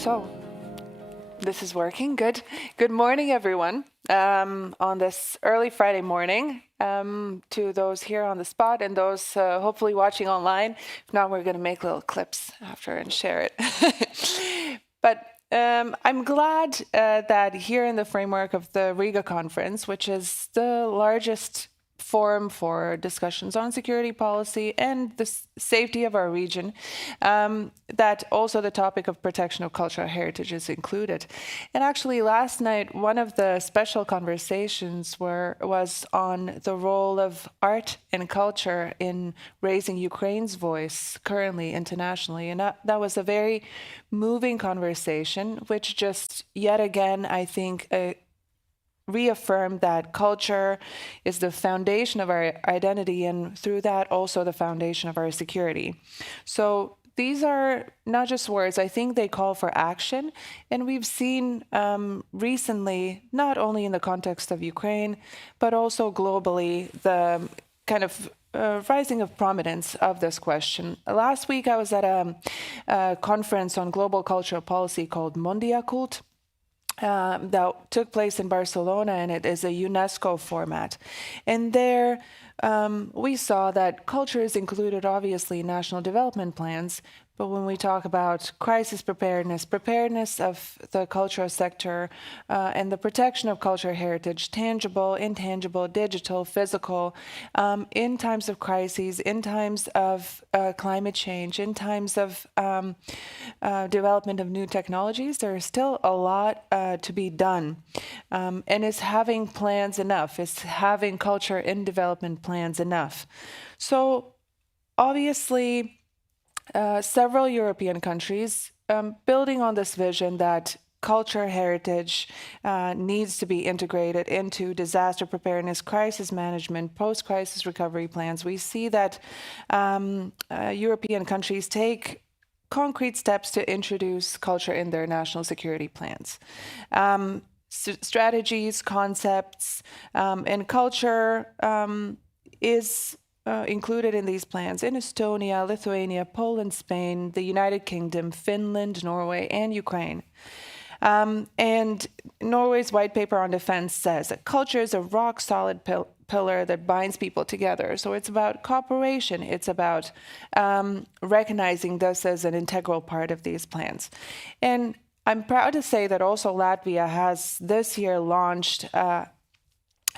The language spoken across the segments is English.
So, this is working. Good. Good morning, everyone. On this early Friday morning, to those here on the spot and those hopefully watching online. If not, we're going to make little clips after and share it. But I'm glad that here in the framework of the Riga conference, which is the largest forum for discussions on security policy and the safety of our region, that also the topic of protection of cultural heritage is included. And actually last night, one of the special conversations was on the role of art and culture in raising Ukraine's voice currently internationally. And that was a very moving conversation, which just yet again, I think, reaffirm that culture is the foundation of our identity, and through that also the foundation of our security. So these are not just words. I think they call for action, and we've seen recently, not only in the context of Ukraine, but also globally, the kind of rising of prominence of this question. Last week I was at a conference on global cultural policy called Mondiakult, that took place in Barcelona, and it is a UNESCO format. And there we saw that culture is included, obviously, in national development plans. But when we talk about crisis preparedness of the cultural sector, and the protection of cultural heritage, tangible, intangible, digital, physical, in times of crises, in times of climate change, in times of development of new technologies, there is still a lot to be done. And is having plans enough? Is having culture in development plans enough? So obviously, several European countries, building on this vision that culture heritage needs to be integrated into disaster preparedness, crisis management, post-crisis recovery plans. We see that European countries take concrete steps to introduce culture in their national security plans. Strategies, concepts, and culture is included in these plans in Estonia, Lithuania, Poland, Spain, the United Kingdom, Finland, Norway, and Ukraine. And Norway's white paper on defense says that culture is a rock-solid pillar that binds people together. So it's about cooperation. It's about recognizing this as an integral part of these plans. And I'm proud to say that also Latvia has this year launched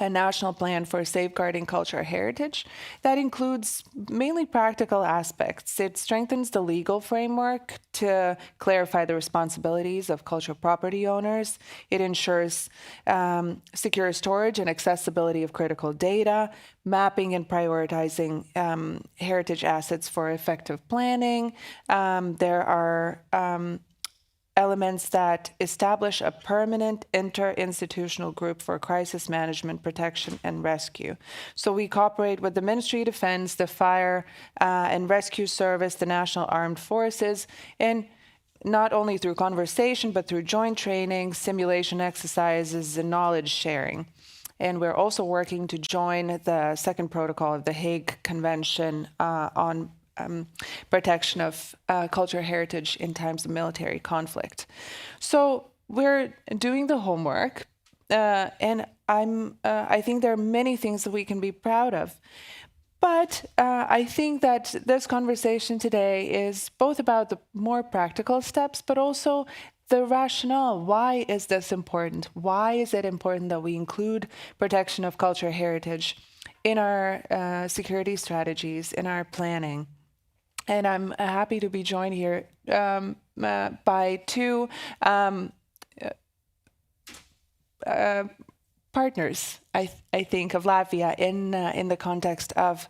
a national plan for safeguarding cultural heritage that includes mainly practical aspects. It strengthens the legal framework to clarify the responsibilities of cultural property owners. It ensures secure storage and accessibility of critical data, mapping and prioritizing heritage assets for effective planning. There are elements that establish a permanent interinstitutional group for crisis management, protection, and rescue. So we cooperate with the Ministry of Defense, the Fire and Rescue Service, the National Armed Forces, and not only through conversation, but through joint training, simulation exercises, and knowledge sharing. And we're also working to join the second protocol of the Hague Convention on protection of cultural heritage in times of military conflict. So we're doing the homework, and I think there are many things that we can be proud of. But I think that this conversation today is both about the more practical steps, but also the rationale. Why is this important? Why is it important that we include protection of cultural heritage in our security strategies, in our planning? And I'm happy to be joined here by two partners, I think, of Latvia in the context of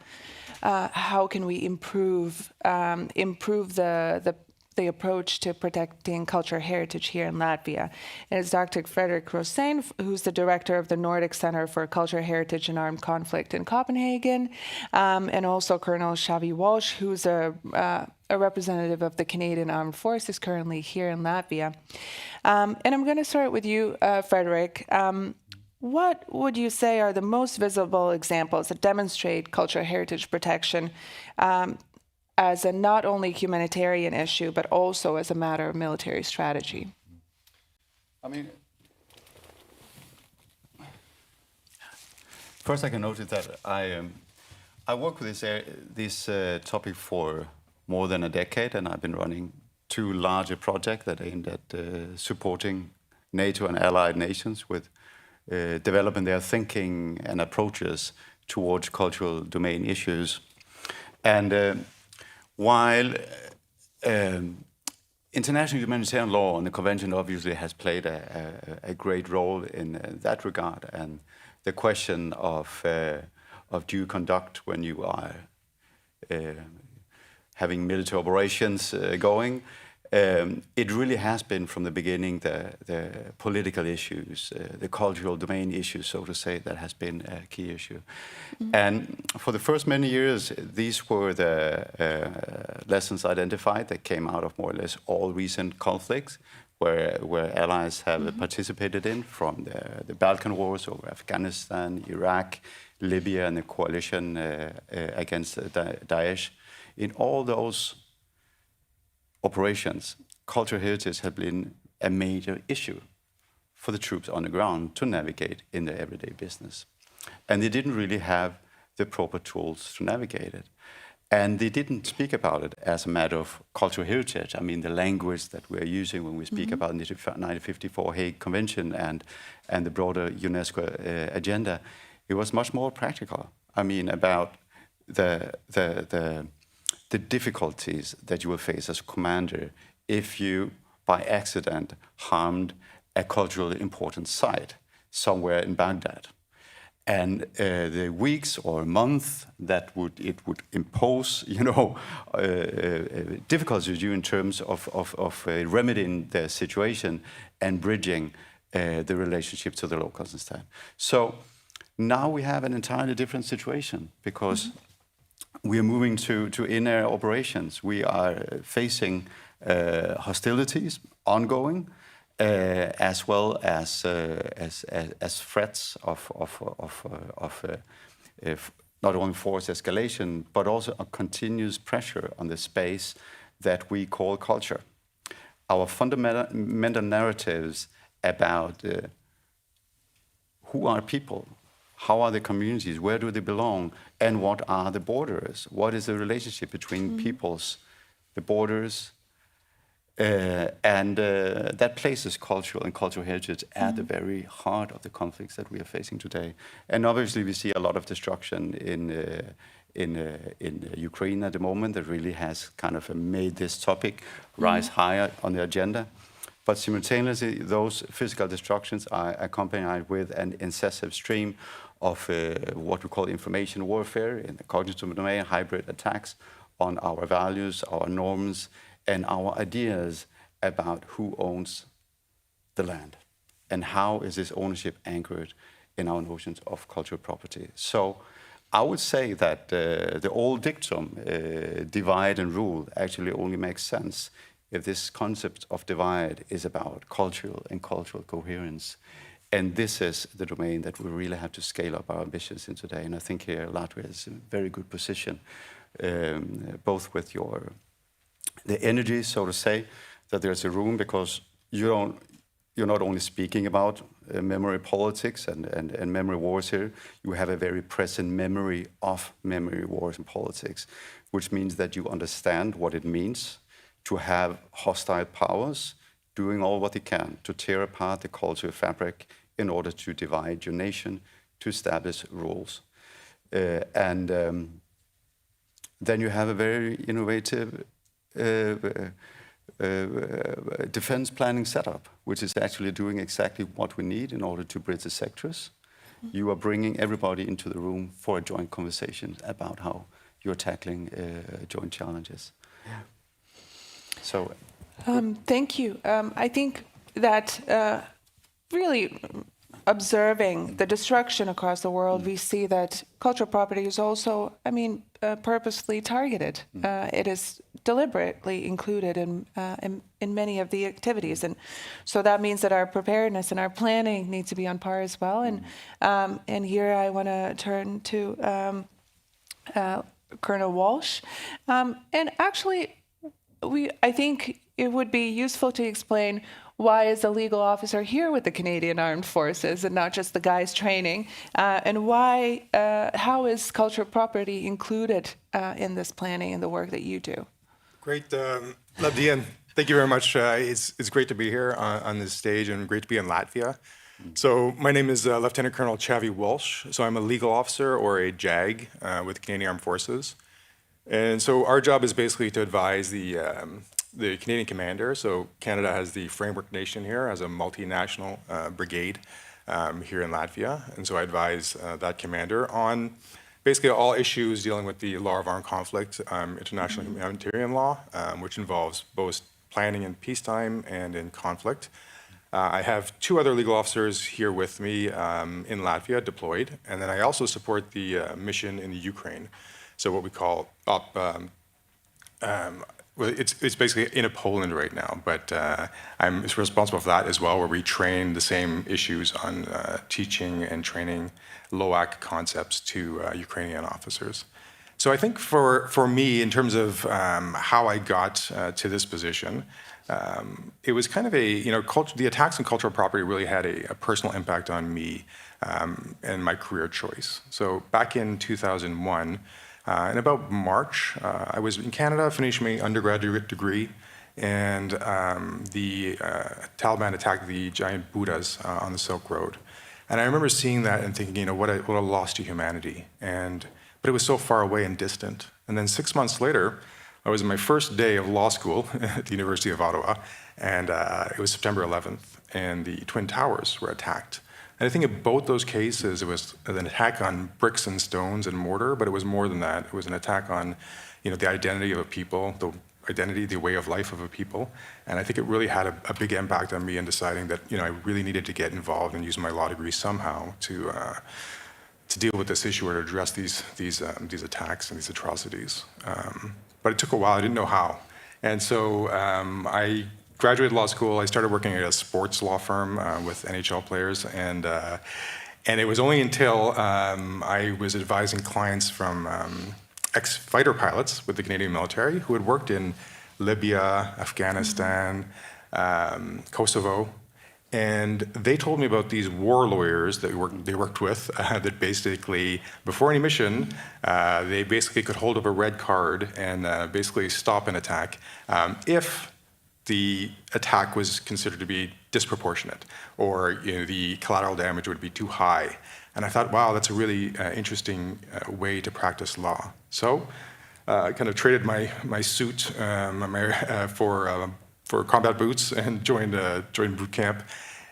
how can we improve the approach to protecting cultural heritage here in Latvia. And it's Dr. Frederick Rosén, who's the director of the Nordic Center for Cultural Heritage and Armed Conflict in Copenhagen, and also Colonel Xavi Walsh, who's a representative of the Canadian Armed Forces currently here in Latvia. And I'm going to start with you, Frederick. What would you say are the most visible examples that demonstrate cultural heritage protection as a not only humanitarian issue, but also as a matter of military strategy? I mean, first I can notice that I work with this topic for more than a decade, and I've been running 2 larger projects that aimed at supporting NATO and allied nations with developing their thinking and approaches towards cultural domain issues. And while international humanitarian law and the convention obviously has played a great role in that regard, and the question of due conduct when you are having military operations going, it really has been from the beginning the political issues, the cultural domain issues, so to say, that has been a key issue. Mm-hmm. And for the first many years, these were the lessons identified that came out of more or less all recent conflicts where allies have mm-hmm. participated in, from the Balkan Wars over Afghanistan, Iraq, Libya, and the coalition against Daesh. In all those operations, cultural heritage has been a major issue for the troops on the ground to navigate in their everyday business. And they didn't really have the proper tools to navigate it. And they didn't speak about it as a matter of cultural heritage. I mean, the language that we're using when we speak mm-hmm. about the 1954 Hague Convention and the broader UNESCO agenda, it was much more practical. I mean, about the difficulties that you will face as a commander if you, by accident, harmed a culturally important site somewhere in Baghdad. And the weeks or months that it would impose, difficulties you in terms of remedying the situation and bridging the relationship to the locals instead. So now we have an entirely different situation because mm-hmm. we are moving to in-air operations. We are facing hostilities ongoing, as well as threats of not only force escalation, but also a continuous pressure on the space that we call culture. Our fundamental narratives about who are people, how are the communities, where do they belong, and what are the borders? What is the relationship between mm-hmm. peoples, the borders, and that places cultural and cultural heritage at mm-hmm. the very heart of the conflicts that we are facing today. And obviously we see a lot of destruction in Ukraine at the moment that really has kind of made this topic rise mm-hmm. higher on the agenda. But simultaneously, those physical destructions are accompanied with an incessant stream of what we call information warfare in the cognitive domain, hybrid attacks on our values, our norms, and our ideas about who owns the land and how is this ownership anchored in our notions of cultural property. So I would say that the old dictum, divide and rule, actually only makes sense if this concept of divide is about cultural and cultural coherence. And this is the domain that we really have to scale up our ambitions in today. And I think here Latvia is in a very good position, both with the energy, so to say, that there's a room because you're not only speaking about memory politics and memory wars here, you have a very present memory of memory wars and politics, which means that you understand what it means to have hostile powers doing all what they can to tear apart the cultural fabric in order to divide your nation, to establish rules. And then you have a very innovative defense planning setup, which is actually doing exactly what we need in order to bridge the sectors. Mm-hmm. You are bringing everybody into the room for a joint conversation about how you're tackling joint challenges. Yeah. So, thank you. I think that really observing the destruction across the world, we see that cultural property is also, purposely targeted. It is deliberately included in many of the activities, and so that means that our preparedness and our planning need to be on par as well. And here I want to turn to Colonel Walsh. And actually, I think it would be useful to explain why is a legal officer here with the Canadian Armed Forces and not just the guys training, and why, how is cultural property included in this planning and the work that you do? Great, Labdi, and thank you very much. It's great to be here on this stage and great to be in Latvia. So my name is Lieutenant Colonel Chavi Walsh. So I'm a legal officer, or a JAG, with the Canadian Armed Forces. And so our job is basically to advise the Canadian commander. So Canada has the framework nation here as a multinational brigade here in Latvia. And so I advise that commander on basically all issues dealing with the law of armed conflict, international humanitarian law, which involves both planning in peacetime and in conflict. I have two other legal officers here with me in Latvia deployed, and then I also support the mission in the Ukraine. So what we call well, it's basically in Poland right now, but I'm responsible for that as well, where we train the same issues on teaching and training LOAC concepts to Ukrainian officers. So I think for me, in terms of how I got to this position, it was kind of the attacks on cultural property really had a personal impact on me and my career choice. So back in 2001, in about March, I was in Canada finishing my undergraduate degree, and the Taliban attacked the giant Buddhas on the Silk Road. And I remember seeing that and thinking, what a loss to humanity. But it was so far away and distant. And then 6 months later, I was in my first day of law school at the University of Ottawa, and it was September 11th, and the Twin Towers were attacked. And I think in both those cases, it was an attack on bricks and stones and mortar, but it was more than that. It was an attack on, the identity of a people, the way of life of a people. And I think it really had a big impact on me in deciding that, I really needed to get involved and use my law degree somehow to deal with this issue or to address these attacks and these atrocities. But it took a while. I didn't know how. And so I graduated law school. I started working at a sports law firm with NHL players. And it was only until I was advising clients from ex-fighter pilots with the Canadian military who had worked in Libya, Afghanistan, Kosovo. And they told me about these war lawyers that they worked with that basically, before any mission, they basically could hold up a red card and basically stop an attack if the attack was considered to be disproportionate, or the collateral damage would be too high. And I thought, wow, that's a really interesting way to practice law. So I kind of traded my suit for combat boots and joined boot camp.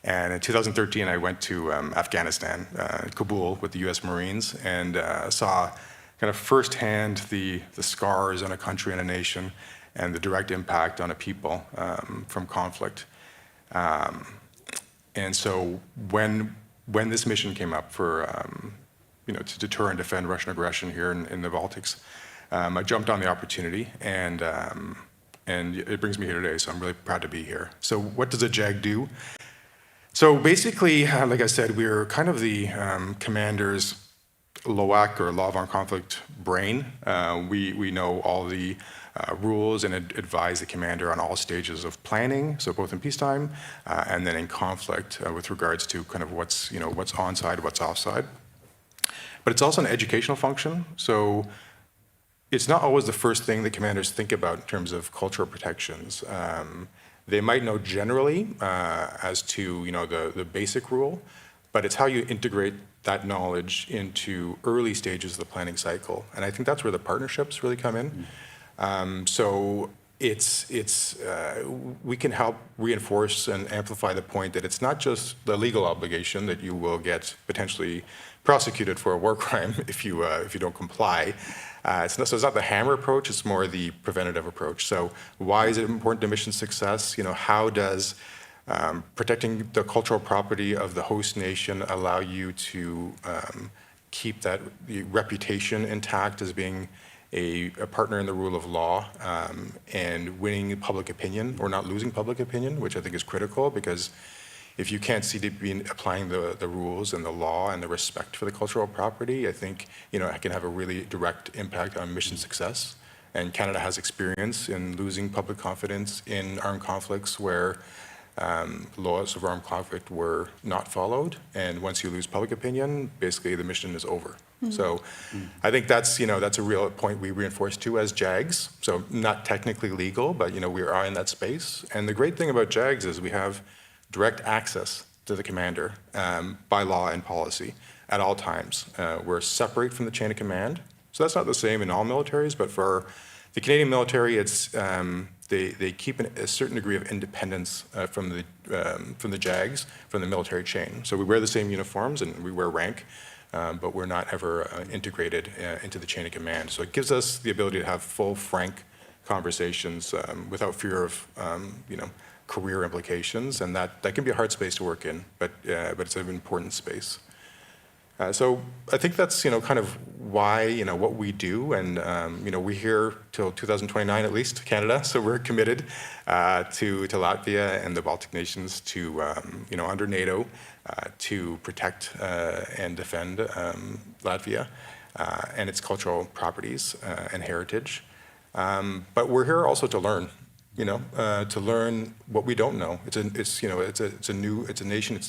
And in 2013, I went to Afghanistan, Kabul, with the U.S. Marines, and saw kind of firsthand the scars on a country and a nation, and the direct impact on a people from conflict. And so when this mission came up for to deter and defend Russian aggression here in the Baltics, I jumped on the opportunity, and it brings me here today, so I'm really proud to be here. So what does a JAG do? So basically, like I said, we're kind of the commander's LOAC, or Law of Armed Conflict, brain. We know all the rules and advise the commander on all stages of planning, so both in peacetime and then in conflict with regards to kind of what's onside, what's offside. But it's also an educational function, so it's not always the first thing that commanders think about in terms of cultural protections. They might know generally as to the basic rule, but it's how you integrate that knowledge into early stages of the planning cycle. And I think that's where the partnerships really come in. So we can help reinforce and amplify the point that it's not just the legal obligation that you will get potentially prosecuted for a war crime if you don't comply. So it's not the hammer approach, it's more the preventative approach. So why is it important to mission success? How does protecting the cultural property of the host nation allow you to keep the reputation intact as being a partner in the rule of law, and winning public opinion, or not losing public opinion, which I think is critical, because if you can't see to be applying the rules and the law and the respect for the cultural property, I think, it can have a really direct impact on mission success. And Canada has experience in losing public confidence in armed conflicts where laws of armed conflict were not followed. And once you lose public opinion, basically the mission is over. So I think that's a real point we reinforce too as JAGs. So not technically legal, but we are in that space. And the great thing about JAGs is we have direct access to the commander by law and policy at all times. We're separate from the chain of command. So that's not the same in all militaries, but for the Canadian military, it's they keep a certain degree of independence from the JAGs, from the military chain. So we wear the same uniforms and we wear rank, but we're not ever integrated into the chain of command. So it gives us the ability to have full, frank conversations without fear of career implications, and that can be a hard space to work in, but it's an important space. So I think that's kind of why what we do, and we're here till 2029 at least, Canada. So we're committed to Latvia and the Baltic nations to under NATO to protect and defend Latvia and its cultural properties and heritage. But we're here also to learn. To learn what we don't know. It's a nation.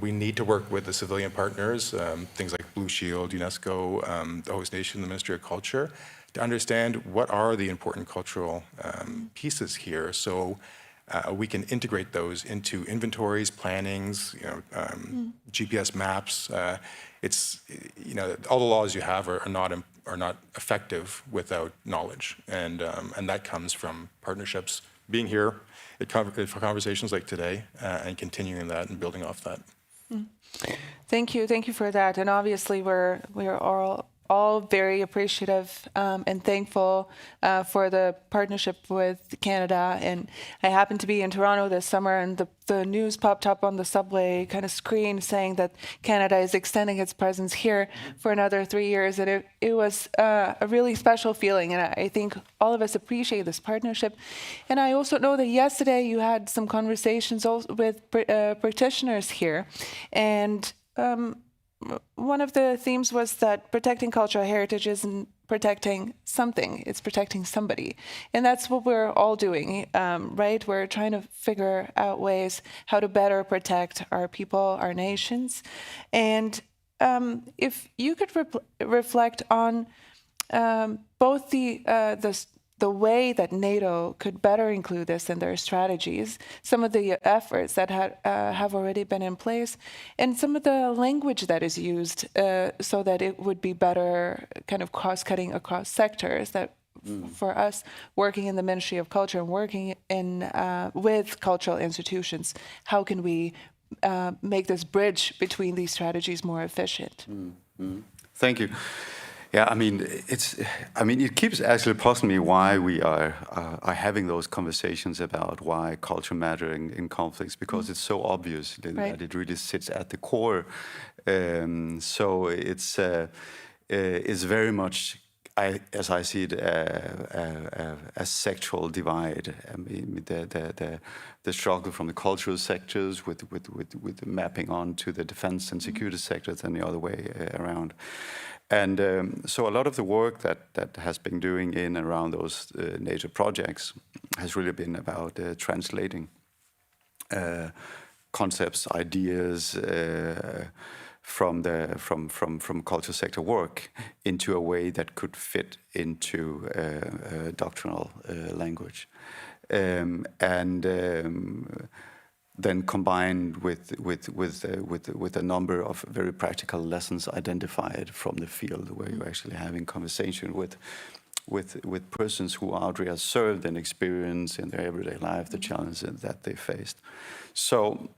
We need to work with the civilian partners, things like Blue Shield, UNESCO, the host nation, the Ministry of Culture, to understand what are the important cultural pieces here, so we can integrate those into inventories, plannings, GPS maps. It's all the laws you have are not effective without knowledge, and that comes from partnerships, being here for conversations like today, and continuing that and building off that. Thank you for that. And obviously, we're all very appreciative and thankful for the partnership with Canada. And I happened to be in Toronto this summer, and the news popped up on the subway kind of screen saying that Canada is extending its presence here for another 3 years. And it was a really special feeling. And I think all of us appreciate this partnership. And I also know that yesterday you had some conversations also with practitioners here. And one of the themes was that protecting cultural heritage isn't protecting something, it's protecting somebody. And that's what we're all doing, right? We're trying to figure out ways how to better protect our people, our nations. And if you could reflect on both the way that NATO could better include this in their strategies, some of the efforts that have already been in place, and some of the language that is used so that it would be better kind of cross-cutting across sectors, that for us working in the Ministry of Culture and working with cultural institutions, how can we make this bridge between these strategies more efficient? Thank you. Yeah, it keeps actually puzzling me why we are having those conversations about why culture matters in conflicts, because it's so obvious that it really sits at the core. So it's very much, as I see it, a sectoral divide. I mean, the struggle from the cultural sectors with the mapping onto the defense and security sectors, and the other way around. And so a lot of the work that has been doing in and around those NATO projects has really been about translating concepts, ideas from culture sector work into a way that could fit into doctrinal language, then combined with a number of very practical lessons identified from the field, where you're actually having conversation with persons who already served and experienced in their everyday life the challenges that they faced. So,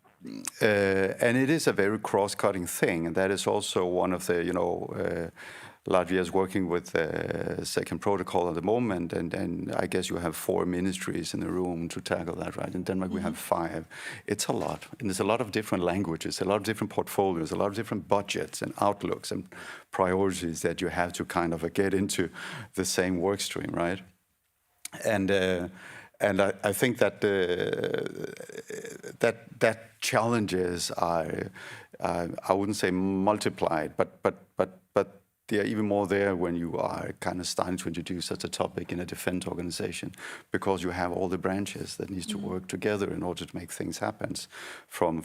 and it is a very cross-cutting thing, and that is also one of the, Latvia is working with the second protocol at the moment, and I guess you have 4 ministries in the room to tackle that, right? In Denmark, we have 5. It's a lot, and there's a lot of different languages, a lot of different portfolios, a lot of different budgets and outlooks and priorities that you have to kind of get into the same work stream, right? And And I think that that challenges are, I wouldn't say multiplied, but they are even more there when you are kind of starting to introduce such a topic in a defense organization, because you have all the branches that needs to work together in order to make things happen, from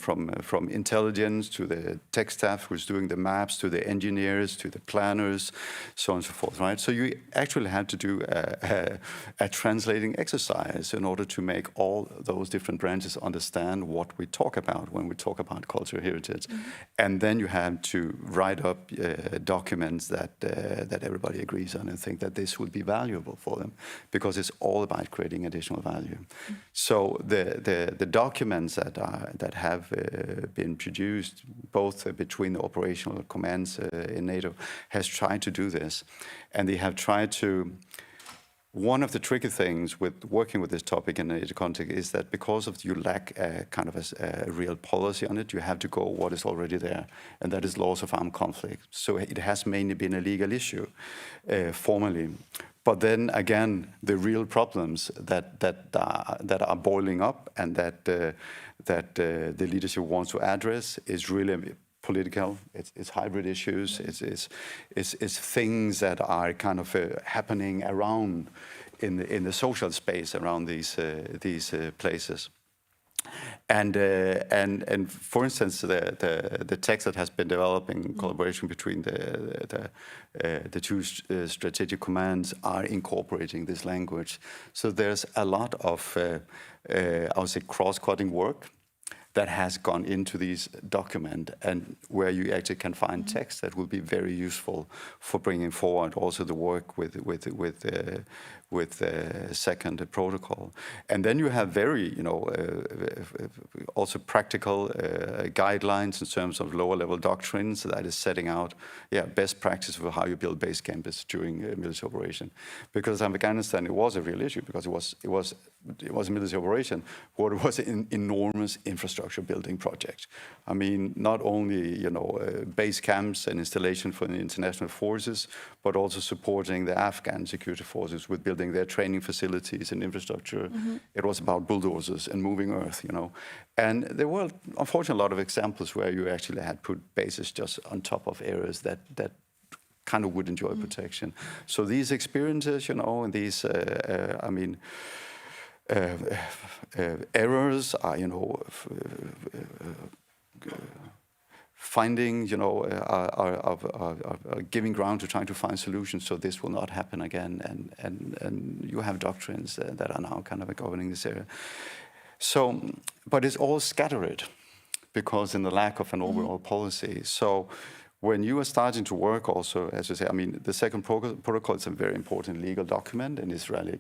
intelligence to the tech staff who's doing the maps, to the engineers, to the planners, so on and so forth, right? So you actually have to do a translating exercise in order to make all those different branches understand what we talk about when we talk about cultural heritage. And then you have to write up documents that everybody agrees on and think that this would be valuable for them, because it's all about creating additional value. So the documents that have been produced, both between the operational commands in NATO, has tried to do this, and they have tried to. One of the tricky things with working with this topic in a context is that because of you lack kind of a real policy on it, you have to go what is already there, and that is laws of armed conflict. So it has mainly been a legal issue formally. But then again, the real problems that are boiling up and that the leadership wants to address is really political. It's hybrid issues. It's things that are kind of happening around in the social space around these places. And for instance, the text that has been developed in collaboration between the two strategic commands are incorporating this language. So there's a lot of I would say cross-cutting work that has gone into these documents, and where you actually can find text that will be very useful for bringing forward also the work with the second protocol. And then you have very, also practical guidelines in terms of lower level doctrines that is setting out, best practice for how you build base camps during a military operation. Because in Afghanistan, it was a real issue, because it was a military operation, but it was an enormous infrastructure building project. I mean, not only, base camps and installation for the international forces, but also supporting the Afghan security forces with building their training facilities and infrastructure. It was about bulldozers and moving earth, And there were, unfortunately, a lot of examples where you actually had put bases just on top of areas that kind of would enjoy protection. So these experiences, and these, errors are, finding, are giving ground to trying to find solutions so this will not happen again. And you have doctrines that are now kind of governing this area. So, but it's all scattered because in the lack of an overall policy. So when you are starting to work also, as you say, the second protocol is a very important legal document, and it's really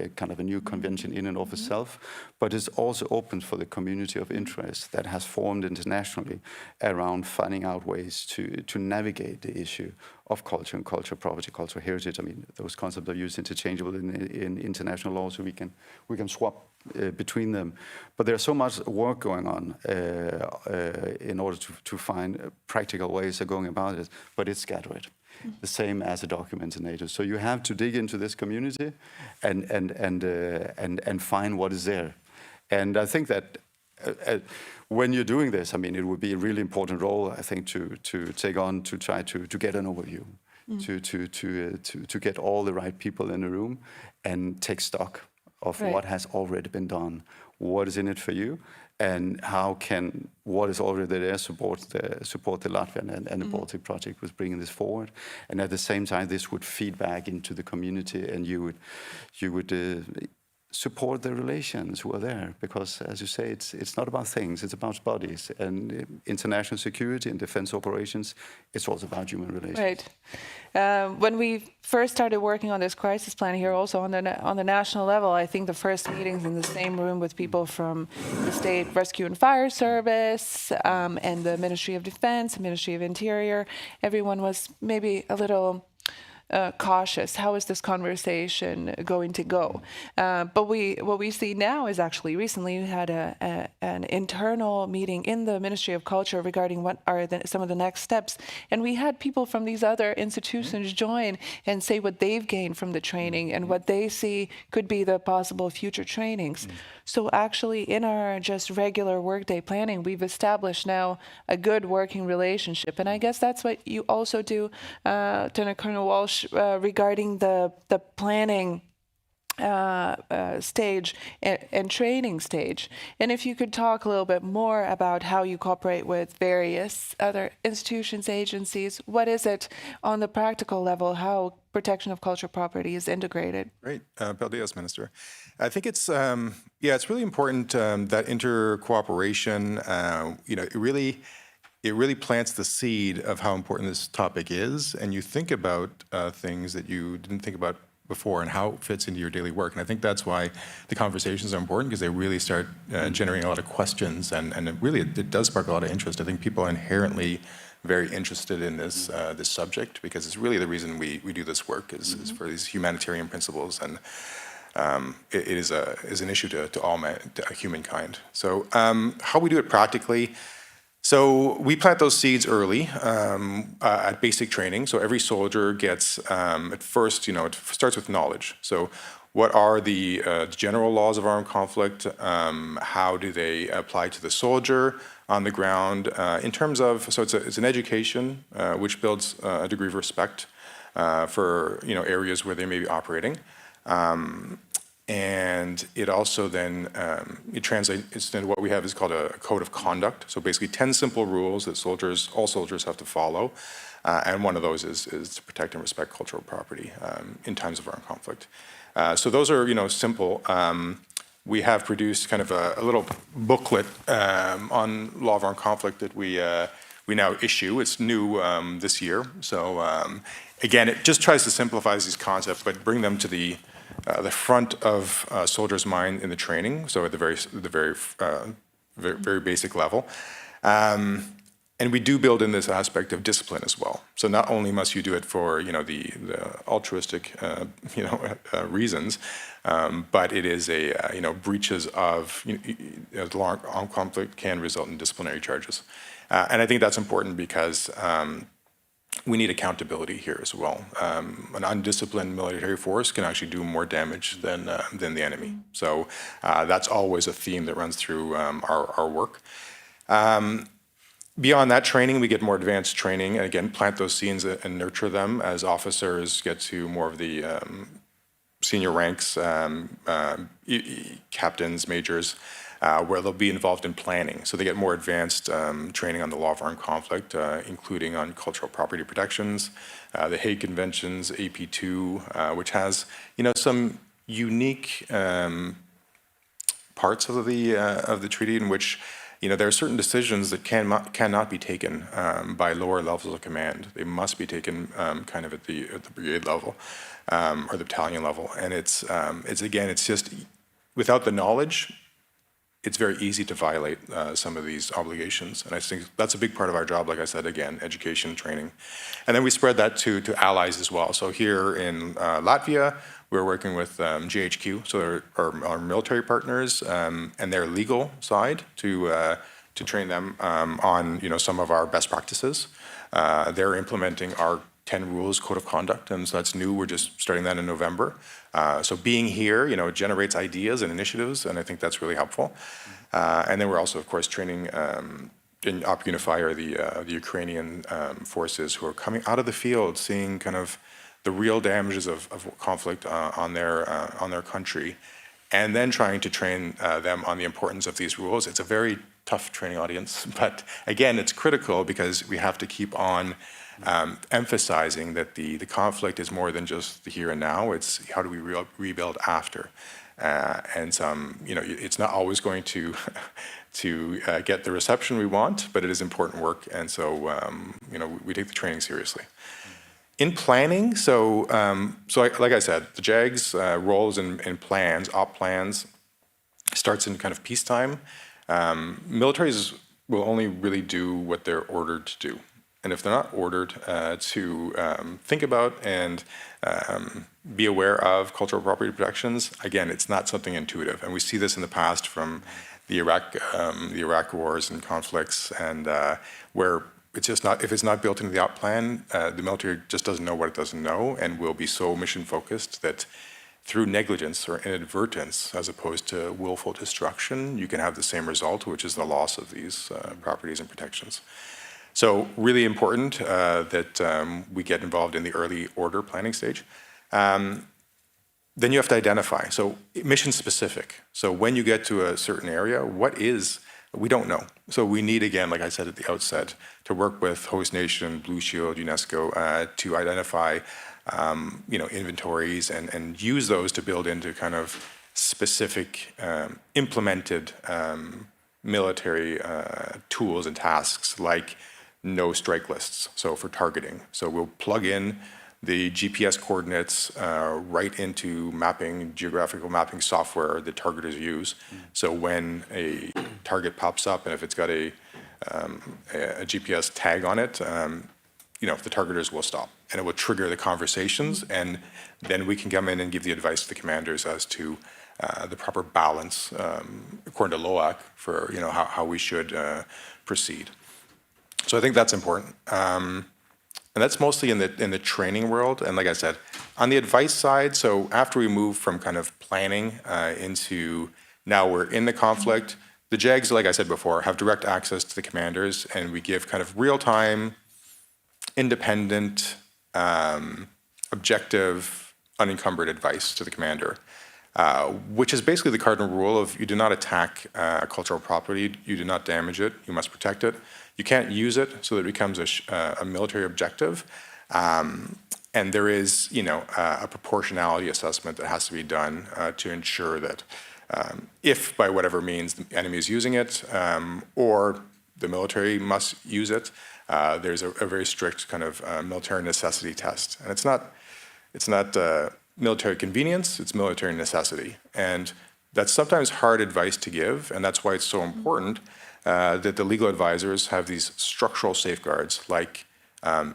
a kind of a new convention in and of itself, but it's also open for the community of interest that has formed internationally around finding out ways to navigate the issue of culture and cultural property, cultural heritage. Those concepts are used interchangeable in international law, so we can swap between them. But there's so much work going on in order to find practical ways of going about it, but it's scattered. The same as a document in NATO. So you have to dig into this community and find what is there. And I think that when you're doing this, it would be a really important role, I think, to take on to try to get an overview, to get all the right people in the room and take stock of what has already been done, what is in it for you, and how can what is already there support the Latvian and the Baltic project with bringing this forward, and at the same time this would feed back into the community, and you would support the relations who are there, because as you say, it's not about things, it's about bodies, and international security and defense operations, it's also about human relations. Right. When we first started working on this crisis plan here, also on the national level, I think the first meetings in the same room with people from the State Rescue and Fire Service and the Ministry of Defense, Ministry of Interior, everyone was maybe a little cautious. How is this conversation going to go? But what we see now is actually recently we had an internal meeting in the Ministry of Culture regarding what are some of the next steps, and we had people from these other institutions join and say what they've gained from the training and what they see could be the possible future trainings. So actually, in our just regular workday planning, we've established now a good working relationship, and I guess that's what you also do, Lieutenant Colonel Walsh, regarding the planning stage and training stage. And if you could talk a little bit more about how you cooperate with various other institutions, agencies, what is it on the practical level, how protection of cultural property is integrated? Great. Paldies, Minister. I think it's, it's really important that inter-cooperation, it really plants the seed of how important this topic is, and you think about things that you didn't think about before and how it fits into your daily work. And I think that's why the conversations are important, because they really start generating a lot of questions, and it does spark a lot of interest. I think people are inherently very interested in this this subject, because it's really the reason we do this work is for these humanitarian principles, and it is an issue to all humankind. So how we do it practically. So we plant those seeds early at basic training. So every soldier gets, at first, it starts with knowledge. So what are the general laws of armed conflict? How do they apply to the soldier on the ground? In terms of, so it's an education which builds a degree of respect for areas where they may be operating. And it also then, it translates into what we have is called a code of conduct. So basically 10 simple rules that all soldiers have to follow. And one of those is to protect and respect cultural property in times of armed conflict. So those are, simple. We have produced kind of a little booklet on law of armed conflict that we now issue. It's new this year. So again, it just tries to simplify these concepts, but bring them to the front of soldiers' mind in the training, so at the very basic level. And we do build in this aspect of discipline as well. So not only must you do it for the altruistic reasons, but it is breaches of armed conflict can result in disciplinary charges. And I think that's important because we need accountability here as well. An undisciplined military force can actually do more damage than the enemy. So that's always a theme that runs through our work. Beyond that training, we get more advanced training, and again, plant those seeds and nurture them as officers get to more of the senior ranks, captains, majors, where they'll be involved in planning. So they get more advanced training on the law of armed conflict, including on cultural property protections, the Hague Conventions, AP2, which has some unique parts of the treaty in which there are certain decisions that cannot be taken by lower levels of command. They must be taken kind of at the brigade level or the battalion level. And it's just without the knowledge, it's very easy to violate some of these obligations. And I think that's a big part of our job, like I said, again, education, training. And then we spread that to allies as well. So here in Latvia, we're working with GHQ, so they're our military partners, and their legal side to train them on some of our best practices. They're implementing our 10 rules code of conduct, and so that's new. We're just starting that in November. So being here, it generates ideas and initiatives, and I think that's really helpful. And then we're also, of course, training in Op Unifier, the Ukrainian forces who are coming out of the field, seeing kind of the real damages of conflict on their country, and then trying to train them on the importance of these rules. It's a very tough training audience, but again, it's critical because we have to keep on emphasizing that the conflict is more than just the here and now. It's how do we rebuild after, and it's not always going to get the reception we want, but it is important work, and so we take the training seriously. In planning, so like I said, the JAG's roles and plans, op plans, starts in kind of peacetime. Militaries will only really do what they're ordered to do. and if they're not ordered, to think about and be aware of cultural property protections, again, it's not something intuitive. And we see this in the past from the Iraq wars and conflicts, and where it's just not, if it's not built into the op plan, the military just doesn't know what it doesn't know, and will be so mission focused that through negligence or inadvertence, as opposed to willful destruction, you can have the same result, which is the loss of these properties and protections. So really important that we get involved in the early order planning stage. Then you have to identify, so mission specific. So when you get to a certain area, we don't know. So we need, again, like I said at the outset, to work with host nation, Blue Shield, UNESCO, to identify inventories and use those to build into kind of specific implemented military tools and tasks like no strike lists, so for targeting. So we'll plug in the GPS coordinates right into geographical mapping software that targeters use. So when a target pops up, and if it's got a GPS tag on it, the targeters will stop, and it will trigger the conversations, and then we can come in and give the advice to the commanders as to the proper balance, according to LOAC, for how we should proceed. So I think that's important. And that's mostly in the training world. And like I said, on the advice side, so after we move from kind of planning into now we're in the conflict, the JAGs, like I said before, have direct access to the commanders, and we give kind of real-time, independent, objective, unencumbered advice to the commander, which is basically the cardinal rule of you do not attack cultural property, you do not damage it, you must protect it. You can't use it so that it becomes a military objective. And there is, a proportionality assessment that has to be done to ensure that if by whatever means the enemy is using it, or the military must use it, there's a very strict kind of military necessity test. And it's not military convenience, it's military necessity. And that's sometimes hard advice to give, and that's why it's so important that the legal advisors have these structural safeguards like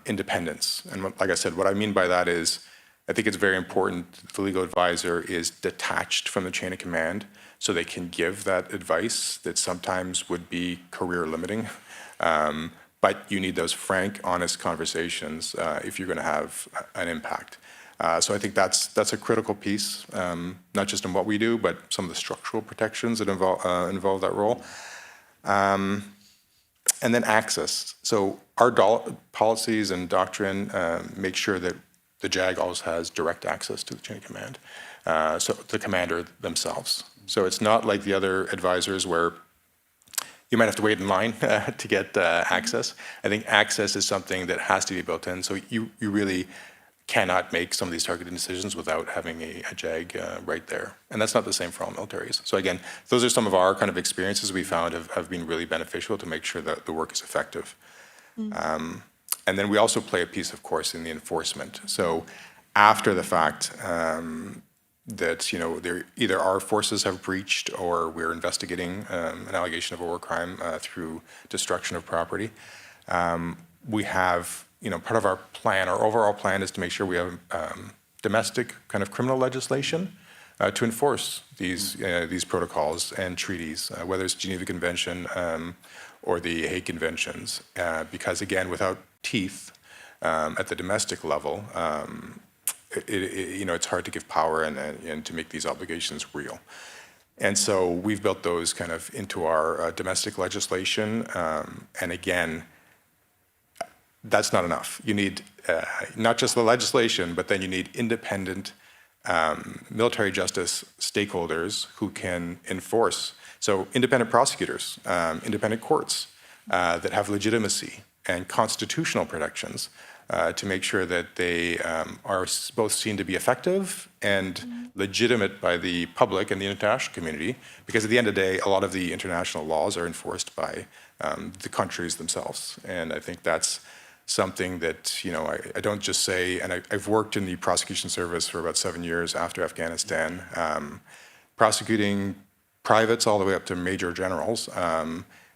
independence. And like I said, what I mean by that is, I think it's very important that the legal advisor is detached from the chain of command so they can give that advice that sometimes would be career limiting. But you need those frank, honest conversations if you're going to have an impact. So I think that's a critical piece, not just in what we do, but some of the structural protections that involve that role. And then access. So our policies and doctrine make sure that the JAG always has direct access to the chain of command, so the commander themselves. So it's not like the other advisors where you might have to wait in line to get access. I think access is something that has to be built in. So you really cannot make some of these targeted decisions without having a JAG right there. And that's not the same for all militaries. So again, those are some of our kind of experiences we found have been really beneficial to make sure that the work is effective. And then we also play a piece, of course, in the enforcement. So after the fact, that either our forces have breached or we're investigating an allegation of a war crime through destruction of property, we have part of our plan, our overall plan is to make sure we have domestic kind of criminal legislation to enforce these protocols and treaties, whether it's Geneva Convention or the Hague Conventions, because again, without teeth at the domestic level, it's hard to give power and to make these obligations real. And so we've built those kind of into our domestic legislation, and again, that's not enough. You need not just the legislation, but then you need independent military justice stakeholders who can enforce. So independent prosecutors, independent courts that have legitimacy and constitutional protections to make sure that they are both seen to be effective and legitimate by the public and the international community, because at the end of the day, a lot of the international laws are enforced by the countries themselves. And I think that's something that, I don't just say, and I've worked in the prosecution service for about 7 years after Afghanistan, prosecuting privates all the way up to major generals,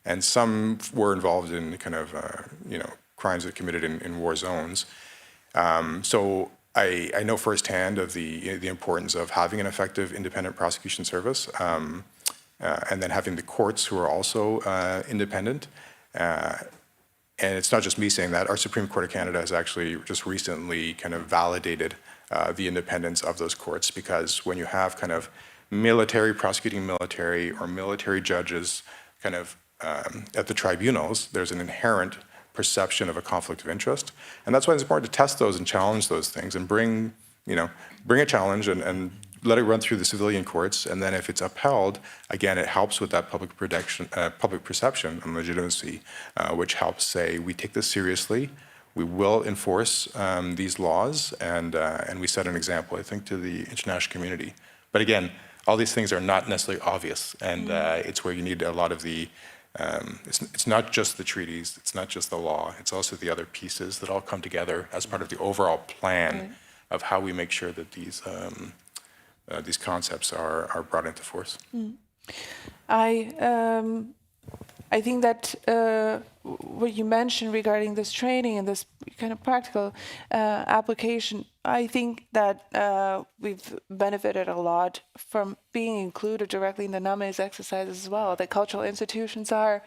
and some were involved in kind of, crimes that are committed in war zones. So I know firsthand of the importance of having an effective independent prosecution service, and then having the courts who are also independent. And it's not just me saying that. Our Supreme Court of Canada has actually just recently kind of validated the independence of those courts, because when you have kind of military prosecuting military or military judges kind of at the tribunals, there's an inherent perception of a conflict of interest. And that's why it's important to test those and challenge those things and bring a challenge and let it run through the civilian courts. And then if it's upheld, again, it helps with that public perception and legitimacy, which helps say, we take this seriously, we will enforce these laws, and we set an example, I think, to the international community. But again, all these things are not necessarily obvious, and it's where you need a lot of the, it's not just the treaties, it's not just the law, it's also the other pieces that all come together as part of the overall plan of how we make sure that these concepts are brought into force. I think that what you mentioned regarding this training and this kind of practical application, I think that we've benefited a lot from being included directly in the NAMES exercises as well. The cultural institutions are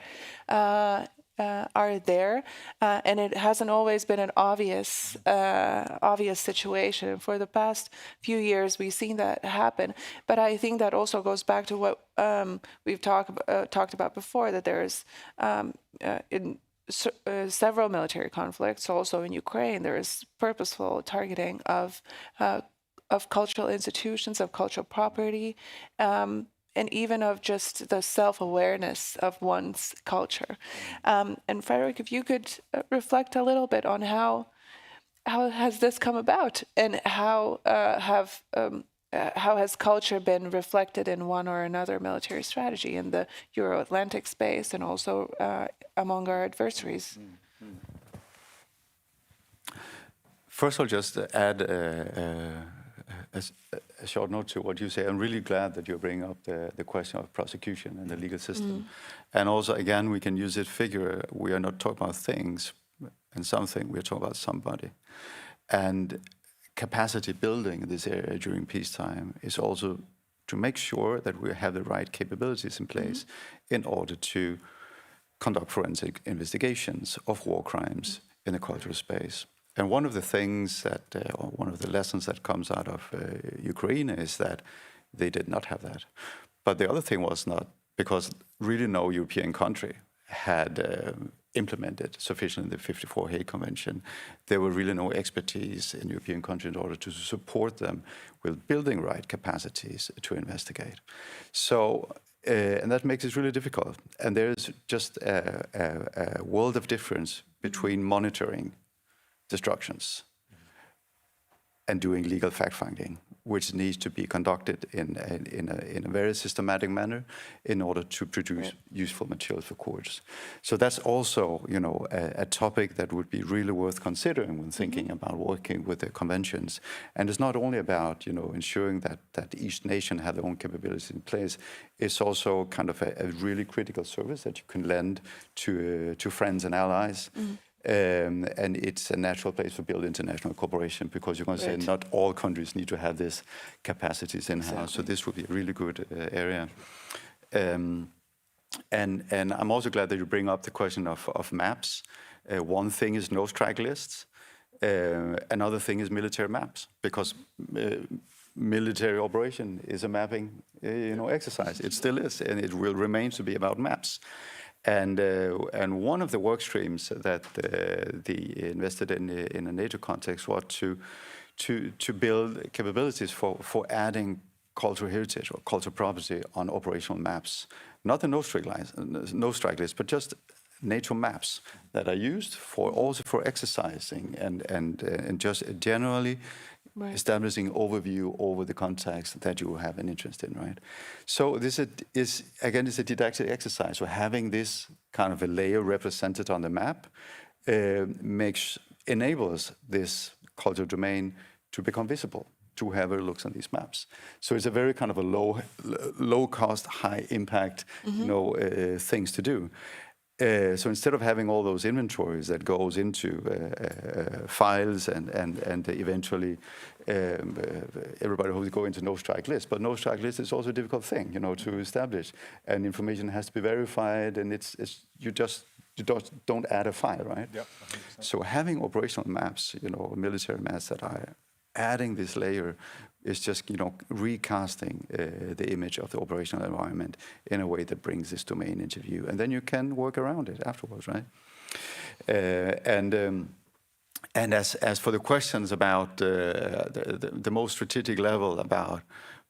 there, and it hasn't always been an obvious situation. For the past few years, we've seen that happen. But I think that also goes back to what we've talked about before, that there's in several military conflicts, also in Ukraine, there is purposeful targeting of cultural institutions, of cultural property, and even of just the self-awareness of one's culture. And Frederick, if you could reflect a little bit on how has this come about, and how has culture been reflected in one or another military strategy in the Euro-Atlantic space, and also among our adversaries? First, I'll just add a short note to what you say. I'm really glad that you're bringing up the question of prosecution and the legal system. And also, again, we can use it figure. We are not talking about things and something, we're talking about somebody. And capacity building in this area during peacetime is also to make sure that we have the right capabilities in place in order to conduct forensic investigations of war crimes in the cultural space. And one of the things that, or one of the lessons that comes out of Ukraine is that they did not have that. But the other thing was not, because really no European country had implemented sufficiently the 54 Hague Convention. There were really no expertise in European countries in order to support them with building right capacities to investigate. So, and that makes it really difficult. And there's just a world of difference between monitoring destructions and doing legal fact-finding, which needs to be conducted in a very systematic manner in order to produce useful material for courts. So that's also, you know, a topic that would be really worth considering when thinking about working with the conventions. And it's not only about, you know, ensuring that each nation has their own capabilities in place. It's also kind of a really critical service that you can lend to friends and allies. And it's a natural place to build international cooperation, because you're going to say not all countries need to have this capacities in-house. Exactly. So this would be a really good area. And I'm also glad that you bring up the question of maps. One thing is no strike lists. Another thing is military maps, because military operation is a mapping exercise. It still is, and it will remain to be about maps. And one of the work streams that they invested in a NATO context was to build capabilities for adding cultural heritage or cultural property on operational maps. Not the no strike list, but just NATO maps that are used also for exercising and just generally establishing overview over the context that you have an interest in, right? So this is again, it's a didactic exercise. So having this kind of a layer represented on the map enables this cultural domain to become visible to whoever looks on these maps. So it's a very kind of a low cost, high impact, things to do. So instead of having all those inventories that goes into files and eventually everybody who go into no-strike list, but no-strike list is also a difficult thing, to establish, and information has to be verified, and you don't add a file, right? Yep. So having operational maps, military maps that are adding this layer is just, recasting the image of the operational environment in a way that brings this domain into view. And then you can work around it afterwards, right? And as for the questions about the most strategic level, about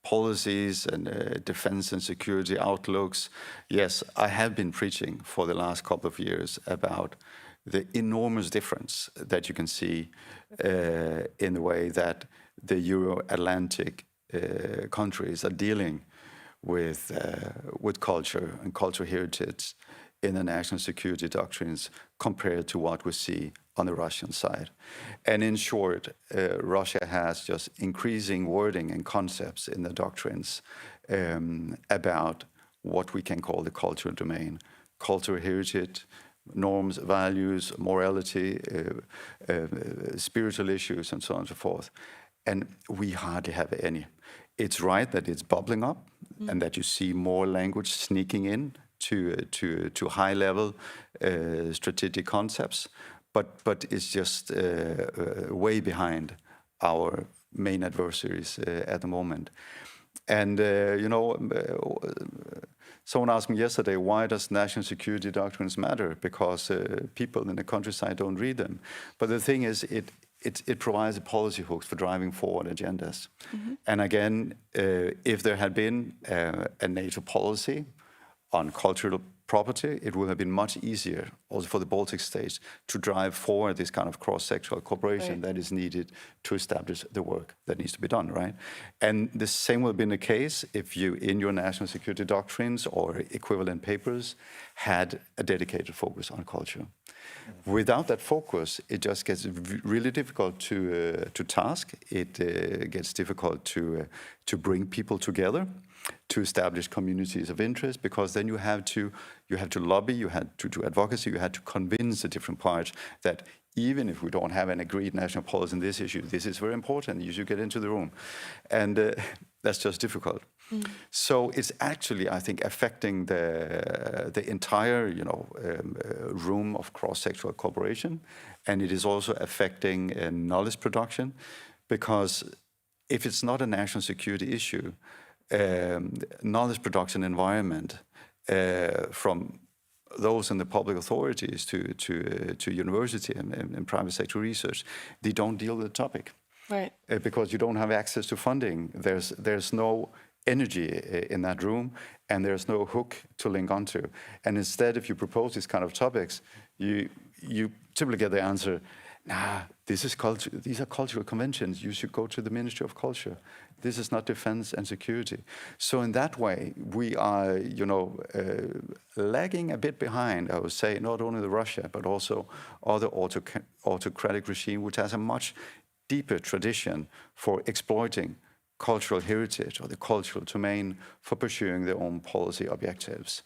policies and defense and security outlooks, yes, I have been preaching for the last couple of years about the enormous difference that you can see in the way that the Euro-Atlantic countries are dealing with culture and cultural heritage in the national security doctrines compared to what we see on the Russian side. And in short, Russia has just increasing wording and concepts in the doctrines about what we can call the cultural domain, cultural heritage, norms, values, morality, spiritual issues, and so on and so forth. And we hardly have any. It's right that it's bubbling up and that you see more language sneaking in to high-level strategic concepts, but it's just way behind our main adversaries at the moment. And, someone asked me yesterday, why does national security doctrines matter? Because people in the countryside don't read them. But the thing is, it provides a policy hooks for driving forward agendas. Mm-hmm. And again, if there had been a NATO policy on cultural property, it would have been much easier also for the Baltic states to drive forward this kind of cross-sectoral cooperation that is needed to establish the work that needs to be done, right? And the same would have been the case if you, in your national security doctrines or equivalent papers, had a dedicated focus on culture. Without that focus, it just gets really difficult to task. It gets difficult to bring people together, to establish communities of interest, because then you have to lobby, you had to do advocacy, you had to convince the different parts that even if we don't have an agreed national policy in this issue, this is very important, you should get into the room. And that's just difficult. Mm. So it's actually, I think, affecting the entire, room of cross-sectoral cooperation, and it is also affecting knowledge production, because if it's not a national security issue, knowledge production environment from those in the public authorities to university and private sector research, they don't deal with the topic, right? Because you don't have access to funding. There's no energy in that room, and there's no hook to link onto. And instead, if you propose these kind of topics, you typically get the answer, nah, this is culture. These are cultural conventions. You should go to the Ministry of Culture. This is not defense and security. So in that way, we are, lagging a bit behind, I would say, not only Russia, but also other autocratic regime, which has a much deeper tradition for exploiting cultural heritage or the cultural domain for pursuing their own policy objectives.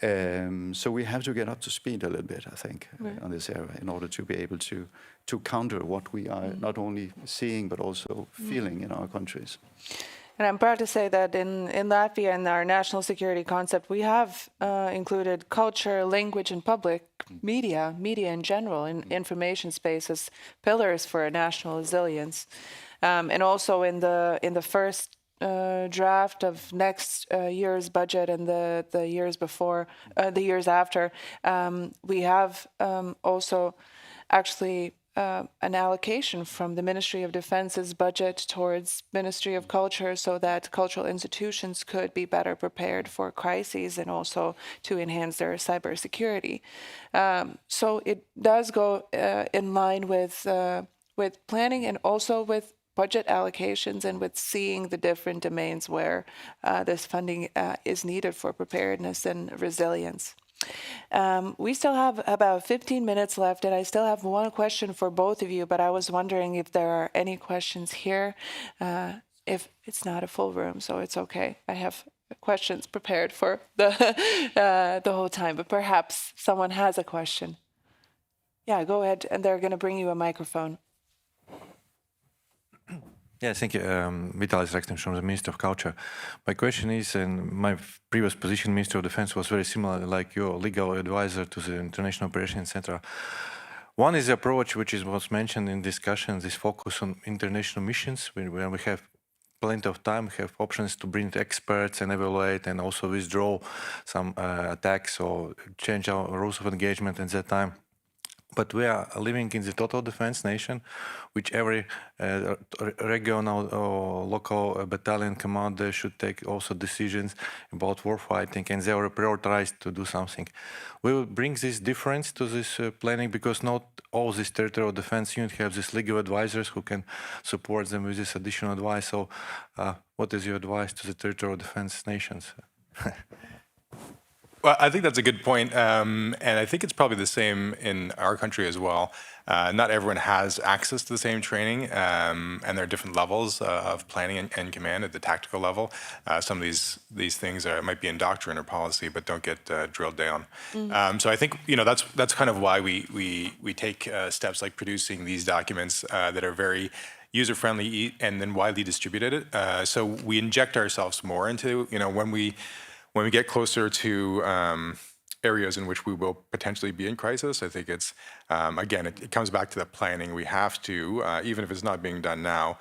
So we have to get up to speed a little bit, I think, on this area in order to be able to counter what we are not only seeing but also feeling in our countries. And I'm proud to say that in Latvia, in our national security concept, we have included culture, language, and public media in general, in information space as pillars for national resilience. And also in the first draft of next year's budget and the years before, the years after, we have also actually an allocation from the Ministry of Defense's budget towards Ministry of Culture, so that cultural institutions could be better prepared for crises and also to enhance their cybersecurity. So it does go in line with planning and also with budget allocations and with seeing the different domains where this funding is needed for preparedness and resilience. We still have about 15 minutes left, and I still have one question for both of you, but I was wondering if there are any questions here. If it's not a full room, so it's okay. I have questions prepared for the whole time, but perhaps someone has a question. Yeah, go ahead, and they're going to bring you a microphone. Yeah, thank you. Vitalis Rekstams from the Ministry of Culture. My question is, and my previous position, Minister of Defense, was very similar, like your legal advisor to the International Operations Center. One is the approach which was mentioned in discussion, this focus on international missions, where we have plenty of time, we have options to bring experts and evaluate and also withdraw some attacks or change our rules of engagement at that time. But we are living in the total defense nation, which every regional or local battalion commander should take also decisions about war fighting, and they are prioritized to do something. We will bring this difference to this planning, because not all these territorial defense units have these legal advisors who can support them with this additional advice. So what is your advice to the territorial defense nations? Well, I think that's a good point, and I think it's probably the same in our country as well. Not everyone has access to the same training, and there are different levels of planning and command at the tactical level. Some of these things might be in doctrine or policy, but don't get drilled down. So I think that's kind of why we take steps like producing these documents that are very user-friendly and then widely distributed. So we inject ourselves more into when we get closer to areas in which we will potentially be in crisis. I think it's, again, it comes back to the planning. We have to, even if it's not being done now,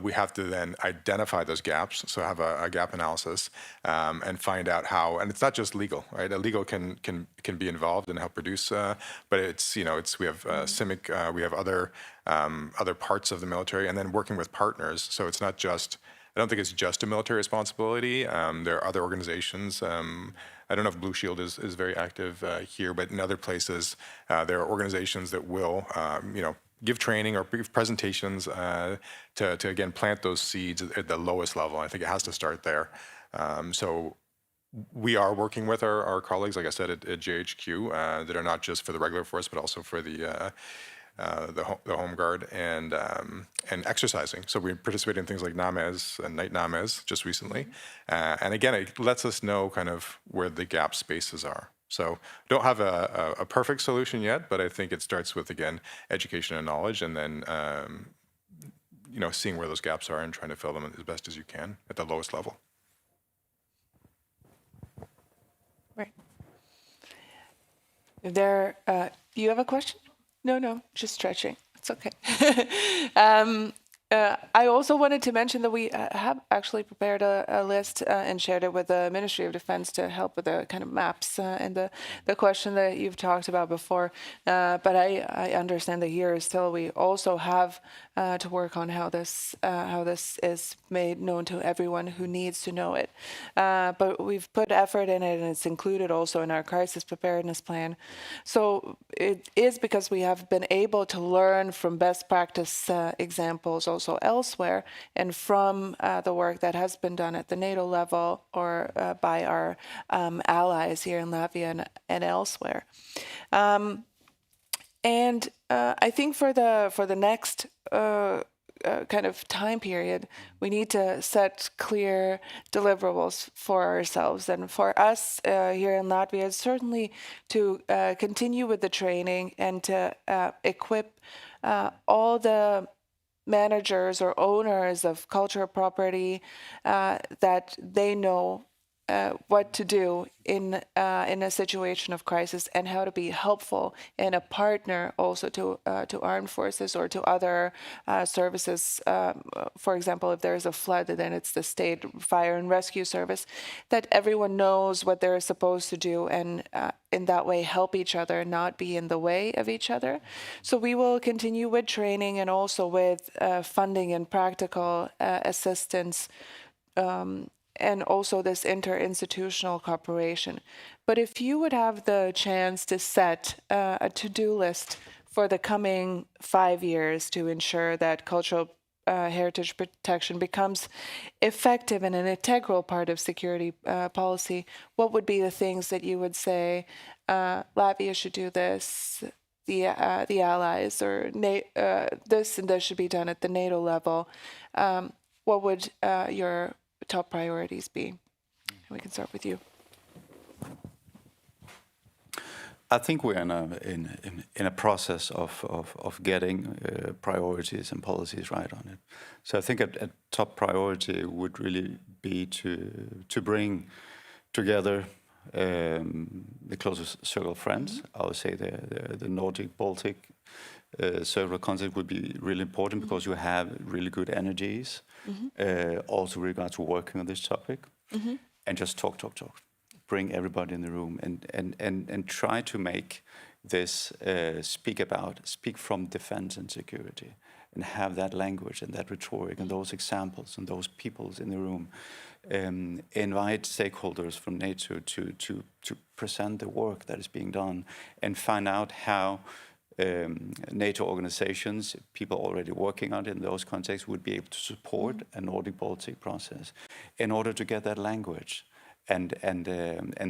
we have to then identify those gaps, so have a gap analysis, and find out how, and it's not just legal, right? A legal can be involved and help produce, but we have CIMIC, we have other parts of the military, and then working with partners. So it's not just, I don't think it's just a military responsibility. There are other organizations. I don't know if Blue Shield is very active here, but in other places, there are organizations that will, give training or give presentations to again plant those seeds at the lowest level. I think it has to start there. So we are working with our colleagues, like I said, at JHQ, that are not just for the regular force, but also for the Home Guard and exercising. So we participate in things like NAMES and night NAMES just recently. And again, it lets us know kind of where the gap spaces are. So don't have a perfect solution yet, but I think it starts with, again, education and knowledge, and then seeing where those gaps are and trying to fill them as best as you can at the lowest level. Right. You have a question? No, just stretching. It's okay. I also wanted to mention that we have actually prepared a list and shared it with the Ministry of Defense to help with the kind of maps and the question that you've talked about before. But I understand that here still we also have to work on how this is made known to everyone who needs to know it. But we've put effort in it, and it's included also in our crisis preparedness plan. So it is because we have been able to learn from best practice examples also elsewhere, and from the work that has been done at the NATO level or by our allies here in Latvia and elsewhere. And I think for the next kind of time period, we need to set clear deliverables for ourselves. And for us here in Latvia, it's certainly to continue with the training and to equip all the managers or owners of cultural property that they know what to do in a situation of crisis, and how to be helpful and a partner also to armed forces or to other services. For example, if there is a flood, then it's the state fire and rescue service, that everyone knows what they're supposed to do, and in that way help each other, not be in the way of each other. So we will continue with training and also with funding and practical assistance, and also this interinstitutional cooperation. But if you would have the chance to set a to-do list for the coming 5 years to ensure that cultural heritage protection becomes effective and an integral part of security policy, what would be the things that you would say, Latvia should do this, the allies, or this and this should be done at the NATO level? What would your top priorities be? we can start with you. I think we're in a process of getting priorities and policies right on it. So I think a top priority would really be to bring together the closest circle of friends. I would say the Nordic Baltic circle concept would be really important because you have really good energies, also with regard to working on this topic, and just talk. Bring everybody in the room and try to make this speak from defense and security, and have that language and that rhetoric and those examples and those peoples in the room. Invite stakeholders from NATO to present the work that is being done, and find out how NATO organizations, people already working on it in those contexts, would be able to support a Nordic-Baltic process in order to get that language and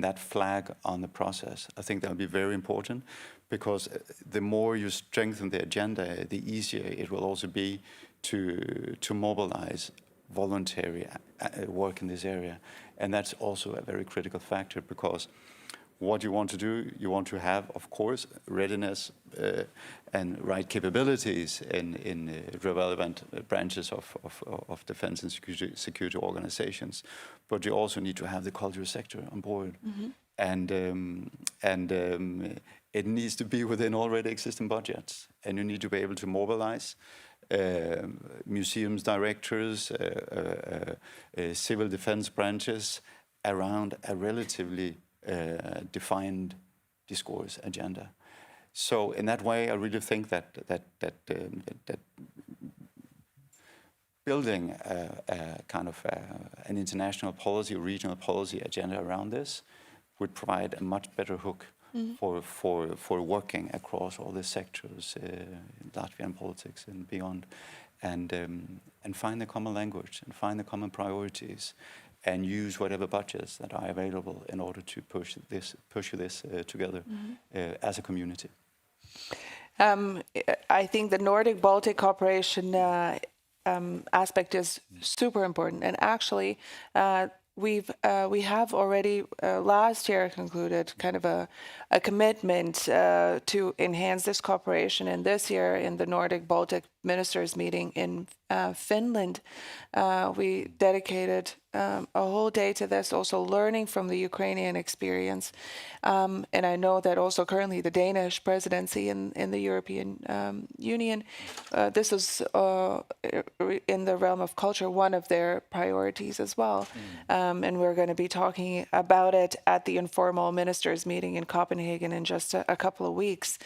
that flag on the process. I think that would be very important, because the more you strengthen the agenda, the easier it will also be to mobilize voluntary work in this area. And that's also a very critical factor, because what you want to do, you want to have, of course, readiness and right capabilities in relevant branches of defense and security organizations, but you also need to have the cultural sector on board, and it needs to be within already existing budgets, and you need to be able to mobilize museums directors, civil defense branches around a relatively defined discourse agenda. So in that way, I really think that building a kind of an international policy, regional policy agenda around this would provide a much better hook for working across all the sectors in Latvian politics and beyond, and find the common language and find the common priorities, and use whatever budgets that are available in order to push this together as a community. I think the Nordic-Baltic cooperation aspect is super important, and actually, we have already last year concluded kind of a commitment to enhance this cooperation, and this year in the Nordic-Baltic ministers meeting in Finland, we dedicated a whole day to this, also learning from the Ukrainian experience. And I know that also currently the Danish presidency in the European Union, this is in the realm of culture, one of their priorities as well. And we're going to be talking about it at the informal ministers meeting in Copenhagen in just a couple of weeks.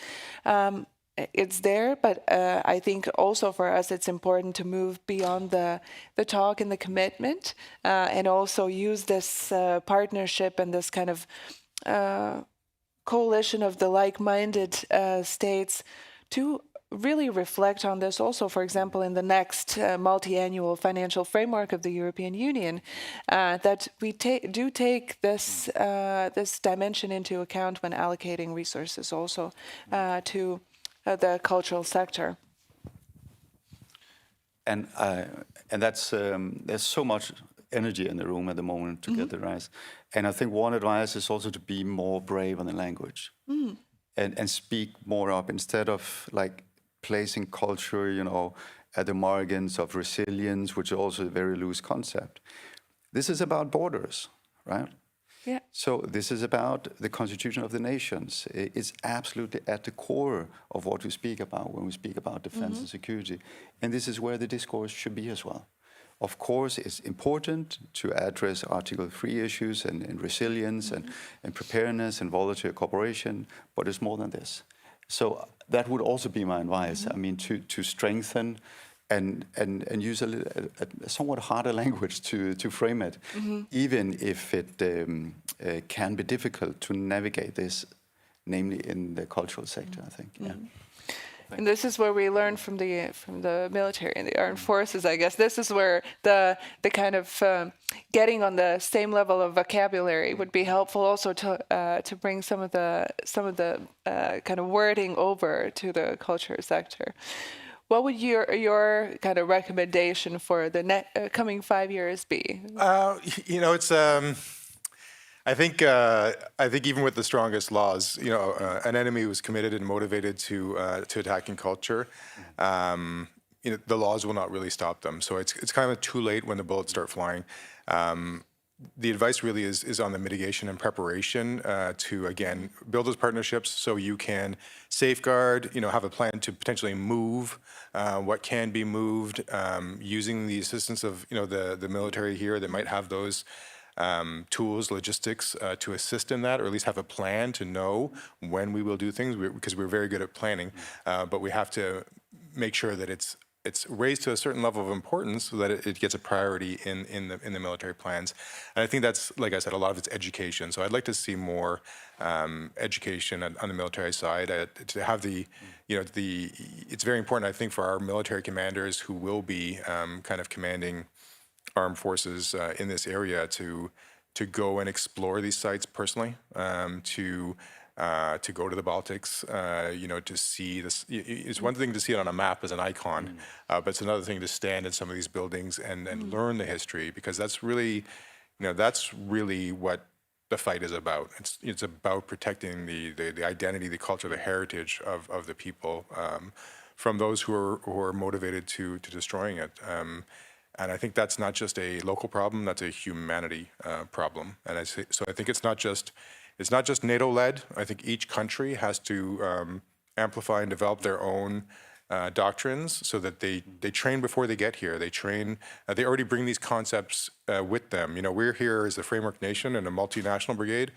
It's there, but I think also for us it's important to move beyond the talk and the commitment, and also use this partnership and this kind of coalition of the like-minded states to really reflect on this also, for example, in the next multi-annual financial framework of the European Union, that we do take this dimension into account when allocating resources also to the cultural sector. And that's there's so much energy in the room at the moment to get the rise. And I think one advice is also to be more brave on the language and speak more up, instead of like placing culture, at the margins of resilience, which is also a very loose concept. This is about borders, right? Yeah. So this is about the constitution of the nations. It's absolutely at the core of what we speak about when we speak about defense and security. And this is where the discourse should be as well. Of course, it's important to address Article 3 issues and resilience and preparedness and voluntary cooperation, but it's more than this. So that would also be my advice. I mean, to strengthen and use a somewhat harder language to frame it, even if it can be difficult to navigate this, namely in the cultural sector, I think. Yeah. And this is where we learn from the military and the armed forces, I guess. This is where the kind of getting on the same level of vocabulary would be helpful, also to bring some of the kind of wording over to the culture sector. What would your kind of recommendation for the coming 5 years be? It's I think even with the strongest laws, an enemy who's committed and motivated to attacking culture, the laws will not really stop them. So it's kind of too late when the bullets start flying. The advice really is on the mitigation and preparation to, again, build those partnerships so you can safeguard, have a plan to potentially move what can be moved, using the assistance of, the military here that might have those tools, logistics to assist in that, or at least have a plan to know when we will do things, because we're very good at planning, but we have to make sure that it's raised to a certain level of importance so that it gets a priority in the military plans. And I think that's, like I said, a lot of it's education. So I'd like to see more education on the military side, to have it's very important, I think, for our military commanders who will be kind of commanding armed forces in this area to go and explore these sites personally, to go to the Baltics, to see this. It's one thing to see it on a map as an icon, but it's another thing to stand in some of these buildings and learn the history, because that's really what the fight is about. It's about protecting the identity, the culture, the heritage of the people from those who are motivated to destroying it. And I think that's not just a local problem; that's a humanity problem. And I think it's not just NATO-led. I think each country has to amplify and develop their own doctrines so that they train before they get here. They train. They already bring these concepts with them. We're here as a framework nation and a multinational brigade,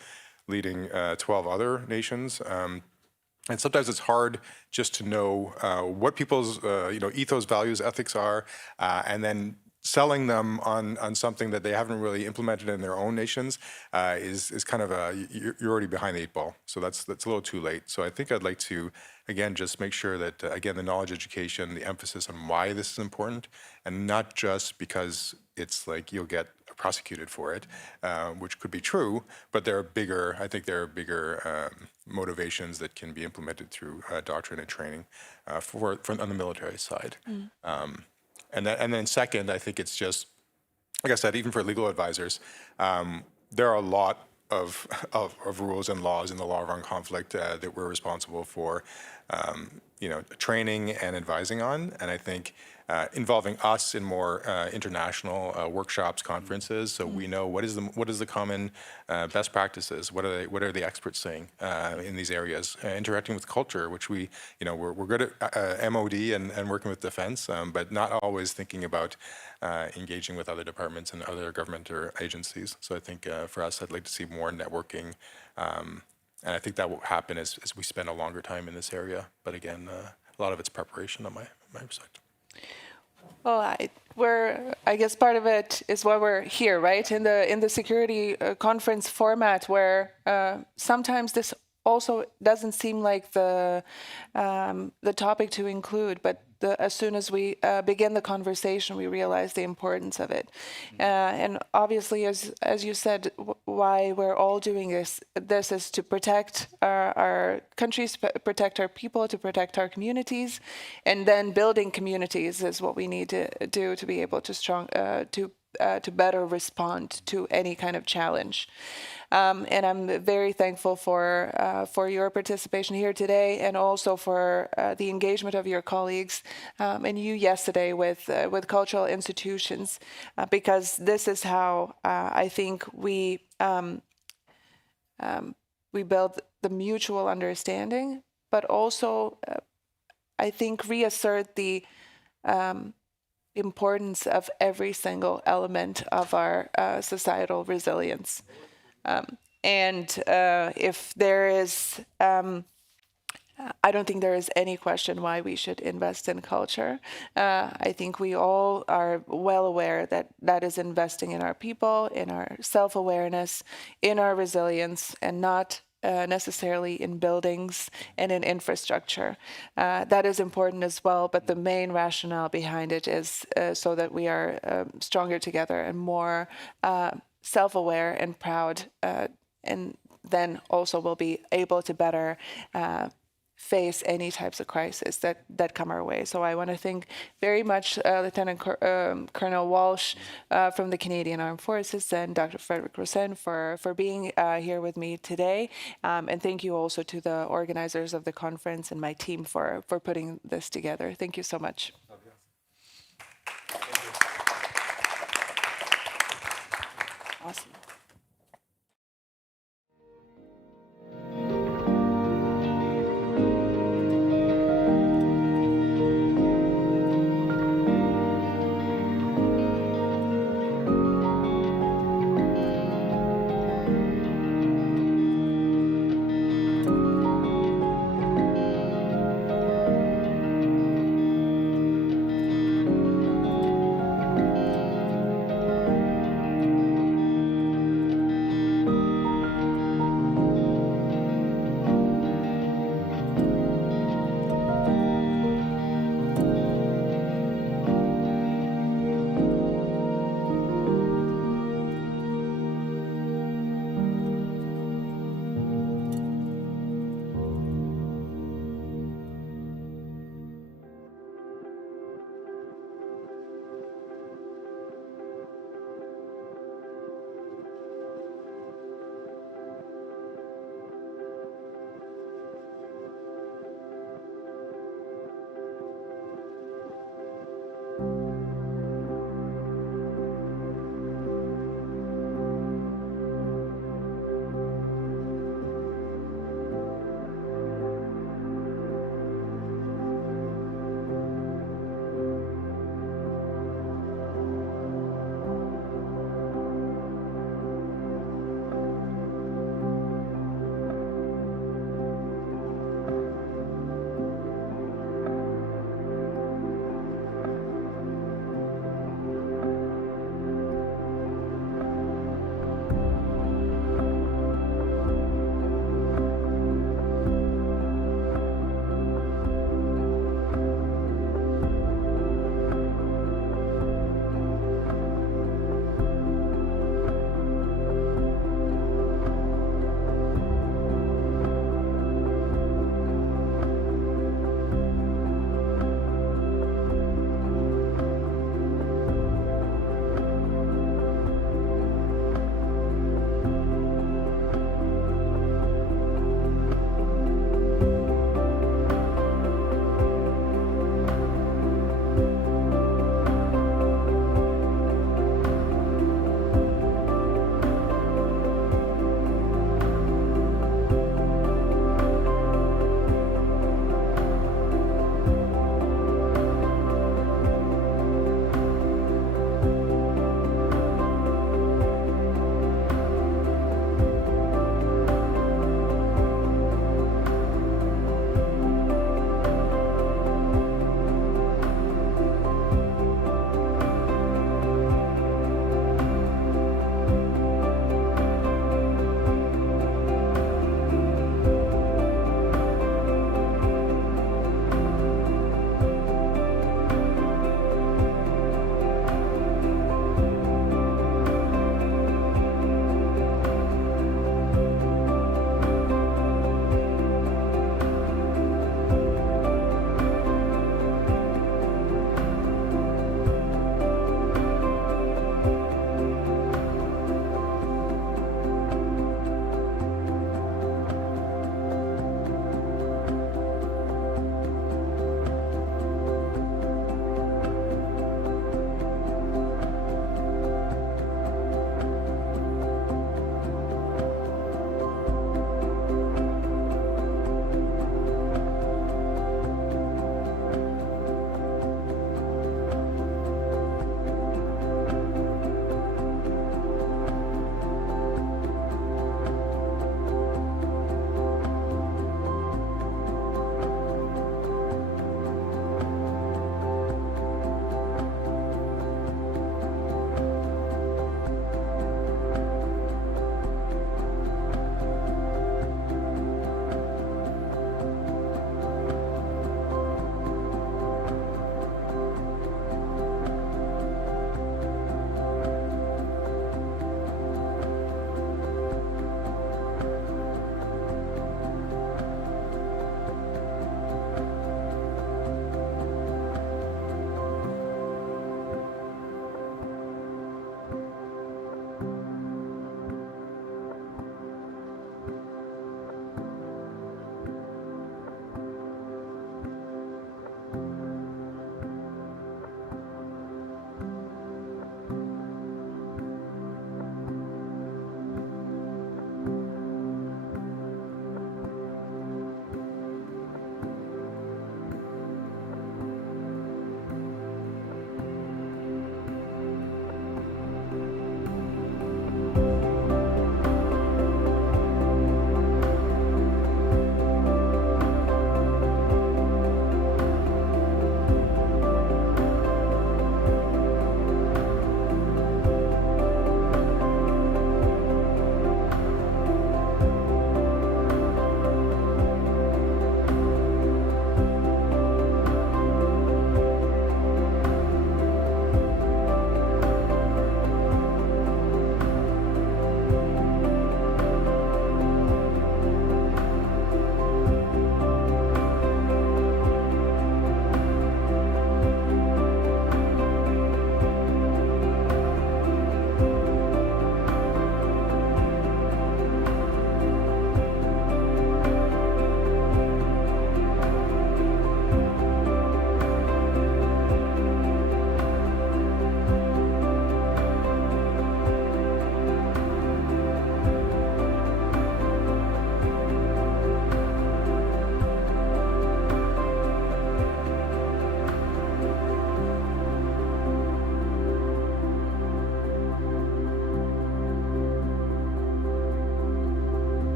leading 12 other nations. And sometimes it's hard just to know what people's ethos, values, ethics are, and then selling them on something that they haven't really implemented in their own nations is kind of you're already behind the eight ball. So that's a little too late. So I think I'd like to, again, just make sure that, again, the knowledge education, the emphasis on why this is important, and not just because it's like you'll get prosecuted for it, which could be true, but there are bigger motivations that can be implemented through doctrine and training for on the military side. And then second, I think it's just, like I said, even for legal advisors, there are a lot of rules and laws in the law of armed conflict that we're responsible for, training and advising on. And I think involving us in more international workshops, conferences, so we know what is the common best practices, what are the experts saying in these areas, interacting with culture, which we're good at MOD and working with defense, but not always thinking about engaging with other departments and other government or agencies. So I think for us, I'd like to see more networking, and I think that will happen as we spend a longer time in this area. But again, a lot of it's preparation on my side. Well, I guess part of it is why we're here, right? In the security conference format, where sometimes this also doesn't seem like the topic to include, but as soon as we begin the conversation, we realize the importance of it. And obviously, as you said, why we're all doing this is to protect our countries, protect our people, to protect our communities, and then building communities is what we need to do to be able to better respond to any kind of challenge. And I'm very thankful for your participation here today, and also for the engagement of your colleagues and you yesterday with cultural institutions, because this is how I think we build the mutual understanding, but also I think reassert the importance of every single element of our societal resilience. And if there is, I don't think there is any question why we should invest in culture. I think we all are well aware that that is investing in our people, in our self-awareness, in our resilience, and not necessarily in buildings and in infrastructure. That is important as well, but the main rationale behind it is so that we are stronger together and more self-aware and proud, and then also will be able to better face any types of crisis that come our way. So I want to thank very much Lieutenant Colonel Walsh from the Canadian Armed Forces and Dr. Frederick Rosen for being here with me today. And thank you also to the organizers of the conference and my team for putting this together. Thank you so much. Awesome.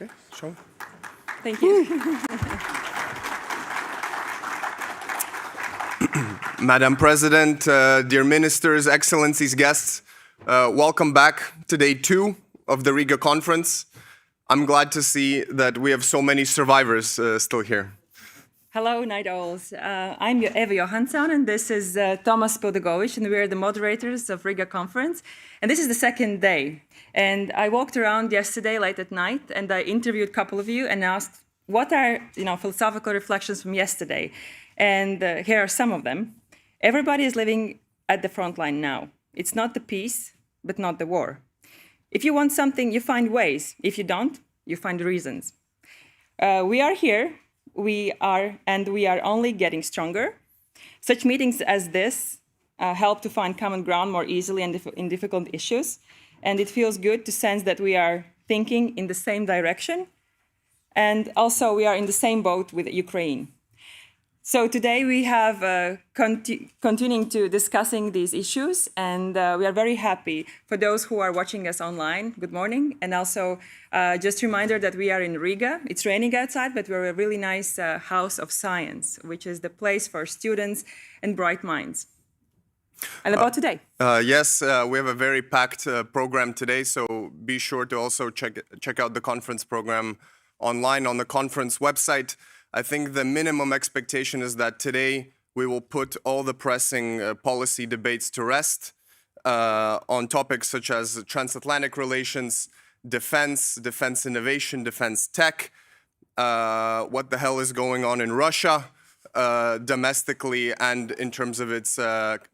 Okay, Sean. Thank you. Madam President, dear ministers, excellencies, guests, welcome back to day 2 of the Riga conference. I'm glad to see that we have so many survivors still here. Hello, night owls. I'm Eva Johansson, and this is Thomas Podegovic, and we're the moderators of Riga conference. And this is the second day. And I walked around yesterday late at night, and I interviewed a couple of you and asked, what are philosophical reflections from yesterday? And here are some of them. Everybody is living at the front line now. It's not the peace, but not the war. If you want something, you find ways. If you don't, you find reasons. We are here. We are only getting stronger. Such meetings as this help to find common ground more easily in difficult issues. And it feels good to sense that we are thinking in the same direction. And also we are in the same boat with Ukraine. So today we have continuing to discussing these issues, and we are very happy for those who are watching us online. Good morning, and also just a reminder that we are in Riga. It's raining outside, but we're a really nice house of science, which is the place for students and bright minds. And about today. Yes, we have a very packed program today, so be sure to also check out the conference program online on the conference website. I think the minimum expectation is that today we will put all the pressing policy debates to rest on topics such as transatlantic relations, defense innovation, defense tech, what the hell is going on in Russia domestically and in terms of its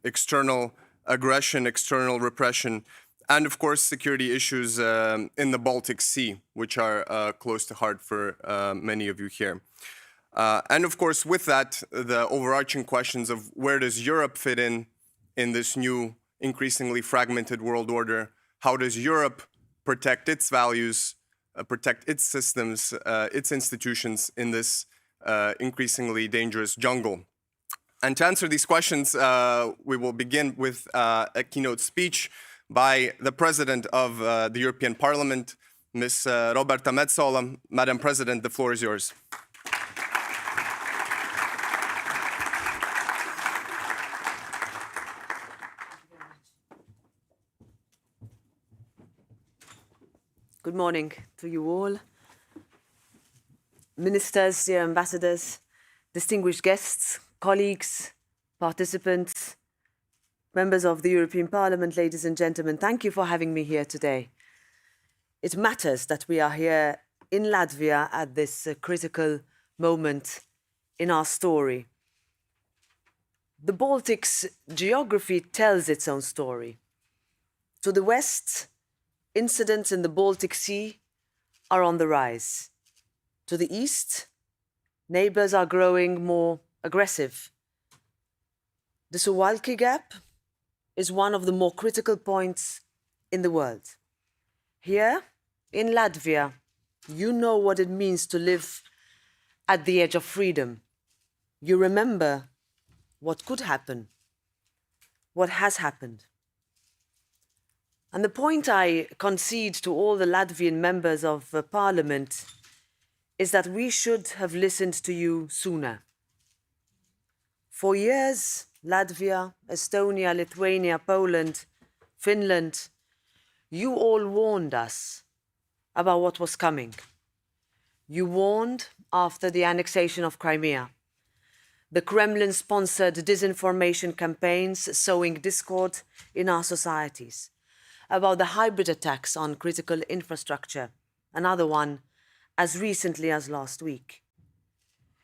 external aggression, external repression, and of course security issues in the Baltic Sea, which are close to heart for many of you here. And of course, with that, the overarching questions of where does Europe fit in this new, increasingly fragmented world order? How does Europe protect its values, protect its systems, its institutions in this increasingly dangerous jungle? And to answer these questions, we will begin with a keynote speech by the President of the European Parliament, Ms. Roberta Metsola. Madam President, the floor is yours. Good morning to you all. Ministers, dear ambassadors, distinguished guests, colleagues, participants, members of the European Parliament, ladies and gentlemen, thank you for having me here today. It matters that we are here in Latvia at this critical moment in our story. The Baltics' geography tells its own story. To the west, incidents in the Baltic Sea are on the rise. To the east, neighbors are growing more aggressive. The Suwalki Gap is one of the more critical points in the world. Here, in Latvia, you know what it means to live at the edge of freedom. You remember what could happen, what has happened. And the point I concede to all the Latvian members of Parliament is that we should have listened to you sooner. For years, Latvia, Estonia, Lithuania, Poland, Finland, you all warned us about what was coming. You warned after the annexation of Crimea, the Kremlin-sponsored disinformation campaigns sowing discord in our societies, about the hybrid attacks on critical infrastructure, another one as recently as last week.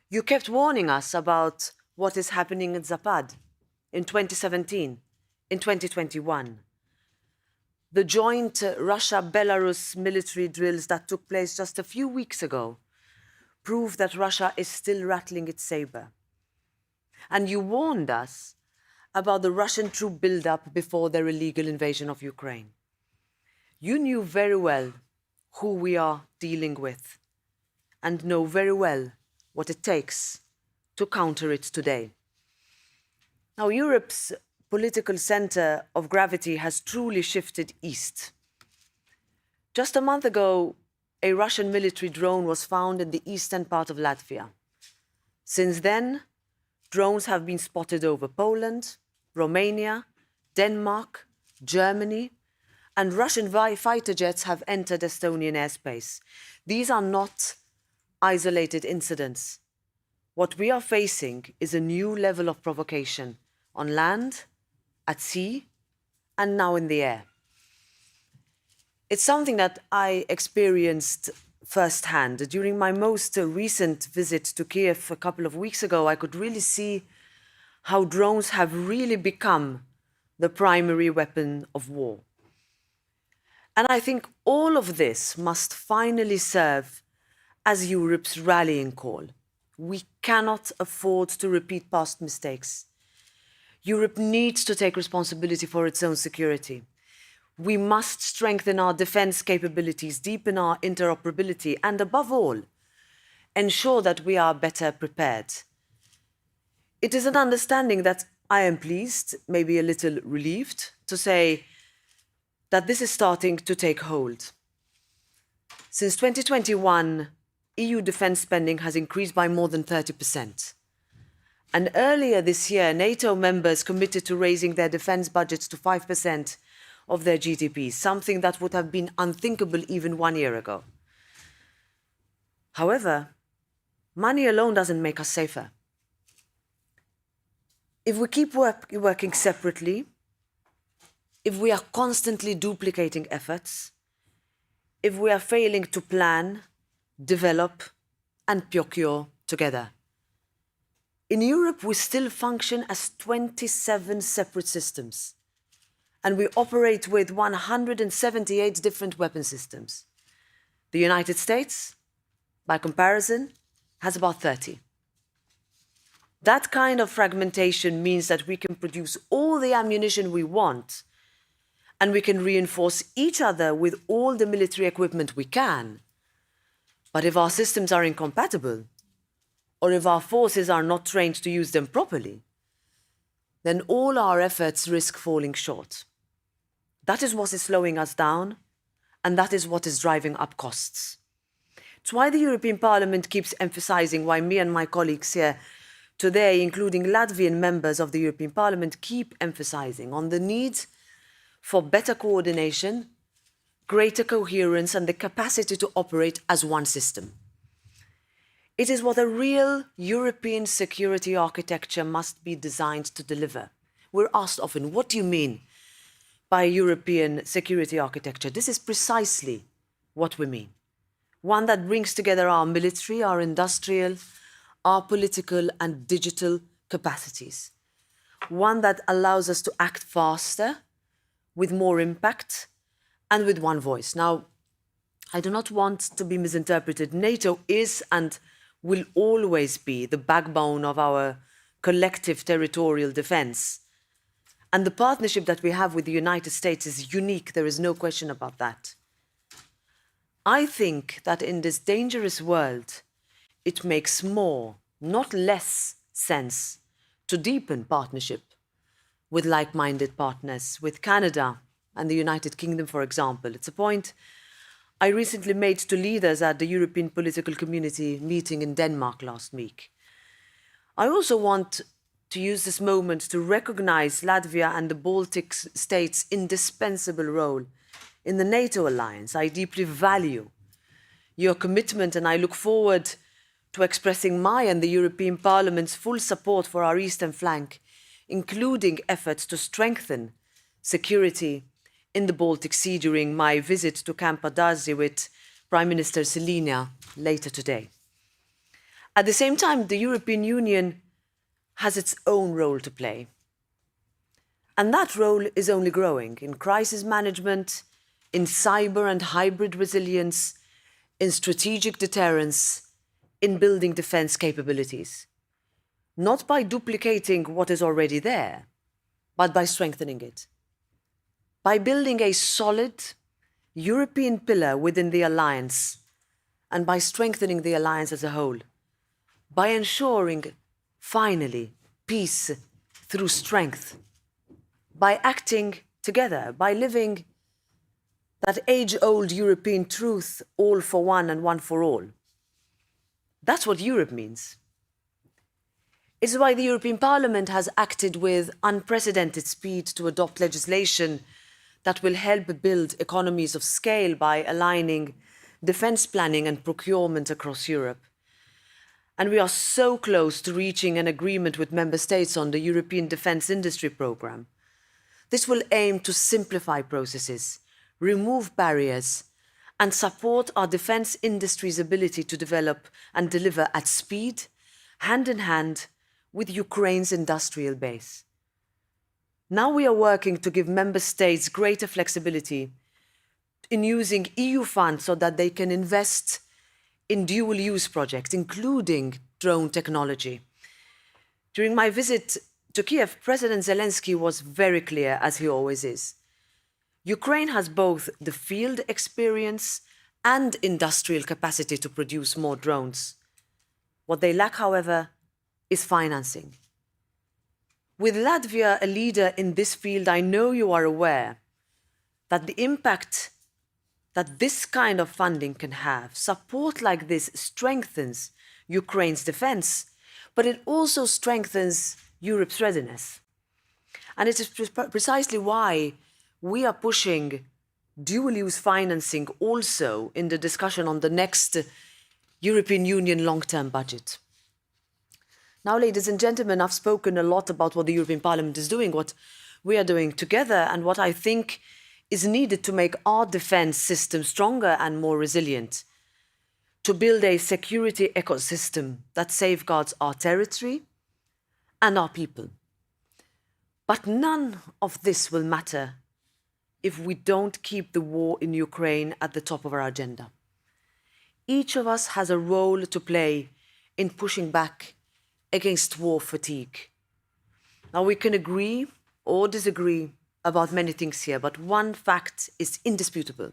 You kept warning us about what is happening in Zapad in 2017, in 2021. The joint Russia-Belarus military drills that took place just a few weeks ago prove that Russia is still rattling its saber. And you warned us about the Russian troop buildup before their illegal invasion of Ukraine. You knew very well who we are dealing with and know very well what it takes to counter it today. Now, Europe's political center of gravity has truly shifted east. Just a month ago, a Russian military drone was found in the eastern part of Latvia. Since then, drones have been spotted over Poland, Romania, Denmark, Germany, and Russian fighter jets have entered Estonian airspace. These are not isolated incidents. What we are facing is a new level of provocation on land, at sea, and now in the air. It's something that I experienced firsthand. During my most recent visit to Kiev a couple of weeks ago, I could really see how drones have really become the primary weapon of war. And I think all of this must finally serve as Europe's rallying call. We cannot afford to repeat past mistakes. Europe needs to take responsibility for its own security. We must strengthen our defense capabilities, deepen our interoperability, and above all, ensure that we are better prepared. It is an understanding that I am pleased, maybe a little relieved, to say that this is starting to take hold. Since 2021, EU defense spending has increased by more than 30%. And earlier this year, NATO members committed to raising their defense budgets to 5% of their GDP, something that would have been unthinkable even 1 year ago. However, money alone doesn't make us safer. If we keep working separately, if we are constantly duplicating efforts, if we are failing to plan, develop, and procure together. In Europe, we still function as 27 separate systems, and we operate with 178 different weapon systems. The United States, by comparison, has about 30. That kind of fragmentation means that we can produce all the ammunition we want, and we can reinforce each other with all the military equipment we can. But if our systems are incompatible, or if our forces are not trained to use them properly, then all our efforts risk falling short. That is what is slowing us down, and that is what is driving up costs. It's why the European Parliament keeps emphasizing, why me and my colleagues here today, including Latvian members of the European Parliament, keep emphasizing on the need for better coordination, greater coherence, and the capacity to operate as one system. It is what a real European security architecture must be designed to deliver. We're asked often, what do you mean by European security architecture? This is precisely what we mean. One that brings together our military, our industrial, our political and digital capacities. One that allows us to act faster, with more impact, and with one voice. Now, I do not want to be misinterpreted. NATO is and will always be the backbone of our collective territorial defense. And the partnership that we have with the United States is unique. There is no question about that. I think that in this dangerous world, it makes more, not less, sense to deepen partnership with like-minded partners, with Canada and the United Kingdom, for example. It's a point I recently made to leaders at the European Political Community meeting in Denmark last week. I also want to use this moment to recognize Latvia and the Baltic states' indispensable role in the NATO alliance. I deeply value your commitment, and I look forward to expressing my and the European Parliament's full support for our eastern flank, including efforts to strengthen security in the Baltic Sea during my visit to Camp Padazi with Prime Minister Selina later today. At the same time, the European Union has its own role to play. And that role is only growing in crisis management, in cyber and hybrid resilience, in strategic deterrence, in building defense capabilities. Not by duplicating what is already there, but by strengthening it. By building a solid European pillar within the alliance, and by strengthening the alliance as a whole. By ensuring, finally, peace through strength. By acting together, by living that age-old European truth, all for one and one for all. That's what Europe means. It's why the European Parliament has acted with unprecedented speed to adopt legislation that will help build economies of scale by aligning defence planning and procurement across Europe. And we are so close to reaching an agreement with Member States on the European Defence Industry Programme. This will aim to simplify processes, remove barriers, and support our defence industry's ability to develop and deliver at speed, hand in hand with Ukraine's industrial base. Now we are working to give Member States greater flexibility in using EU funds so that they can invest in dual-use projects, including drone technology. During my visit to Kiev, President Zelensky was very clear, as he always is. Ukraine has both the field experience and industrial capacity to produce more drones. What they lack, however, is financing. With Latvia a leader in this field, I know you are aware that the impact that this kind of funding can have, support like this strengthens Ukraine's defense, but it also strengthens Europe's readiness. And it is precisely why we are pushing dual-use financing also in the discussion on the next European Union long-term budget. Now, ladies and gentlemen, I've spoken a lot about what the European Parliament is doing, what we are doing together, and what I think is needed to make our defence system stronger and more resilient, to build a security ecosystem that safeguards our territory and our people. But none of this will matter if we don't keep the war in Ukraine at the top of our agenda. Each of us has a role to play in pushing back against war fatigue. Now, we can agree or disagree about many things here, but one fact is indisputable.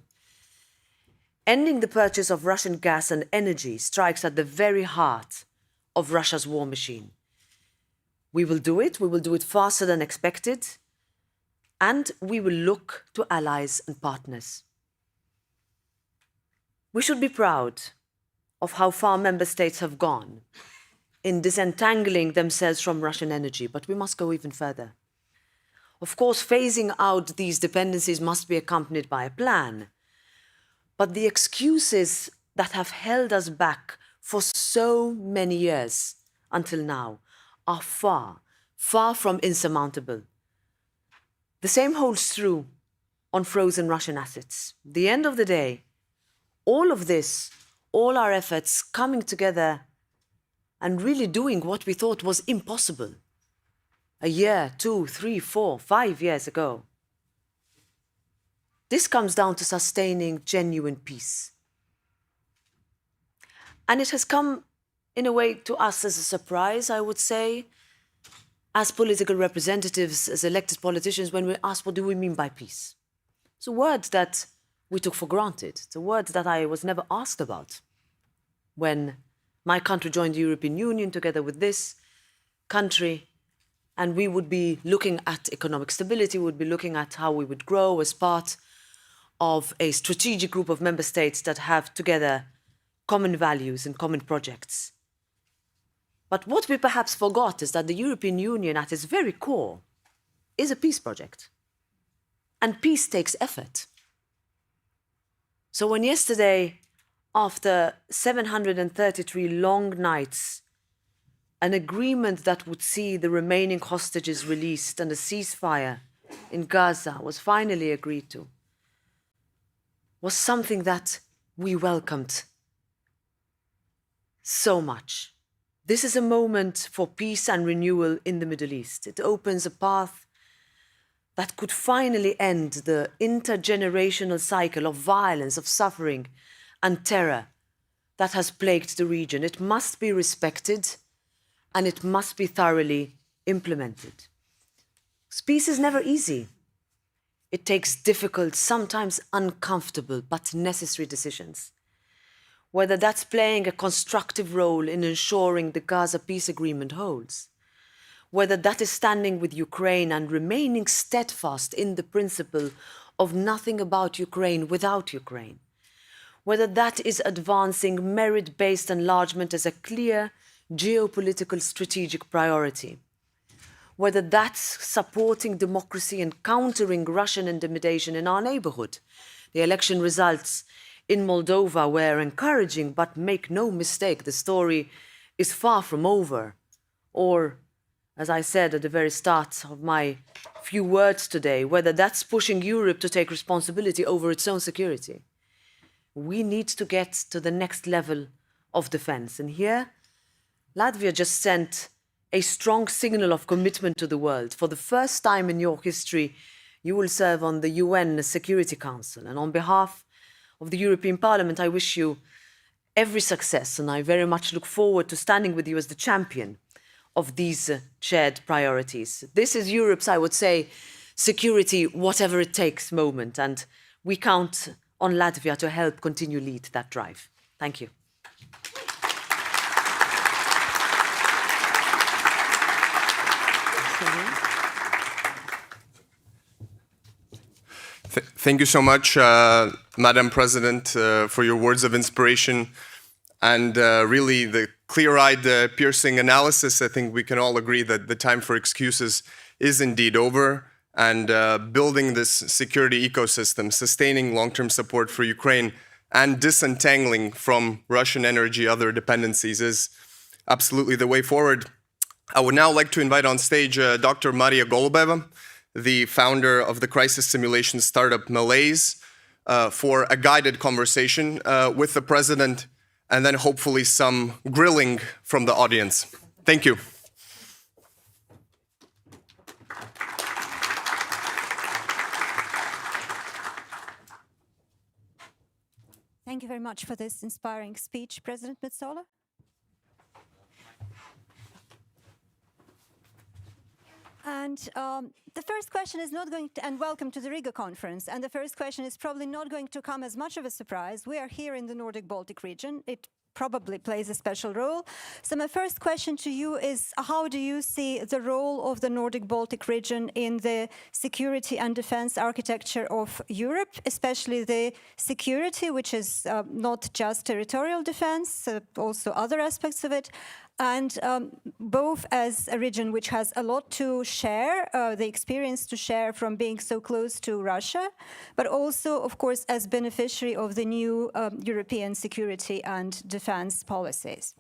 Ending the purchase of Russian gas and energy strikes at the very heart of Russia's war machine. We will do it faster than expected, and we will look to allies and partners. We should be proud of how far Member States have gone in disentangling themselves from Russian energy, but we must go even further. Of course, phasing out these dependencies must be accompanied by a plan, but the excuses that have held us back for so many years until now are far, far from insurmountable. The same holds true on frozen Russian assets. At the end of the day, all of this, all our efforts coming together and really doing what we thought was impossible a year, 2, 3, 4, 5 years ago. This comes down to sustaining genuine peace. And it has come, in a way, to us as a surprise, I would say, as political representatives, as elected politicians, when we ask, what do we mean by peace? It's a word that we took for granted. It's a word that I was never asked about when my country joined the European Union together with this country, and we would be looking at economic stability, we would be looking at how we would grow as part of a strategic group of member states that have together common values and common projects. But what we perhaps forgot is that the European Union, at its very core, is a peace project. And peace takes effort. So when yesterday, after 733 long nights, an agreement that would see the remaining hostages released and a ceasefire in Gaza was finally agreed to, was something that we welcomed so much. This is a moment for peace and renewal in the Middle East. It opens a path that could finally end the intergenerational cycle of violence, of suffering and terror that has plagued the region. It must be respected and it must be thoroughly implemented. Peace is never easy. It takes difficult, sometimes uncomfortable, but necessary decisions. Whether that's playing a constructive role in ensuring the Gaza peace agreement holds, whether that is standing with Ukraine and remaining steadfast in the principle of nothing about Ukraine without Ukraine, whether that is advancing merit-based enlargement as a clear geopolitical strategic priority, whether that's supporting democracy and countering Russian intimidation in our neighborhood. The election results in Moldova were encouraging, but make no mistake, the story is far from over. Or, as I said at the very start of my few words today, whether that's pushing Europe to take responsibility over its own security. We need to get to the next level of defense. And here, Latvia just sent a strong signal of commitment to the world. For the first time in your history, you will serve on the UN Security Council. And on behalf of the European Parliament, I wish you every success. And I very much look forward to standing with you as the champion of these shared priorities. This is Europe's, I would say, security, whatever it takes moment. And we count on Latvia to help continue lead that drive. Thank you. Thank you so much, Madam President, for your words of inspiration and really the clear-eyed, piercing analysis. I think we can all agree that the time for excuses is indeed over, and building this security ecosystem, sustaining long-term support for Ukraine, and disentangling from Russian energy other dependencies is absolutely the way forward. I would now like to invite on stage Dr. Maria Golubeva, the founder of the crisis simulation startup Malaise, for a guided conversation with the President, and then hopefully some grilling from the audience. Thank you. Thank you very much for this inspiring speech, President Metsola. And the first question is not going to, and welcome to the Riga conference. And the first question is probably not going to come as much of a surprise. We are here in the Nordic-Baltic region. It probably plays a special role. So my first question to you is, how do you see the role of the Nordic-Baltic region in the security and defense architecture of Europe, especially the security, which is not just territorial defense, also other aspects of it? And both as a region which has a lot to share, the experience to share from being so close to Russia, but also, of course, as beneficiary of the new European security and defense policies.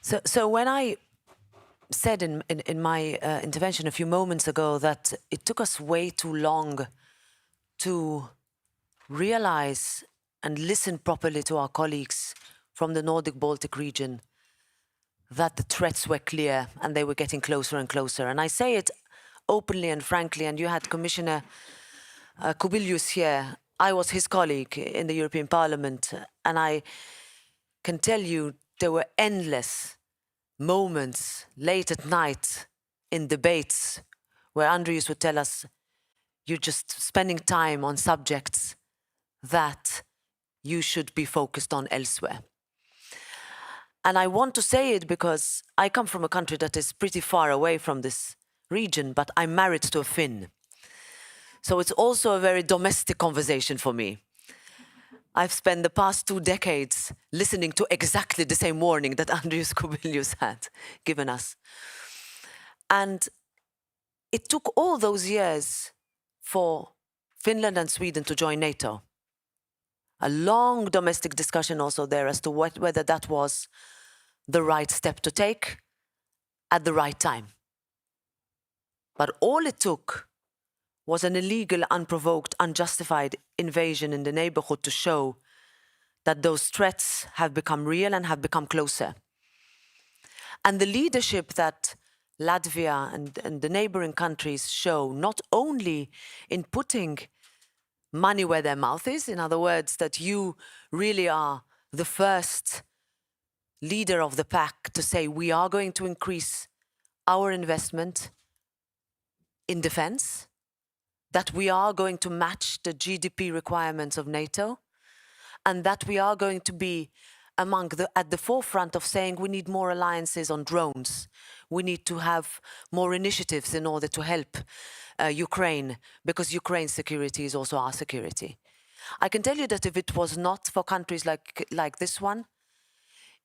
So when I said in my intervention a few moments ago that it took us way too long to realize and listen properly to our colleagues from the Nordic-Baltic region, that the threats were clear and they were getting closer and closer. And I say it openly and frankly, and you had Commissioner Kubilius here. I was his colleague in the European Parliament, and I can tell you there were endless moments late at night in debates where Andrius would tell us, you're just spending time on subjects that you should be focused on elsewhere. And I want to say it because I come from a country that is pretty far away from this region, but I'm married to a Finn. So it's also a very domestic conversation for me. I've spent the past 2 decades listening to exactly the same warning that Andrius Kubilius had given us. And it took all those years for Finland and Sweden to join NATO. A long domestic discussion also there as to whether that was the right step to take at the right time. But all it took was an illegal, unprovoked, unjustified invasion in the neighborhood to show that those threats have become real and have become closer. And the leadership that Latvia and the neighboring countries show, not only in putting money where their mouth is, in other words, that you really are the first leader of the pack to say we are going to increase our investment in defense, that we are going to match the GDP requirements of NATO, and that we are going to be at the forefront of saying we need more alliances on drones. We need to have more initiatives in order to help Ukraine, because Ukraine's security is also our security. I can tell you that if it was not for countries like this one,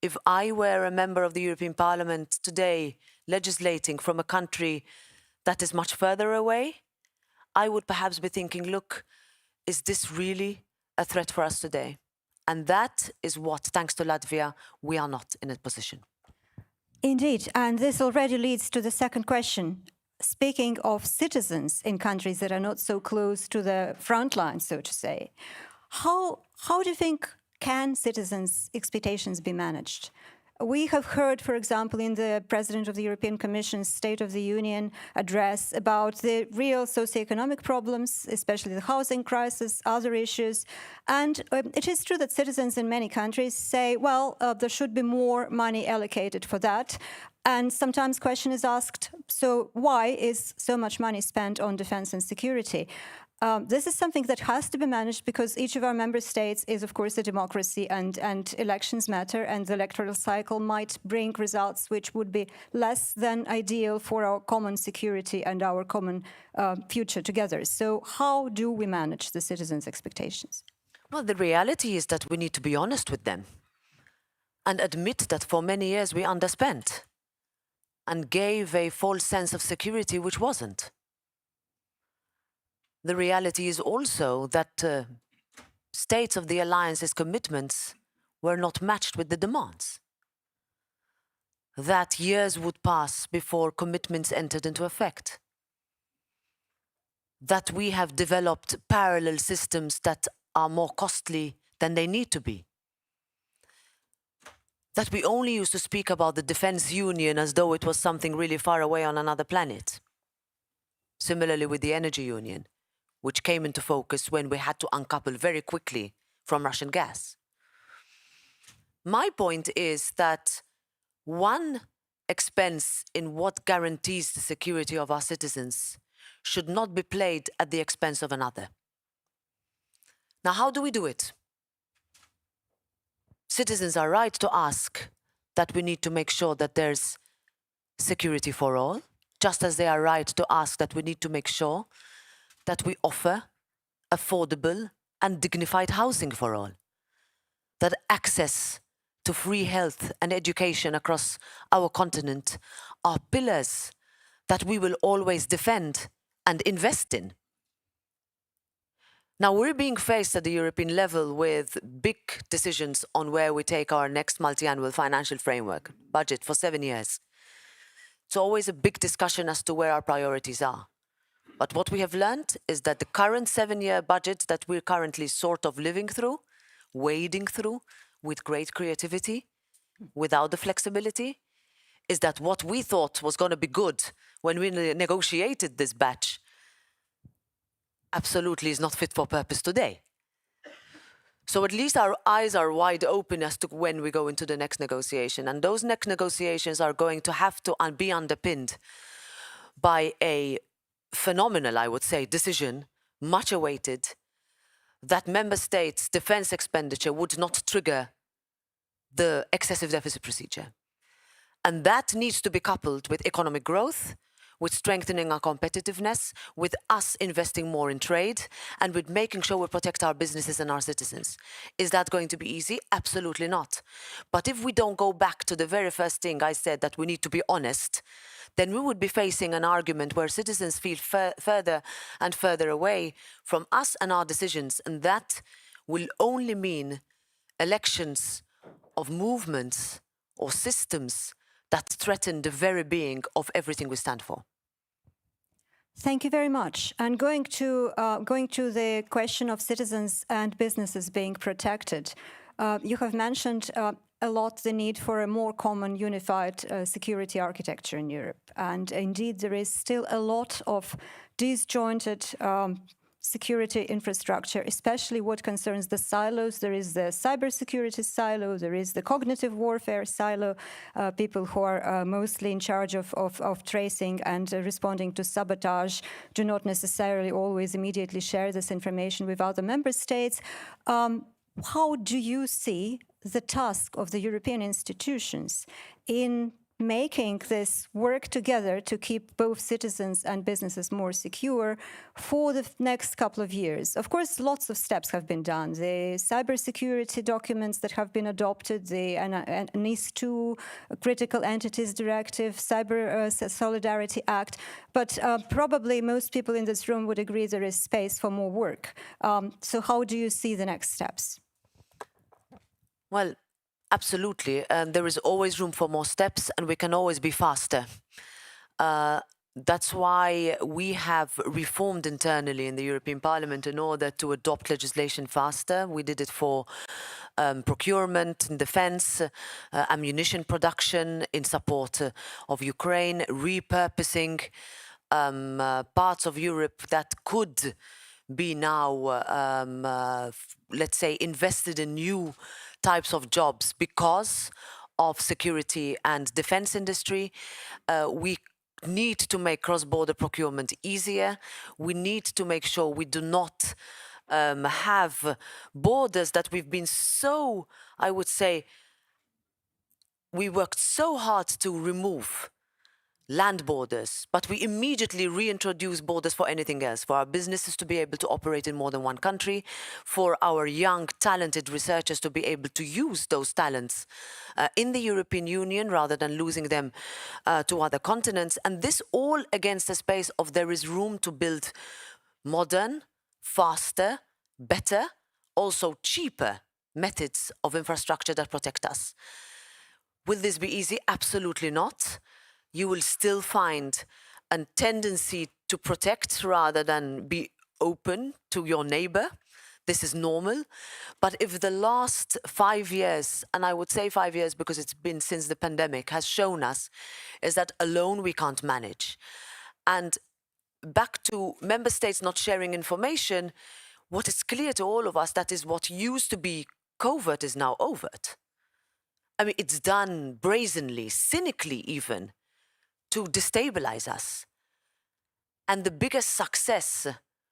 if I were a member of the European Parliament today legislating from a country that is much further away, I would perhaps be thinking, look, is this really a threat for us today? And that is what, thanks to Latvia, we are not in a position. Indeed, and this already leads to the second question. Speaking of citizens in countries that are not so close to the front line, so to say, how do you think can citizens' expectations be managed? We have heard, for example, in the President of the European Commission's State of the Union address about the real socioeconomic problems, especially the housing crisis, other issues. And it is true that citizens in many countries say, well, there should be more money allocated for that. And sometimes question is asked, so why is so much money spent on defense and security? This is something that has to be managed because each of our member states is, of course, a democracy and elections matter, and the electoral cycle might bring results which would be less than ideal for our common security and our common future together. So how do we manage the citizens' expectations? Well, the reality is that we need to be honest with them and admit that for many years we underspent and gave a false sense of security which wasn't. The reality is also that states of the alliance's commitments were not matched with the demands. That years would pass before commitments entered into effect. That we have developed parallel systems that are more costly than they need to be. That we only used to speak about the defense union as though it was something really far away on another planet. Similarly with the energy union, which came into focus when we had to uncouple very quickly from Russian gas. My point is that one expense in what guarantees the security of our citizens should not be played at the expense of another. Now, how do we do it? Citizens are right to ask that we need to make sure that there's security for all, just as they are right to ask that we need to make sure that we offer affordable and dignified housing for all, that access to free health and education across our continent are pillars that we will always defend and invest in. Now, we're being faced at the European level with big decisions on where we take our next multi-annual financial framework, budget for 7 years. It's always a big discussion as to where our priorities are. But what we have learned is that the current 7-year budget that we're currently sort of living through, wading through with great creativity, without the flexibility, is that what we thought was going to be good when we negotiated this batch absolutely is not fit for purpose today. So at least our eyes are wide open as to when we go into the next negotiation. And those next negotiations are going to have to be underpinned by a phenomenal, I would say, decision, much awaited, that member states' defense expenditure would not trigger the excessive deficit procedure. And that needs to be coupled with economic growth, with strengthening our competitiveness, with us investing more in trade, and with making sure we protect our businesses and our citizens. Is that going to be easy? Absolutely not. But if we don't go back to the very first thing I said, that we need to be honest, then we would be facing an argument where citizens feel further and further away from us and our decisions, and that will only mean elections of movements or systems that threaten the very being of everything we stand for. Thank you very much. And going to the question of citizens and businesses being protected, you have mentioned a lot the need for a more common unified security architecture in Europe. And indeed, there is still a lot of disjointed security infrastructure, especially what concerns the silos. There is the cybersecurity silo, there is the cognitive warfare silo, people who are mostly in charge of tracing and responding to sabotage do not necessarily always immediately share this information with other member states. How do you see the task of the European institutions in making this work together to keep both citizens and businesses more secure for the next couple of years? Of course, lots of steps have been done. The cybersecurity documents that have been adopted, the NIS2 Critical Entities Directive, Cyber Solidarity Act, but probably most people in this room would agree there is space for more work. So how do you see the next steps? Well, absolutely. There is always room for more steps, and we can always be faster. That's why we have reformed internally in the European Parliament in order to adopt legislation faster. We did it for procurement and defense, ammunition production in support of Ukraine, repurposing parts of Europe that could be now, let's say, invested in new types of jobs because of security and defense industry. We need to make cross-border procurement easier. We need to make sure we do not have borders that we've been so, I would say, we worked so hard to remove land borders, but we immediately reintroduce borders for anything else, for our businesses to be able to operate in more than one country, for our young, talented researchers to be able to use those talents in the European Union rather than losing them to other continents. And this all against the space of there is room to build modern, faster, better, also cheaper methods of infrastructure that protect us. Will this be easy? Absolutely not. You will still find a tendency to protect rather than be open to your neighbor. This is normal. But if the last 5 years, and I would say 5 years because it's been since the pandemic, has shown us is that alone we can't manage. And back to member states not sharing information, what is clear to all of us, that is what used to be covert is now overt. I mean, it's done brazenly, cynically even, to destabilize us. And the biggest success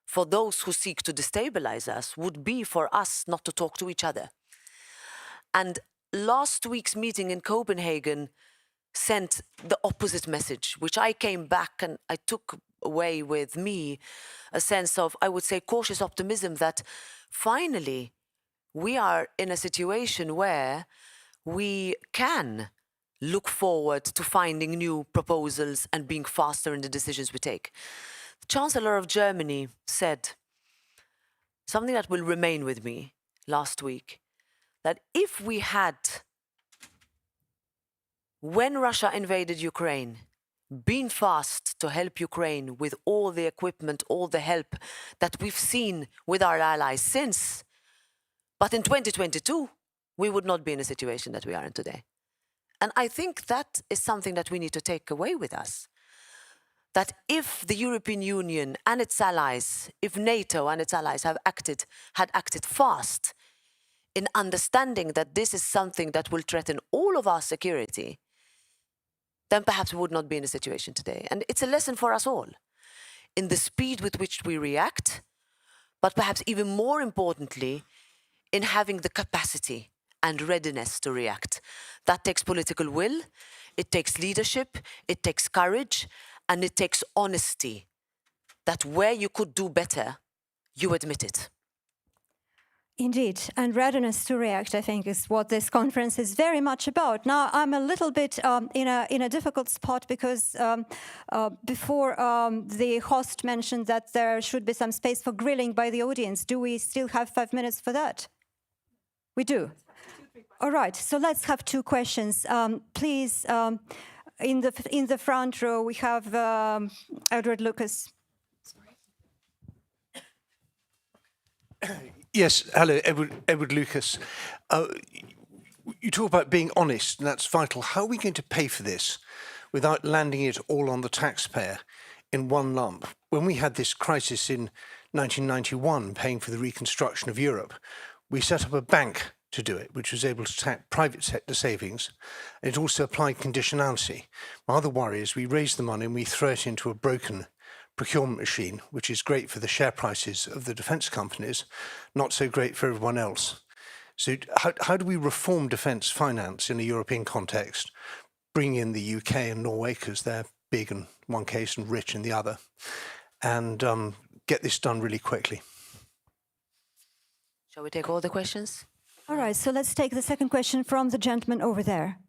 for those who seek to destabilize us would be for us not to talk to each other. And last week's meeting in Copenhagen sent the opposite message, which I came back and I took away with me a sense of, I would say, cautious optimism that finally we are in a situation where we can look forward to finding new proposals and being faster in the decisions we take. The Chancellor of Germany said something that will remain with me last week, that if we had, when Russia invaded Ukraine, been fast to help Ukraine with all the equipment, all the help that we've seen with our allies since, but in 2022, we would not be in a situation that we are in today. And I think that is something that we need to take away with us. That if the European Union and its allies, if NATO and its allies had acted fast in understanding that this is something that will threaten all of our security, then perhaps we would not be in a situation today. And it's a lesson for us all in the speed with which we react, but perhaps even more importantly, in having the capacity and readiness to react. That takes political will, it takes leadership, it takes courage, and it takes honesty. That where you could do better, you admit it. Indeed, and readiness to react, I think, is what this conference is very much about. Now, I'm a little bit in a difficult spot because before the host mentioned that there should be some space for grilling by the audience. Do we still have 5 minutes for that? We do. All right, so let's have 2 questions. Please, in the front row, we have Edward Lucas. Yes, hello, Edward Lucas. You talk about being honest, and that's vital. How are we going to pay for this without landing it all on the taxpayer in one lump? When we had this crisis in 1991, paying for the reconstruction of Europe, we set up a bank to do it, which was able to tap private sector savings. It also applied conditionality. My other worry is we raise the money and we throw it into a broken procurement machine, which is great for the share prices of the defence companies, not so great for everyone else. So how do we reform defence finance in a European context, bring in the UK and Norway, because they're big in one case and rich in the other, and get this done really quickly. Shall we take all the questions? All right, so let's take the second question from the gentleman over there.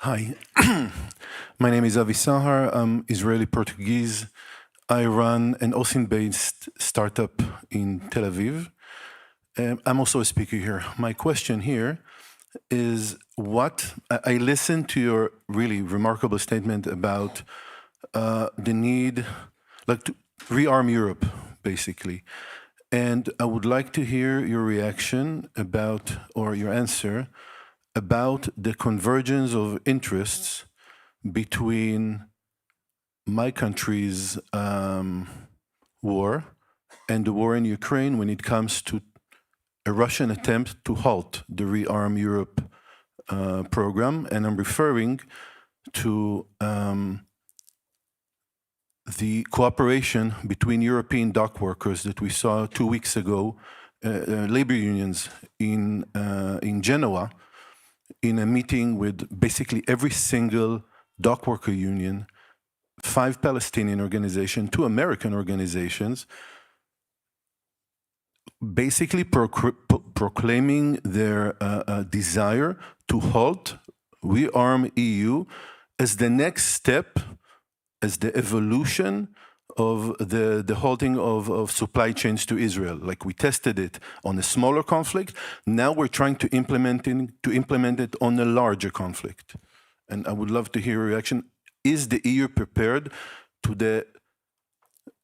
Hi, my name is Avi Sahar. I'm Israeli Portuguese. I run an Austin-based startup in Tel Aviv. I'm also a speaker here. My question here is I listened to your really remarkable statement about the need, like to rearm Europe, basically. And I would like to hear your reaction about, or your answer, about the convergence of interests between my country's war and the war in Ukraine when it comes to a Russian attempt to halt the Rearm Europe program. And I'm referring to the cooperation between European dock workers that we saw 2 weeks ago, labor unions in Genoa, in a meeting with basically every single dock worker union, 5 Palestinian organizations, 2 American organizations, basically proclaiming their desire to halt Rearm EU as the next step, as the evolution of the halting of supply chains to Israel. Like we tested it on a smaller conflict, now we're trying to implement it on a larger conflict. And I would love to hear your reaction. Is the EU prepared to the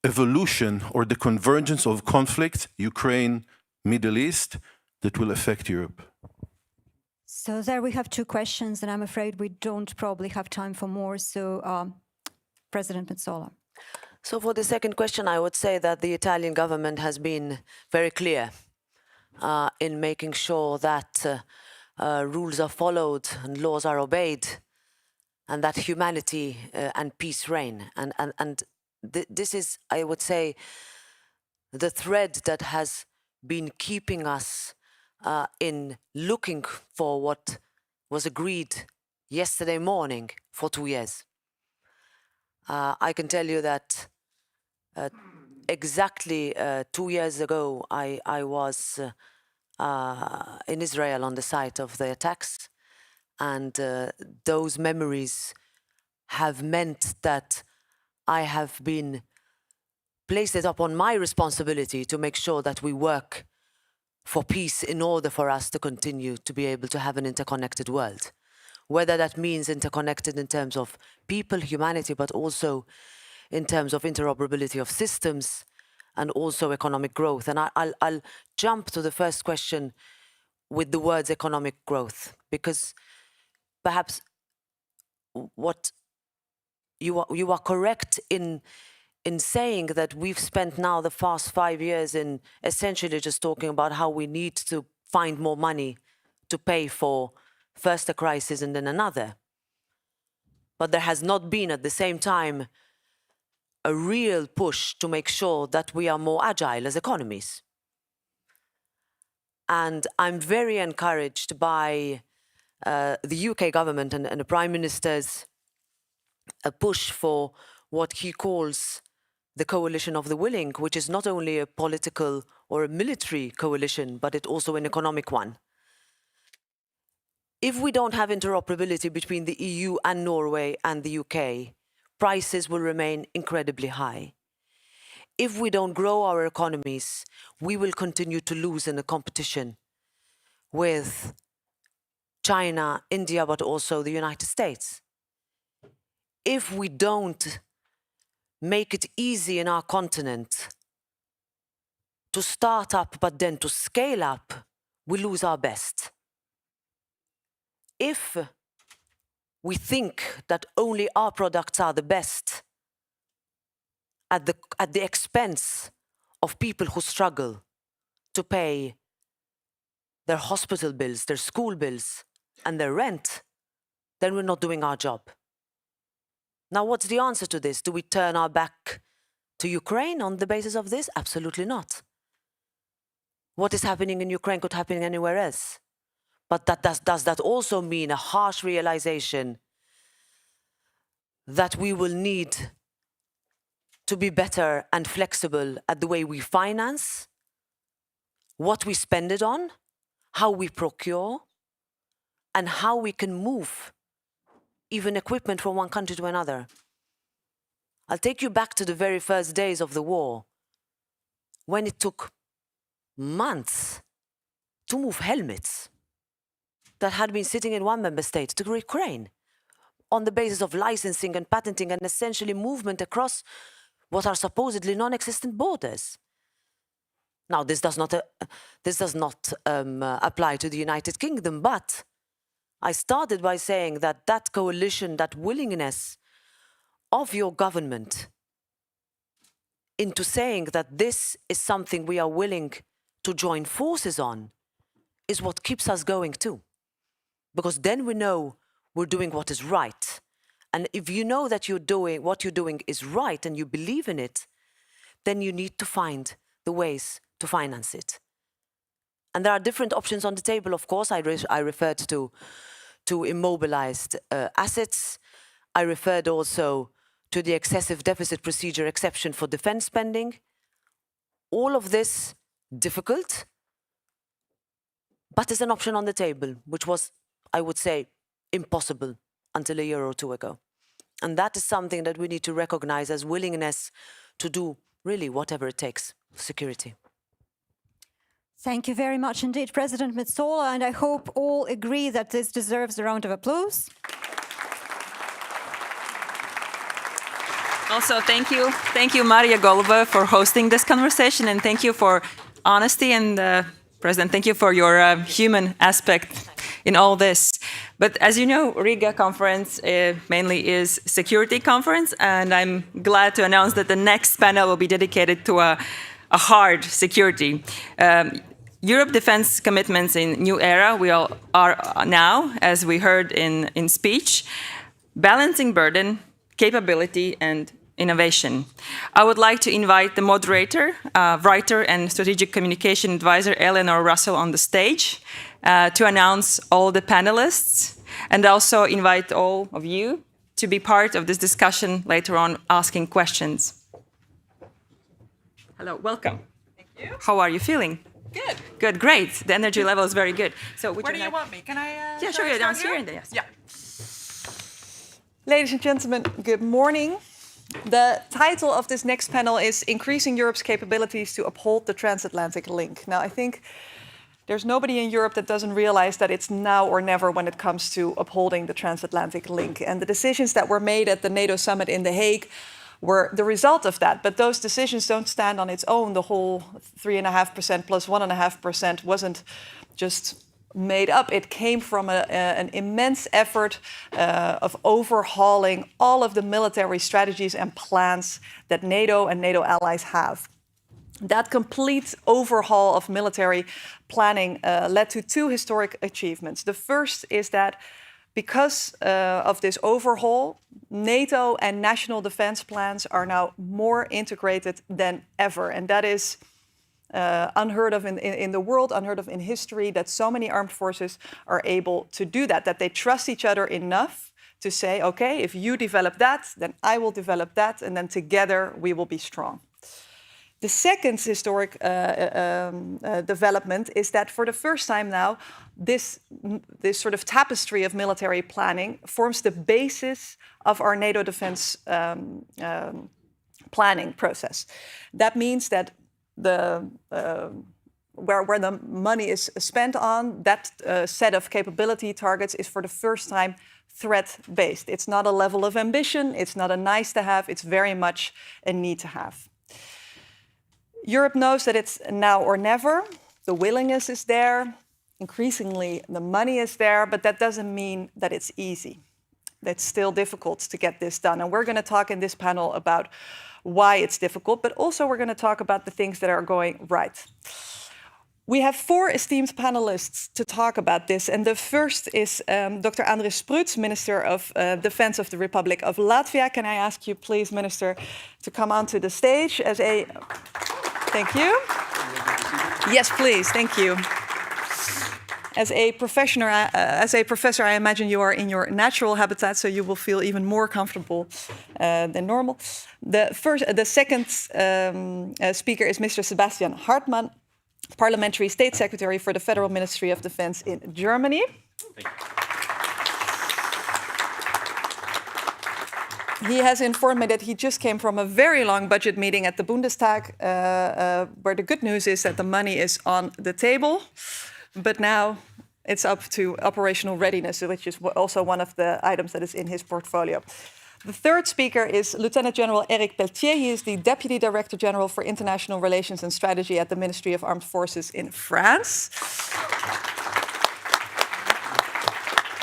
evolution or the convergence of conflicts, Ukraine, Middle East, that will affect Europe? So there we have 2 questions, and I'm afraid we don't probably have time for more. So, President Metsola. So for the second question, I would say that the Italian government has been very clear in making sure that rules are followed and laws are obeyed, and that humanity and peace reign. And this is, I would say, the thread that has been keeping us in looking for what was agreed yesterday morning for 2 years. I can tell you that exactly 2 years ago, I was in Israel on the site of the attacks, and those memories have meant that I have been placed it upon my responsibility to make sure that we work for peace in order for us to continue to be able to have an interconnected world. Whether that means interconnected in terms of people, humanity, but also in terms of interoperability of systems and also economic growth. And I'll jump to the first question with the words economic growth, because perhaps what you are correct in saying that we've spent now the past 5 years in essentially just talking about how we need to find more money to pay for first a crisis and then another. But there has not been at the same time a real push to make sure that we are more agile as economies. And I'm very encouraged by the UK government and the Prime Minister's push for what he calls the coalition of the willing, which is not only a political or a military coalition, but it's also an economic one. If we don't have interoperability between the EU and Norway and the UK, prices will remain incredibly high. If we don't grow our economies, we will continue to lose in the competition with China, India, but also the United States. If we don't make it easy in our continent to start up, but then to scale up, we lose our best. If we think that only our products are the best at the expense of people who struggle to pay their hospital bills, their school bills, and their rent, then we're not doing our job. Now, what's the answer to this? Do we turn our back to Ukraine on the basis of this? Absolutely not. What is happening in Ukraine could happen anywhere else. But does that also mean a harsh realization that we will need to be better and flexible at the way we finance, what we spend it on, how we procure, and how we can move even equipment from one country to another? I'll take you back to the very first days of the war, when it took months to move helmets that had been sitting in one member state to Ukraine on the basis of licensing and patenting and essentially movement across what are supposedly non-existent borders. Now, this does not apply to the United Kingdom, but I started by saying that that coalition, that willingness of your government into saying that this is something we are willing to join forces on is what keeps us going too. Because then we know we're doing what is right. And if you know that what you're doing is right and you believe in it, then you need to find the ways to finance it. And there are different options on the table, of course. I referred to immobilized assets. I referred also to the excessive deficit procedure exception for defense spending. All of this difficult, but is an option on the table, which was, I would say, impossible until a year or two ago. And that is something that we need to recognize as willingness to do really whatever it takes for security. Thank you very much indeed, President Metsola, and I hope all agree that this deserves a round of applause. Also, thank you, Maria Golova, for hosting this conversation, and thank you for honesty, and President, thank you for your human aspect in all this. But as you know, Riga conference mainly is security conference, and I'm glad to announce that the next panel will be dedicated to a hard security. Europe defense commitments in new era, we all are now, as we heard in speech, balancing burden, capability, and innovation. I would like to invite the moderator, writer and strategic communication advisor Eleanor Russell on the stage to announce all the panelists, and also invite all of you to be part of this discussion later on, asking questions. Hello, welcome. Thank you. How are you feeling? Good. Good, great. The energy level is very good. So where do you want me? Can I? Yeah, sure. Down here and yes. Yeah. Ladies and gentlemen, good morning. The title of this next panel is Increasing Europe's Capabilities to Uphold the Transatlantic Link. Now, I think there's nobody in Europe that doesn't realize that it's now or never when it comes to upholding the transatlantic link. And the decisions that were made at the NATO summit in The Hague were the result of that. But those decisions don't stand on its own. The whole 3.5% plus 1.5% wasn't just made up. It came from an immense effort of overhauling all of the military strategies and plans that NATO and NATO allies have. That complete overhaul of military planning led to two historic achievements. The first is that because of this overhaul, NATO and national defense plans are now more integrated than ever. And that is unheard of in the world, unheard of in history, that so many armed forces are able to do that, that they trust each other enough to say, okay, if you develop that, then I will develop that, and then together we will be strong. The second historic development is that for the first time now, this sort of tapestry of military planning forms the basis of our NATO defense planning process. That means that where the money is spent on, that set of capability targets is for the first time threat-based. It's not a level of ambition, it's not a nice to have, it's very much a need to have. Europe knows that it's now or never. The willingness is there. Increasingly, the money is there, but that doesn't mean that it's easy. It's still difficult to get this done. And we're going to talk in this panel about why it's difficult, but also we're going to talk about the things that are going right. We have four esteemed panelists to talk about this. And the first is Dr. Andris Spruits, Minister of Defense of the Republic of Latvia. Can I ask you, please, Minister, to come onto the stage as a... Thank you. Yes, please. Thank you. As a professor, I imagine you are in your natural habitat, so you will feel even more comfortable than normal. The second speaker is Mr. Sebastian Hartmann, Parliamentary State Secretary for the Federal Ministry of Defense in Germany. He has informed me that he just came from a very long budget meeting at the Bundestag, where the good news is that the money is on the table, but now it's up to operational readiness, which is also one of the items that is in his portfolio. The third speaker is Lieutenant General Eric Pelletier. He is the Deputy Director General for International Relations and Strategy at the Ministry of Armed Forces in France.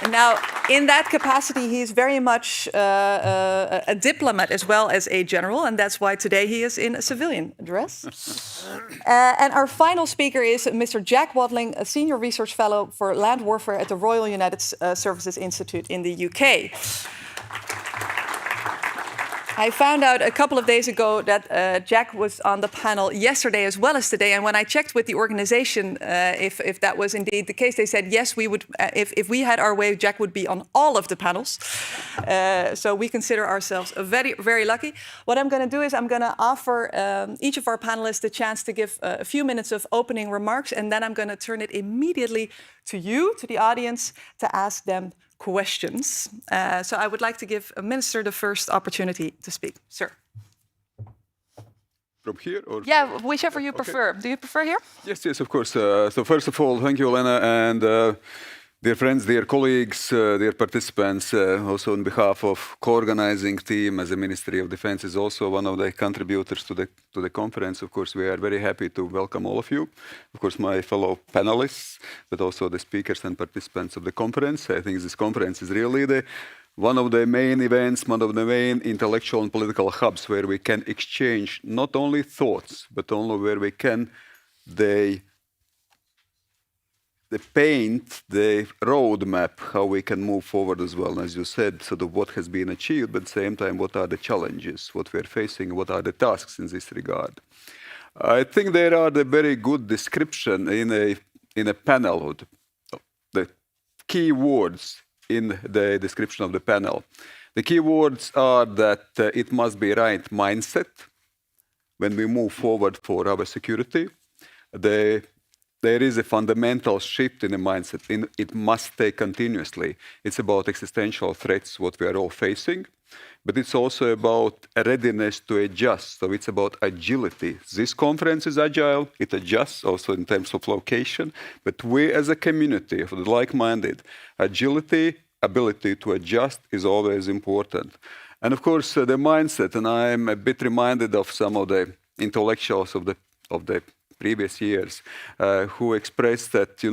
And now, in that capacity, he is very much a diplomat as well as a general, and that's why today he is in a civilian dress. And our final speaker is Mr. Jack Wadling, a Senior Research Fellow for Land Warfare at the Royal United Services Institute in the UK. I found out a couple of days ago that Jack was on the panel yesterday as well as today. And when I checked with the organization if that was indeed the case, they said, yes, we would. If we had our way, Jack would be on all of the panels. So we consider ourselves very, very lucky. What I'm going to do is I'm going to offer each of our panelists the chance to give a few minutes of opening remarks. And then I'm going to turn it immediately to you, to the audience, to ask them questions. So I would like to give a minister the first opportunity to speak. Sir. From here? Or? Yeah, whichever you prefer. Do you prefer here? Yes, of course. So first of all, thank you, Lena, and dear friends, dear colleagues, dear participants, also on behalf of co-organizing team as the Ministry of Defense is also one of the contributors to the conference. Of course, we are very happy to welcome all of you. Of course, my fellow panelists, but also the speakers and participants of the conference. I think this conference is really one of the main events, one of the main intellectual and political hubs where we can exchange not only thoughts, but also where we can paint the roadmap, how we can move forward as well. And as you said, sort of what has been achieved, but at the same time, what are the challenges, what we're facing, what are the tasks in this regard. I think there are the very good description in a panel, the key words in the description of the panel. The key words are that it must be right mindset when we move forward for our security. There is a fundamental shift in the mindset. It must take continuously. It's about existential threats, what we are all facing, but it's also about a readiness to adjust. So it's about agility. This conference is agile. It adjusts also in terms of location, but we as a community of the like-minded, agility, ability to adjust is always important. And of course, the mindset, and I'm a bit reminded of some of the intellectuals of the previous years who expressed that,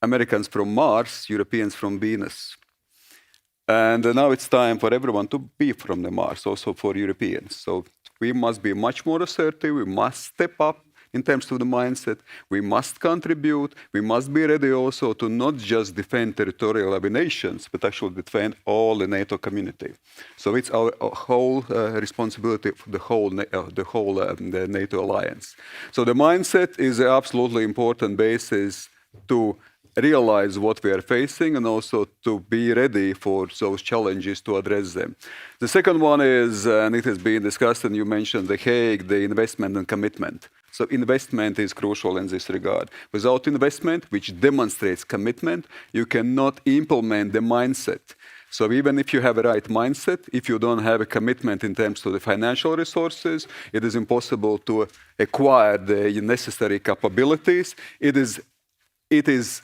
Americans from Mars, Europeans from Venus. And now it's time for everyone to be from the Mars, also for Europeans. So we must be much more assertive. We must step up in terms of the mindset. We must contribute. We must be ready also to not just defend territorial of nations, but actually defend all the NATO community. So it's our whole responsibility for the whole the NATO alliance. So the mindset is an absolutely important basis to realize what we are facing and also to be ready for those challenges to address them. The second one is, and it has been discussed, and you mentioned The Hague, the investment and commitment. So investment is crucial in this regard. Without investment, which demonstrates commitment, you cannot implement the mindset. So even if you have a right mindset, if you don't have a commitment in terms of the financial resources, it is impossible to acquire the necessary capabilities. It is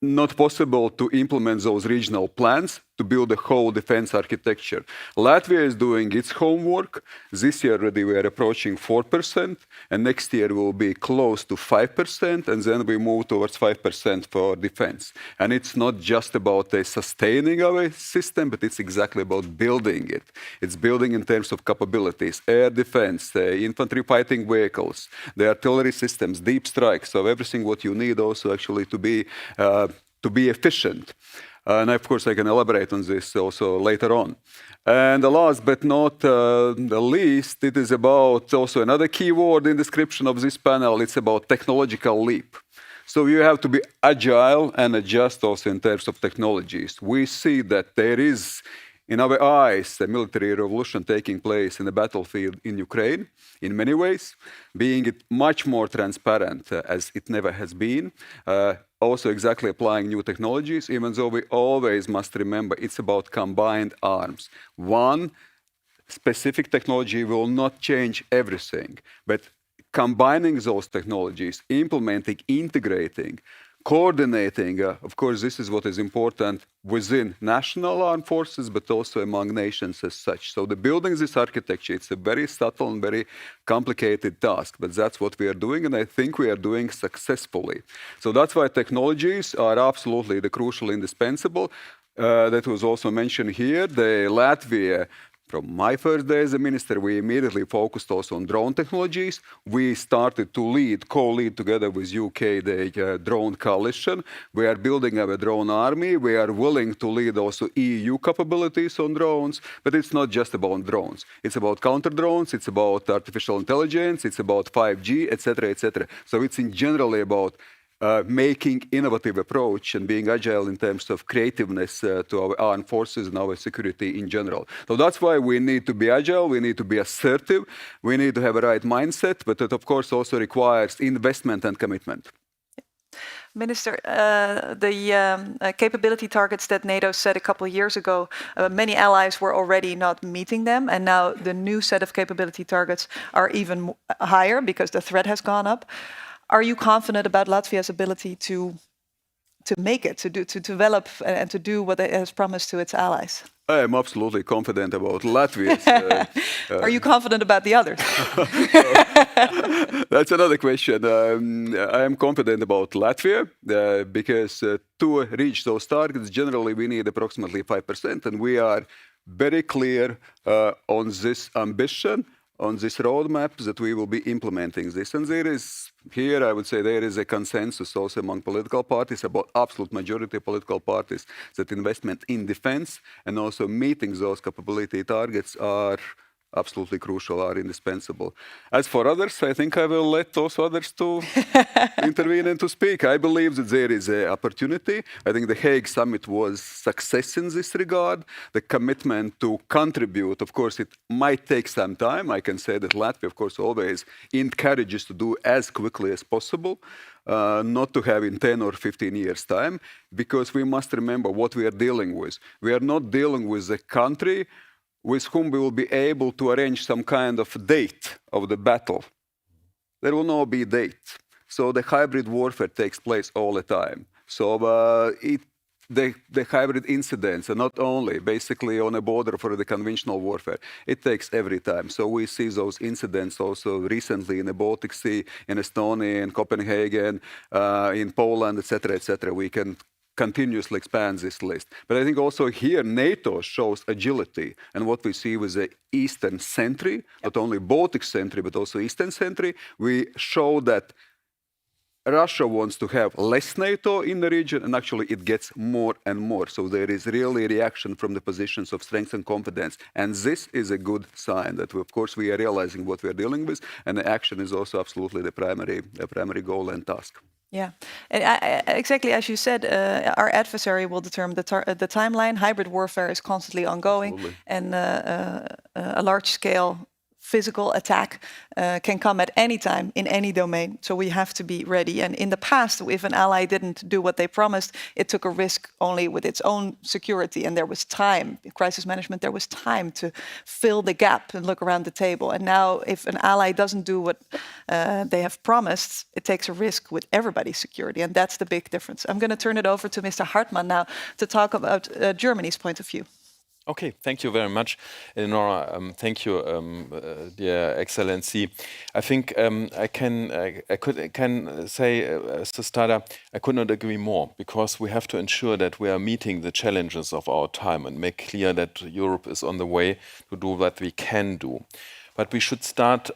not possible to implement those regional plans to build a whole defense architecture. Latvia is doing its homework. This year already we are approaching 4%, and next year will be close to 5%, and then we move towards 5% for defense. And it's not just about sustaining our system, but it's exactly about building it. It's building in terms of capabilities, air defense, infantry fighting vehicles, the artillery systems, deep strike, so everything what you need also actually to be efficient. And of course, I can elaborate on this also later on. And the last but not the least, it is about also another key word in description of this panel. It's about technological leap. So you have to be agile and adjust also in terms of technologies. We see that there is, in our eyes, a military revolution taking place in the battlefield in Ukraine in many ways, being it much more transparent as it never has been. Also exactly applying new technologies, even though we always must remember it's about combined arms. One specific technology will not change everything, but combining those technologies, implementing, integrating, coordinating, of course, this is what is important within national armed forces, but also among nations as such. So the building this architecture, it's a very subtle and very complicated task, but that's what we are doing, and I think we are doing successfully. So that's why technologies are absolutely the crucial indispensable. That was also mentioned here. The Latvia, from my first day as a minister, we immediately focused also on drone technologies. We started to co-lead together with UK the drone coalition. We are building our drone army. We are willing to lead also EU capabilities on drones, but it's not just about drones. It's about counter drones, it's about artificial intelligence, it's about 5G, etc., etc. So it's in generally about making innovative approach and being agile in terms of creativeness to our armed forces and our security in general. So that's why we need to be agile, we need to be assertive, we need to have a right mindset, but it of course also requires investment and commitment. Minister, the capability targets that NATO set a couple of years ago, many allies were already not meeting them, and now the new set of capability targets are even higher because the threat has gone up. Are you confident about Latvia's ability to make it, to develop and to do what it has promised to its allies? I am absolutely confident about Latvia's. Are you confident about the others? That's another question. I am confident about Latvia because to reach those targets, generally we need approximately 5%, and we are very clear on this ambition, on this roadmap that we will be implementing this. And there is, here I would say there is a consensus also among political parties, about absolute majority of political parties, that investment in defense and also meeting those capability targets are absolutely crucial, are indispensable. As for others, I think I will let those others to intervene and to speak. I believe that there is an opportunity. I think the Hague summit was success in this regard. The commitment to contribute, of course, it might take some time. I can say that Latvia, of course, always encourages to do as quickly as possible. Not to have in 10 or 15 years' time, because we must remember what we are dealing with. We are not dealing with a country with whom we will be able to arrange some kind of date of the battle. There will not be date. So the hybrid warfare takes place all the time. So the hybrid incidents are not only basically on a border for the conventional warfare, it takes every time. So we see those incidents also recently in the Baltic Sea, in Estonia, in Copenhagen, in Poland, etc., etc. We can continuously expand this list. But I think also here NATO shows agility, and what we see with the Eastern Sentry, not only Baltic Sentry, but also Eastern Sentry, we show that Russia wants to have less NATO in the region, and actually it gets more and more. So there is really a reaction from the positions of strength and confidence. And this is a good sign that, of course, we are realizing what we are dealing with, and the action is also absolutely the primary goal and task. Yeah, and exactly as you said, our adversary will determine the timeline. Hybrid warfare is constantly ongoing, absolutely. And a large-scale physical attack can come at any time in any domain. So we have to be ready. And in the past, if an ally didn't do what they promised, it took a risk only with its own security. And there was time, in crisis management, there was time to fill the gap and look around the table. And now if an ally doesn't do what they have promised, it takes a risk with everybody's security. And that's the big difference. I'm going to turn it over to Mr. Hartmann now to talk about Germany's point of view. Okay, thank you very much, Eleonora. Thank you, dear Excellency. I think I can say as a starter, I could not agree more, because we have to ensure that we are meeting the challenges of our time and make clear that Europe is on the way to do what we can do. But we should start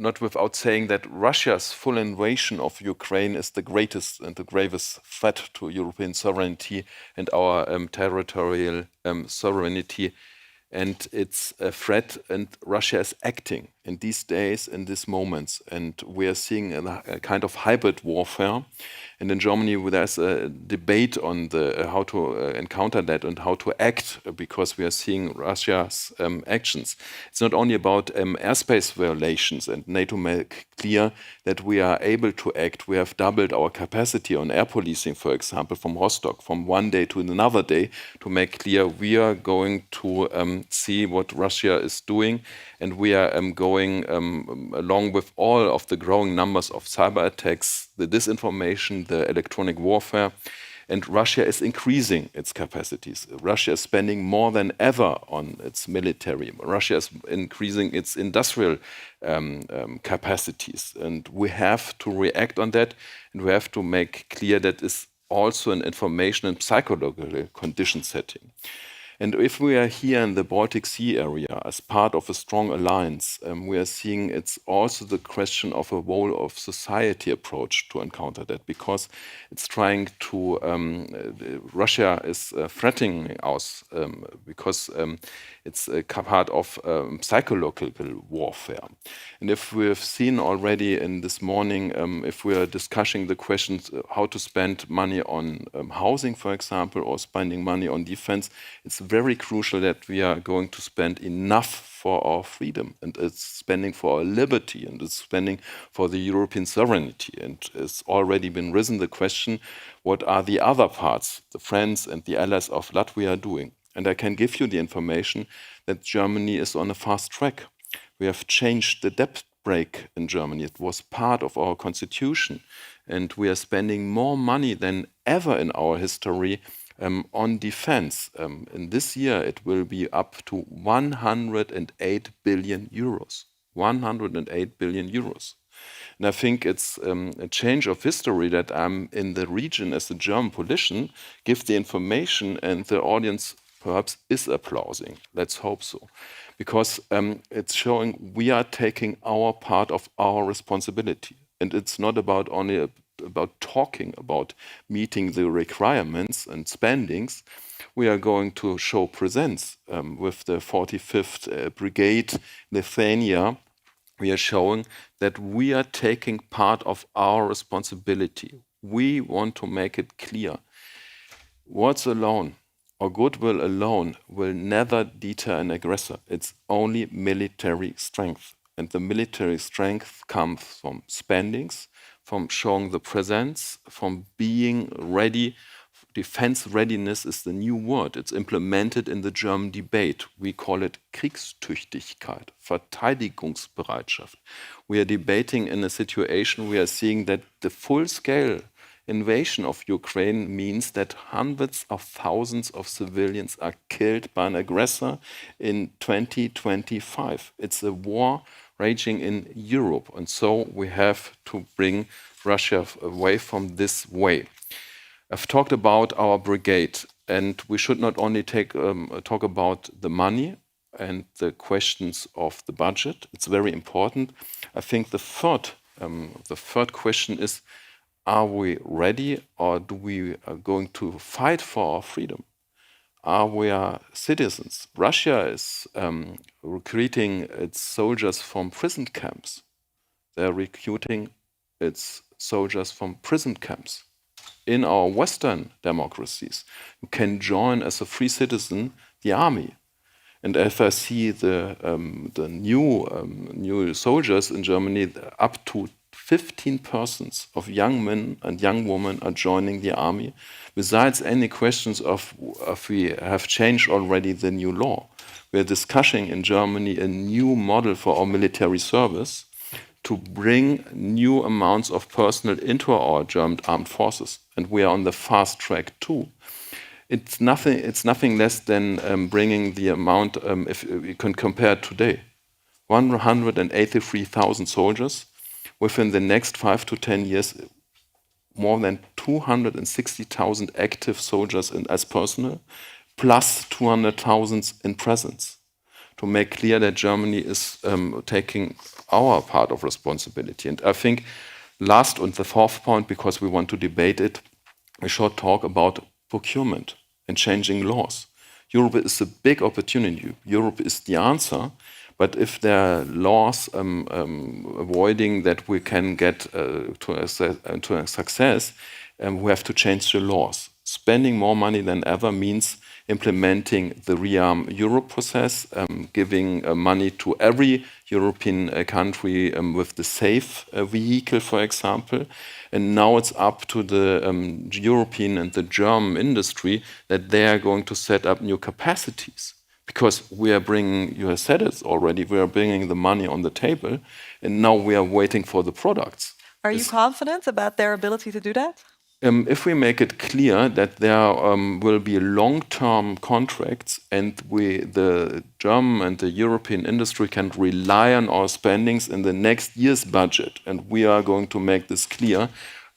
not without saying that Russia's full invasion of Ukraine is the greatest and the gravest threat to European sovereignty and our territorial sovereignty. And it's a threat, and Russia is acting in these days, in these moments. And we are seeing a kind of hybrid warfare. And in Germany, there's a debate on how to encounter that and how to act, because we are seeing Russia's actions. It's not only about airspace violations, and NATO made clear that we are able to act. We have doubled our capacity on air policing, for example, from Rostock, from one day to another day, to make clear we are going to see what Russia is doing, and we are going along with all of the growing numbers of cyber attacks, the disinformation, the electronic warfare. And Russia is increasing its capacities. Russia is spending more than ever on its military. Russia is increasing its industrial capacities. And we have to react on that, and we have to make clear that is also an information and psychological condition setting. And if we are here in the Baltic Sea area as part of a strong alliance, we are seeing it's also the question of a whole of society approach to encounter that, because it's trying to, Russia is threatening us because it's a part of psychological warfare. And if we have seen already in this morning, if we are discussing the questions how to spend money on housing, for example, or spending money on defense, it's very crucial that we are going to spend enough for our freedom, and it's spending for our liberty, and it's spending for the European sovereignty. And it's already been risen the question, what are the other parts, the friends and the allies of Latvia doing? And I can give you the information that Germany is on a fast track. We have changed the debt brake in Germany. It was part of our constitution, and we are spending more money than ever in our history on defense. In this year, it will be up to 108 billion euros. 108 billion euros. And I think it's a change of history that I'm in the region as a German politician, give the information, and the audience perhaps is applauding. Let's hope so. Because it's showing we are taking our part of our responsibility. And it's not about only about talking about meeting the requirements and spendings. We are going to show presence with the 45th Brigade Lithuania. We are showing that we are taking part of our responsibility. We want to make it clear. Words alone or goodwill alone will never deter an aggressor. It's only military strength. And the military strength comes from spendings, from showing the presence, from being ready. Defense readiness is the new word. It's implemented in the German debate. We call it Kriegstüchtigkeit, Verteidigungsbereitschaft. We are debating in a situation we are seeing that the full-scale invasion of Ukraine means that hundreds of thousands of civilians are killed by an aggressor in 2025. It's a war raging in Europe, and so we have to bring Russia away from this way. I've talked about our brigade, and we should not only talk about the money and the questions of the budget. It's very important. I think the third question is, are we ready, or do we going to fight for our freedom? Are we citizens? Russia is recruiting its soldiers from prison camps. They're recruiting its soldiers from prison camps. In our Western democracies, you can join as a free citizen the army. And if I see the new soldiers in Germany, up to 15% of young men and young women are joining the army, besides any questions of if we have changed already the new law. We are discussing in Germany a new model for our military service to bring new amounts of personnel into our German armed forces. And we are on the fast track too. It's nothing less than bringing the amount, if we can compare it today, 183,000 soldiers. Within the next 5 to 10 years, more than 260,000 active soldiers as personnel, plus 200,000 in presence, to make clear that Germany is taking our part of responsibility. And I think last and the fourth point, because we want to debate it, we should talk about procurement and changing laws. Europe is a big opportunity. Europe is the answer, But if there are laws avoiding that we can get to a success, we have to change the laws. Spending more money than ever means implementing the ReArm Europe process, giving money to every European country with the safe vehicle, for example. And now it's up to the European and the German industry that they are going to set up new capacities. Because we are bringing, you have said it already, we are bringing the money on the table, and now we are waiting for the products. Are you confident about their ability to do that? If we make it clear that there will be long-term contracts and the German and the European industry can rely on our spendings in the next year's budget, and we are going to make this clear,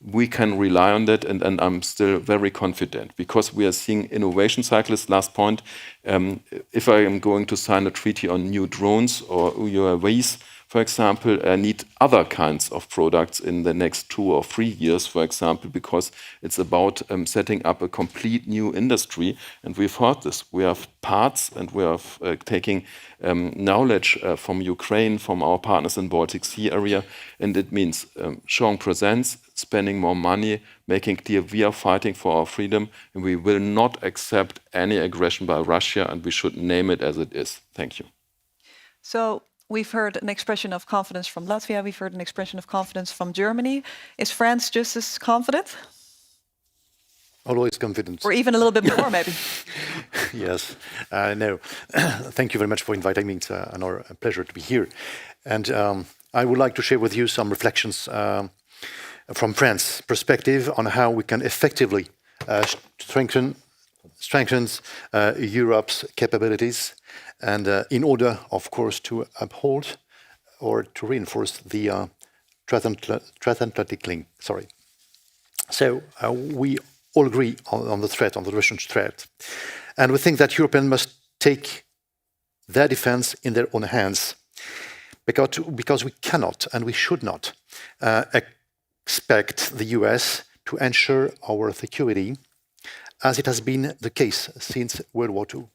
we can rely on that, and I'm still very confident because we are seeing innovation cycles. Last point, if I am going to sign a treaty on new drones or UAVs, for example, I need other kinds of products in the next 2 or 3 years, for example, because it's about setting up a complete new industry. And we've heard this. We have parts and we are taking knowledge from Ukraine, from our partners in Baltic Sea area. And it means showing presence, spending more money, making clear we are fighting for our freedom, and we will not accept any aggression by Russia, and we should name it as it is. Thank you. So we've heard an expression of confidence from Latvia. We've heard an expression of confidence from Germany. Is France just as confident? Always confident. Or even a little bit more, maybe? Yes. No. Thank you very much for inviting me. It's an honor and pleasure to be here. And I would like to share with you some reflections from France's perspective on how we can effectively strengthen Europe's capabilities, and in order, of course, to uphold or to reinforce the transatlantic link. Sorry. So we all agree on the threat, on the Russian threat, and we think that Europeans must take their defense in their own hands, because we cannot and we should not expect the US to ensure our security, as it has been the case since World War II.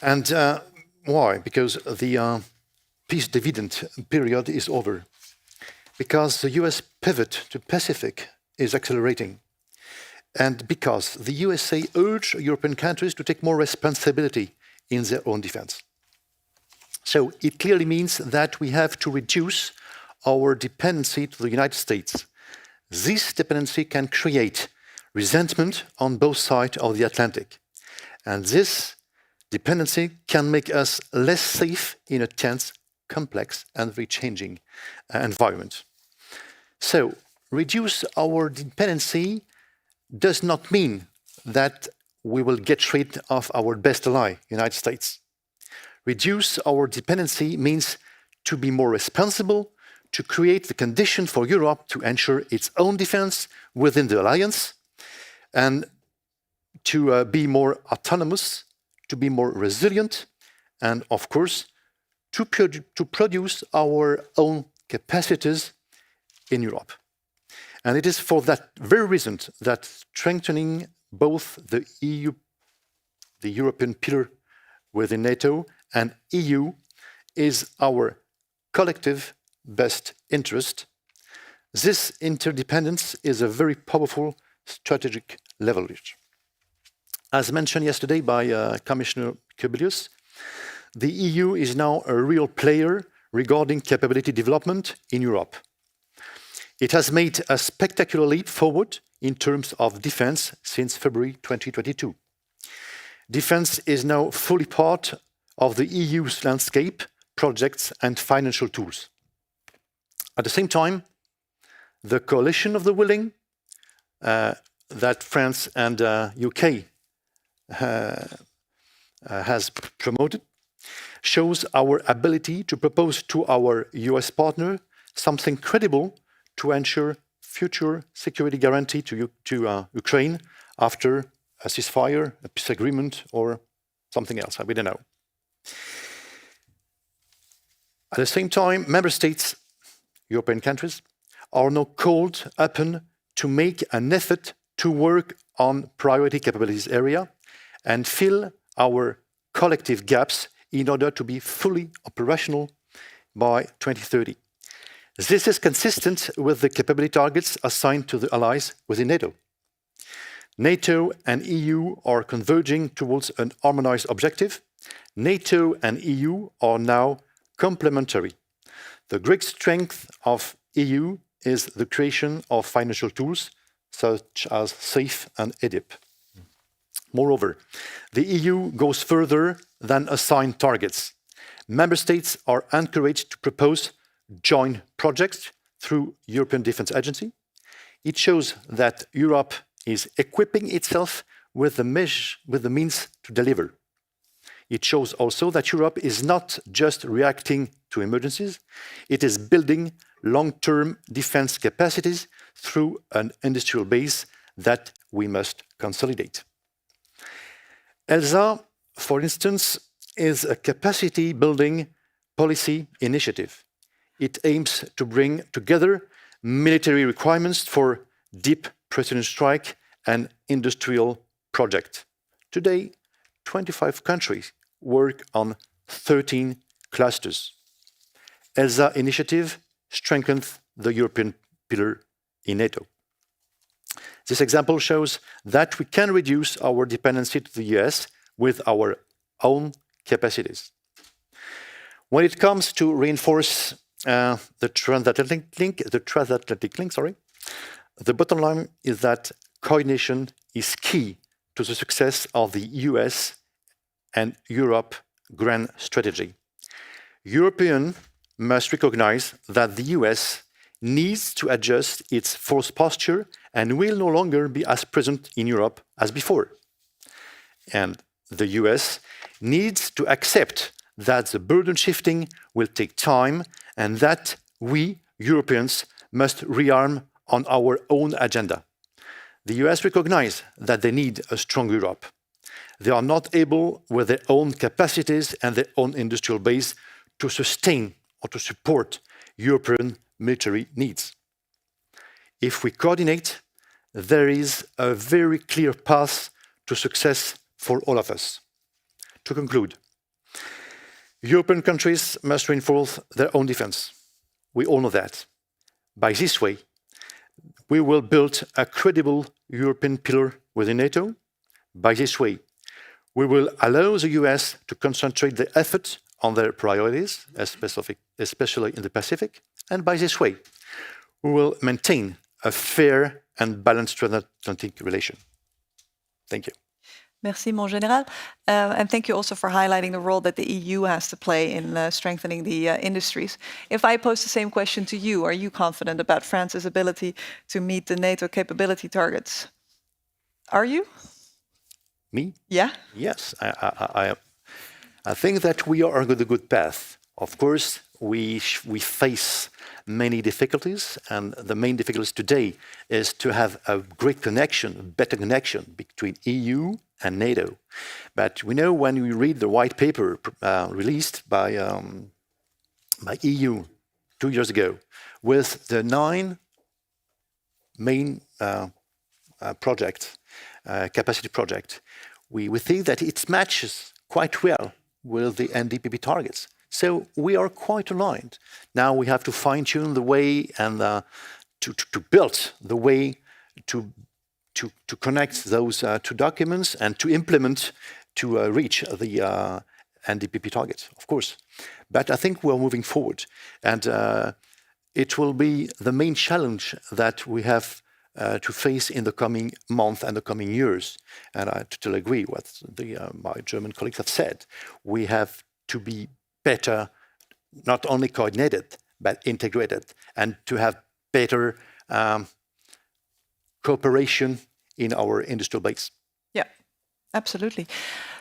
And why? Because the peace dividend period is over. Because the US pivot to Pacific is accelerating. And because the USA urged European countries to take more responsibility in their own defense. So it clearly means that we have to reduce our dependency to the United States. This dependency can create resentment on both sides of the Atlantic. And this dependency can make us less safe in a tense, complex, and very changing environment. So, reduce our dependency does not mean that we will get rid of our best ally, United States. Reduce our dependency means to be more responsible, to create the condition for Europe to ensure its own defense within the alliance, and to be more autonomous, to be more resilient, and of course, to produce our own capacities in Europe. And it is for that very reason that strengthening both the EU, the European pillar within NATO, and EU is our collective best interest. This interdependence is a very powerful strategic leverage. As mentioned yesterday by Commissioner Kubilius, the EU is now a real player regarding capability development in Europe. It has made a spectacular leap forward in terms of defense since February 2022. Defense is now fully part of the EU's landscape, projects and financial tools. At the same time, the coalition of the willing that France and UK has promoted shows our ability to propose to our US partner something credible to ensure future security guarantee to Ukraine after a ceasefire, a peace agreement, or something else. We don't know. At the same time, member states, European countries, are now called upon to make an effort to work on priority capabilities area and fill our collective gaps in order to be fully operational by 2030. This is consistent with the capability targets assigned to the allies within NATO. NATO and EU are converging towards an harmonized objective. NATO and EU are now complementary. The great strength of EU is the creation of financial tools such as SAFE and EDIP. Moreover, the EU goes further than assigned targets. Member states are encouraged to propose joint projects through European Defence Agency. It shows that Europe is equipping itself with the means to deliver. It shows also that Europe is not just reacting to emergencies, it is building long-term defense capacities through an industrial base that we must consolidate. ELSA, for instance, is a capacity-building policy initiative. It aims to bring together military requirements for deep precision strike and industrial projects. Today, 25 countries work on 13 clusters. ELSA initiative strengthens the European pillar in NATO. This example shows that we can reduce our dependency to the US with our own capacities. When it comes to reinforce the transatlantic link, the bottom line is that coordination is key to the success of the US and Europe grand strategy. Europeans must recognize that the US needs to adjust its force posture and will no longer be as present in Europe as before. And the US needs to accept that the burden shifting will take time and that we, Europeans, must rearm on our own agenda. The US recognize that they need a strong Europe. They are not able, with their own capacities and their own industrial base, to sustain or to support European military needs. If we coordinate, there is a very clear path to success for all of us. To conclude, European countries must reinforce their own defense. We all know that. By this way, we will build a credible European pillar within NATO. By this way, we will allow the US to concentrate their efforts on their priorities, especially in the Pacific. And by this way, we will maintain a fair and balanced transatlantic relation. Thank you. Merci, mon général. And thank you also for highlighting the role that the EU has to play in strengthening the industries. If I pose the same question to you, are you confident about France's ability to meet the NATO capability targets? Are you? Me? Yeah? Yes, I think that we are on the good path. Of course, we face many difficulties, and the main difficulties today is to have a great connection, a better connection between EU and NATO. But we know when we read the white paper released by EU 2 years ago, with the 9 main capacity project, we think that it matches quite well with the NDPP targets. So we are quite aligned. Now we have to fine-tune the way and to build the way to connect those 2 documents and to implement to reach the NDPP targets, of course. But I think we're moving forward, and it will be the main challenge that we have to face in the coming month and the coming years. And I totally agree with my German colleagues have said. We have to be better, not only coordinated, but integrated, and to have better cooperation in our industrial base. Yeah, absolutely.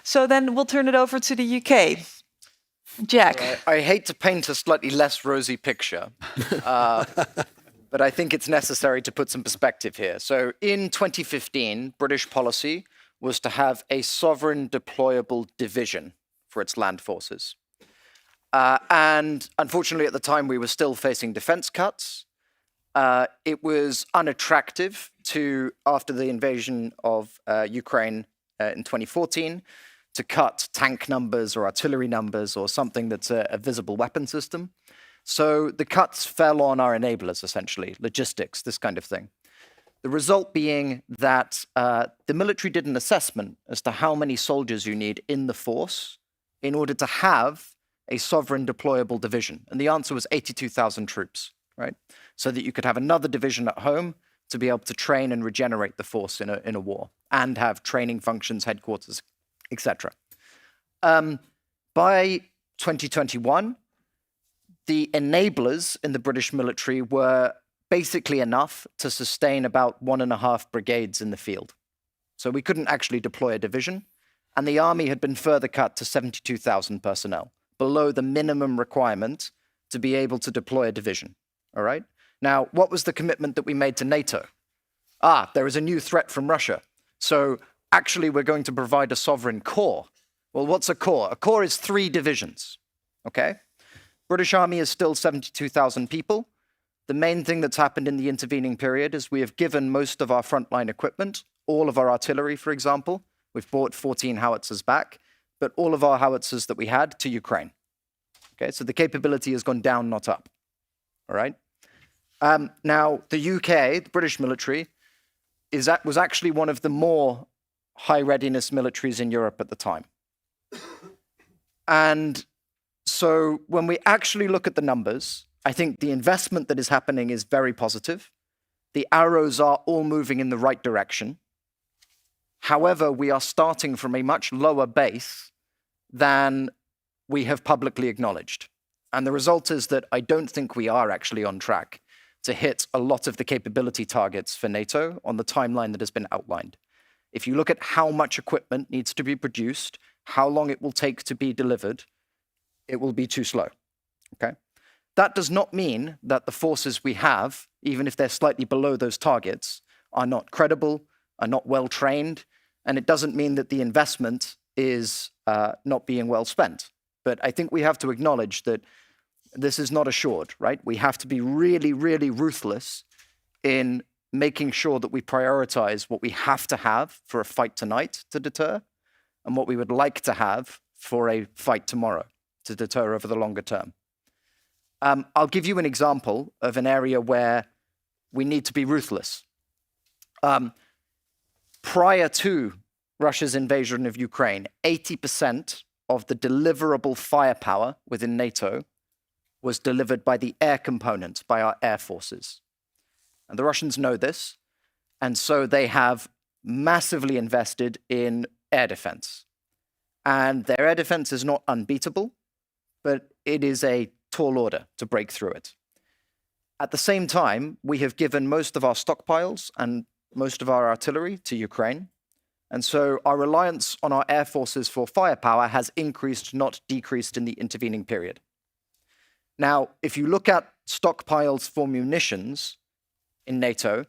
So then we'll turn it over to the UK. Jack. I hate to paint a slightly less rosy picture, but I think it's necessary to put some perspective here. So in 2015, British policy was to have a sovereign deployable division for its land forces. And unfortunately, at the time, we were still facing defense cuts. It was unattractive after the invasion of Ukraine in 2014, to cut tank numbers or artillery numbers or something that's a visible weapon system. So the cuts fell on our enablers, essentially, logistics, this kind of thing. The result being that the military did an assessment as to how many soldiers you need in the force in order to have a sovereign deployable division. And the answer was 82,000 troops, right? So that you could have another division at home to be able to train and regenerate the force in a war and have training functions, headquarters, etc. By 2021, the enablers in the British military were basically enough to sustain about 1.5 brigades in the field. So we couldn't actually deploy a division, and the army had been further cut to 72,000 personnel, below the minimum requirement to be able to deploy a division, all right? Now, what was the commitment that we made to NATO? There is a new threat from Russia. So actually, we're going to provide a sovereign corps. Well, what's a corps? A corps is 3 divisions, okay? British Army is still 72,000 people. The main thing that's happened in the intervening period is we have given most of our frontline equipment, all of our artillery, for example. We've bought 14 howitzers back, but all of our howitzers that we had to Ukraine. Okay, so the capability has gone down, not up, all right? Now, the UK, the British military, was actually one of the more high readiness militaries in Europe at the time. And so when we actually look at the numbers, I think the investment that is happening is very positive. The arrows are all moving in the right direction. However, we are starting from a much lower base than we have publicly acknowledged. And the result is that I don't think we are actually on track to hit a lot of the capability targets for NATO on the timeline that has been outlined. If you look at how much equipment needs to be produced, how long it will take to be delivered, it will be too slow, okay? That does not mean that the forces we have, even if they're slightly below those targets, are not credible, are not well trained, and it doesn't mean that the investment is not being well spent. But I think we have to acknowledge that this is not assured, right? We have to be really, really ruthless in making sure that we prioritize what we have to have for a fight tonight to deter and what we would like to have for a fight tomorrow to deter over the longer term. I'll give you an example of an area where we need to be ruthless. Prior to Russia's invasion of Ukraine, 80% of the deliverable firepower within NATO was delivered by the air component, by our air forces. And the Russians know this, and so they have massively invested in air defense. And their air defense is not unbeatable, but it is a tall order to break through it. At the same time, we have given most of our stockpiles and most of our artillery to Ukraine. And so our reliance on our air forces for firepower has increased, not decreased in the intervening period. Now, if you look at stockpiles for munitions in NATO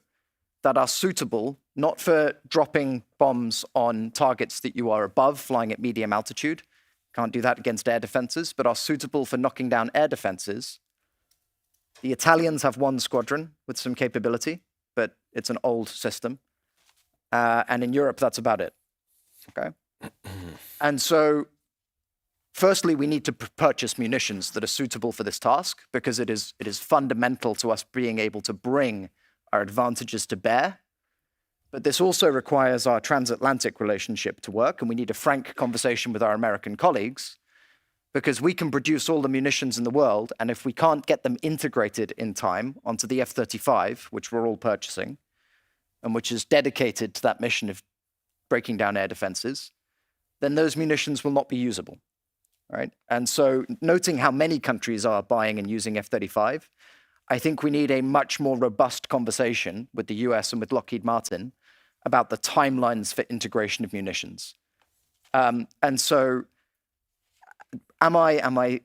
that are suitable, not for dropping bombs on targets that you are above, flying at medium altitude, can't do that against air defenses, but are suitable for knocking down air defenses, the Italians have 1 squadron with some capability, but it's an old system. And in Europe, that's about it, okay? And so, firstly, we need to purchase munitions that are suitable for this task because it is fundamental to us being able to bring our advantages to bear. But this also requires our transatlantic relationship to work, and we need a frank conversation with our American colleagues because we can produce all the munitions in the world, and if we can't get them integrated in time onto the F-35, which we're all purchasing, and which is dedicated to that mission of breaking down air defenses, then those munitions will not be usable, right? And so noting how many countries are buying and using F-35, I think we need a much more robust conversation with the US and with Lockheed Martin about the timelines for integration of munitions. And so am I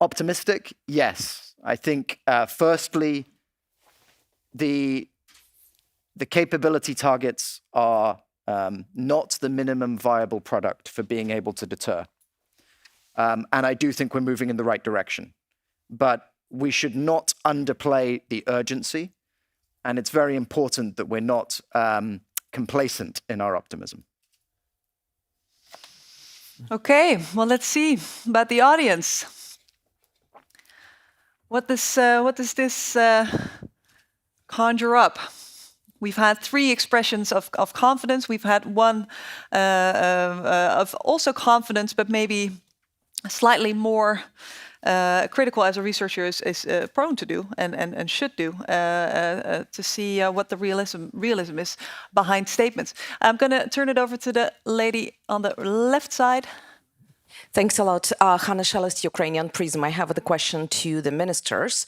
optimistic? Yes. I think, firstly, the capability targets are not the minimum viable product for being able to deter. And I do think we're moving in the right direction. But we should not underplay the urgency. And it's very important that we're not complacent in our optimism. Okay, well, let's see about the audience. What does this conjure up? We've had 3 expressions of confidence. We've had one of also confidence, but maybe slightly more critical, as a researcher is prone to do and should do, to see what the realism is behind statements. I'm going to turn it over to the lady on the left side. Thanks a lot. Hanna Shelest, Ukrainian Prism. I have the question to the ministers.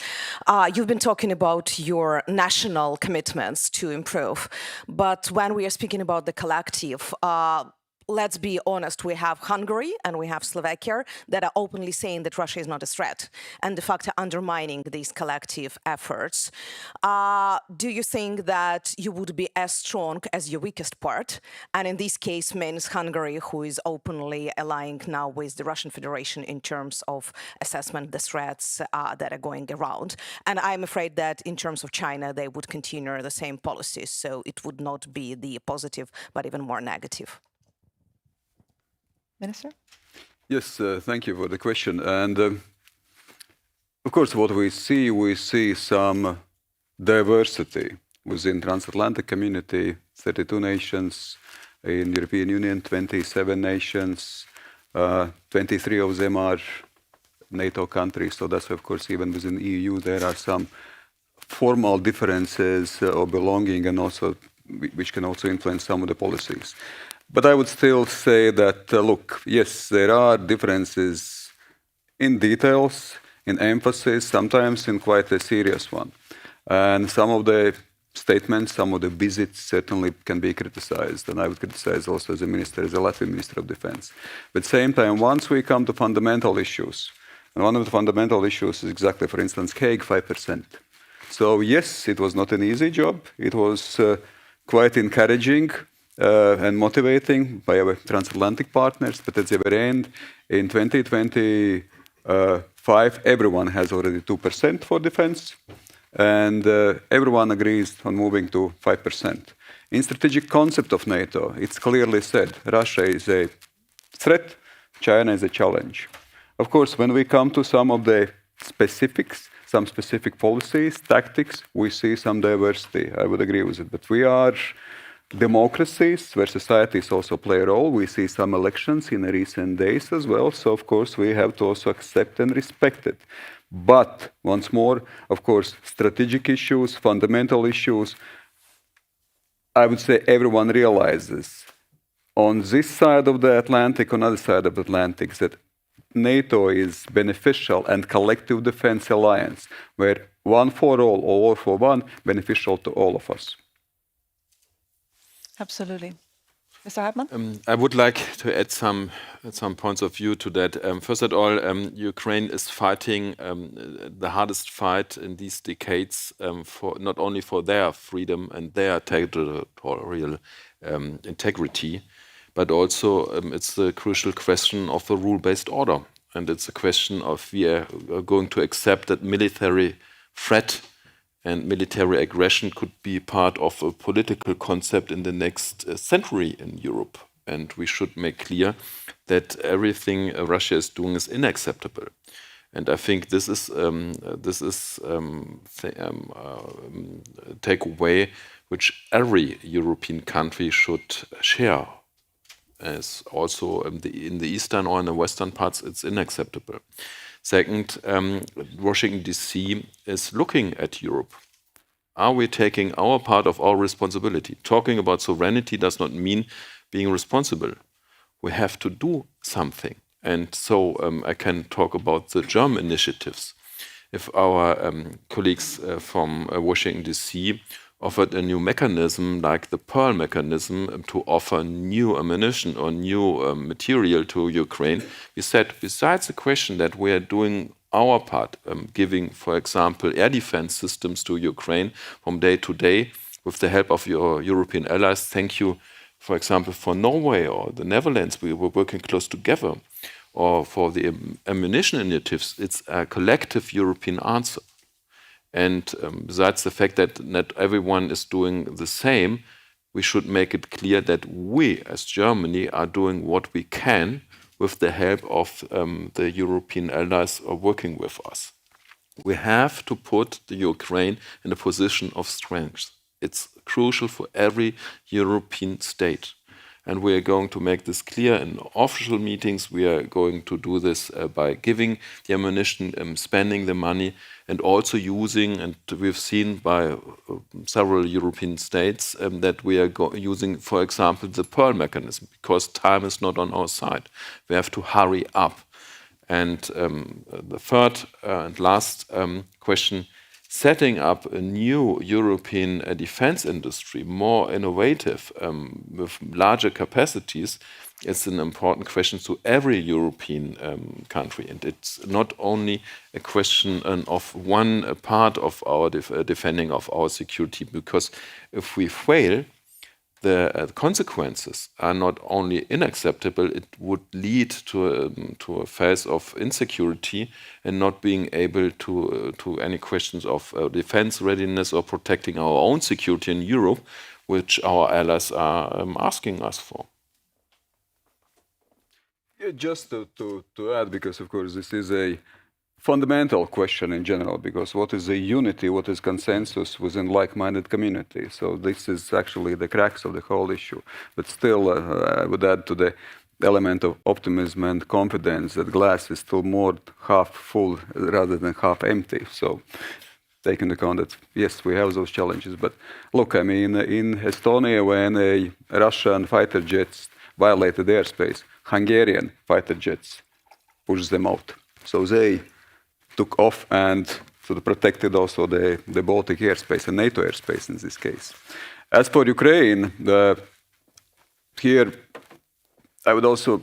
You've been talking about your national commitments to improve, but when we are speaking about the collective, let's be honest, we have Hungary and we have Slovakia that are openly saying that Russia is not a threat and de facto undermining these collective efforts. Do you think that you would be as strong as your weakest part? And in this case means Hungary, who is openly allying now with the Russian Federation in terms of assessment the threats that are going around. And I'm afraid that in terms of China, they would continue the same policies. So it would not be the positive, but even more negative. Minister? Yes, thank you for the question. And of course, what we see some diversity within transatlantic community, 32 nations, in European Union, 27 nations, 23 of them are NATO countries. So that's, of course, even within EU, there are some formal differences of belonging and also which can also influence some of the policies. But I would still say that, look, yes, there are differences in details, in emphasis, sometimes in quite a serious one. And some of the statements, some of the visits certainly can be criticized. And I would criticize also as a minister, as a Latvian Minister of Defense. But at the same time, once we come to fundamental issues, and one of the fundamental issues is exactly, for instance, Hague 5%. So yes, it was not an easy job. It was quite encouraging and motivating by our transatlantic partners, but at the very end, in 2025, everyone has already 2% for defense, and everyone agrees on moving to 5%. In strategic concept of NATO, it's clearly said, Russia is a threat, China is a challenge. Of course, when we come to some of the specifics, some specific policies, tactics, we see some diversity. I would agree with it, but we are democracies where societies also play a role. We see some elections in recent days as well. So, of course, we have to also accept and respect it. But, once more, of course, strategic issues, fundamental issues, I would say everyone realizes on this side of the Atlantic, on the other side of the Atlantic, that NATO is beneficial and collective defense alliance, where one for all for one, beneficial to all of us. Absolutely. Mr. Hartmann? I would like to add some points of view to that. First of all, Ukraine is fighting the hardest fight in these decades for not only for their freedom and their territorial integrity, but also it's the crucial question of the rule-based order. And it's a question of we are going to accept that military threat and military aggression could be part of a political concept in the next century in Europe. And we should make clear that everything Russia is doing is unacceptable. And I think this is takeaway which every European country should share. As also in the eastern or in the western parts, it's unacceptable. Second, Washington, D.C. is looking at Europe. Are we taking our part of our responsibility? Talking about sovereignty does not mean being responsible. We have to do something. And so I can talk about the German initiatives. If our colleagues from Washington, D.C. offered a new mechanism like the Pearl mechanism to offer new ammunition or new material to Ukraine, we said, besides the question that we are doing our part, giving, for example, air defense systems to Ukraine from day to day with the help of your European allies, thank you, for example, for Norway or the Netherlands, we were working close together, or for the ammunition initiatives, it's a collective European answer. And besides the fact that not everyone is doing the same, we should make it clear that we, as Germany, are doing what we can with the help of the European allies working with us. We have to put the Ukraine in a position of strength. It's crucial for every European state. And we are going to make this clear in official meetings. We are going to do this by giving the ammunition, spending the money, and also using, and we've seen by several European states, that we are using, for example, the Pearl mechanism, because time is not on our side. We have to hurry up. And the third and last question, setting up a new European defense industry, more innovative, with larger capacities, is an important question to every European country. And it's not only a question of one part of our defending of our security, because if we fail, the consequences are not only unacceptable, it would lead to a phase of insecurity and not being able to any questions of defense readiness or protecting our own security in Europe, which our allies are asking us for. Yeah, just to add, because of course this is a fundamental question in general, because what is a unity, what is consensus within like-minded community? So this is actually the crux of the whole issue. But still, I would add to the element of optimism and confidence that glass is still more half full rather than half empty. So take into account that, yes, we have those challenges. But look, I mean, in Estonia, when a Russian fighter jets violated airspace, Hungarian fighter jets pushed them out. So they took off and sort of protected also the Baltic airspace and NATO airspace in this case. As for Ukraine, here I would also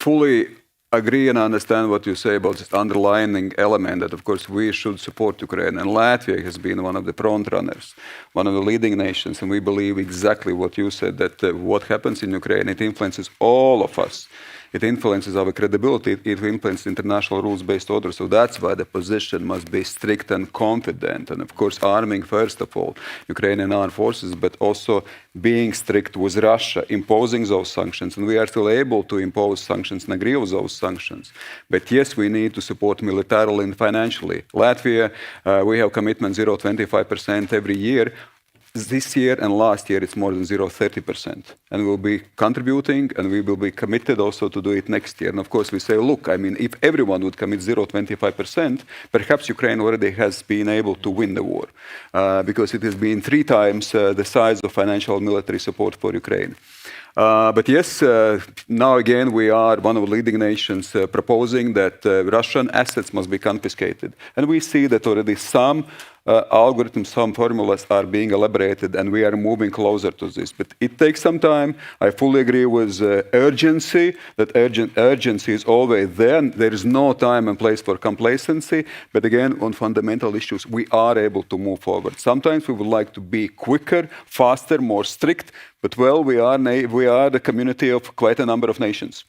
fully agree and understand what you say about this underlining element that, of course, we should support Ukraine. And Latvia has been one of the front runners, one of the leading nations, and we believe exactly what you said, that what happens in Ukraine, it influences all of us. It influences our credibility, it influences international rules-based order. So that's why the position must be strict and confident. And of course, arming, first of all, Ukrainian armed forces, but also being strict with Russia, imposing those sanctions. And we are still able to impose sanctions and agree with those sanctions. But yes, we need to support militarily and financially. Latvia, we have commitment 0.25% every year. This year and last year, it's more than 0.30%. And we'll be contributing, and we will be committed also to do it next year. And of course, we say, look, I mean, if everyone would commit 0.25%, perhaps Ukraine already has been able to win the war, because it has been 3 times the size of financial and military support for Ukraine. But yes, now again, we are one of the leading nations proposing that Russian assets must be confiscated. And we see that already some algorithms, some formulas are being elaborated, and we are moving closer to this. But it takes some time. I fully agree with urgency, that urgency is always there. There is no time and place for complacency. But again, on fundamental issues, we are able to move forward. Sometimes we would like to be quicker, faster, more strict. But well, we are the community of quite a number of nations.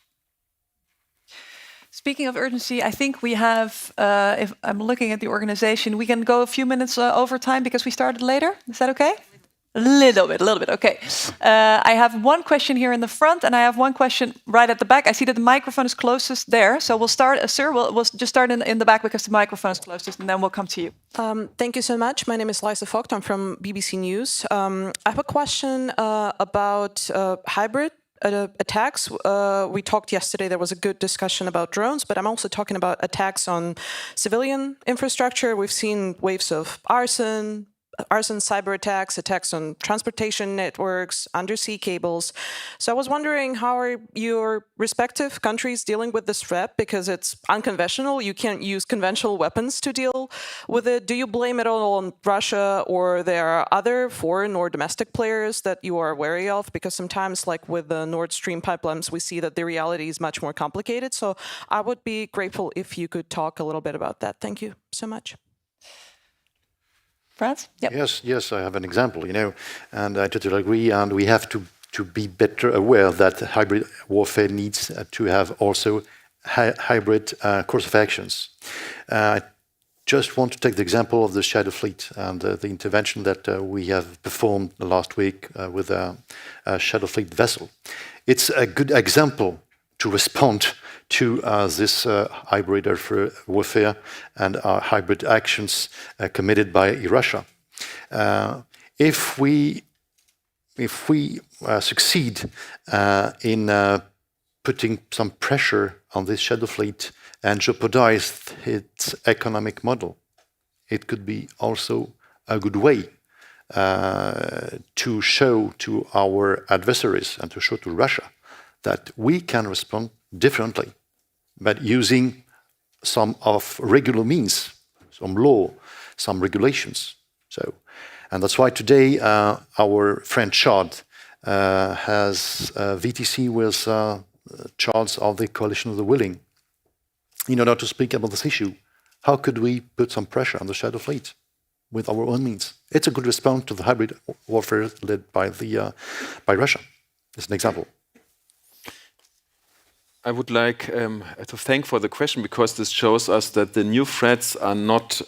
Speaking of urgency, I think we have, if I'm looking at the organization, we can go a few minutes over time because we started later. Is that okay? A little bit, okay. I have one question here in the front and I have one question right at the back. I see that the microphone is closest there. So we'll start, sir, we'll just start in the back because the microphone is closest and then we'll come to you. Thank you so much. My name is Lisa Vogt. I'm from BBC News. I have a question about hybrid attacks. We talked yesterday, there was a good discussion about drones, but I'm also talking about attacks on civilian infrastructure. We've seen waves of arson, cyber attacks on transportation networks, undersea cables. So I was wondering, how are your respective countries dealing with this threat? Because it's unconventional. You can't use conventional weapons to deal with it. Do you blame it all on Russia, or there are other foreign or domestic players that you are wary of? Because sometimes, like with the Nord Stream pipelines, we see that the reality is much more complicated. So I would be grateful if you could talk a little bit about that. Thank you so much. France? Yep. Yes, I have an example, and I totally agree. And we have to be better aware that hybrid warfare needs to have also hybrid course of actions. I just want to take the example of the Shadow Fleet and the intervention that we have performed last week with a Shadow Fleet vessel. It's a good example to respond to this hybrid warfare and hybrid actions committed by Russia. If we succeed in putting some pressure on this shadow fleet and jeopardize its economic model, it could be also a good way to show to our adversaries and to show to Russia that we can respond differently, but using some of regular means, some law, some regulations. And that's why today our friend Chad has VTC with Charles of the Coalition of the Willing in order to speak about this issue. How could we put some pressure on the shadow fleet with our own means? It's a good response to the hybrid warfare led by Russia. It's an example. I would like to thank for the question, because this shows us that the new threats are not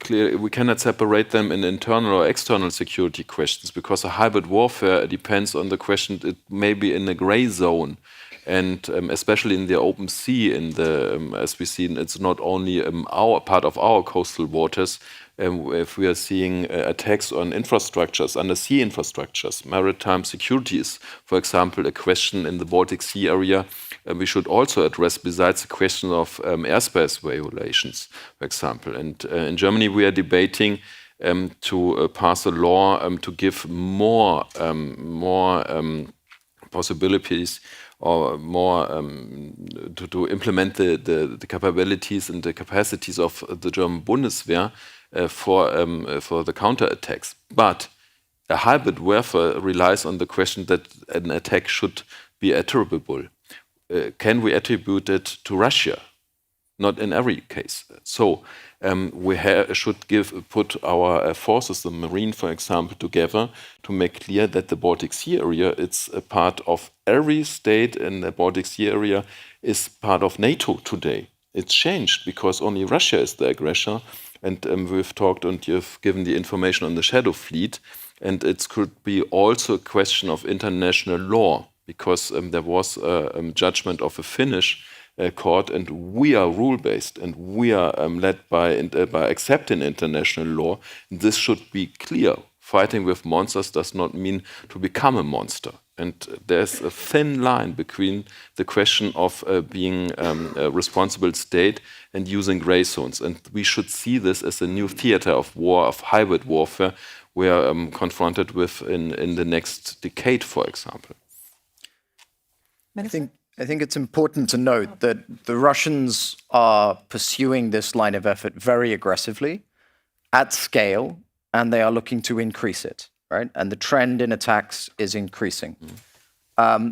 clear. We cannot separate them in internal or external security questions, because a hybrid warfare depends on the question. It may be in a gray zone, and especially in the open sea, as we see, it's not only our part of our coastal waters. If we are seeing attacks on infrastructures, undersea infrastructures, maritime security is, for example, a question in the Baltic Sea area. We should also address, besides the question of airspace violations, for example. And in Germany, we are debating to pass a law to give more possibilities, or more to implement the capabilities and the capacities of the German Bundeswehr for the counterattacks. But a hybrid warfare relies on the question that an attack should be attributable. Can we attribute it to Russia? Not in every case. So we should put our forces, the Marine, for example, together to make clear that the Baltic Sea area, it's a part of every state in the Baltic Sea area, is part of NATO today. It's changed because only Russia is the aggressor. And we've talked, and you've given the information on the Shadow Fleet. And it could be also a question of international law, because there was a judgment of a Finnish court, and we are rule-based, and we are led by accepting international law. This should be clear. Fighting with monsters does not mean to become a monster. And there's a thin line between the question of being a responsible state and using gray zones. And we should see this as a new theater of war, of hybrid warfare, we are confronted with in the next decade, for example. I think it's important to note that the Russians are pursuing this line of effort very aggressively, at scale, and they are looking to increase it, right? And the trend in attacks is increasing.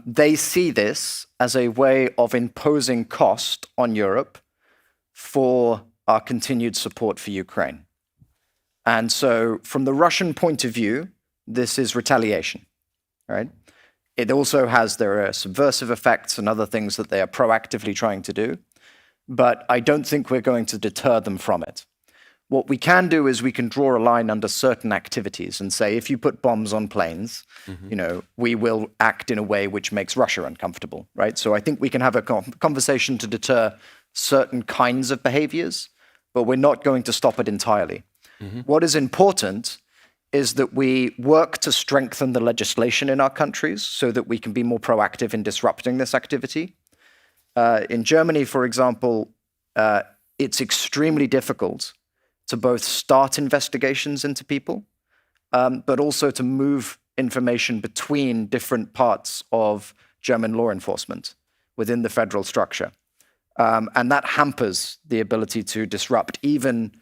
They see this as a way of imposing cost on Europe for our continued support for Ukraine. And so from the Russian point of view, this is retaliation, right? It also has, there are subversive effects and other things that they are proactively trying to do, but I don't think we're going to deter them from it. What we can do is we can draw a line under certain activities and say, if you put bombs on planes, you know, we will act in a way which makes Russia uncomfortable, right? So I think we can have a conversation to deter certain kinds of behaviors, but we're not going to stop it entirely. What is important is that we work to strengthen the legislation in our countries so that we can be more proactive in disrupting this activity. In Germany, for example, it's extremely difficult to both start investigations into people, but also to move information between different parts of German law enforcement within the federal structure. And that hampers the ability to disrupt even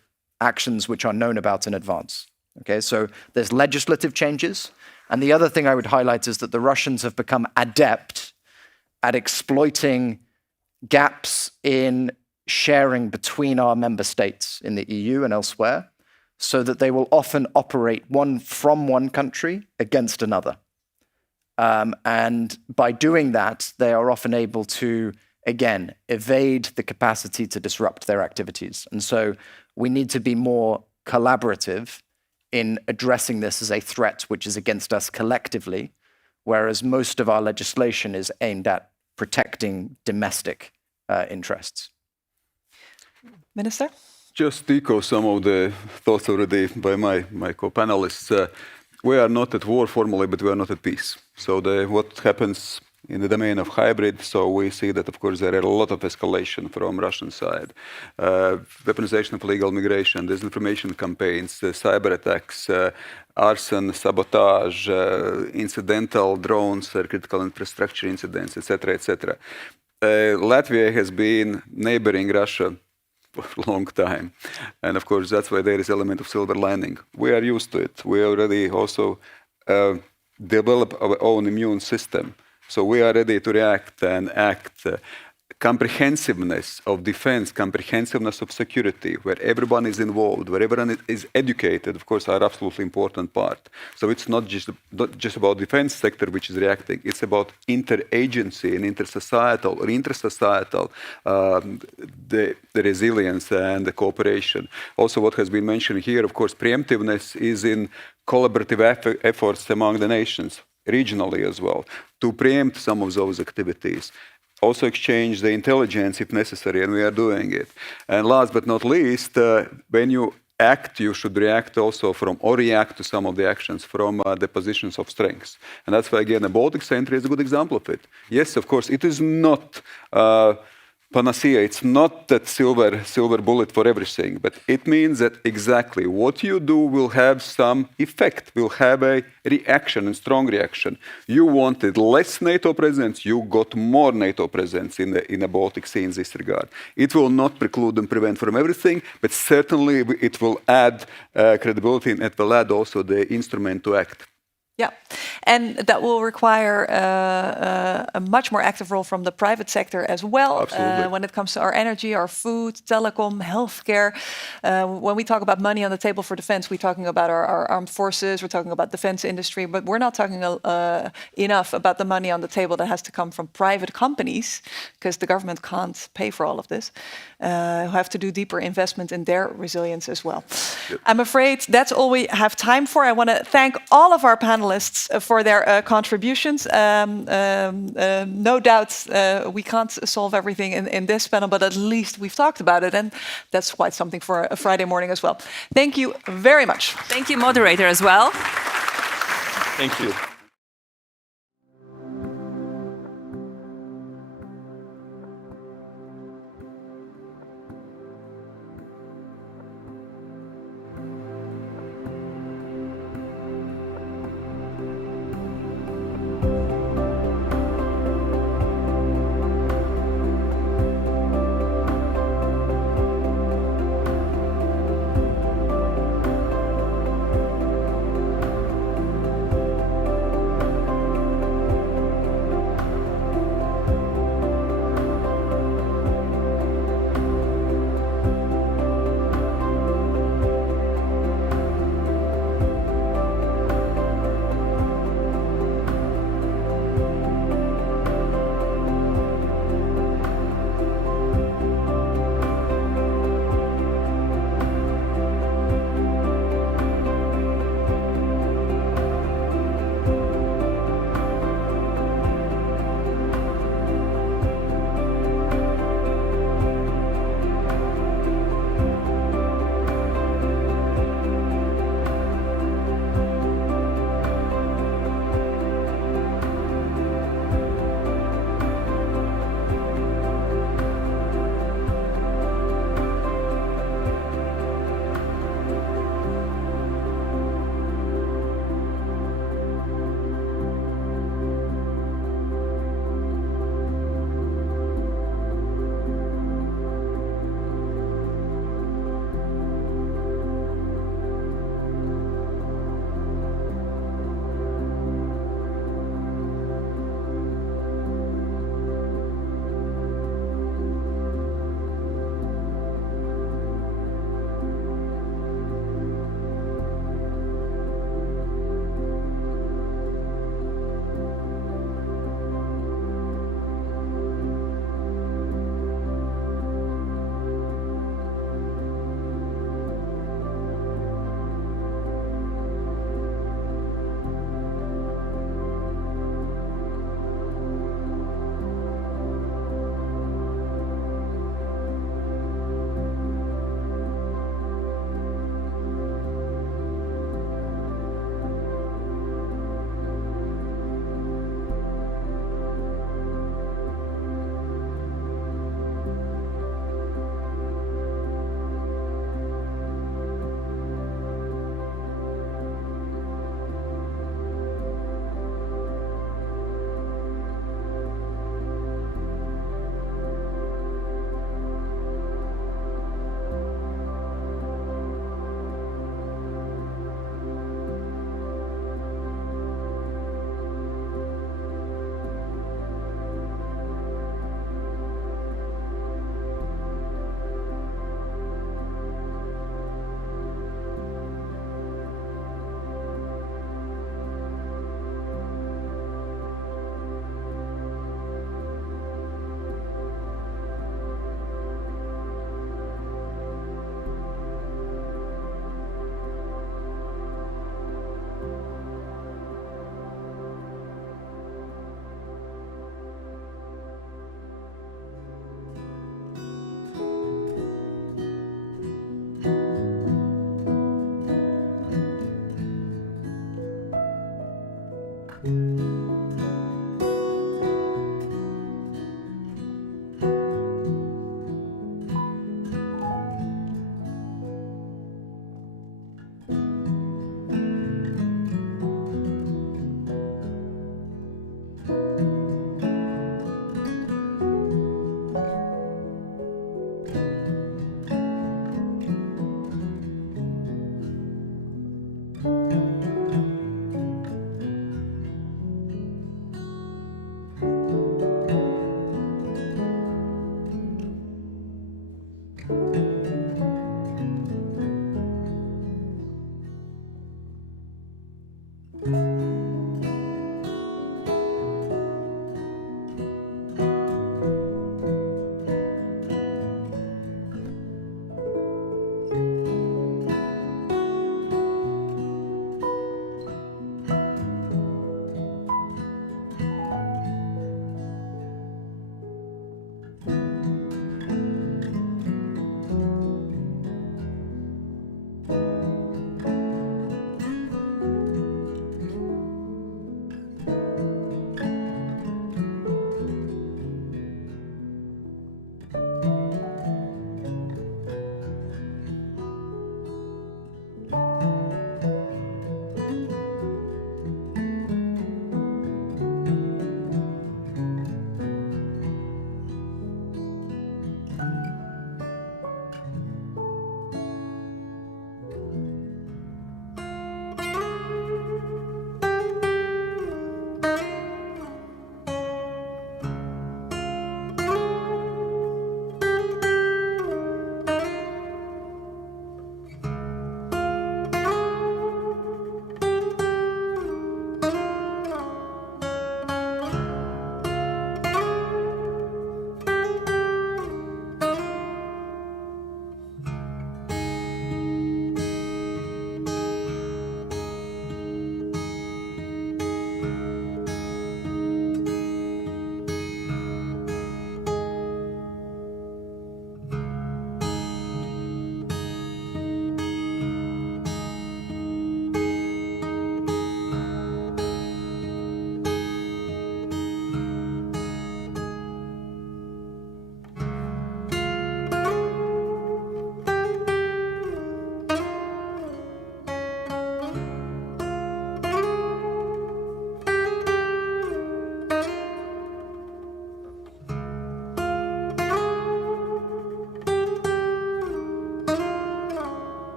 actions which are known about in advance. Okay, so there's legislative changes. And the other thing I would highlight is that the Russians have become adept at exploiting gaps in sharing between our member states in the EU and elsewhere, so that they will often operate from one country against another. And by doing that, they are often able to, again, evade the capacity to disrupt their activities. And so we need to be more collaborative in addressing this as a threat which is against us collectively, whereas most of our legislation is aimed at protecting domestic interests. Minister? Just echo some of the thoughts already by my co-panelists. We are not at war formally, but we are not at peace. So what happens in the domain of hybrid, so we see that, of course, there are a lot of escalation from Russian side. Weaponization of illegal migration, disinformation campaigns, cyber attacks, arson, sabotage, incidental drones, critical infrastructure incidents, etc., etc. Latvia has been neighboring Russia for a long time. And of course, that's why there is element of silver lining. We are used to it. We already also develop our own immune system. So we are ready to react and act. Comprehensiveness of defense, comprehensiveness of security, where everyone is involved, where everyone is educated, of course, are absolutely important part. So it's not just about defense sector which is reacting. It's about interagency and intersocietal or intersocietal the resilience and the cooperation. Also, what has been mentioned here, of course, preemptiveness is in collaborative efforts among the nations, regionally as well, to preempt some of those activities. Also exchange the intelligence if necessary, and we are doing it. And last but not least, when you act, you should react also react to some of the actions from the positions of strengths. And that's why, again, the Baltic Center is a good example of it. Yes, of course, it is not panacea. It's not that silver bullet for everything, but it means that exactly what you do will have some effect, will have a reaction, and strong reaction. You wanted less NATO presence, you got more NATO presence in the Baltic Sea in this regard. It will not preclude and prevent from everything, but certainly it will add credibility, and it will add also the instrument to act. Yeah, and that will require a much more active role from the private sector as well when it comes to our energy, our food, telecom, healthcare. When we talk about money on the table for defense, we're talking about our armed forces, we're talking about defense industry, but we're not talking enough about the money on the table that has to come from private companies, because the government can't pay for all of this, who have to do deeper investment in their resilience as well. Yep. I'm afraid that's all we have time for. I want to thank all of our panelists for their contributions. No doubt we can't solve everything in this panel, but at least we've talked about it, and that's quite something for a Friday morning as well. Thank you very much. Thank you, moderator, as well. Thank you.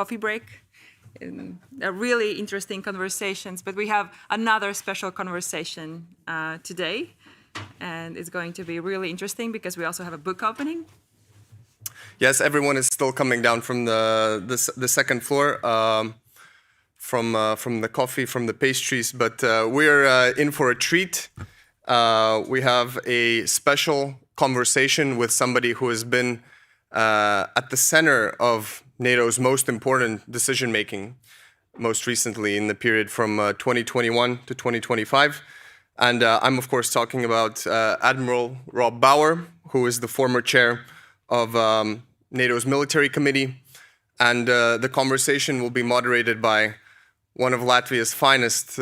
coffee break. Really interesting conversations, but we have another special conversation today, and it's going to be really interesting because we also have a book opening. Yes, everyone is still coming down from the second floor, from the coffee, from the pastries, but we're in for a treat. We have a special conversation with somebody who has been at the center of NATO's most important decision-making, most recently in the period from 2021 to 2025. And I'm, of course, talking about Admiral Rob Bauer, who is the former chair of NATO's military committee. And the conversation will be moderated by one of Latvia's finest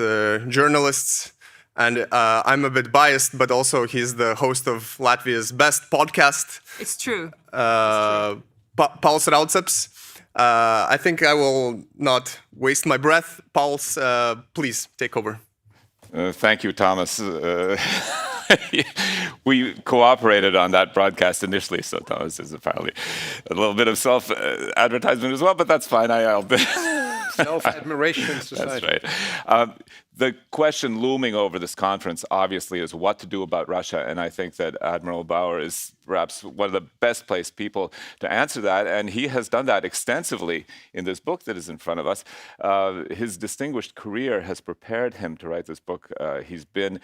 journalists. And I'm a bit biased, but also he's the host of Latvia's best podcast. It's true. Pauls Rauceps. I think I will not waste my breath. Pauls, please take over. Thank you, Thomas. We cooperated on that broadcast initially, so Thomas is apparently a little bit of self-advertisement as well, but that's fine. I'll Self-admiration society. That's right. The question looming over this conference, obviously, is what to do about Russia, and I think that Admiral Bauer is perhaps one of the best placed people to answer that, and he has done that extensively in this book that is in front of us. His distinguished career has prepared him to write this book. He's been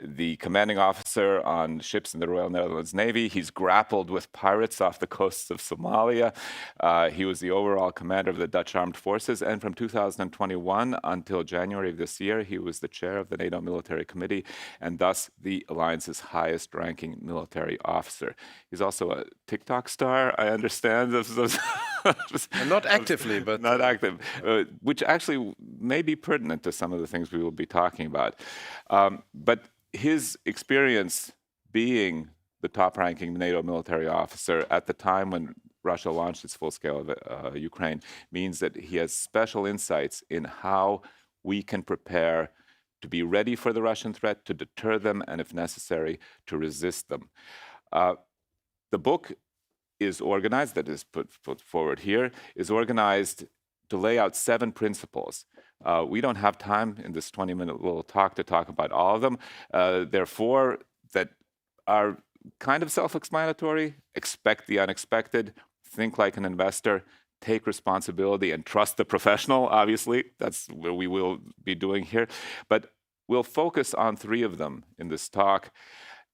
the commanding officer on ships in the Royal Netherlands Navy. He's grappled with pirates off the coasts of Somalia. He was the overall commander of the Dutch Armed Forces, and from 2021 until January of this year, he was the chair of the NATO Military Committee, and thus the alliance's highest-ranking military officer. He's also a TikTok star, I understand. Not actively, but... Not active, which actually may be pertinent to some of the things we will be talking about. But his experience being the top-ranking NATO military officer at the time when Russia launched its full-scale Ukraine means that he has special insights in how we can prepare to be ready for the Russian threat, to deter them, and if necessary, to resist them. The book is organized, that is put forward here, is organized to lay out 7 principles. We don't have time in this 20-minute little talk to talk about all of them. There are 4 that are kind of self-explanatory: expect the unexpected, think like an investor, take responsibility, and trust the professional. Obviously, that's what we will be doing here. But we'll focus on 3 of them in this talk.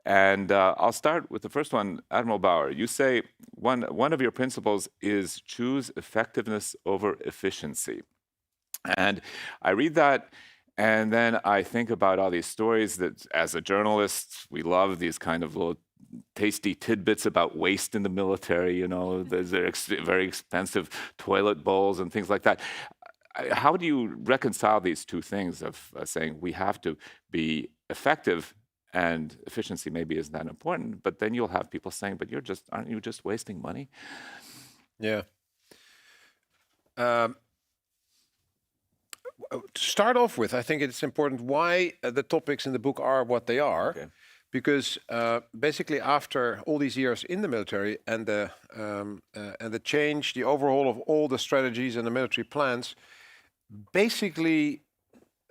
And I'll start with the first one. Admiral Bauer, you say one of your principles is choose effectiveness over efficiency. And I read that, and then I think about all these stories that, as a journalist, we love these kind of little tasty tidbits about waste in the military, you know, there's very expensive toilet bowls and things like that. How do you reconcile these 2 things of saying we have to be effective and efficiency maybe isn't that important, but then you'll have people saying, but aren't you just wasting money? Yeah. To start off with, I think it's important why the topics in the book are what they are. Okay. Because basically, after all these years in the military and the change, the overhaul of all the strategies and the military plans, basically,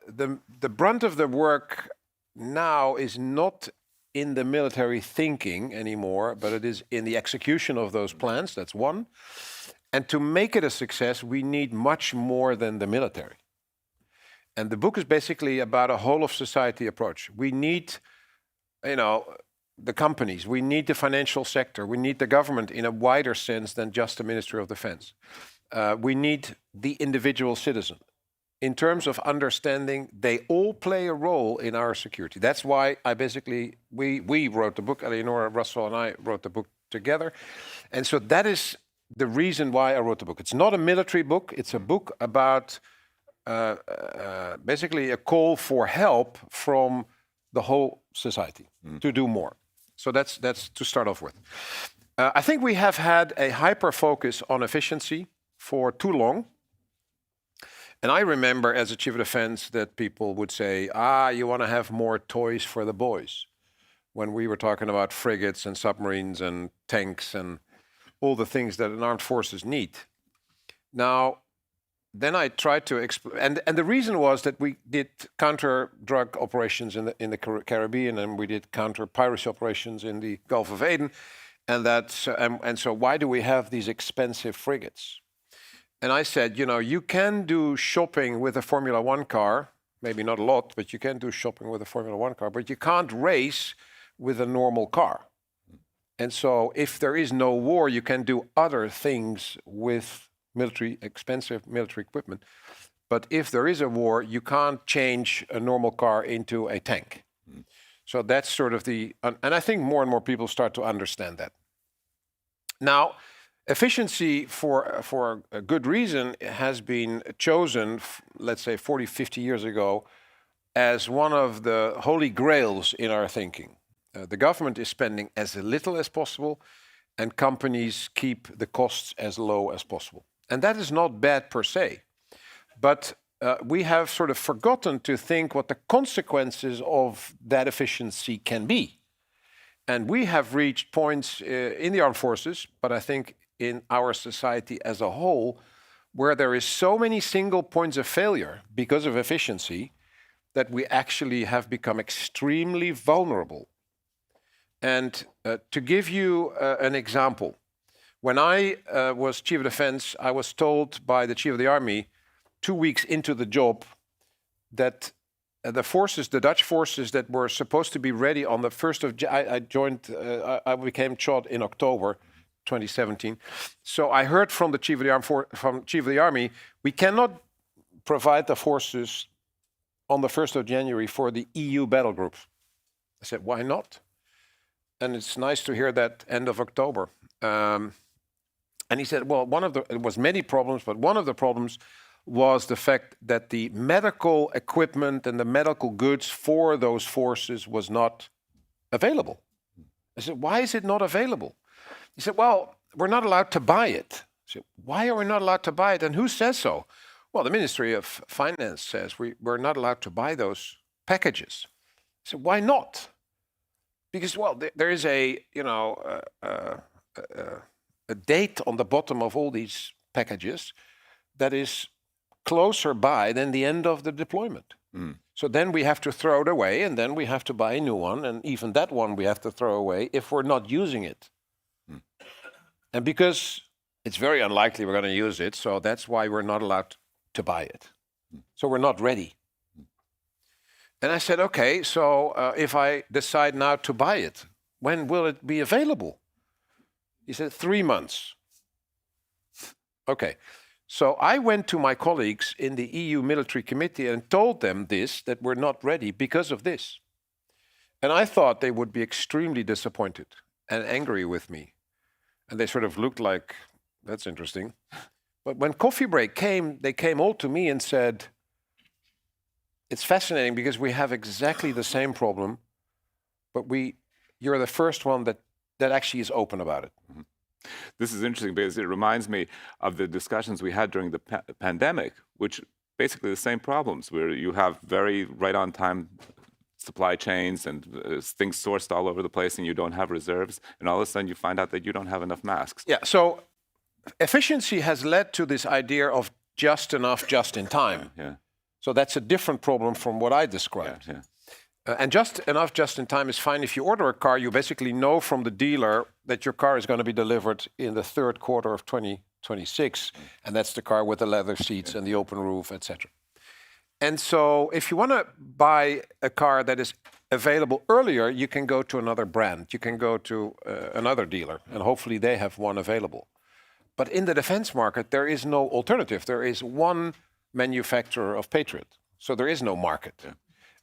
the brunt of the work now is not in the military thinking anymore, but it is in the execution of those plans. That's one. And to make it a success, we need much more than the military. And the book is basically about a whole of society approach. We need, you know, the companies, we need the financial sector, we need the government in a wider sense than just the Ministry of Defense. We need the individual citizen. In terms of understanding, they all play a role in our security. That's why we wrote the book, Eleonora, Russell and I wrote the book together. And so that is the reason why I wrote the book. It's not a military book, it's a book about basically a call for help from the whole society to do more. So that's to start off with. I think we have had a hyper focus on efficiency for too long. And I remember as a chief of defense that people would say, you want to have more toys for the boys. When we were talking about frigates and submarines and tanks and all the things that an armed forces need. Now, then I tried to explain, and the reason was that we did counter-drug operations in the Caribbean, and we did counter-piracy operations in the Gulf of Aden, and so why do we have these expensive frigates? And I said, you know, you can do shopping with a Formula One car, maybe not a lot, but you can do shopping with a Formula One car, but you can't race with a normal car. And so if there is no war, you can do other things with expensive military equipment. But if there is a war, you can't change a normal car into a tank. So that's sort of and I think more and more people start to understand that. Now, efficiency for a good reason has been chosen, let's say 40, 50 years ago, as one of the holy grails in our thinking. The government is spending as little as possible, and companies keep the costs as low as possible. And that is not bad per se, but we have sort of forgotten to think what the consequences of that efficiency can be. And we have reached points in the armed forces, but I think in our society as a whole, where there is so many single points of failure because of efficiency that we actually have become extremely vulnerable. And to give you an example, when I was Chief of Defense, I was told by the Chief of the Army 2 weeks into the job that the forces, the Dutch forces that were supposed to be ready on the 1st of I became CHOD in October 2017. So I heard from the Chief of the Army, we cannot provide the forces on the 1st of January for the EU battle groups. I said, why not? And it's nice to hear that end of October. And he said, well, it was many problems, but one of the problems was the fact that the medical equipment and the medical goods for those forces was not available. I said, why is it not available? He said, well, we're not allowed to buy it. I said, why are we not allowed to buy it? And who says so? Well, the Ministry of Finance says we're not allowed to buy those packages. I said, why not? Because, well, there is a date on the bottom of all these packages that is closer by than the end of the deployment. So then we have to throw it away, and then we have to buy a new one, and even that one we have to throw away if we're not using it. And because it's very unlikely we're going to use it, so that's why we're not allowed to buy it. So we're not ready. And I said, okay, so if I decide now to buy it, when will it be available? He said, 3 months. Okay, so I went to my colleagues in the EU Military Committee and told them that we're not ready because of this. And I thought they would be extremely disappointed and angry with me. And they sort of looked like, that's interesting. But when coffee break came, they came all to me and said, it's fascinating because we have exactly the same problem, but you're the first one that actually is open about it. This is interesting because it reminds me of the discussions we had during the pandemic, which basically the same problems, where you have very right-on-time supply chains and things sourced all over the place and you don't have reserves, and all of a sudden you find out that you don't have enough masks. Yeah, so efficiency has led to this idea of just enough, just in time. Yeah. So that's a different problem from what I described. Yeah. And just enough, just in time is fine. If you order a car, you basically know from the dealer that your car is going to be delivered in the 3rd quarter of 2026. And that's the car with the leather seats and the open roof, etc. And so if you want to buy a car that is available earlier, you can go to another brand. You can go to another dealer, and hopefully they have one available. But in the defense market, there is no alternative. There is one manufacturer of Patriot. So there is no market. Yeah.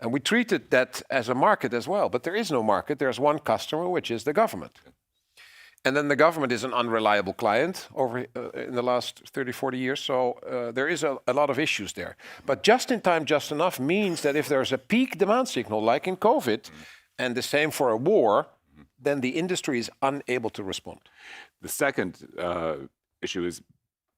And we treated that as a market as well, but there is no market. There's one customer, which is the government. Yeah. And then the government is an unreliable client in the last 30, 40 years. So there is a lot of issues there. But just in time, just enough means that if there's a peak demand signal, like in COVID, and the same for a war, then the industry is unable to respond. The second issue is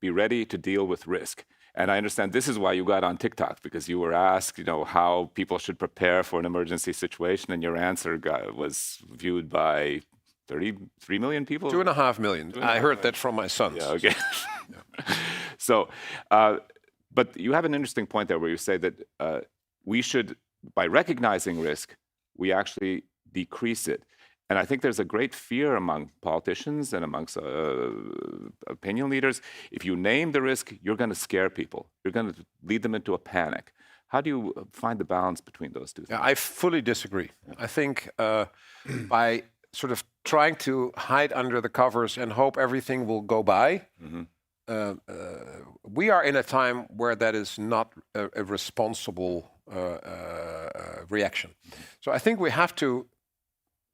be ready to deal with risk. And I understand this is why you got on TikTok, because you were asked, how people should prepare for an emergency situation, and your answer was viewed by 33 million people? 2.5 million. I heard that from my sons. Yeah, okay. So But you have an interesting point there where you say that we should, by recognizing risk, we actually decrease it. And I think there's a great fear among politicians and amongst opinion leaders. If you name the risk, you're going to scare people. You're going to lead them into a panic. How do you find the balance between those two things? Yeah, I fully disagree. I think by sort of trying to hide under the covers and hope everything will go by, we are in a time where that is not a responsible reaction. So I think we have to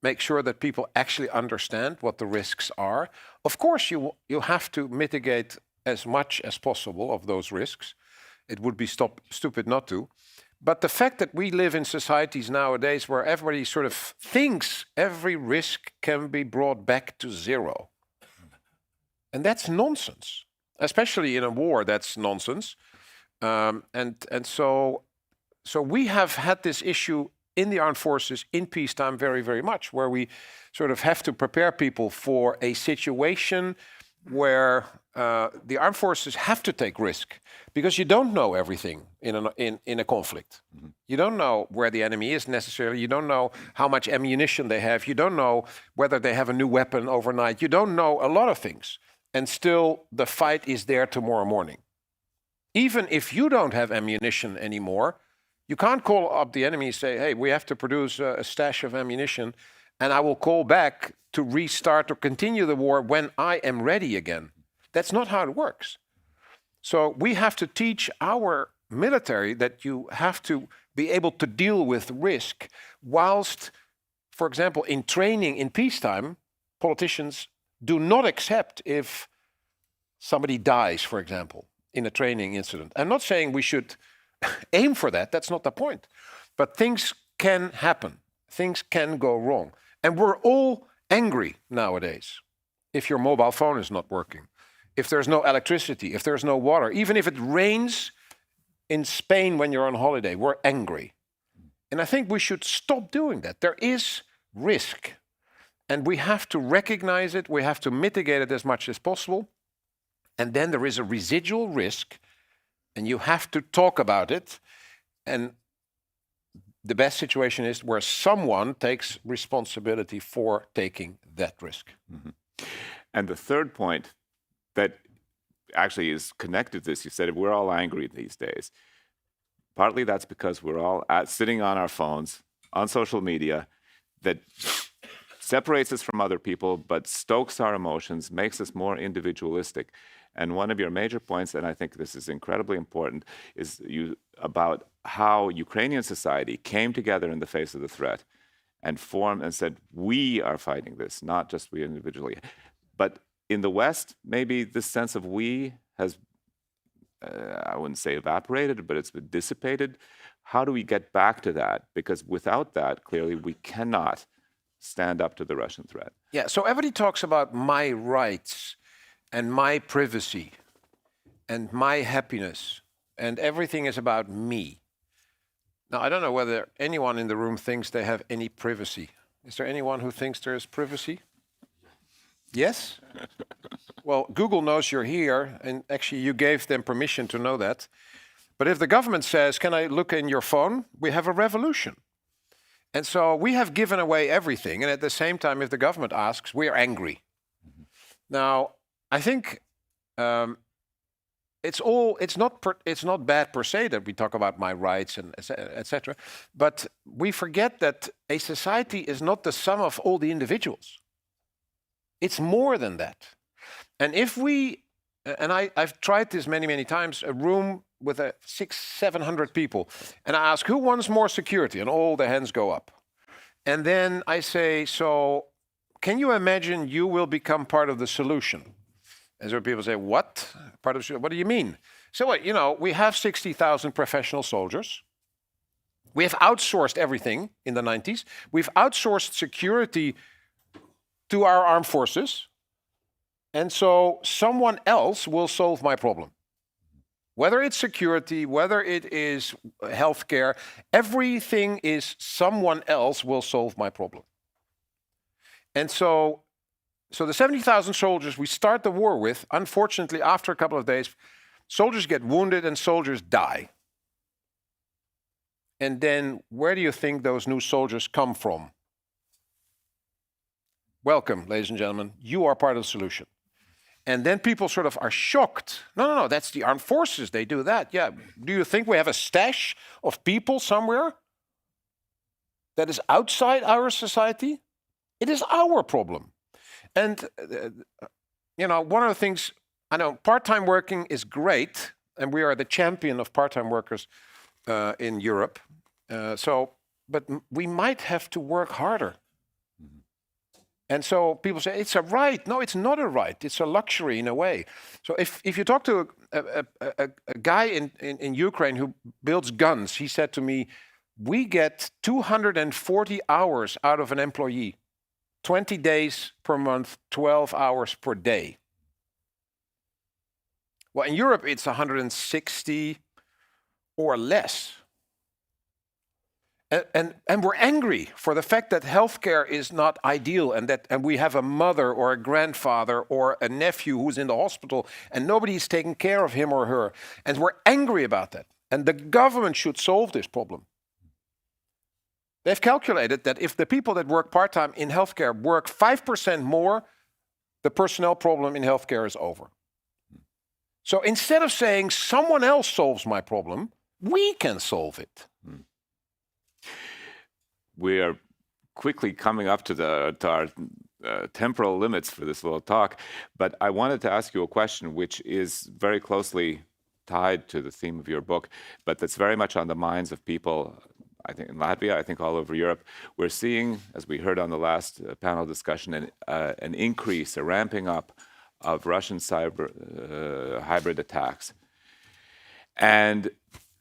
make sure that people actually understand what the risks are. Of course, you have to mitigate as much as possible of those risks. It would be stupid not to. But the fact that we live in societies nowadays where everybody sort of thinks every risk can be brought back to zero. And that's nonsense. Especially in a war, that's nonsense. So we have had this issue in the armed forces in peacetime very, very much, where we sort of have to prepare people for a situation where the armed forces have to take risk, because you don't know everything in a conflict. You don't know where the enemy is necessarily. You don't know how much ammunition they have. You don't know whether they have a new weapon overnight. You don't know a lot of things. And still, the fight is there tomorrow morning. Even if you don't have ammunition anymore, you can't call up the enemy and say, hey, we have to produce a stash of ammunition, and I will call back to restart or continue the war when I am ready again. That's not how it works. So we have to teach our military that you have to be able to deal with risk, whilst, for example, in training in peacetime, politicians do not accept if somebody dies, for example, in a training incident. I'm not saying we should aim for that. That's not the point. But things can happen. Things can go wrong. And we're all angry nowadays if your mobile phone is not working, if there's no electricity, if there's no water, even if it rains in Spain when you're on holiday, we're angry. And I think we should stop doing that. There is risk. And we have to recognize it. We have to mitigate it as much as possible. And then there is a residual risk, and you have to talk about it. And the best situation is where someone takes responsibility for taking that risk. And the third point that actually is connected to this, you said we're all angry these days. Partly that's because we're all sitting on our phones, on social media, that separates us from other people, but stokes our emotions, makes us more individualistic. And one of your major points, and I think this is incredibly important, is about how Ukrainian society came together in the face of the threat and formed and said, we are fighting this, not just we individually. But in the West, maybe this sense of we has, I wouldn't say evaporated, but it's been dissipated. How do we get back to that? Because without that, clearly, we cannot stand up to the Russian threat. Yeah, so everybody talks about my rights and my privacy and my happiness, and everything is about me. Now, I don't know whether anyone in the room thinks they have any privacy. Is there anyone who thinks there is privacy? Yes? Well, Google knows you're here, and actually you gave them permission to know that. But if the government says, can I look in your phone? We have a revolution. And so we have given away everything. And at the same time, if the government asks, we are angry. Now, I think it's not bad per se that we talk about my rights and etc. But we forget that a society is not the sum of all the individuals. It's more than that. And if we, and I've tried this many, many times, a room with 600-700 people, and I ask, who wants more security? And all the hands go up. And then I say, so can you imagine you will become part of the solution? And so people say, what? Part of the solution? What do you mean? So what, we have 60,000 professional soldiers. We have outsourced everything in the 90s. We've outsourced security to our armed forces. And so someone else will solve my problem. Whether it's security, whether it is healthcare, everything is someone else will solve my problem. And so the 70,000 soldiers we start the war with, unfortunately, after a couple of days, Soldiers get wounded and soldiers die. And then where do you think those new soldiers come from? Welcome, ladies and gentlemen. You are part of the solution. And then people sort of are shocked. No, that's the armed forces. They do that. Yeah. Do you think we have a stash of people somewhere that is outside our society? It is our problem. And, one of the things, I know part-time working is great, and we are the champion of part-time workers in Europe. But we might have to work harder. And so people say, it's a right. No, it's not a right. It's a luxury in a way. So if you talk to a guy in Ukraine who builds guns, he said to me, we get 240 hours out of an employee, 20 days per month, 12 hours per day. Well, in Europe, it's 160 or less. And we're angry for the fact that healthcare is not ideal and we have a mother or a grandfather or a nephew who's in the hospital and nobody's taking care of him or her. And we're angry about that. And the government should solve this problem. They've calculated that if the people that work part-time in healthcare work 5% more, the personnel problem in healthcare is over. So instead of saying someone else solves my problem, we can solve it. We are quickly coming up to our temporal limits for this little talk, but I wanted to ask you a question which is very closely tied to the theme of your book, but that's very much on the minds of people, I think in Latvia, I think all over Europe. We're seeing, as we heard on the last panel discussion, an increase, a ramping up of Russian cyber hybrid attacks. And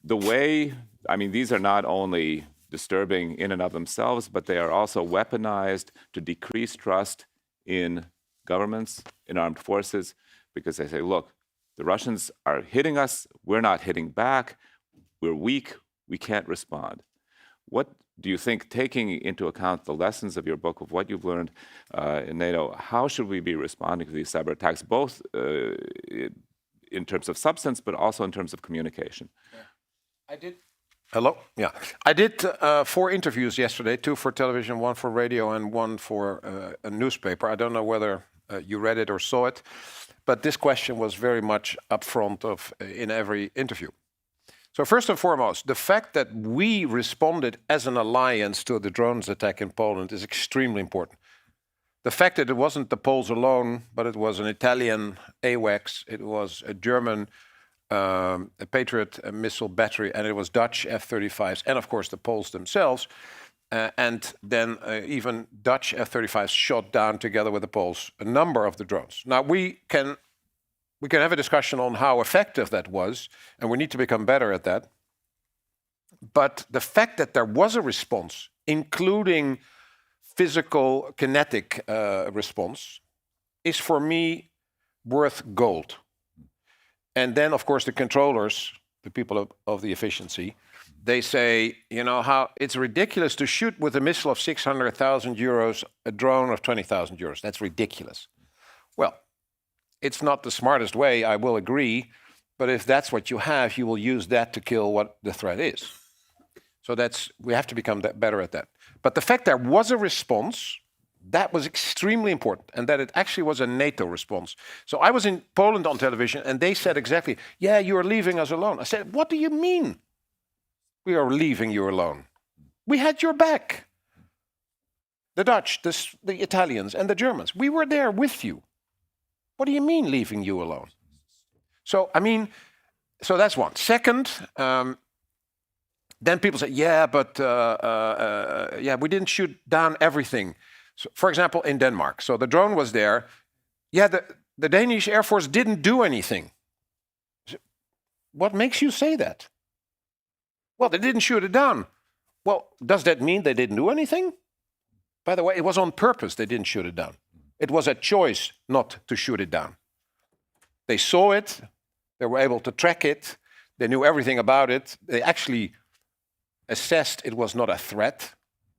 the way, these are not only disturbing in and of themselves, but they are also weaponized to decrease trust in governments, in armed forces, because they say, look, the Russians are hitting us, we're not hitting back, we're weak, we can't respond. What do you think, taking into account the lessons of your book, of what you've learned in NATO, how should we be responding to these cyber attacks, both in terms of substance, but also in terms of communication? Hello? Yeah. I did 4 interviews yesterday, 2 for television, 1 for radio, and 1 for a newspaper. I don't know whether you read it or saw it, but this question was very much up front in every interview. So first and foremost, the fact that we responded as an alliance to the drones attack in Poland is extremely important. The fact that it wasn't the Poles alone, but it was an Italian AWACS, it was a German a Patriot missile battery, and it was Dutch F-35s, and of course the Poles themselves, and then even Dutch F-35s shot down together with the Poles a number of the drones. Now we can have a discussion on how effective that was, and we need to become better at that. But the fact that there was a response, including physical kinetic response, is for me worth gold. And then, of course, the controllers, the people of the efficiency, they say, how it's ridiculous to shoot with a missile of 600,000 euros, a drone of 20,000 euros. That's ridiculous. Well, it's not the smartest way, I will agree, but if that's what you have, you will use that to kill what the threat is. So we have to become better at that. But the fact there was a response, that was extremely important, and that it actually was a NATO response. So I was in Poland on television, and they said exactly, yeah, you're leaving us alone. I said, what do you mean we are leaving you alone? We had your back. The Dutch, the Italians, and the Germans, we were there with you. What do you mean leaving you alone? So, so that's one. Second, then people say, yeah, but we didn't shoot down everything. So, for example, in Denmark. So the drone was there. Yeah, the Danish Air Force didn't do anything. What makes you say that? Well, they didn't shoot it down. Well, does that mean they didn't do anything? By the way, it was on purpose they didn't shoot it down. It was a choice not to shoot it down. They saw it. They were able to track it. They knew everything about it. They actually assessed it was not a threat.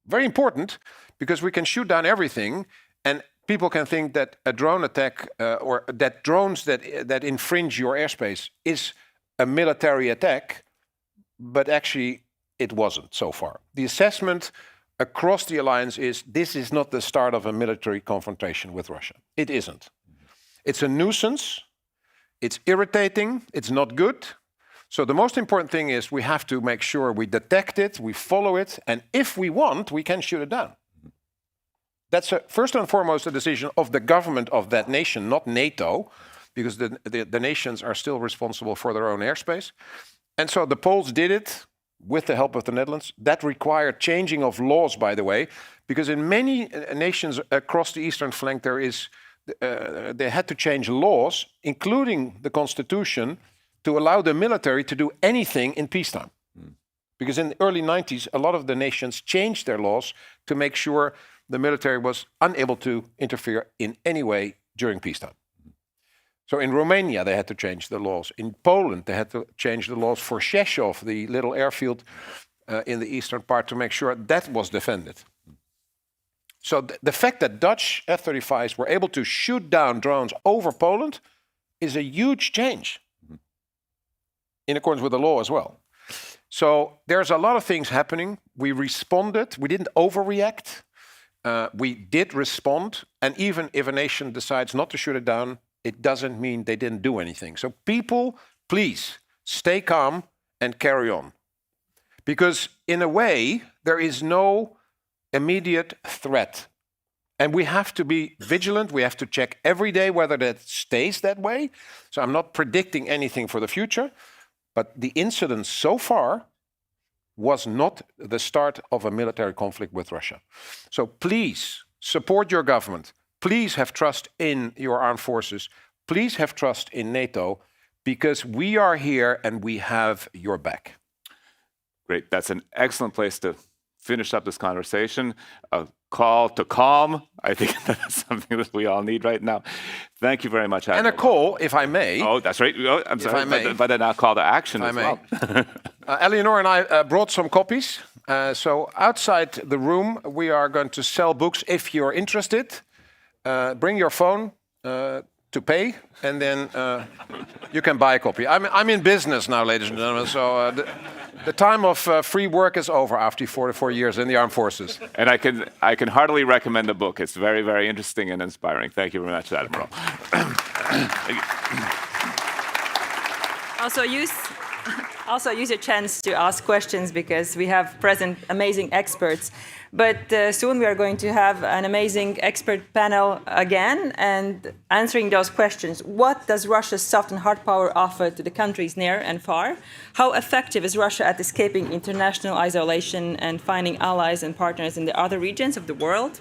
Very important, because we can shoot down everything and people can think that a drone attack or that drones that infringe your airspace is a military attack, but actually it wasn't so far. The assessment across the alliance is this is not the start of a military confrontation with Russia. It isn't. It's a nuisance. It's irritating. It's not good. So the most important thing is we have to make sure we detect it, we follow it, and if we want, we can shoot it down. That's first and foremost a decision of the government of that nation, not NATO, because the nations are still responsible for their own airspace. And so the Poles did it with the help of the Netherlands. That required changing of laws, by the way, because in many nations across the eastern flank they had to change laws, including the constitution, to allow the military to do anything in peacetime. Because in the early 90s, a lot of the nations changed their laws to make sure the military was unable to interfere in any way during peacetime. So in Romania, they had to change the laws. In Poland, they had to change the laws for Rzeszów, the little airfield in the eastern part, to make sure that was defended. So the fact that Dutch F-35s were able to shoot down drones over Poland is a huge change in accordance with the law as well. So there's a lot of things happening. We responded. We didn't overreact. We did respond. And even if a nation decides not to shoot it down, it doesn't mean they didn't do anything. So people, please stay calm and carry on. Because in a way, there is no immediate threat. And we have to be vigilant. We have to check every day whether that stays that way. So I'm not predicting anything for the future. But the incident so far was not the start of a military conflict with Russia. So please support your government. Please have trust in your armed forces. Please have trust in NATO, because we are here and we have your back. Great. That's an excellent place to finish up this conversation. A call to calm. I think that's something that we all need right now. Thank you very much, Admiral. And a call, if I may. Oh, that's right. Oh, I'm sorry, I may. but then I'll call to action If as I well. Eleanor and I brought some copies. So outside the room, we are going to sell books if you're interested. Bring your phone to pay, and then you can buy a copy. I'm in business now, ladies and gentlemen, so the time of free work is over after 44 years in the armed forces. And I can heartily recommend the book. It's very, very interesting and inspiring. Thank you very much, Admiral. Also use a chance to ask questions, because we have present amazing experts. But soon we are going to have an amazing expert panel again, and answering those questions. What does Russia's soft and hard power offer to the countries near and far? How effective is Russia at escaping international isolation and finding allies and partners in the other regions of the world?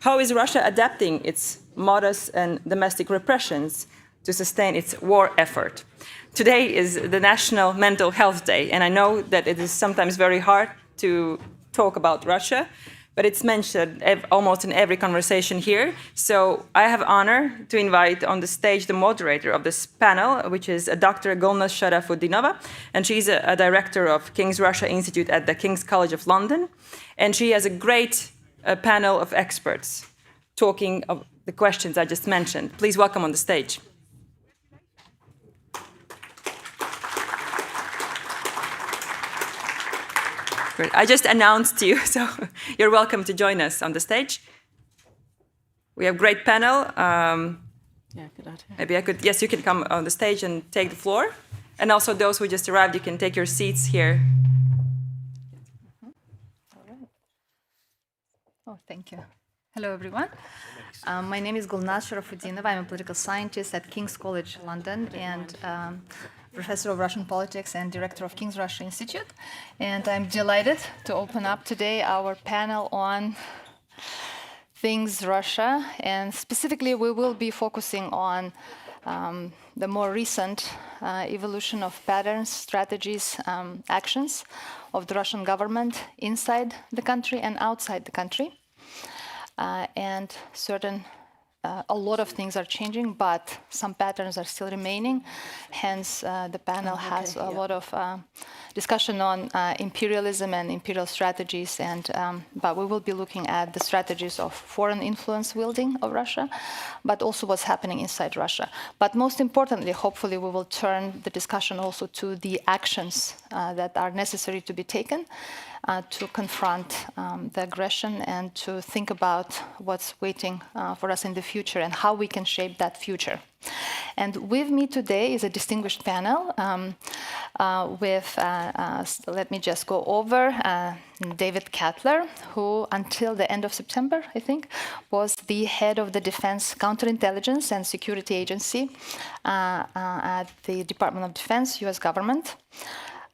How is Russia adapting its modus and domestic repressions to sustain its war effort? Today is the National Mental Health Day, and I know that it is sometimes very hard to talk about Russia, but it's mentioned almost in every conversation here. So I have honor to invite on the stage the moderator of this panel, which is Dr. Golnaz Sharafutdinova, and she's a director of King's Russia Institute at the King's College of London, and she has a great panel of experts talking of the questions I just mentioned. Please welcome on the stage. Great. I just announced you, so you're welcome to join us on the stage. We have a great panel. Maybe I could, yes, you can come on the stage and take the floor. And also those who just arrived, you can take your seats here. All right. Oh, thank you. Hello, everyone. My name is Golnaz Sharafutdinova. I'm a political scientist at King's College London and professor of Russian politics and director of King's Russia Institute. And I'm delighted to open up today our panel on things Russia. And specifically, we will be focusing on the more recent evolution of patterns, strategies, actions of the Russian government inside the country and outside the country, and certain a lot of things are changing, but some patterns are still remaining. Hence, the panel has a lot of discussion on imperialism and imperial strategies, and but we will be looking at the strategies of foreign influence wielding of Russia, but also what's happening inside Russia. But most importantly, hopefully, we will turn the discussion also to the actions that are necessary to be taken to confront the aggression and to think about what's waiting for us in the future and how we can shape that future. And with me today is a distinguished panel with, let me just go over, David Kattler, who until the end of September, I think, was the head of the Defense Counterintelligence and Security Agency at the Department of Defense, US government.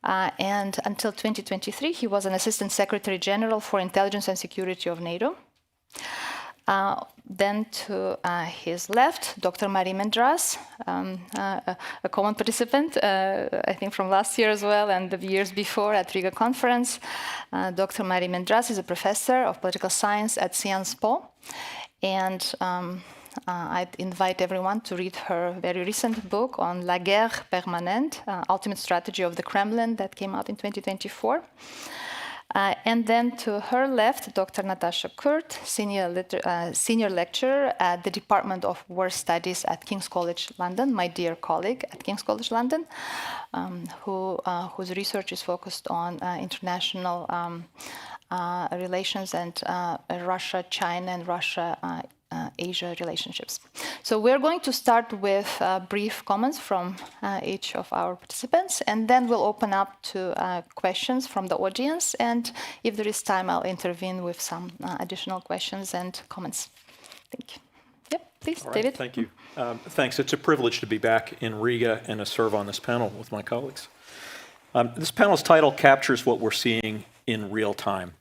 And until 2023, he was an Assistant Secretary General for Intelligence and Security of NATO. Then to his left, Dr. Marie Mendras, a common participant, I think from last year as well, and the years before at Riga conference. Dr. Marie Mendras is a professor of political science at Sciences Po. And I'd invite everyone to read her very recent book on La Guerre Permanente, Ultimate Strategy of the Kremlin, that came out in 2024. And then to her left, Dr. Natasha Kurt, senior lecturer at the Department of War Studies at King's College London, my dear colleague at King's College London, whose research is focused on international relations and Russia, China, and Russia, Asia relationships. So we're going to start with brief comments from each of our participants, and then we'll open up to questions from the audience. And if there is time, I'll intervene with some additional questions and comments. Thank you. Yep, please, All right, David. thank you. Thanks. It's a privilege to be back in Riga and to serve on this panel with my colleagues. This panel's title captures what we're seeing in real time.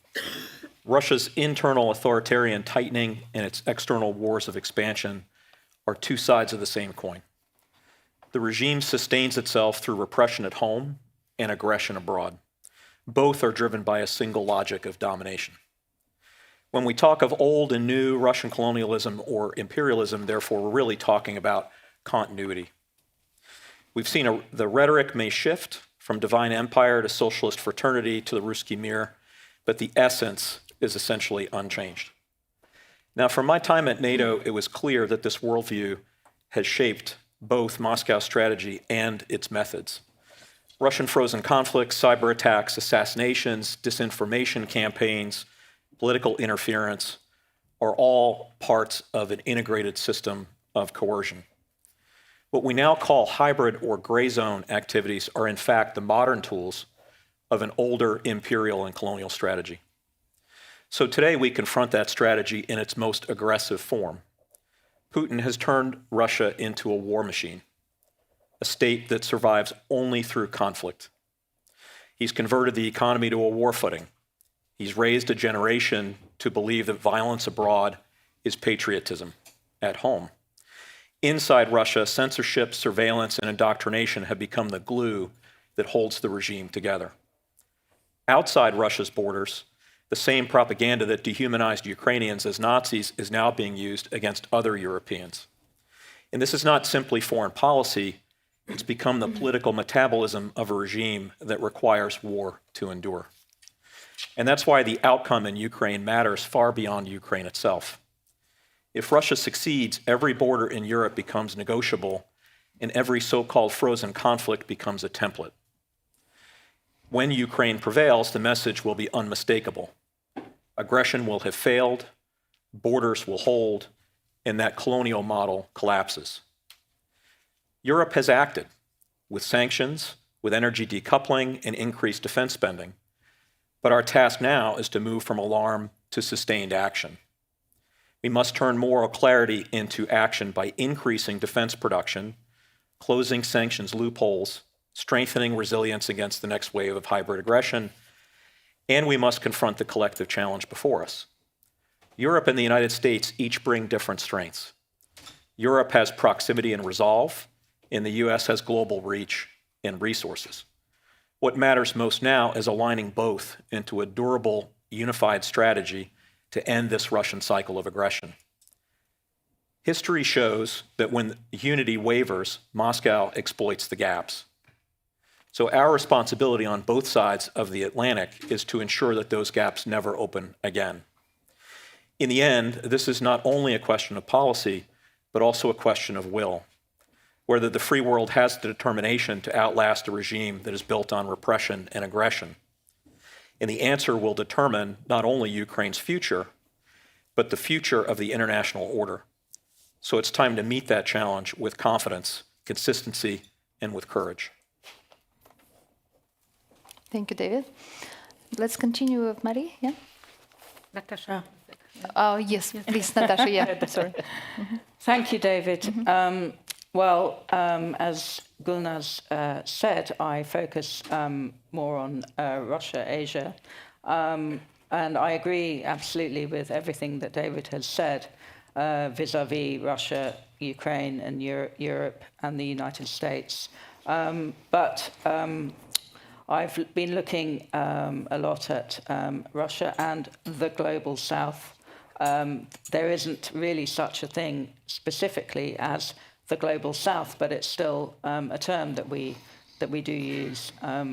Russia's internal authoritarian tightening and its external wars of expansion are two sides of the same coin. The regime sustains itself through repression at home and aggression abroad. Both are driven by a single logic of domination. When we talk of old and new Russian colonialism or imperialism, therefore, we're really talking about continuity. We've seen the rhetoric may shift from divine empire to socialist fraternity to the Ruski Mir, but the essence is essentially unchanged. Now, from my time at NATO, it was clear that this worldview has shaped both Moscow's strategy and its methods. Russian frozen conflicts, cyber attacks, assassinations, disinformation campaigns, political interference are all parts of an integrated system of coercion. What we now call hybrid or gray zone activities are in fact the modern tools of an older imperial and colonial strategy. So today we confront that strategy in its most aggressive form. Putin has turned Russia into a war machine, a state that survives only through conflict. He's converted the economy to a war footing. He's raised a generation to believe that violence abroad is patriotism at home. Inside Russia, censorship, surveillance, and indoctrination have become the glue that holds the regime together. Outside Russia's borders, the same propaganda that dehumanized Ukrainians as Nazis is now being used against other Europeans. And this is not simply foreign policy, it's become the political metabolism of a regime that requires war to endure. And that's why the outcome in Ukraine matters far beyond Ukraine itself. If Russia succeeds, every border in Europe becomes negotiable, and every so-called frozen conflict becomes a template. When Ukraine prevails, the message will be unmistakable. Aggression will have failed, borders will hold, and that colonial model collapses. Europe has acted with sanctions, with energy decoupling, and increased defense spending. But our task now is to move from alarm to sustained action. We must turn moral clarity into action by increasing defense production, closing sanctions loopholes, strengthening resilience against the next wave of hybrid aggression, and we must confront the collective challenge before us. Europe and the United States each bring different strengths. Europe has proximity and resolve, and the US has global reach and resources. What matters most now is aligning both into a durable, unified strategy to end this Russian cycle of aggression. History shows that when unity wavers, Moscow exploits the gaps. So our responsibility on both sides of the Atlantic is to ensure that those gaps never open again. In the end, this is not only a question of policy, but also a question of will, whether the free world has the determination to outlast a regime that is built on repression and aggression. And the answer will determine not only Ukraine's future, but the future of the international order. So it's time to meet that challenge with confidence, consistency, and with courage. Thank you, David. Let's continue with Marie. Yeah. Natasha. Yes, please, Natasha. Yeah, sorry. Thank you, David. As Gulnaz said, I focus more on Russia, Asia, and I agree absolutely with everything that David has said vis-à-vis Russia, Ukraine, and Europe and the United States. But I've been looking a lot at Russia and the global south. There isn't really such a thing specifically as the global south, but it's still a term that we do use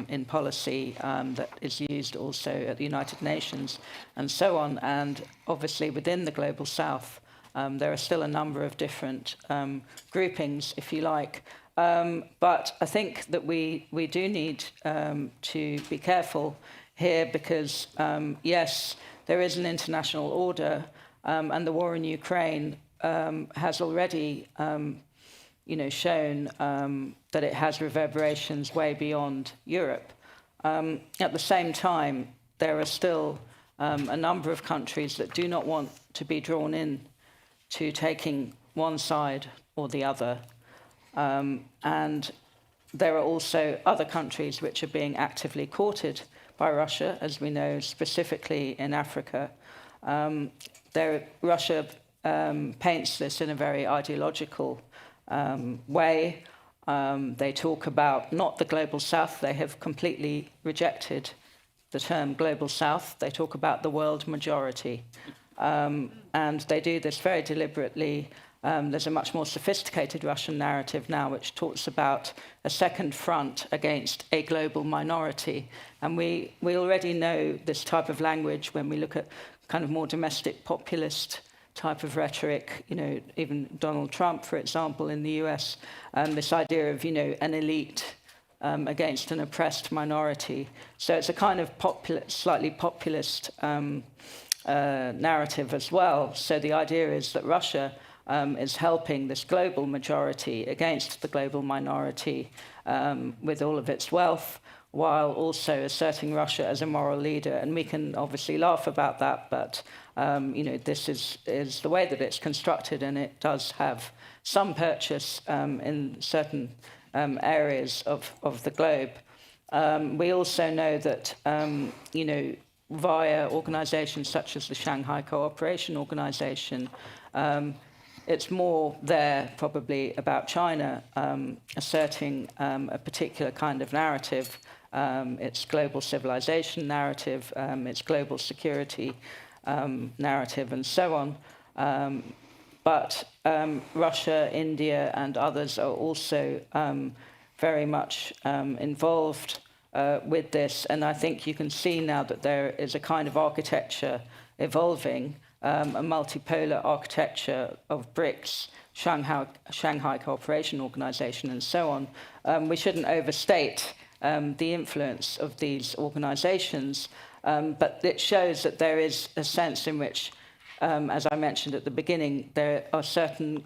in policy, that is used also at the United Nations and so on. And obviously within the global south, there are still a number of different groupings, if you like. But I think that we do need to be careful here because, yes, there is an international order, and the war in Ukraine has already shown that it has reverberations way beyond Europe. At the same time, there are still a number of countries that do not want to be drawn in to taking one side or the other. And there are also other countries which are being actively courted by Russia, as we know, specifically in Africa. Russia paints this in a very ideological way. They talk about not the global south. They have completely rejected the term global south. They talk about the world majority. And they do this very deliberately. There's a much more sophisticated Russian narrative now which talks about a second front against a global minority. And we already know this type of language when we look at kind of more domestic populist type of rhetoric, even Donald Trump, for example, in the US, this idea of, an elite against an oppressed minority. So it's a kind of slightly populist narrative as well. So the idea is that Russia is helping this global majority against the global minority with all of its wealth, while also asserting Russia as a moral leader. And we can obviously laugh about that, but this is the way that it's constructed, and it does have some purchase in certain areas of the globe. We also know that, via organizations such as the Shanghai Cooperation Organization, it's more there probably about China asserting a particular kind of narrative, its global civilization narrative, its global security narrative, and so on. But Russia, India, and others are also very much involved with this. And I think you can see now that there is a kind of architecture evolving, a multipolar architecture of BRICS, Shanghai Cooperation Organization, and so on. We shouldn't overstate the influence of these organizations, but it shows that there is a sense in which, as I mentioned at the beginning, there are certain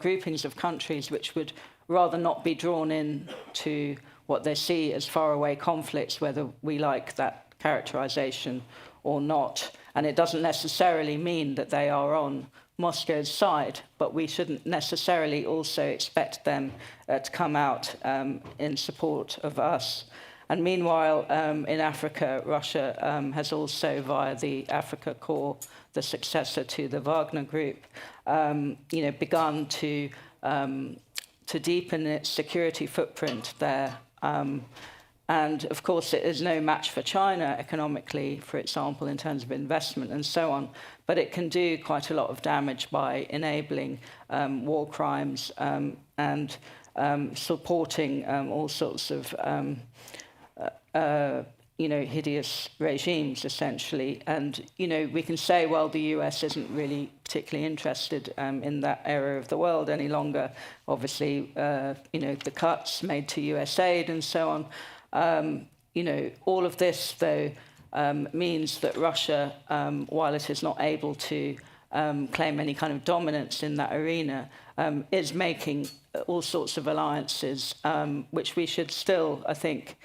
groupings of countries which would rather not be drawn in to what they see as faraway conflicts, whether we like that characterization or not. And it doesn't necessarily mean that they are on Moscow's side, but we shouldn't necessarily also expect them to come out in support of us. And meanwhile, in Africa, Russia has also, via the Africa Corps, the successor to the Wagner Group, begun to deepen its security footprint there. And of course, it is no match for China economically, for example, in terms of investment and so on. But it can do quite a lot of damage by enabling war crimes and supporting all sorts of hideous regimes, essentially. And, we can say, well, the US isn't really particularly interested in that area of the world any longer. Obviously, the cuts made to US aid and so on. All of this, though, means that Russia, while it is not able to claim any kind of dominance in that arena, is making all sorts of alliances, which we should still, I think,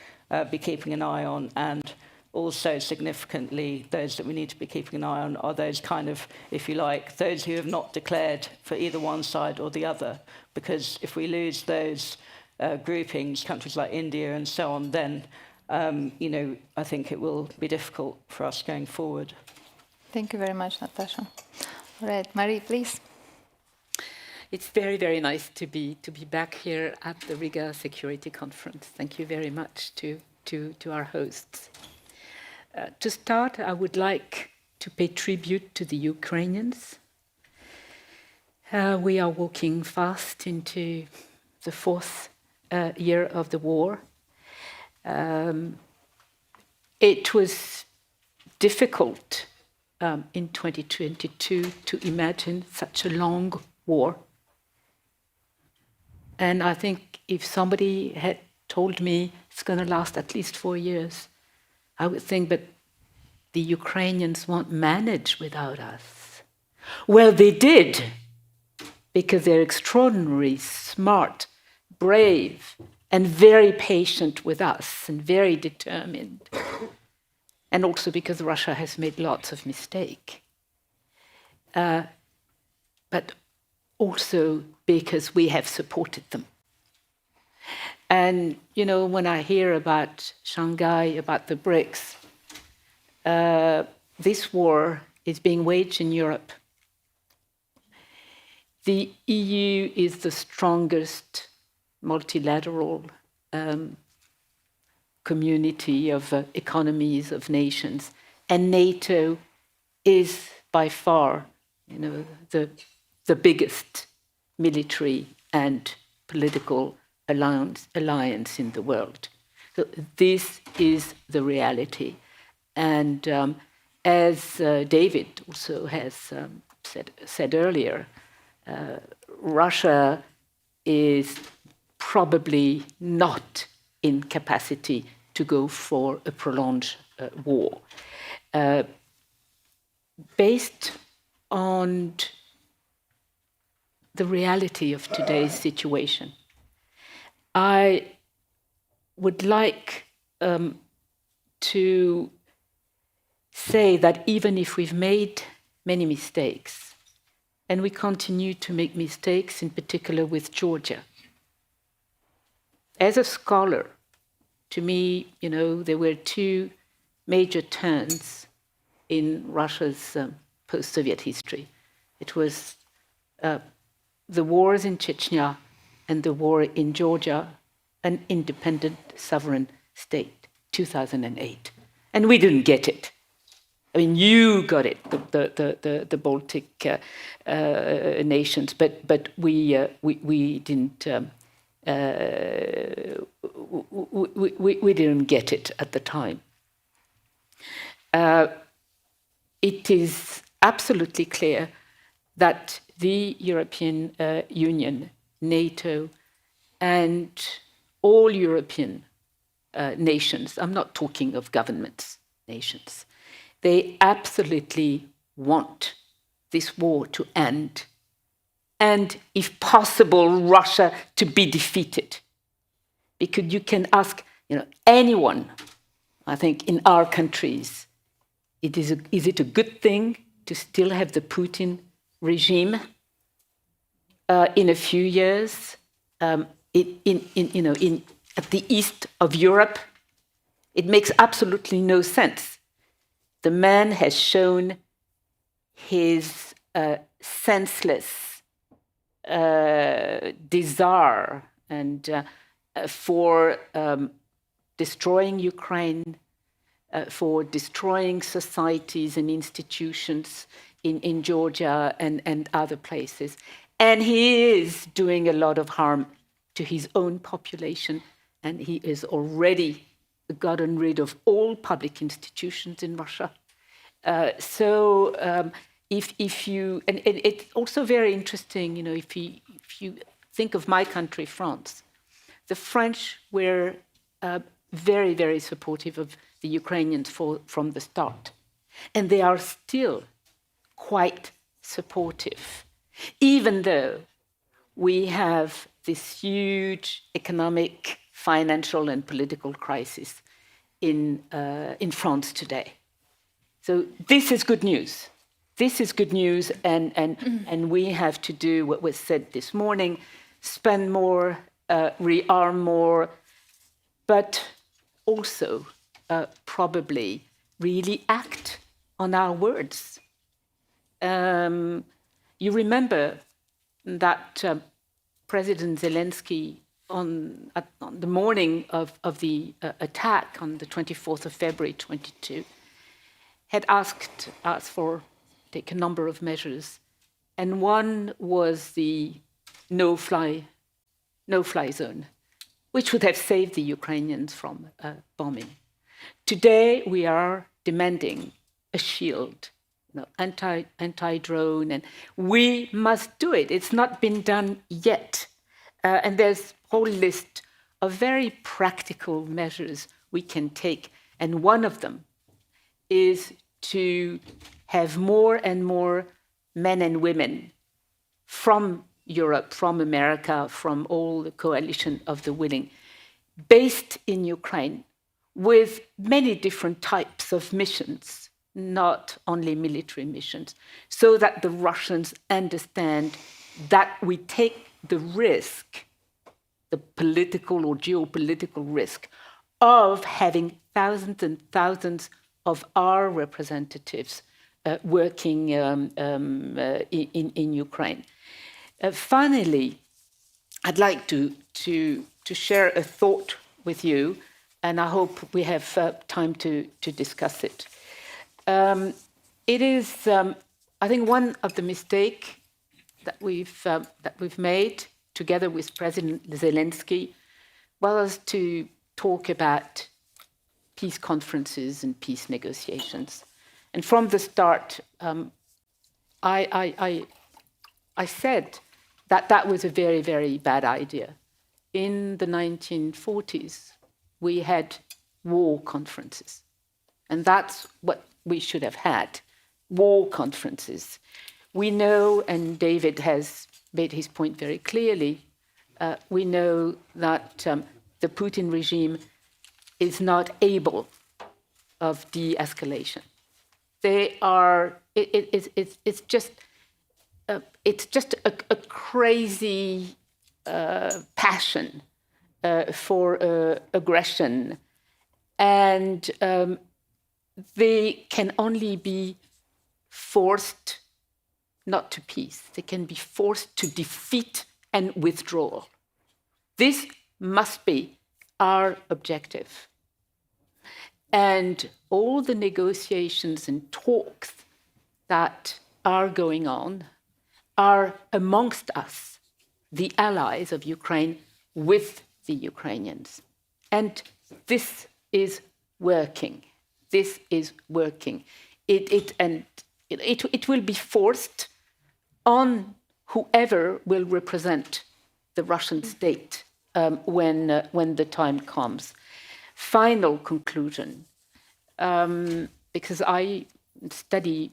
be keeping an eye on. And also significantly, those that we need to be keeping an eye on are those kind of, if you like, those who have not declared for either one side or the other. Because if we lose those groupings, countries like India and so on, then, I think it will be difficult for us going forward. Thank you very much, Natasha. All right, Marie, please. It's very, very nice to be back here at the Riga Security Conference. Thank you very much to our hosts. To start, I would like to pay tribute to the Ukrainians. We are walking fast into the fourth year of the war. It was difficult in 2022 to imagine such a long war. And I think if somebody had told me it's going to last at least 4 years, I would think, but the Ukrainians won't manage without us. Well, they did, because they're extraordinarily smart, brave, and very patient with us, and very determined. And also because Russia has made lots of mistakes. But also because we have supported them. And, when I hear about Shanghai, about the BRICS, this war is being waged in Europe. The EU is the strongest multilateral community of economies, of nations, and NATO is by far, the biggest military and political alliance in the world. So this is the reality. And as David also has said earlier, Russia is probably not in capacity to go for a prolonged war. Based on the reality of today's situation, I would like to say that even if we've made many mistakes, and we continue to make mistakes, in particular with Georgia, as a scholar, to me, there were two major turns in Russia's post-Soviet history. It was the wars in Chechnya and the war in Georgia, an independent sovereign state, 2008. And we didn't get it. I mean, you got it, the Baltic nations, but we didn't. We didn't get it at the time. It is absolutely clear that the European Union, NATO, and all European nations, I'm not talking of governments, nations, they absolutely want this war to end, and if possible, Russia to be defeated. Because you can ask anyone, I think, in our countries, is it a good thing to still have the Putin regime in a few years at the east of Europe? It makes absolutely no sense. The man has shown his senseless desire and for destroying Ukraine, for destroying societies and institutions in Georgia and other places. And he is doing a lot of harm to his own population, and he has already gotten rid of all public institutions in Russia. If you, and it's also very interesting, you know, if you think of my country, France, the French were very, very supportive of the Ukrainians from the start. And they are still quite supportive, even though we have this huge economic, financial, and political crisis in France today. So this is good news. This is good news, and we have to do what was said this morning, spend more, rearm more, but also probably really act on our words. You remember that President Zelensky on the morning of the attack on the 24th of February 22 had asked us for take a number of measures, and one was the no-fly zone, which would have saved the Ukrainians from bombing. Today, we are demanding a shield, anti-drone, and we must do it. It's not been done yet. And there's a whole list of very practical measures we can take. And one of them is to have more and more men and women from Europe, from America, from all the coalition of the willing, based in Ukraine, with many different types of missions, not only military missions, so that the Russians understand that we take the risk, the political or geopolitical risk, of having thousands and thousands of our representatives working in Ukraine. Finally, I'd like to share a thought with you, and I hope we have time to discuss it. It is, I think, one of the mistakes that we've made together with President Zelensky was to talk about peace conferences and peace negotiations. And from the start, I said that was a very, very bad idea. In the 1940s, we had war conferences. And that's what we should have had, war conferences. We know, and David has made his point very clearly, we know that the Putin regime is not able of de-escalation. They are, it's just a crazy passion for aggression, and they can only be forced not to peace. They can be forced to defeat and withdrawal. This must be our objective. And all the negotiations and talks that are going on are amongst us, the allies of Ukraine, with the Ukrainians. And this is working. This is working. It will be forced on whoever will represent the Russian state when the time comes. Final conclusion, because I study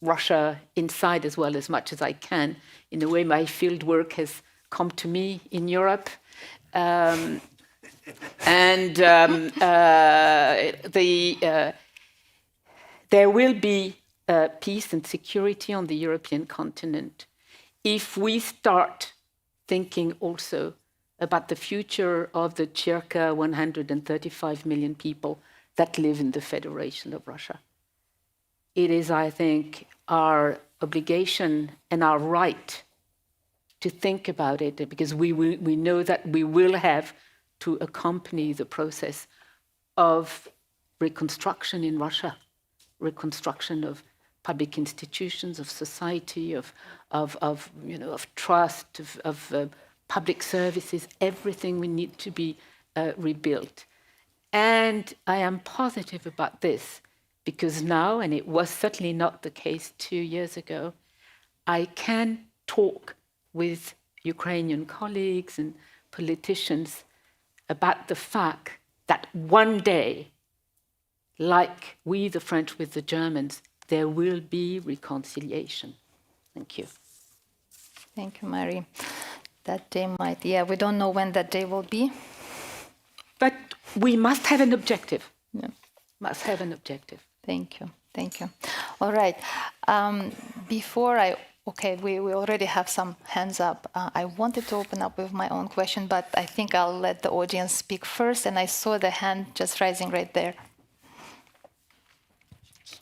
Russia inside as well as much as I can. In a way, my field work has come to me in Europe. There will be peace and security on the European continent if we start thinking also about the future of the circa 135 million people that live in the Federation of Russia. It is, I think, our obligation and our right to think about it, because we know that we will have to accompany the process of reconstruction in Russia, reconstruction of public institutions, of society, of trust, of public services, everything we need to be rebuilt. And I am positive about this because now, and it was certainly not the case 2 years ago, I can talk with Ukrainian colleagues and politicians about the fact that one day, like we, the French, with the Germans, there will be reconciliation. Thank you. Thank you, Mary. That day might, we don't know when that day will be. But we must have an objective. Yeah. Must have an objective. Thank you. Thank you. All right. We already have some hands up. I wanted to open up with my own question, but I think I'll let the audience speak first. And I saw the hand just rising right there.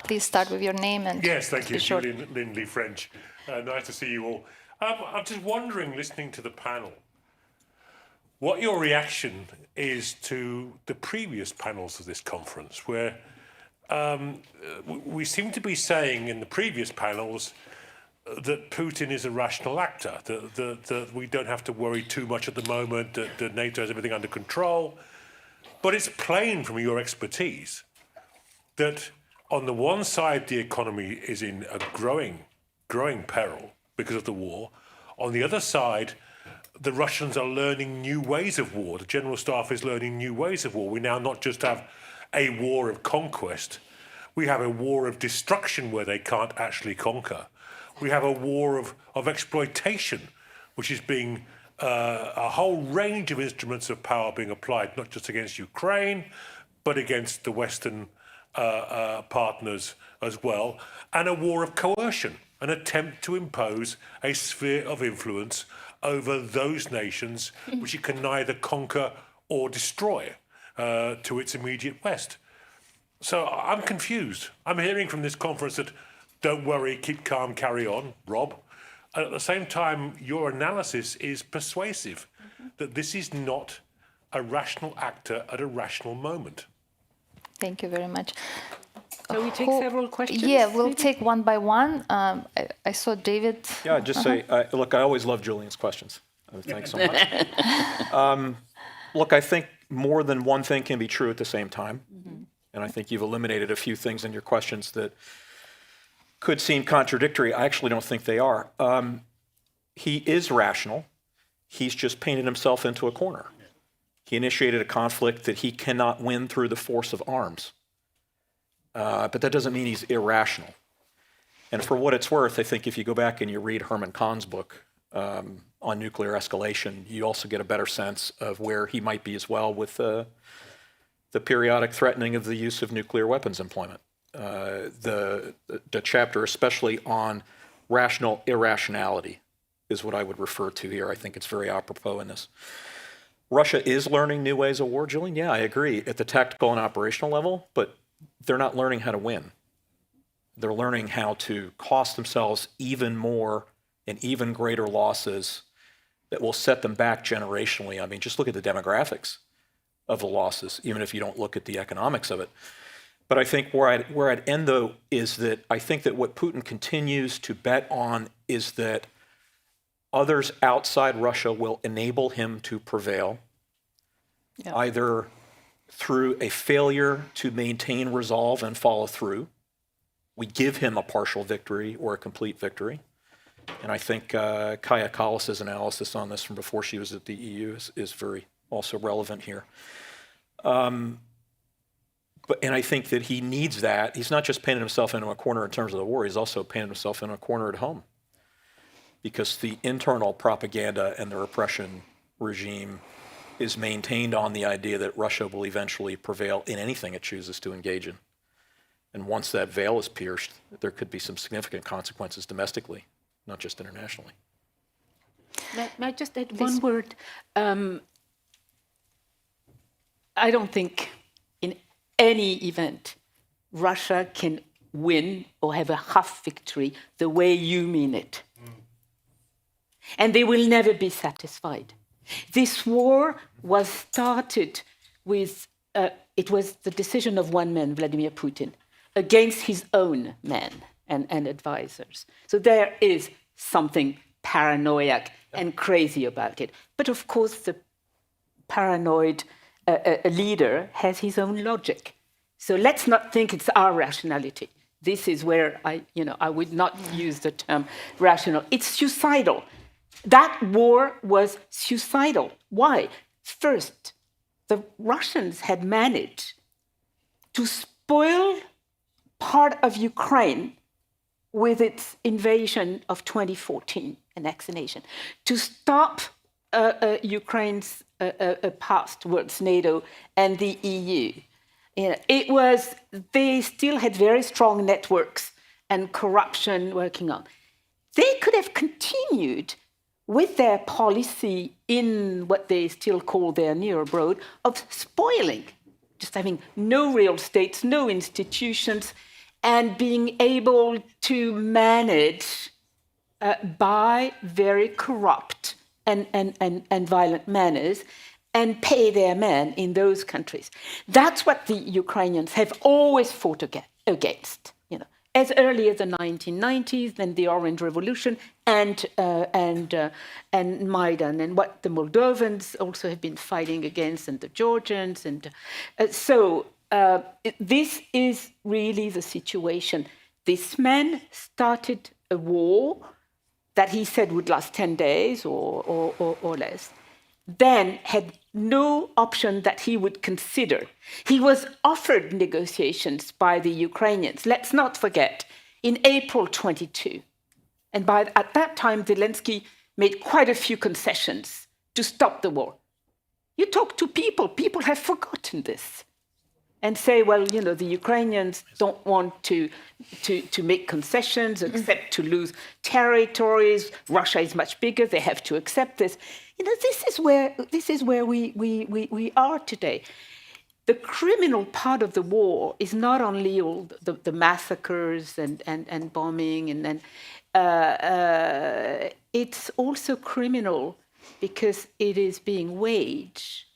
Please start with your name and yes, thank you, Julian Lindley French. Nice to see you all. I'm just wondering, listening to the panel, what your reaction is to the previous panels of this conference, where we seem to be saying in the previous panels that Putin is a rational actor, that we don't have to worry too much at the moment, that NATO has everything under control. But it's plain from your expertise that on the one side, the economy is in a growing peril because of the war. On the other side, the Russians are learning new ways of war. The General Staff is learning new ways of war. We now not just have a war of conquest, we have a war of destruction where they can't actually conquer. We have a war of exploitation, which is being a whole range of instruments of power being applied, not just against Ukraine, but against the Western partners as well, and a war of coercion, an attempt to impose a sphere of influence over those nations which it can neither conquer or destroy to its immediate west. So I'm confused. I'm hearing from this conference that don't worry, keep calm, carry on, Rob. And at the same time, your analysis is persuasive, that this is not a rational actor at a rational moment. Thank you very much. So we take several questions? Yeah, we'll take one by one. I saw David. Yeah, just say, look, I always love Julian's questions. Thanks so much. Look, I think more than one thing can be true at the same time. And I think you've eliminated a few things in your questions that could seem contradictory. I actually don't think they are. He is rational. He's just painted himself into a corner. He initiated a conflict that he cannot win through the force of arms. But that doesn't mean he's irrational. And for what it's worth, I think if you go back and you read Herman Kahn's book on nuclear escalation, you also get a better sense of where he might be as well with the periodic threatening of the use of nuclear weapons employment. The chapter, especially on rational irrationality, is what I would refer to here. I think it's very apropos in this. Russia is learning new ways of war, Julian. Yeah, I agree at the tactical and operational level, but they're not learning how to win. They're learning how to cost themselves even more and even greater losses that will set them back generationally. I mean, just look at the demographics of the losses, even if you don't look at the economics of it. But I think where I'd end, though, is that I think that what Putin continues to bet on is that others outside Russia will enable him to prevail, either through a failure to maintain resolve and follow through. We give him a partial victory or a complete victory. And I think Kaja Kallas's analysis on this from before she was at the EU is very also relevant here. And I think that he needs that. He's not just painted himself into a corner in terms of the war, he's also painted himself into a corner at home. Because the internal propaganda and the repression regime is maintained on the idea that Russia will eventually prevail in anything it chooses to engage in. And once that veil is pierced, there could be some significant consequences domestically, not just internationally. May I just add one word? I don't think in any event Russia can win or have a half victory the way you mean it. And they will never be satisfied. This war was started with it was the decision of one man, Vladimir Putin, against his own men and advisors. So there is something paranoid and crazy about it. But of course, the paranoid leader has his own logic. So let's not think it's our rationality. This is where I would not use the term rational. It's suicidal. That war was suicidal. Why? First, the Russians had managed to spoil part of Ukraine with its invasion of 2014, annexation, to stop Ukraine's path towards NATO and the EU. They still had very strong networks and corruption working on. They could have continued with their policy in what they still call their near abroad of spoiling, just having no real states, no institutions, and being able to manage by very corrupt and violent manners and pay their men in those countries. That's what the Ukrainians have always fought against. As early as the 1990s, then the Orange Revolution and Maidan, and what the Moldovans also have been fighting against, and the Georgians, and this is really the situation. This man started a war that he said would last 10 days or less, then had no option that he would consider. He was offered negotiations by the Ukrainians. Let's not forget, in April 22. And at that time, Zelensky made quite a few concessions to stop the war. You talk to people have forgotten this. And say, well, the Ukrainians don't want to make concessions, except to lose territories. Russia is much bigger; they have to accept this. This is where we are today. The criminal part of the war is not only all the massacres and bombing, and it's also criminal because it is being waged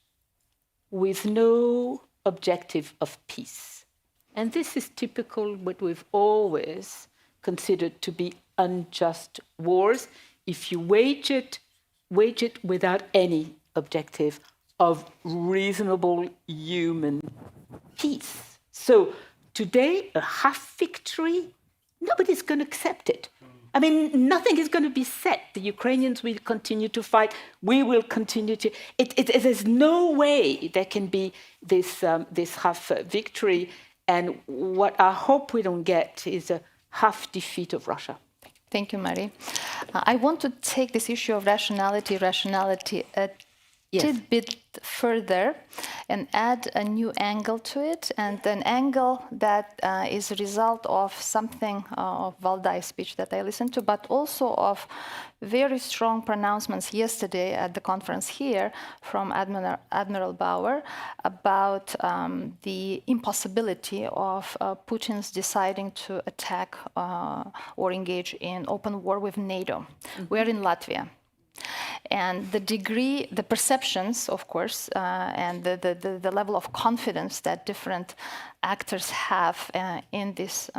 with no objective of peace. And this is typical what we've always considered to be unjust wars. If you wage it without any objective of reasonable human peace. So today, a half victory, nobody's going to accept it. I mean, nothing is going to be set. The Ukrainians will continue to fight. We will continue to. There's no way there can be this half victory. And what I hope we don't get is a half defeat of Russia. Thank you, Marie. I want to take this issue of rationality a tidbit further and add a new angle to it, and an angle that is a result of something of Valdai's speech that I listened to, but also of very strong pronouncements yesterday at the conference here from Admiral Bauer about the impossibility of Putin's deciding to attack or engage in open war with NATO. We're in Latvia. And the degree, the perceptions, of course, and the level of confidence that different actors have in this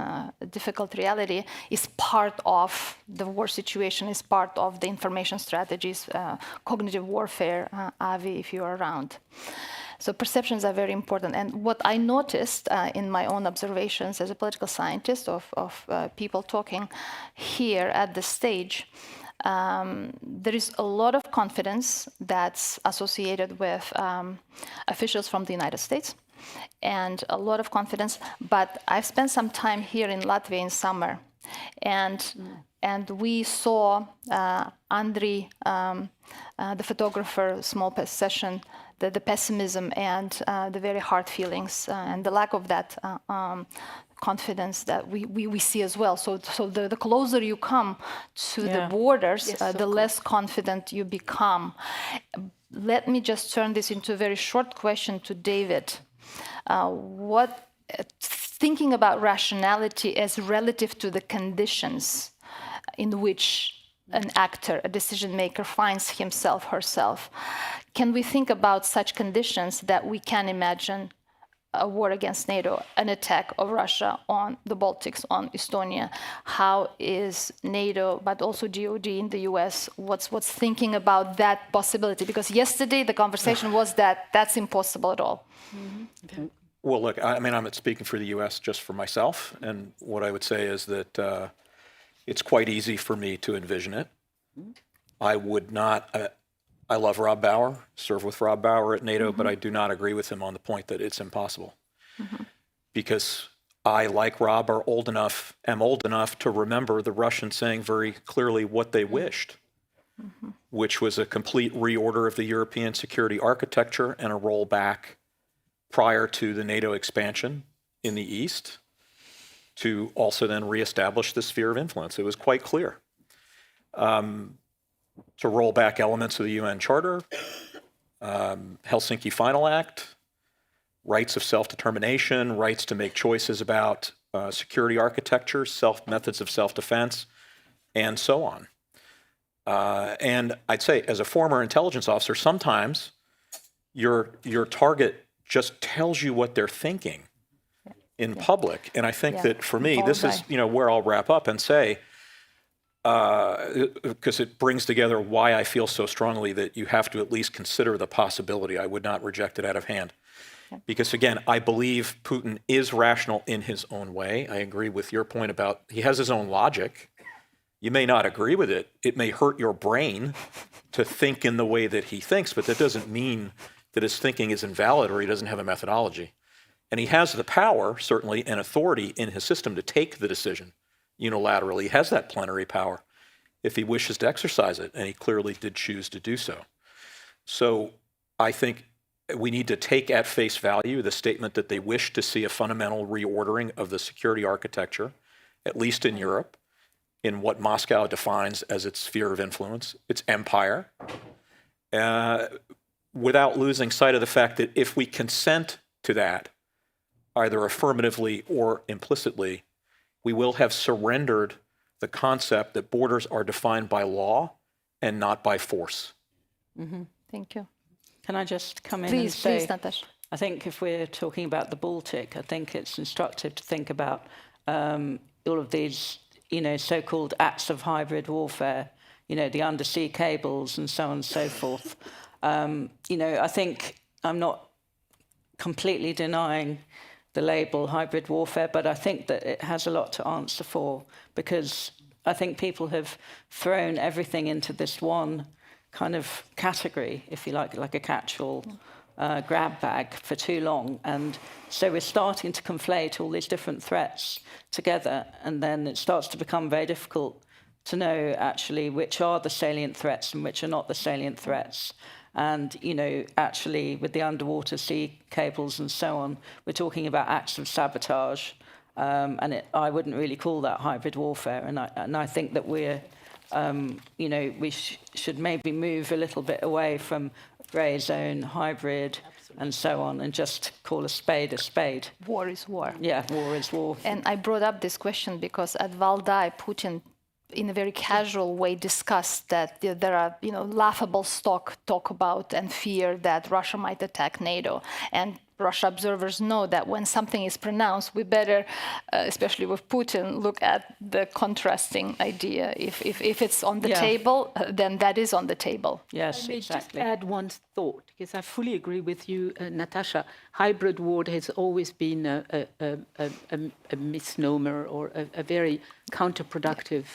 difficult reality is part of the war situation, is part of the information strategies, cognitive warfare, Avi, if you're around. So perceptions are very important. And what I noticed in my own observations as a political scientist of people talking here at the stage, there is a lot of confidence that's associated with officials from the United States, and a lot of confidence. But I've spent some time here in Latvia in summer, and we saw Andriy, the photographer, small session, the pessimism and the very hard feelings and the lack of that confidence that we see as well. So the closer you come to the borders, the less confident you become. Let me just turn this into a very short question to David. Thinking about rationality as relative to the conditions in which an actor, a decision maker, finds himself, herself, can we think about such conditions that we can imagine a war against NATO, an attack of Russia on the Baltics, on Estonia. How is NATO, but also DOD in the US, what's thinking about that possibility? Because yesterday the conversation was that that's impossible at all. Well, look, I mean, I'm not speaking for the US, just for myself. And what I would say is that it's quite easy for me to envision it. I would not, I love Rob Bauer, serve with Rob Bauer at NATO, but I do not agree with him on the point that it's impossible. Because I, like Rob, am old enough to remember the Russians saying very clearly what they wished, which was a complete reorder of the European security architecture and a rollback prior to the NATO expansion in the East to also then reestablish the sphere of influence. It was quite clear. To roll back elements of the UN Charter, Helsinki Final Act, rights of self-determination, rights to make choices about security architecture, methods of self-defense, and so on. And I'd say, as a former intelligence officer, sometimes your target just tells you what they're thinking in public. And I think that for me, this is where I'll wrap up and say, because it brings together why I feel so strongly that you have to at least consider the possibility. I would not reject it out of hand. Because again, I believe Putin is rational in his own way. I agree with your point about he has his own logic. You may not agree with it. It may hurt your brain to think in the way that he thinks, but that doesn't mean that his thinking is invalid or he doesn't have a methodology. And he has the power, certainly, and authority in his system to take the decision unilaterally. He has that plenary power if he wishes to exercise it, and he clearly did choose to do so. So I think we need to take at face value the statement that they wish to see a fundamental reordering of the security architecture, at least in Europe, in what Moscow defines as its sphere of influence, its empire, without losing sight of the fact that if we consent to that, either affirmatively or implicitly, we will have surrendered the concept that borders are defined by law and not by force. Thank you. Can I just come in Please, and say, please, Natasha. I think if we're talking about the Baltic, I think it's instructive to think about all of these, so-called acts of hybrid warfare, the undersea cables and so on and so forth. I think I'm not completely denying the label hybrid warfare, but I think that it has a lot to answer for, because I think people have thrown everything into this one kind of category, if you like a catch-all grab bag for too long. And so we're starting to conflate all these different threats together, and then it starts to become very difficult to know actually which are the salient threats and which are not the salient threats. And, actually with the underwater sea cables and so on, we're talking about acts of sabotage. I wouldn't really call that hybrid warfare. And I think that we're, we should maybe move a little bit away from grey zone, hybrid, and so on, and just call a spade a spade. War is war. Yeah, war is war. And I brought up this question because at Valdai, Putin, in a very casual way, discussed that there are, laughable talk about and fear that Russia might attack NATO. And Russia observers know that when something is pronounced, we better, especially with Putin, look at the contrasting idea. If it's on the table, then that is on the table. Yes, I may exactly. just add one thought, because I fully agree with you, Natasha. Hybrid war has always been a misnomer or a very counterproductive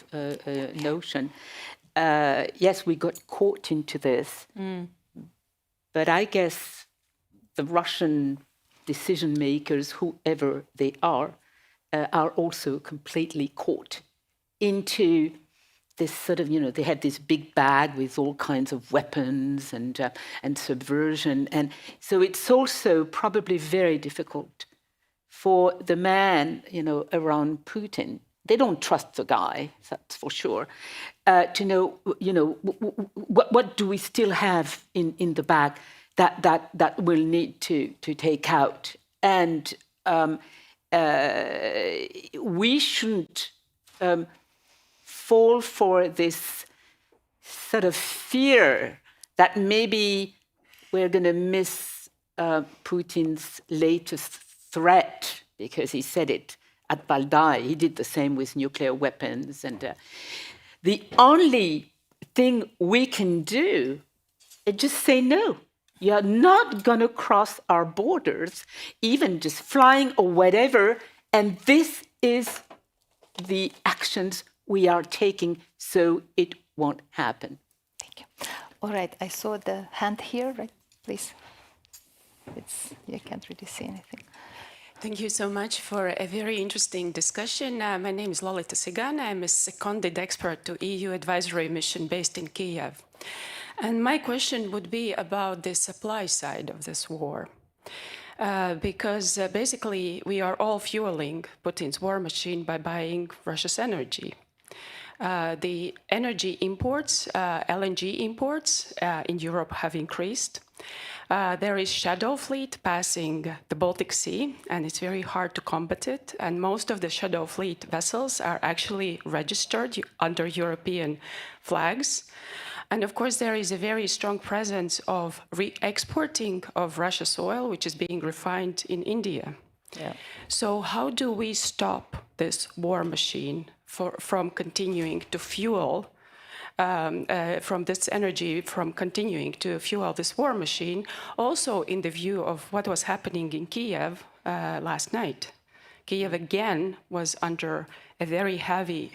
notion. Yes, we got caught into this, but I guess the Russian decision makers, whoever they are also completely caught into this sort of, they had this big bag with all kinds of weapons and subversion. And so it's also probably very difficult for the man, around Putin. They don't trust the guy, that's for sure, to know, what do we still have in the bag that we'll need to take out. And we shouldn't fall for this sort of fear that maybe we're going to miss Putin's latest threat, because he said it at Valdai. He did the same with nuclear weapons. And the only thing we can do is just say no. You're not going to cross our borders, even just flying or whatever. And this is the actions we are taking so it won't happen. Thank you. All right, I saw the hand here, right? Please. You can't really see anything. Thank you so much for a very interesting discussion. My name is Lolita Sigan. I'm a seconded expert to EU advisory mission based in Kiev. And my question would be about the supply side of this war. Because basically we are all fueling Putin's war machine by buying Russia's energy. The energy imports, LNG imports in Europe have increased. There is shadow fleet passing the Baltic Sea, and it's very hard to combat it. And most of the shadow fleet vessels are actually registered under European flags. And of course, there is a very strong presence of re-exporting of Russia's oil, which is being refined in India. Yeah. So how do we stop this war machine from continuing to fuel, from this energy, from continuing to fuel this war machine, also in the view of what was happening in Kiev last night? Kiev again was under a very heavy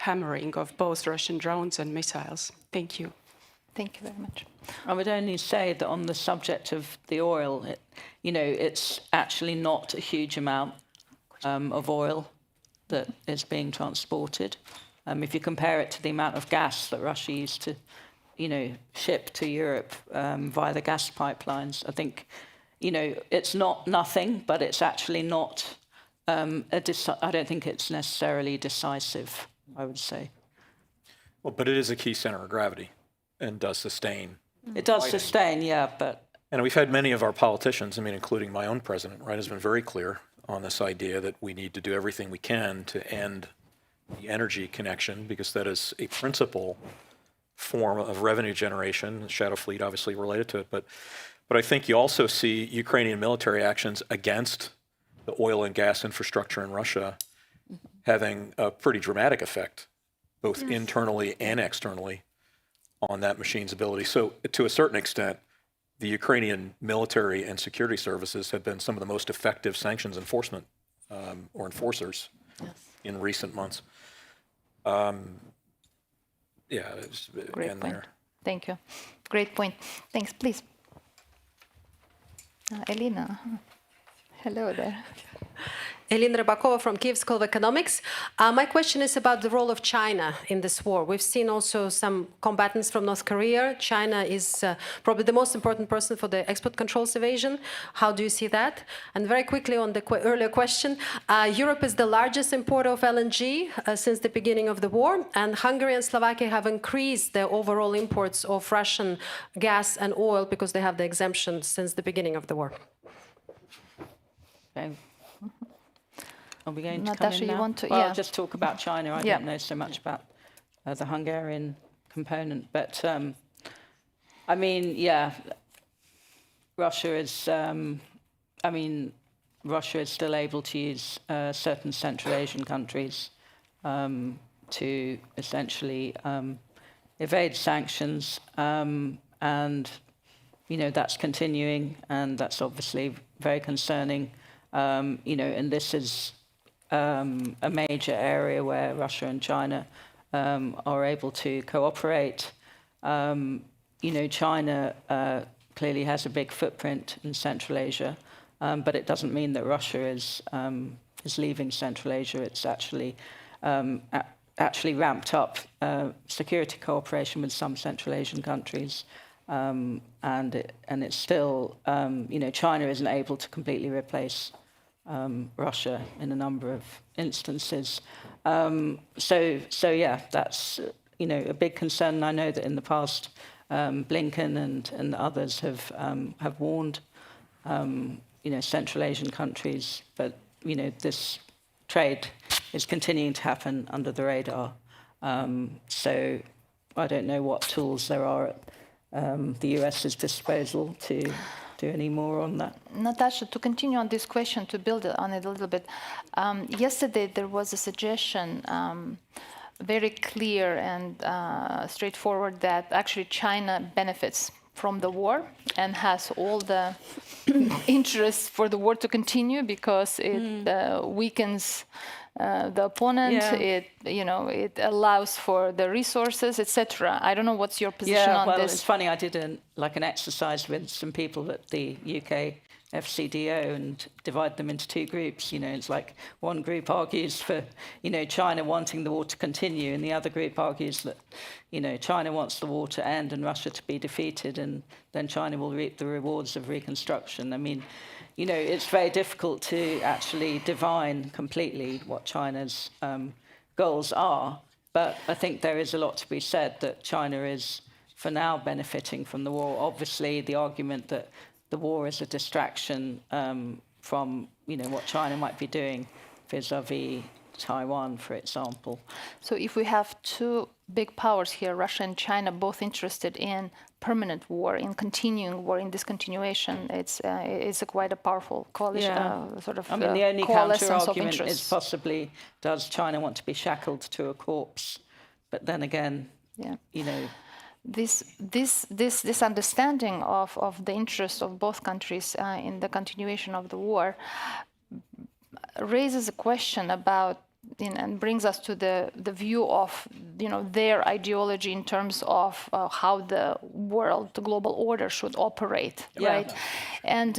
hammering of both Russian drones and missiles. Thank you. Thank you very much. I would only say that on the subject of the oil, it's actually not a huge amount of oil that is being transported. If you compare it to the amount of gas that Russia used to, ship to Europe via the gas pipelines, I think, it's not nothing, but it's actually not. I don't think it's necessarily decisive, I would say. Well, but it is a key center of gravity and does sustain. It does sustain, yeah, but... And we've had many of our politicians, including my own president, right, has been very clear on this idea that we need to do everything we can to end the energy connection, because that is a principal form of revenue generation, shadow fleet obviously related to it. But I think you also see Ukrainian military actions against the oil and gas infrastructure in Russia having a pretty dramatic effect, both internally and externally, on that machine's ability. So to a certain extent, the Ukrainian military and security services have been some of the most effective sanctions enforcement or enforcers in recent months. Great point. Thank you. Great point. Thanks, please. Elena. Hello there. Elena Rybakova from Kyiv School of Economics. My question is about the role of China in this war. We've seen also some combatants from North Korea. China is probably the most important person for the export controls evasion. How do you see that? And very quickly on the earlier question, Europe is the largest importer of LNG since the beginning of the war, and Hungary and Slovakia have increased their overall imports of Russian gas and oil because they have the exemption since the beginning of the war. Okay. Are we going to Natasha, come in now? you want to? Well, Yeah. I'll just talk about China. I don't know so much about the Hungarian component, but Russia is. Russia is still able to use certain Central Asian countries to essentially evade sanctions, and that's continuing, and that's obviously very concerning. And this is a major area where Russia and China are able to cooperate. China clearly has a big footprint in Central Asia, but it doesn't mean that Russia is leaving Central Asia. It's actually ramped up security cooperation with some Central Asian countries. And it's still, China isn't able to completely replace Russia in a number of instances. That's a big concern. And I know that in the past, Blinken and others have warned Central Asian countries, but this trade is continuing to happen under the radar. So I don't know what tools there are at the US's disposal to do any more on that. Natasha, to continue on this question, to build on it a little bit, yesterday there was a suggestion, very clear and straightforward, that actually China benefits from the war and has all the interest for the war to continue because it weakens the opponent. It it allows for the resources, etc. I don't know what's your position on well, this. It's funny. I did an exercise with some people at the UK FCDO and divide them into two groups. It's like one group argues for China wanting the war to continue, and the other group argues that China wants the war to end and Russia to be defeated, and then China will reap the rewards of reconstruction. I mean, it's very difficult to actually divine completely what China's goals are. But I think there is a lot to be said that China is, for now, benefiting from the war. Obviously, the argument that the war is a distraction from, what China might be doing vis-à-vis Taiwan, for example. So if we have two big powers here, Russia and China, both interested in permanent war, in continuing war, in discontinuation, it's quite a powerful coalition, sort of. I mean, the only counter-argument is possibly, does China want to be shackled to a corpse? But then again, This understanding of the interest of both countries in the continuation of the war raises a question about, and brings us to the view of their ideology in terms of how the world, the global order should operate, right? And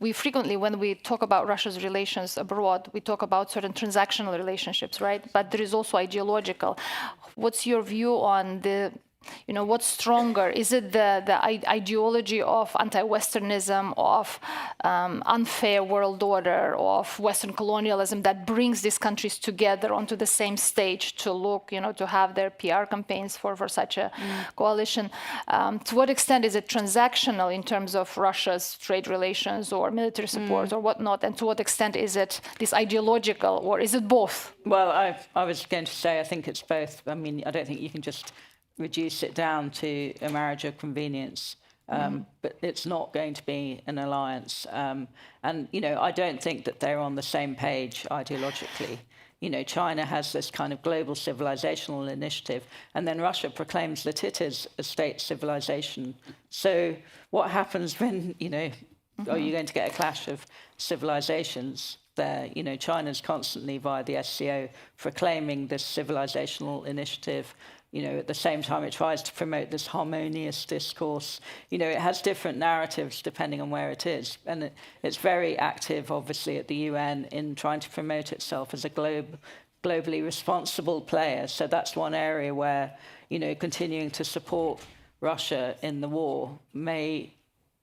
we frequently, when we talk about Russia's relations abroad, we talk about certain transactional relationships, right? But there is also ideological. What's your view on what's stronger? Is it the ideology of anti-Westernism, of unfair world order, of Western colonialism that brings these countries together onto the same stage to look, to have their PR campaigns for such a coalition? To what extent is it transactional in terms of Russia's trade relations or military support or whatnot? And to what extent is it this ideological, or is it both? Well, I was going to say, I think it's both. I mean, I don't think you can just reduce it down to a marriage of convenience, but it's not going to be an alliance. And I don't think that they're on the same page ideologically. China has this kind of global civilizational initiative, and then Russia proclaims that it is a state civilization. So what happens when, are you going to get a clash of civilizations there? China's constantly, via the SCO, proclaiming this civilizational initiative. At the same time, it tries to promote this harmonious discourse. It has different narratives depending on where it is. And it's very active, obviously, at the UN in trying to promote itself as a globally responsible player. So that's one area where, continuing to support Russia in the war may,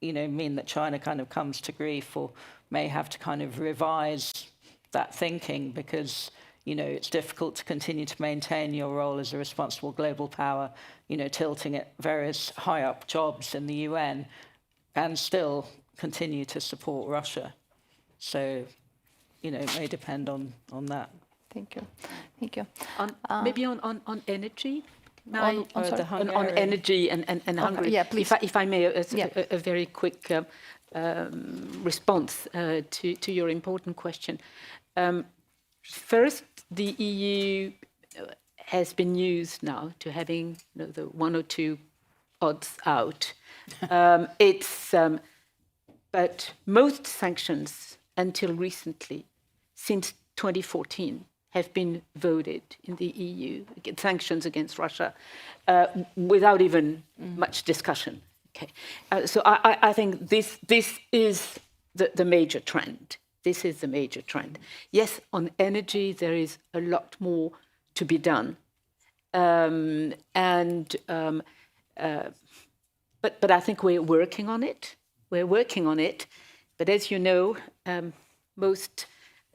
mean that China kind of comes to grief, or may have to kind of revise that thinking, because it's difficult to continue to maintain your role as a responsible global power, tilting at various high-up jobs in the UN, and still continue to support Russia. So, it may depend on that. Thank you. Thank you. Maybe on energy? On energy and Hungary. Yeah, please. If I may, a very quick response to your important question. First, the EU has been used now to having the 1 or 2 odds out. But most sanctions until recently, since 2014, have been voted in the EU, sanctions against Russia, without even much discussion. Okay, so I think this is the major trend. This is the major trend. Yes, on energy, there is a lot more to be done. But I think we're working on it. We're working on it. But as you know, most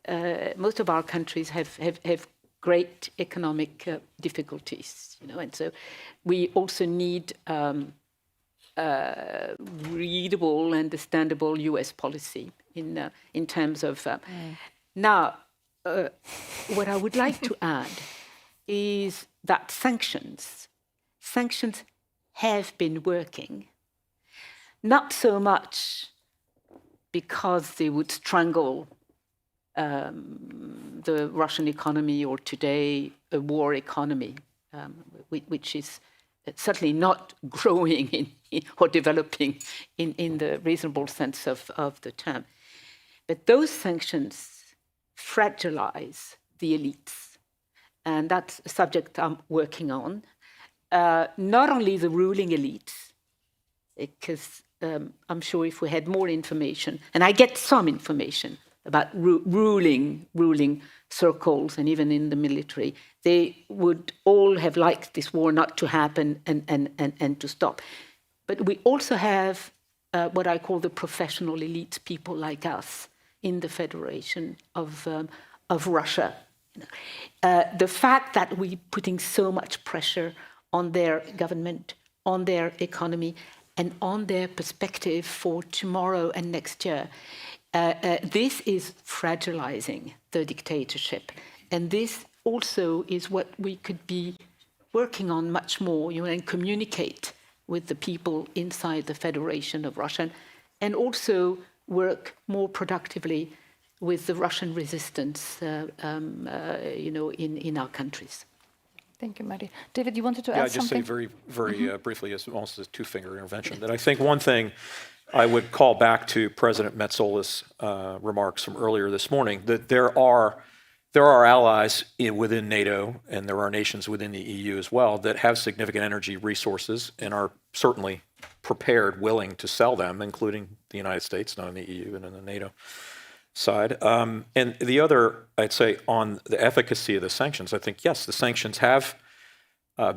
of our countries have great economic difficulties, and so we also need readable, understandable US policy in terms of. Now, what I would like to add is that sanctions have been working, not so much because they would strangle the Russian economy or today a war economy, which is certainly not growing or developing in the reasonable sense of the term. But those sanctions fragilize the elites. And that's a subject I'm working on. Not only the ruling elites, because I'm sure if we had more information, and I get some information about ruling circles and even in the military, they would all have liked this war not to happen and to stop. But we also have what I call the professional elites, people like us in the Federation of Russia. The fact that we're putting so much pressure on their government, on their economy, and on their perspective for tomorrow and next year, this is fragilizing the dictatorship. And this also is what we could be working on much more, and communicate with the people inside the Federation of Russia, and also work more productively with the Russian resistance, in our countries. Thank you, Mary. David, you wanted to add something? something? Yeah, just say very briefly, as almost a two-finger intervention, that I think one thing I would call back to President Metzzola's remarks from earlier this morning, that there are allies within NATO, and there are nations within the EU as well, that have significant energy resources and are certainly prepared, willing to sell them, including the United States, not in the EU and in the NATO side. And the other, I'd say, on the efficacy of the sanctions, I think, yes, the sanctions have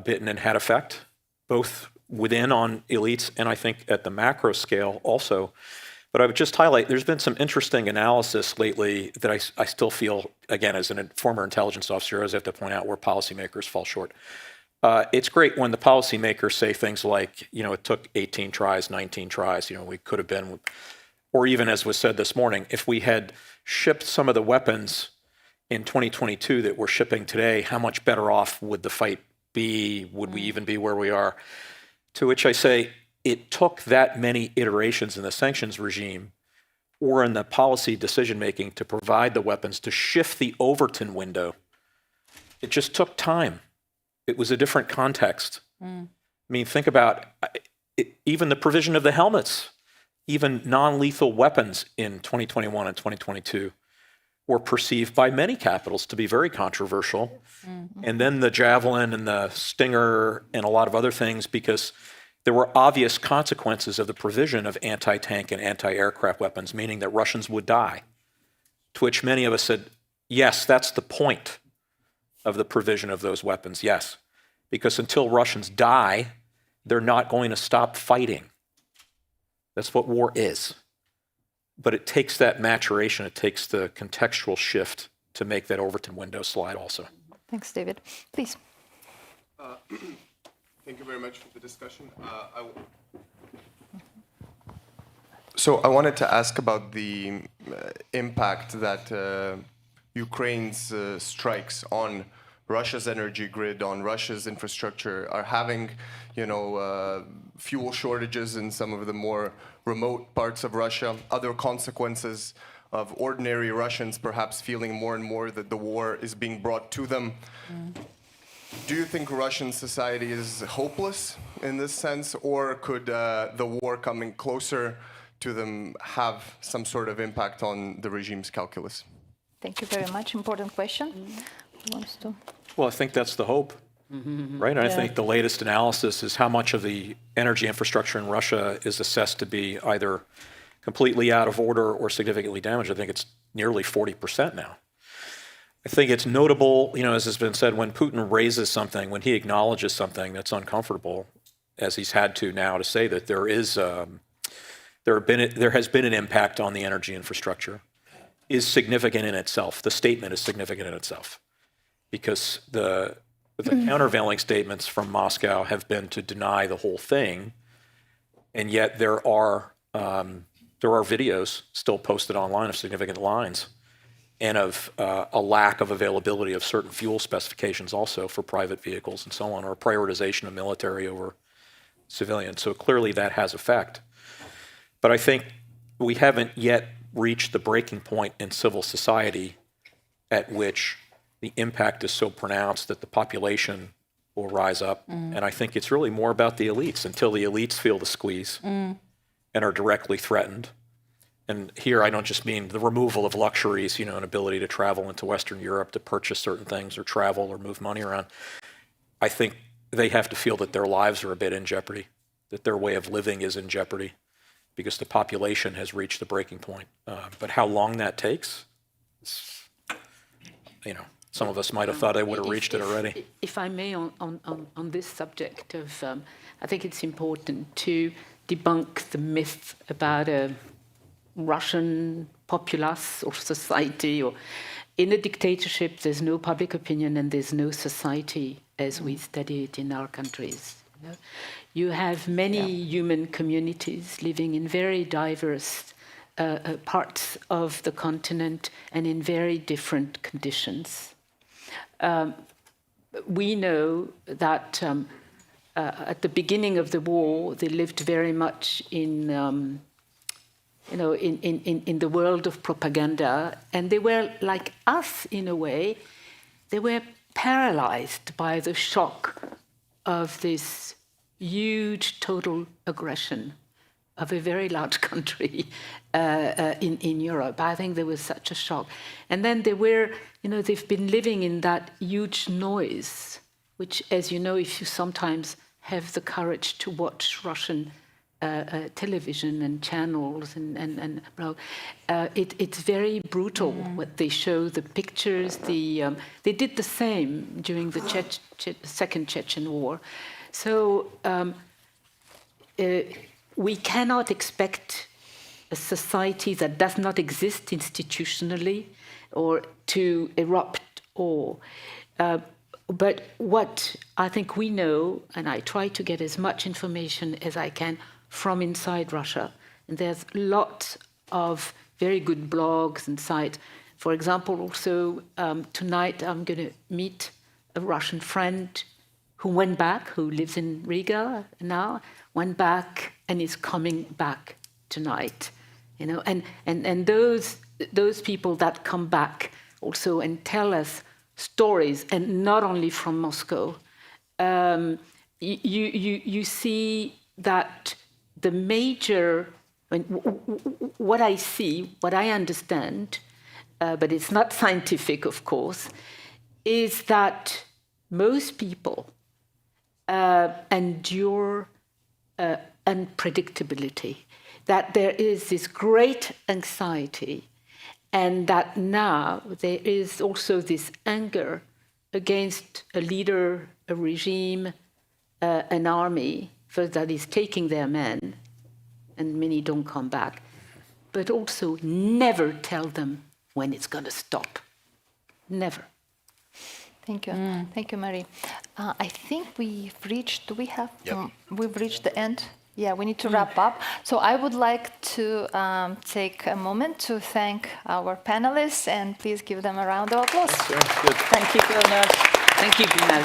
bitten and had effect, both within on elites and I think at the macro scale also. But I would just highlight, there's been some interesting analysis lately that I still feel, again, as a former intelligence officer, I always have to point out where policymakers fall short. It's great when the policymakers say things like, it took 18 tries, 19 tries, we could have been, or even as was said this morning, if we had shipped some of the weapons in 2022 that we're shipping today, how much better off would the fight be? Would we even be where we are? To which I say, it took that many iterations in the sanctions regime or in the policy decision-making to provide the weapons to shift the Overton window. It just took time. It was a different context. I mean, think about even the provision of the helmets, even non-lethal weapons in 2021 and 2022 were perceived by many capitals to be very controversial. And then the Javelin and the Stinger and a lot of other things, because there were obvious consequences of the provision of anti-tank and anti-aircraft weapons, meaning that Russians would die. To which many of us said, yes, that's the point of the provision of those weapons, yes. Because until Russians die, they're not going to stop fighting. That's what war is. But it takes that maturation, it takes the contextual shift to make that Overton window slide also. Thanks, David. Please. Thank you very much for the discussion. So I wanted to ask about the impact that Ukraine's strikes on Russia's energy grid, on Russia's infrastructure, are having, fuel shortages in some of the more remote parts of Russia, other consequences of ordinary Russians perhaps feeling more and more that the war is being brought to them. Do you think Russian society is hopeless in this sense, or could the war coming closer to them have some sort of impact on the regime's calculus? Thank you very much. Important question. Who wants to? Well, I think that's the hope, right? And I think the latest analysis is how much of the energy infrastructure in Russia is assessed to be either completely out of order or significantly damaged. I think it's nearly 40% now. I think it's notable, as has been said, when Putin raises something, when he acknowledges something that's uncomfortable, as he's had to now to say that there has been an impact on the energy infrastructure, is significant in itself. The statement is significant in itself, because the countervailing statements from Moscow have been to deny the whole thing, and yet there are videos still posted online of significant lines and of a lack of availability of certain fuel specifications also for private vehicles and so on, or prioritization of military over civilian. So clearly that has effect. But I think we haven't yet reached the breaking point in civil society at which the impact is so pronounced that the population will rise up. And I think it's really more about the elites until the elites feel the squeeze and are directly threatened. And here I don't just mean the removal of luxuries, an ability to travel into Western Europe to purchase certain things or travel or move money around. I think they have to feel that their lives are a bit in jeopardy, that their way of living is in jeopardy because the population has reached the breaking point. But how long that takes, some of us might have thought I would have reached it already. If I may, on this subject of, I think it's important to debunk the myth about a Russian populace or society. Or in a dictatorship, there's no public opinion and there's no society as we study it in our countries. You have many human communities living in very diverse parts of the continent and in very different conditions. We know that at the beginning of the war, they lived very much in the world of propaganda, and they were like us in a way. They were paralyzed by the shock of this huge total aggression of a very large country in Europe. I think there was such a shock. And then they were, they've been living in that huge noise, which, as you know, if you sometimes have the courage to watch Russian television and channels it's very brutal what they show, the pictures. They did the same during the Second Chechen War. So we cannot expect a society that does not exist institutionally or to erupt or but what I think we know, and I try to get as much information as I can from inside Russia, and there's lots of very good blogs and sites. For example, also tonight I'm going to meet a Russian friend who went back, who lives in Riga now, went back and is coming back tonight. And those people that come back also and tell us stories, and not only from Moscow, you see that the major, what I see, what I understand, but it's not scientific, of course, is that most people endure unpredictability, that there is this great anxiety, and that now there is also this anger against a leader, a regime, an army, first that is taking their men, and many don't come back, but also never tell them when it's going to stop. Never. Thank you. Thank you, Marie. I think we've reached, we've reached the end. Yeah, we need to wrap up. So I would like to take a moment to thank our panelists, and please give them a round of applause. Thank you very much. Thank you, Gunnar.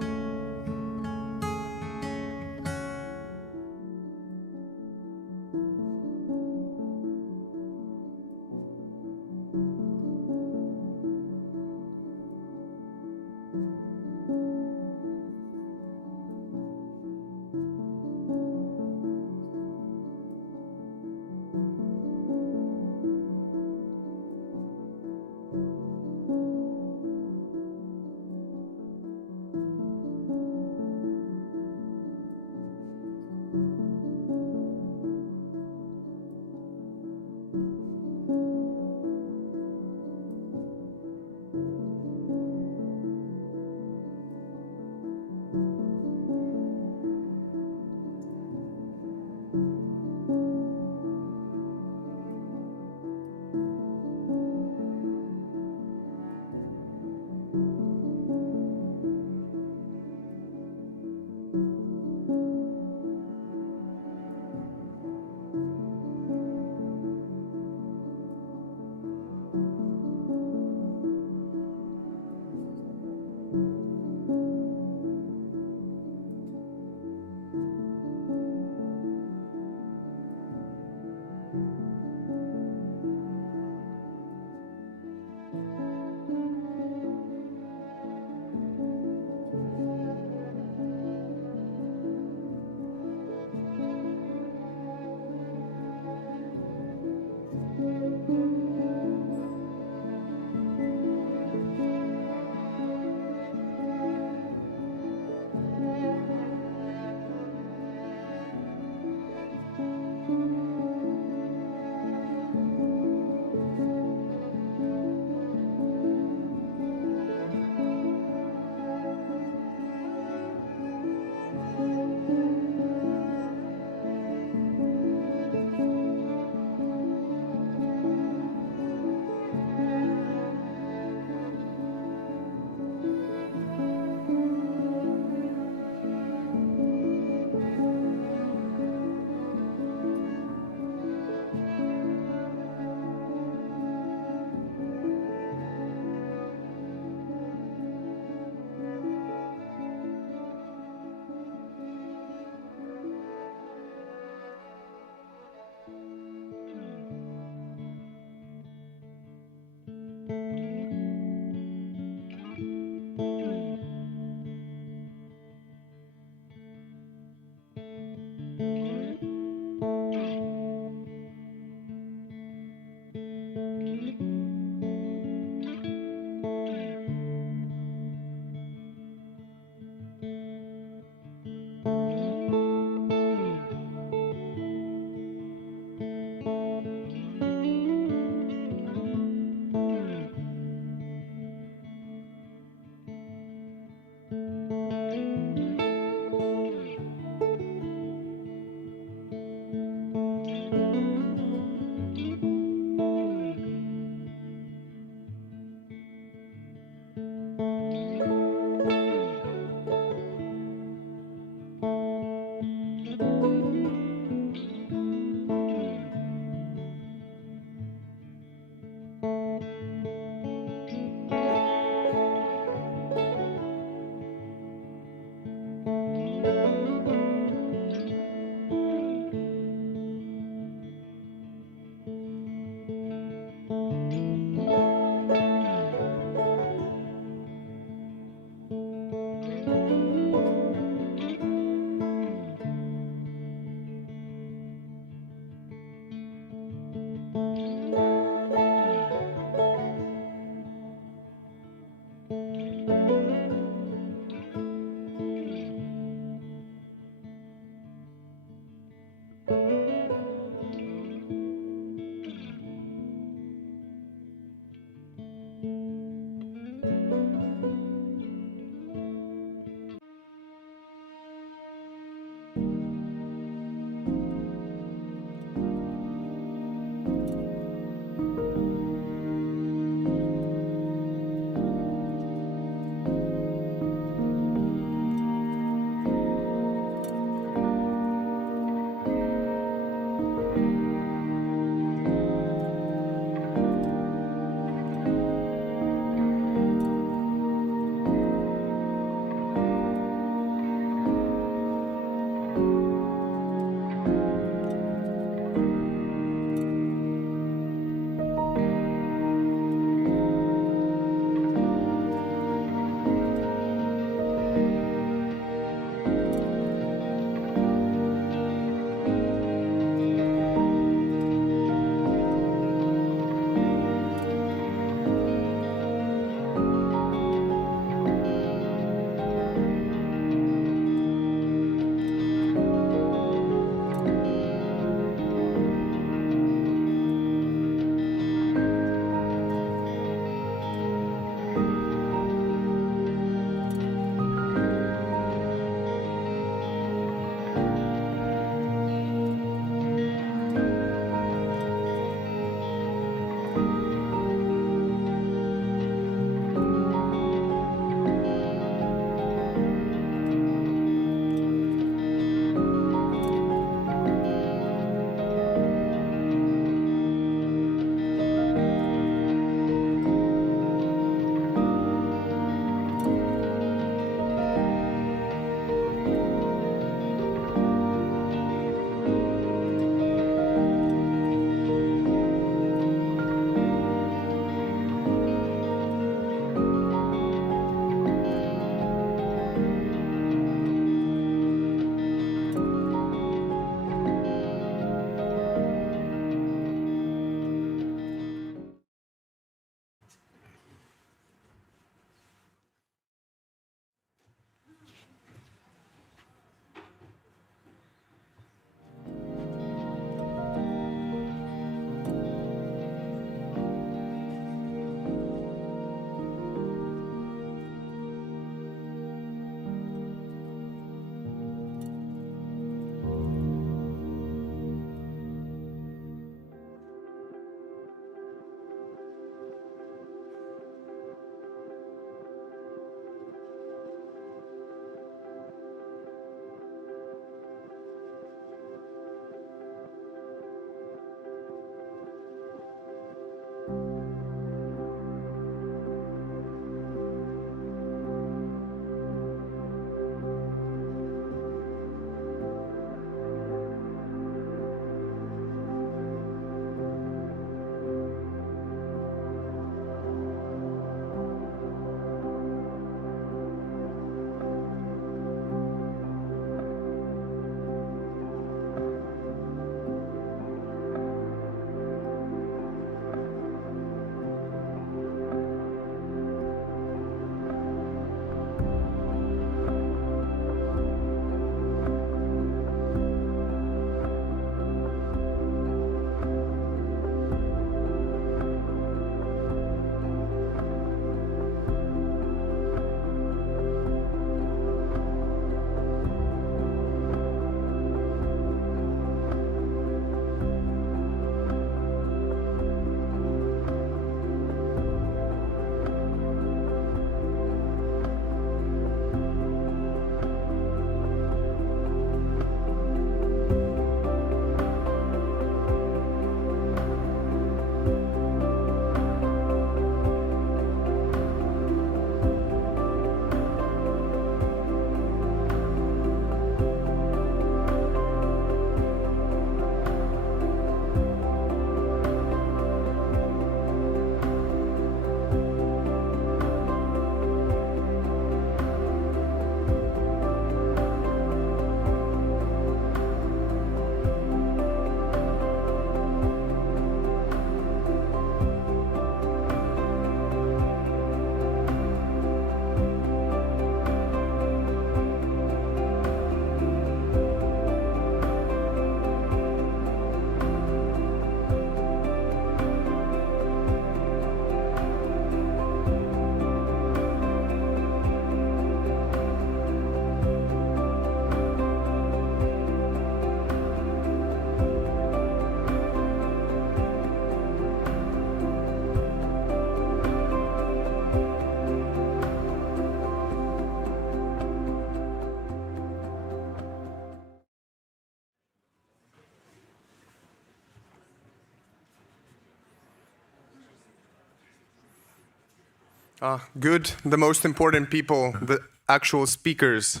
Good. The most important people, the actual speakers,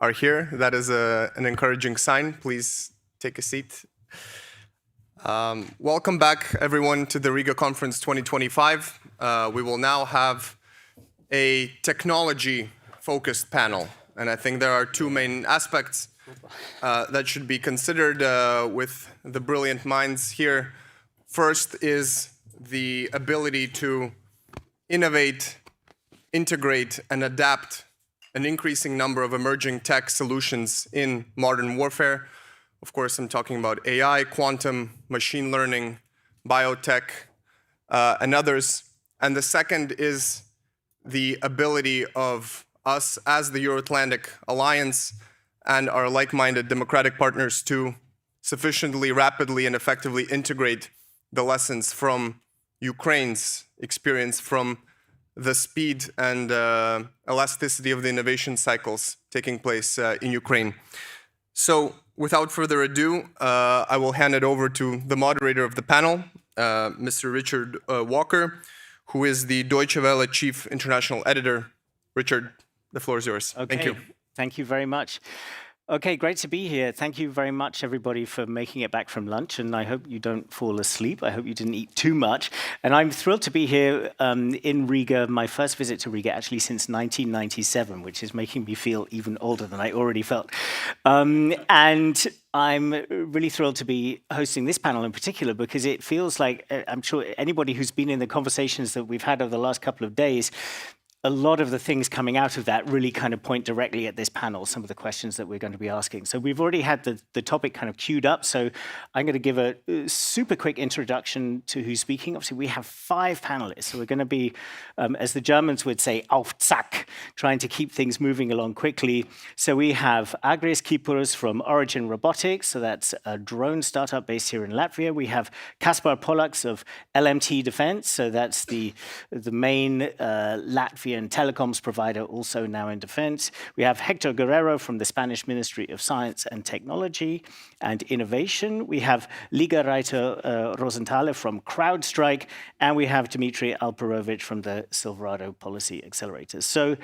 are here. That is an encouraging sign. Please take a seat. Welcome back, everyone, to the Riga Conference 2025. We will now have a technology-focused panel. And I think there are two main aspects that should be considered with the brilliant minds here. First is the ability to innovate, integrate, and adapt an increasing number of emerging tech solutions in modern warfare. Of course, I'm talking about AI, quantum, machine learning, biotech, and others. And the second is the ability of us as the Euro-Atlantic Alliance and our like-minded democratic partners to sufficiently rapidly and effectively integrate the lessons from Ukraine's experience, from the speed and elasticity of the innovation cycles taking place in Ukraine. So without further ado, I will hand it over to the moderator of the panel, Mr. Richard Walker, who is the Deutsche Welle Chief International Editor. Richard, the floor is yours. Okay. Thank you. Thank you very much. Okay, great to be here. Thank you very much, everybody, for making it back from lunch, and I hope you don't fall asleep. I hope you didn't eat too much. And I'm thrilled to be here in Riga, my first visit to Riga actually since 1997, which is making me feel even older than I already felt. And I'm really thrilled to be hosting this panel in particular because it feels like, I'm sure anybody who's been in the conversations that we've had over the last couple of days, a lot of the things coming out of that really kind of point directly at this panel, some of the questions that we're going to be asking. So we've already had the topic kind of queued up, so I'm going to give a super quick introduction to who's speaking. Obviously, we have 5 panelists, so we're going to be, as the Germans would say, auf Zack, trying to keep things moving along quickly. So we have Agris Kipurus from Origin Robotics, so that's a drone startup based here in Latvia. We have Kaspar Polaks of LMT Defense, so that's the main Latvian telecoms provider, also now in defense. We have Hector Guerrero from the Spanish Ministry of Science and Technology and Innovation. We have Liga Reiter Rosenthal from CrowdStrike, and we have Dmitry Alperovich from the Silverado Policy Accelerators. So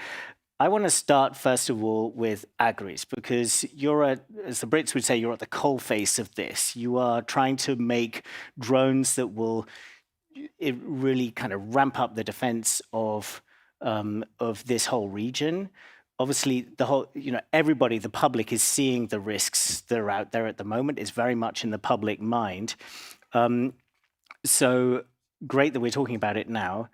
I want to start, first of all, with Agris, because you're as the Brits would say, you're at the coalface of this. You are trying to make drones that will really kind of ramp up the defense of this whole region. Obviously, the whole, everybody, the public is seeing the risks that are out there at the moment. It's very much in the public mind. So great that we're talking about it now.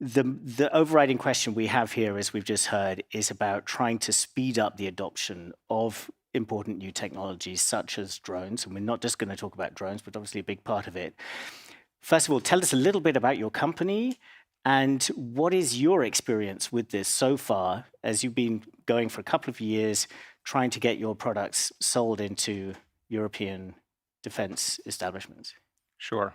The overriding question we have here, as we've just heard, is about trying to speed up the adoption of important new technologies such as drones. And we're not just going to talk about drones, but obviously a big part of it. First of all, tell us a little bit about your company and what is your experience with this so far, as you've been going for a couple of years, trying to get your products sold into European defense establishments? Sure.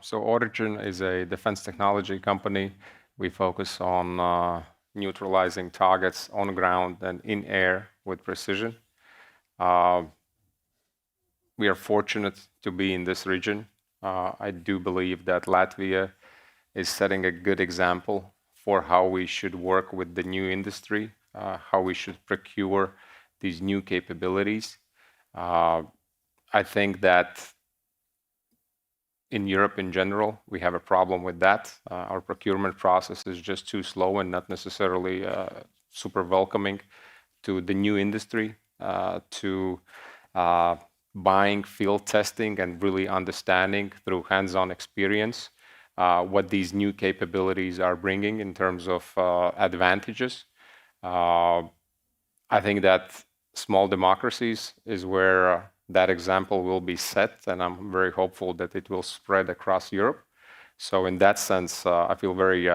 So Origin is a defense technology company. We focus on neutralizing targets on ground and in air with precision. We are fortunate to be in this region. I do believe that Latvia is setting a good example for how we should work with the new industry, how we should procure these new capabilities. I think that in Europe in general, we have a problem with that. Our procurement process is just too slow and not necessarily super welcoming to the new industry, to buying, field testing, and really understanding through hands-on experience what these new capabilities are bringing in terms of advantages. I think that small democracies is where that example will be set, and I'm very hopeful that it will spread across Europe. So in that sense, I feel very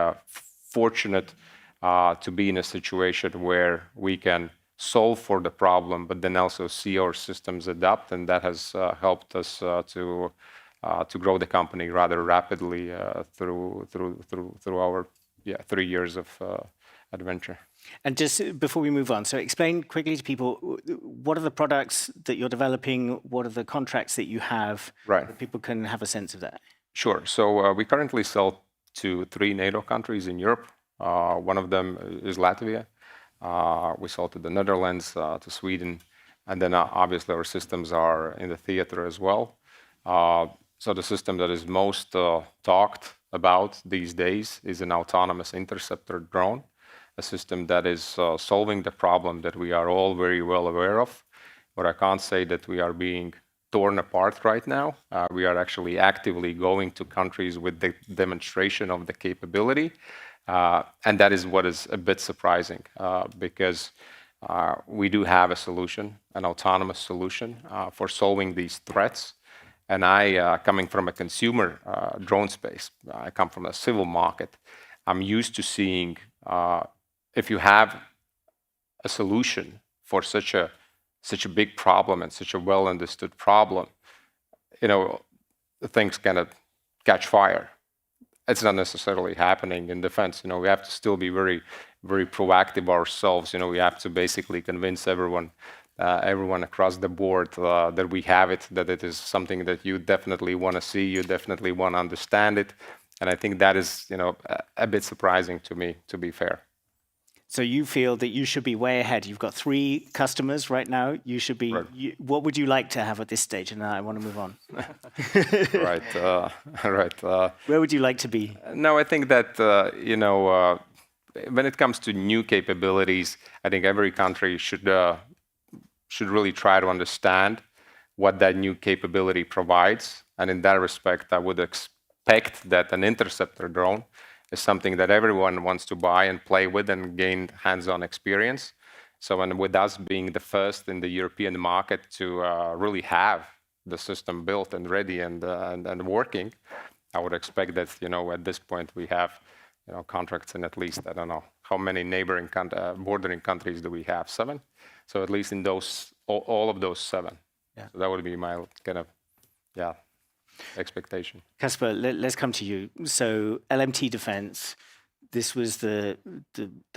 fortunate to be in a situation where we can solve for the problem, but then also see our systems adapt, and that has helped us to grow the company rather rapidly through our 3 years of adventure. And just before we move on, so explain quickly to people, what are the products that you're developing? What are the contracts that you have? Right. That people can have a sense of that. Sure. So we currently sell to 3 NATO countries in Europe. One of them is Latvia. We sold to the Netherlands, to Sweden, and then obviously our systems are in the theater as well. So the system that is most talked about these days is an autonomous interceptor drone, a system that is solving the problem that we are all very well aware of. But I can't say that we are being torn apart right now. We are actually actively going to countries with the demonstration of the capability. And that is what is a bit surprising, because we do have a solution, an autonomous solution for solving these threats. And I, coming from a consumer drone space, I come from a civil market, I'm used to seeing if you have a solution for such a big problem and such a well-understood problem, you know, things kind of catch fire. It's not necessarily happening in defense. You know, we have to still be very, very proactive ourselves. You know, we have to basically convince everyone across the board that we have it, that it is something that you definitely want to see, you definitely want to understand it. And I think that is, you know, a bit surprising to me, to be fair. So you feel that you should be way ahead. You've got 3 customers right now. You should be. Right. What would you like to have at this stage? And I want to move on. Right. Right. Where would you like to be? No, I think that you know, when it comes to new capabilities, I think every country should really try to understand what that new capability provides. And in that respect, I would expect that an interceptor drone is something that everyone wants to buy and play with and gain hands-on experience. So, and with us being the first in the European market to really have the system built and ready and working, I would expect that, you know, at this point we have, you know, contracts in at least, I don't know, how many neighboring bordering countries do we have? 7? So at least in those, all of those 7. Yeah. So that would be my kind of, yeah, expectation. Kasper, let's come to you. So LMT Defense, this was the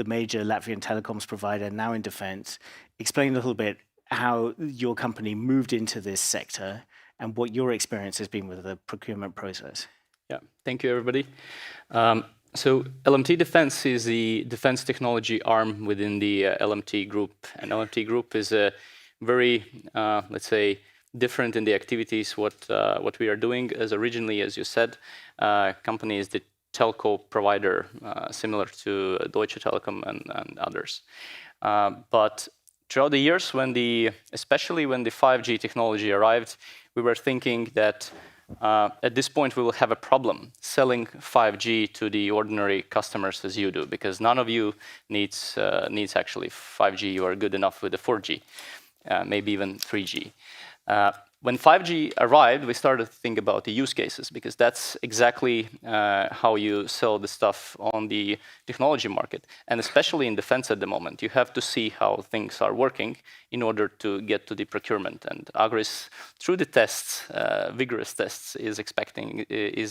major Latvian telecoms provider, now in defense. Explain a little bit how your company moved into this sector and what your experience has been with the procurement process. Yeah, thank you, everybody. So LMT Defense is the defense technology arm within the LMT Group. And LMT Group is a very, let's say, different in the activities what we are doing. As originally, as you said, company is the telco provider, similar to Deutsche Telekom and others. But throughout the years, especially when the 5G technology arrived, we were thinking that at this point we will have a problem selling 5G to the ordinary customers as you do, because none of you needs actually 5G. You are good enough with the 4G, maybe even 3G. When 5G arrived, we started to think about the use cases, because that's exactly how you sell the stuff on the technology market. And especially in defense at the moment, you have to see how things are working in order to get to the procurement. And Agris, through the tests, vigorous tests, is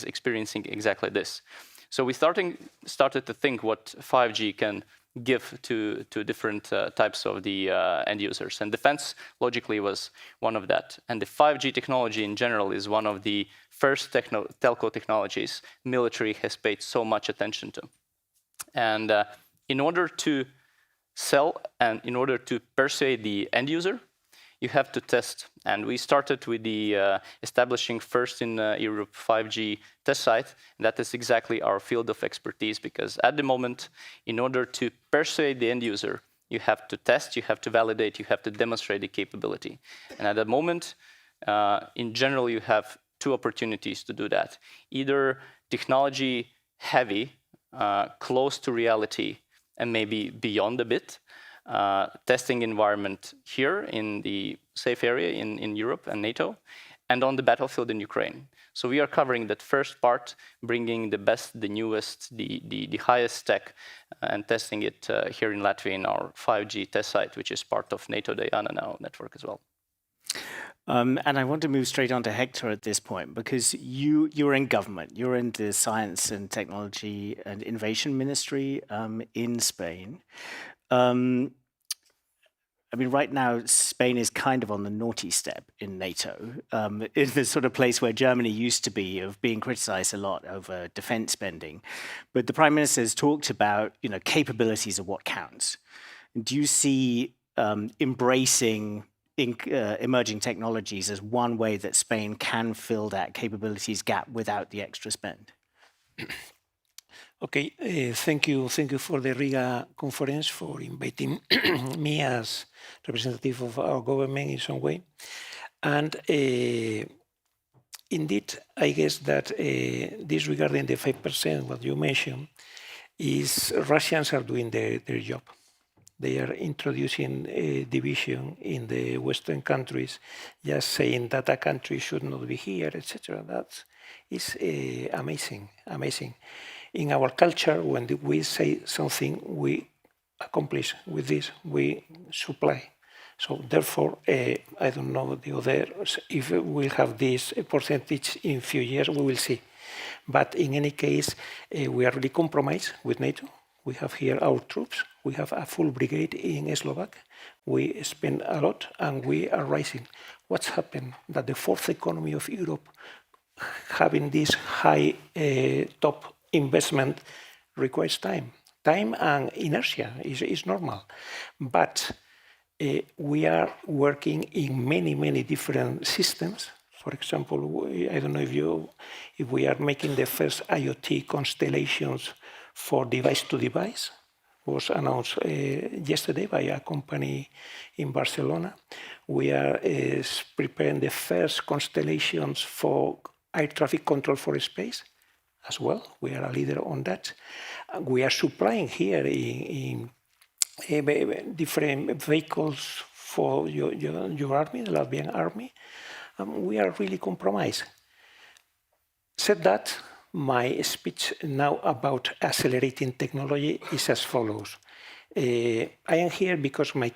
experiencing exactly this. So we started to think what 5G can give to different types of the end users. And defense, logically, was one of that. And the 5G technology in general is one of the first telco technologies military has paid so much attention to. And in order to sell and in order to persuade the end user, you have to test. And we started with the establishing first in Europe 5G test site. And that is exactly our field of expertise, because at the moment, in order to persuade the end user, you have to test, you have to validate, you have to demonstrate the capability. And at the moment, in general, you have 2 opportunities to do that. Either technology heavy, close to reality, and maybe beyond a bit, testing environment here in the safe area in Europe and NATO, and on the battlefield in Ukraine. So we are covering that first part, bringing the best, the newest, the highest tech, and testing it here in Latvia in our 5G test site, which is part of NATO Diana now network as well. And I want to move straight on to Hector at this point, because you're in government, you're in the Science and Technology and Innovation Ministry in Spain. I mean, right now, Spain is kind of on the naughty step in NATO. It's the sort of place where Germany used to be, of being criticized a lot over defense spending. But the Prime Minister has talked about, capabilities are what counts. Do you see embracing emerging technologies as one way that Spain can fill that capabilities gap without the extra spend? Okay, thank you for the Riga conference, for inviting me as representative of our government in some way. And indeed, I guess that this regarding the 5%, what you mentioned, is Russians are doing their job. They are introducing a division in the Western countries, just saying that a country should not be here, etc. That is amazing. In our culture, when we say something, we accomplish with this, we supply. So therefore, I don't know the others, if we'll have this percentage in a few years, we will see. But in any case, we are really compromised with NATO. We have here our troops. We have a full brigade in Slovak. We spend a lot and we are rising. What's happened? That the fourth economy of Europe, having this high top investment, requires time. Time and inertia is normal. But we are working in many different systems. For example, I don't know if we are making the first IoT constellations for device to device. Was announced yesterday by a company in Barcelona. We are preparing the first constellations for air traffic control for space as well. We are a leader on that. We are supplying here in different vehicles for your army, the Latvian army. We are really compromised. Said that, my speech now about accelerating technology is as follows. I am here because my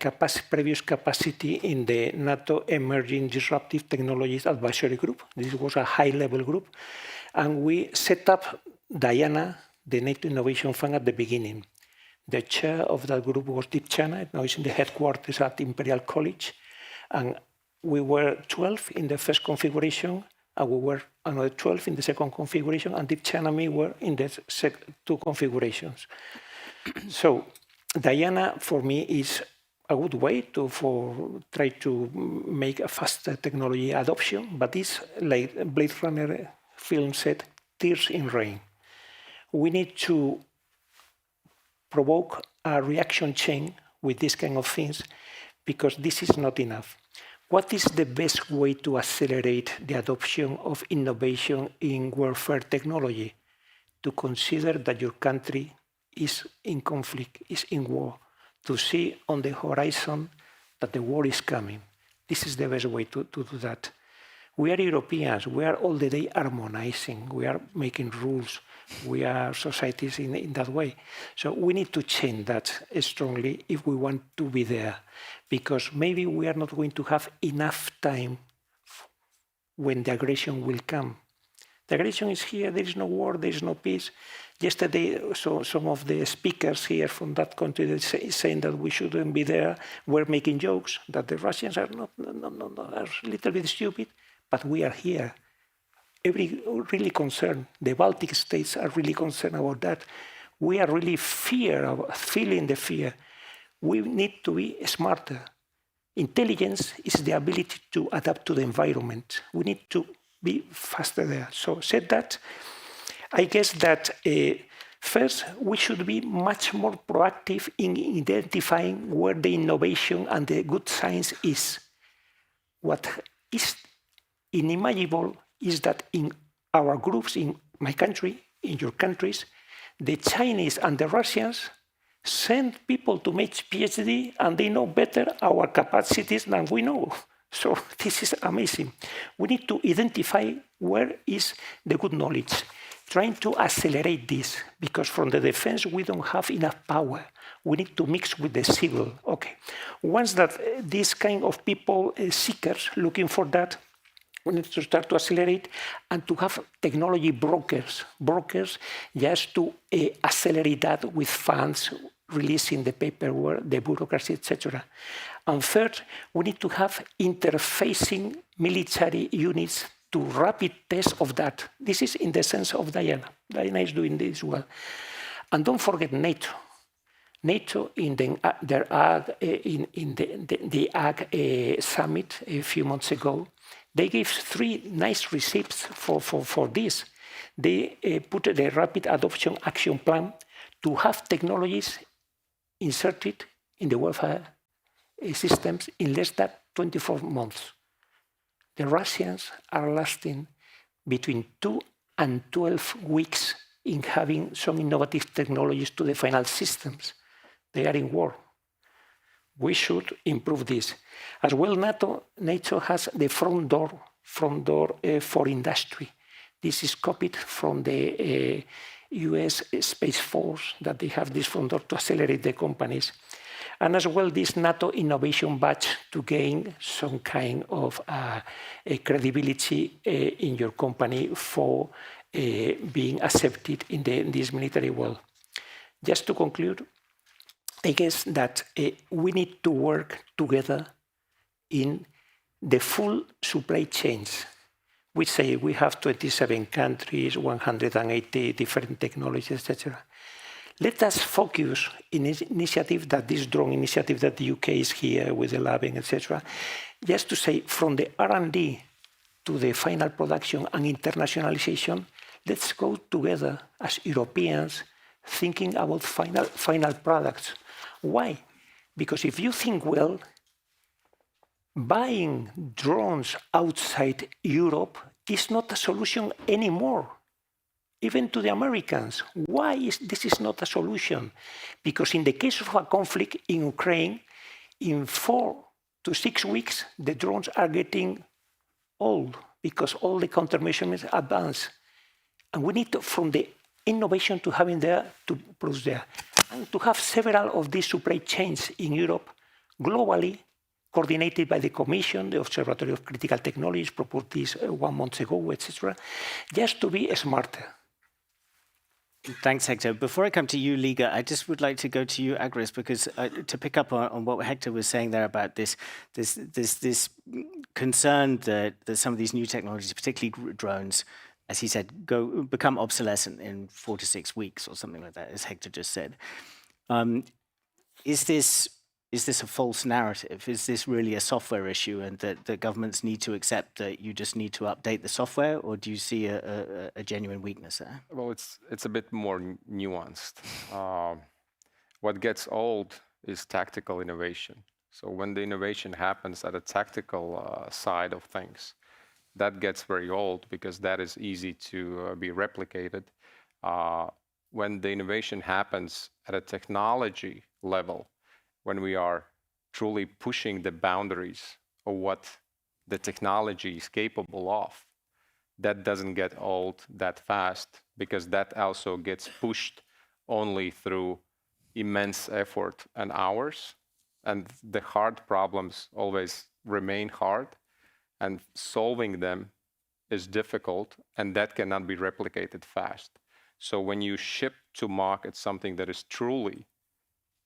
previous capacity in the NATO Emerging Disruptive Technologies Advisory Group. This was a high-level group. And we set up Diana, the NATO Innovation Fund, at the beginning. The chair of that group was Deep China. Now it's in the headquarters at Imperial College. And we were 12 in the first configuration, and we were another 12 in the second configuration, and Deep China and me were in the two configurations. So Diana, for me, is a good way to try to make a faster technology adoption, but it's like Blade Runner film said, tears in rain. We need to provoke a reaction chain with this kind of things, because this is not enough. What is the best way to accelerate the adoption of innovation in warfare technology? To consider that your country is in conflict, is in war, to see on the horizon that the war is coming. This is the best way to do that. We are Europeans, we are all the day harmonizing, we are making rules, we are societies in that way. So we need to change that strongly if we want to be there, because maybe we are not going to have enough time when the aggression will come. The aggression is here, there is no war, there is no peace. Yesterday, so some of the speakers here from that country saying that we shouldn't be there were making jokes, that the Russians are not are a little bit stupid, but we are here. Really concerned. The Baltic states are really concerned about that. We are really feeling the fear. We need to be smarter. Intelligence is the ability to adapt to the environment. We need to be faster there. So said that, I guess that first, we should be much more proactive in identifying where the innovation and the good science is. What is unimaginable is that in our groups, in my country, in your countries, the Chinese and the Russians send people to make PhD, and they know better our capacities than we know. So this is amazing. We need to identify where is the good knowledge, trying to accelerate this, because from the defense, we don't have enough power. We need to mix with the civil. Okay. Once that this kind of people, seekers, looking for that, we need to start to accelerate and to have technology brokers just to accelerate that with funds, releasing the paperwork, the bureaucracy, etc. And third, we need to have interfacing military units to rapid test of that. This is in the sense of Diana. Diana is doing this well. And don't forget NATO. NATO in the AG summit a few months ago, they gave 3 nice receipts for this. They put the rapid adoption action plan to have technologies inserted in the warfare systems in less than 24 months. The Russians are lasting between 2 and 12 weeks in having some innovative technologies to the final systems. They are in war. We should improve this. As well, NATO has the front door for industry. This is copied from the US Space Force, that they have this front door to accelerate the companies. And as well, this NATO innovation badge to gain some kind of credibility in your company for being accepted in this military world. Just to conclude, I guess that we need to work together in the full supply chains. We say we have 27 countries, 180 different technologies, etc. Let us focus in this initiative, that this drone initiative that the UK is here with the labbing, etc. Just to say, from the R&D to the final production and internationalization, let's go together as Europeans thinking about final products. Why? Because if you think well, buying drones outside Europe is not a solution anymore, even to the Americans. Why is this not a solution? Because in the case of a conflict in Ukraine, in 4 to 6 weeks, the drones are getting old because all the countermeasures advance. And we need to, from the innovation to having there, to produce there. And to have several of these supply chains in Europe globally, coordinated by the Commission, the Observatory of Critical Technologies proposed this 1 month ago, etc., just to be smarter. Thanks, Hector. Before I come to you, Liga, I just would like to go to you, Agris, because to pick up on what Hector was saying there about this concern that some of these new technologies, particularly drones, as he said, become obsolescent in 4 to 6 weeks or something like that, as Hector just said. Is this a false narrative? Is this really a software issue, and that the governments need to accept that you just need to update the software, or do you see a genuine weakness there? Well, it's a bit more nuanced. What gets old is tactical innovation. So when the innovation happens at a tactical side of things, that gets very old because that is easy to be replicated. When the innovation happens at a technology level, when we are truly pushing the boundaries of what the technology is capable of, that doesn't get old that fast, because that also gets pushed only through immense effort and hours. And the hard problems always remain hard, and solving them is difficult, and that cannot be replicated fast. So when you ship to market something that is truly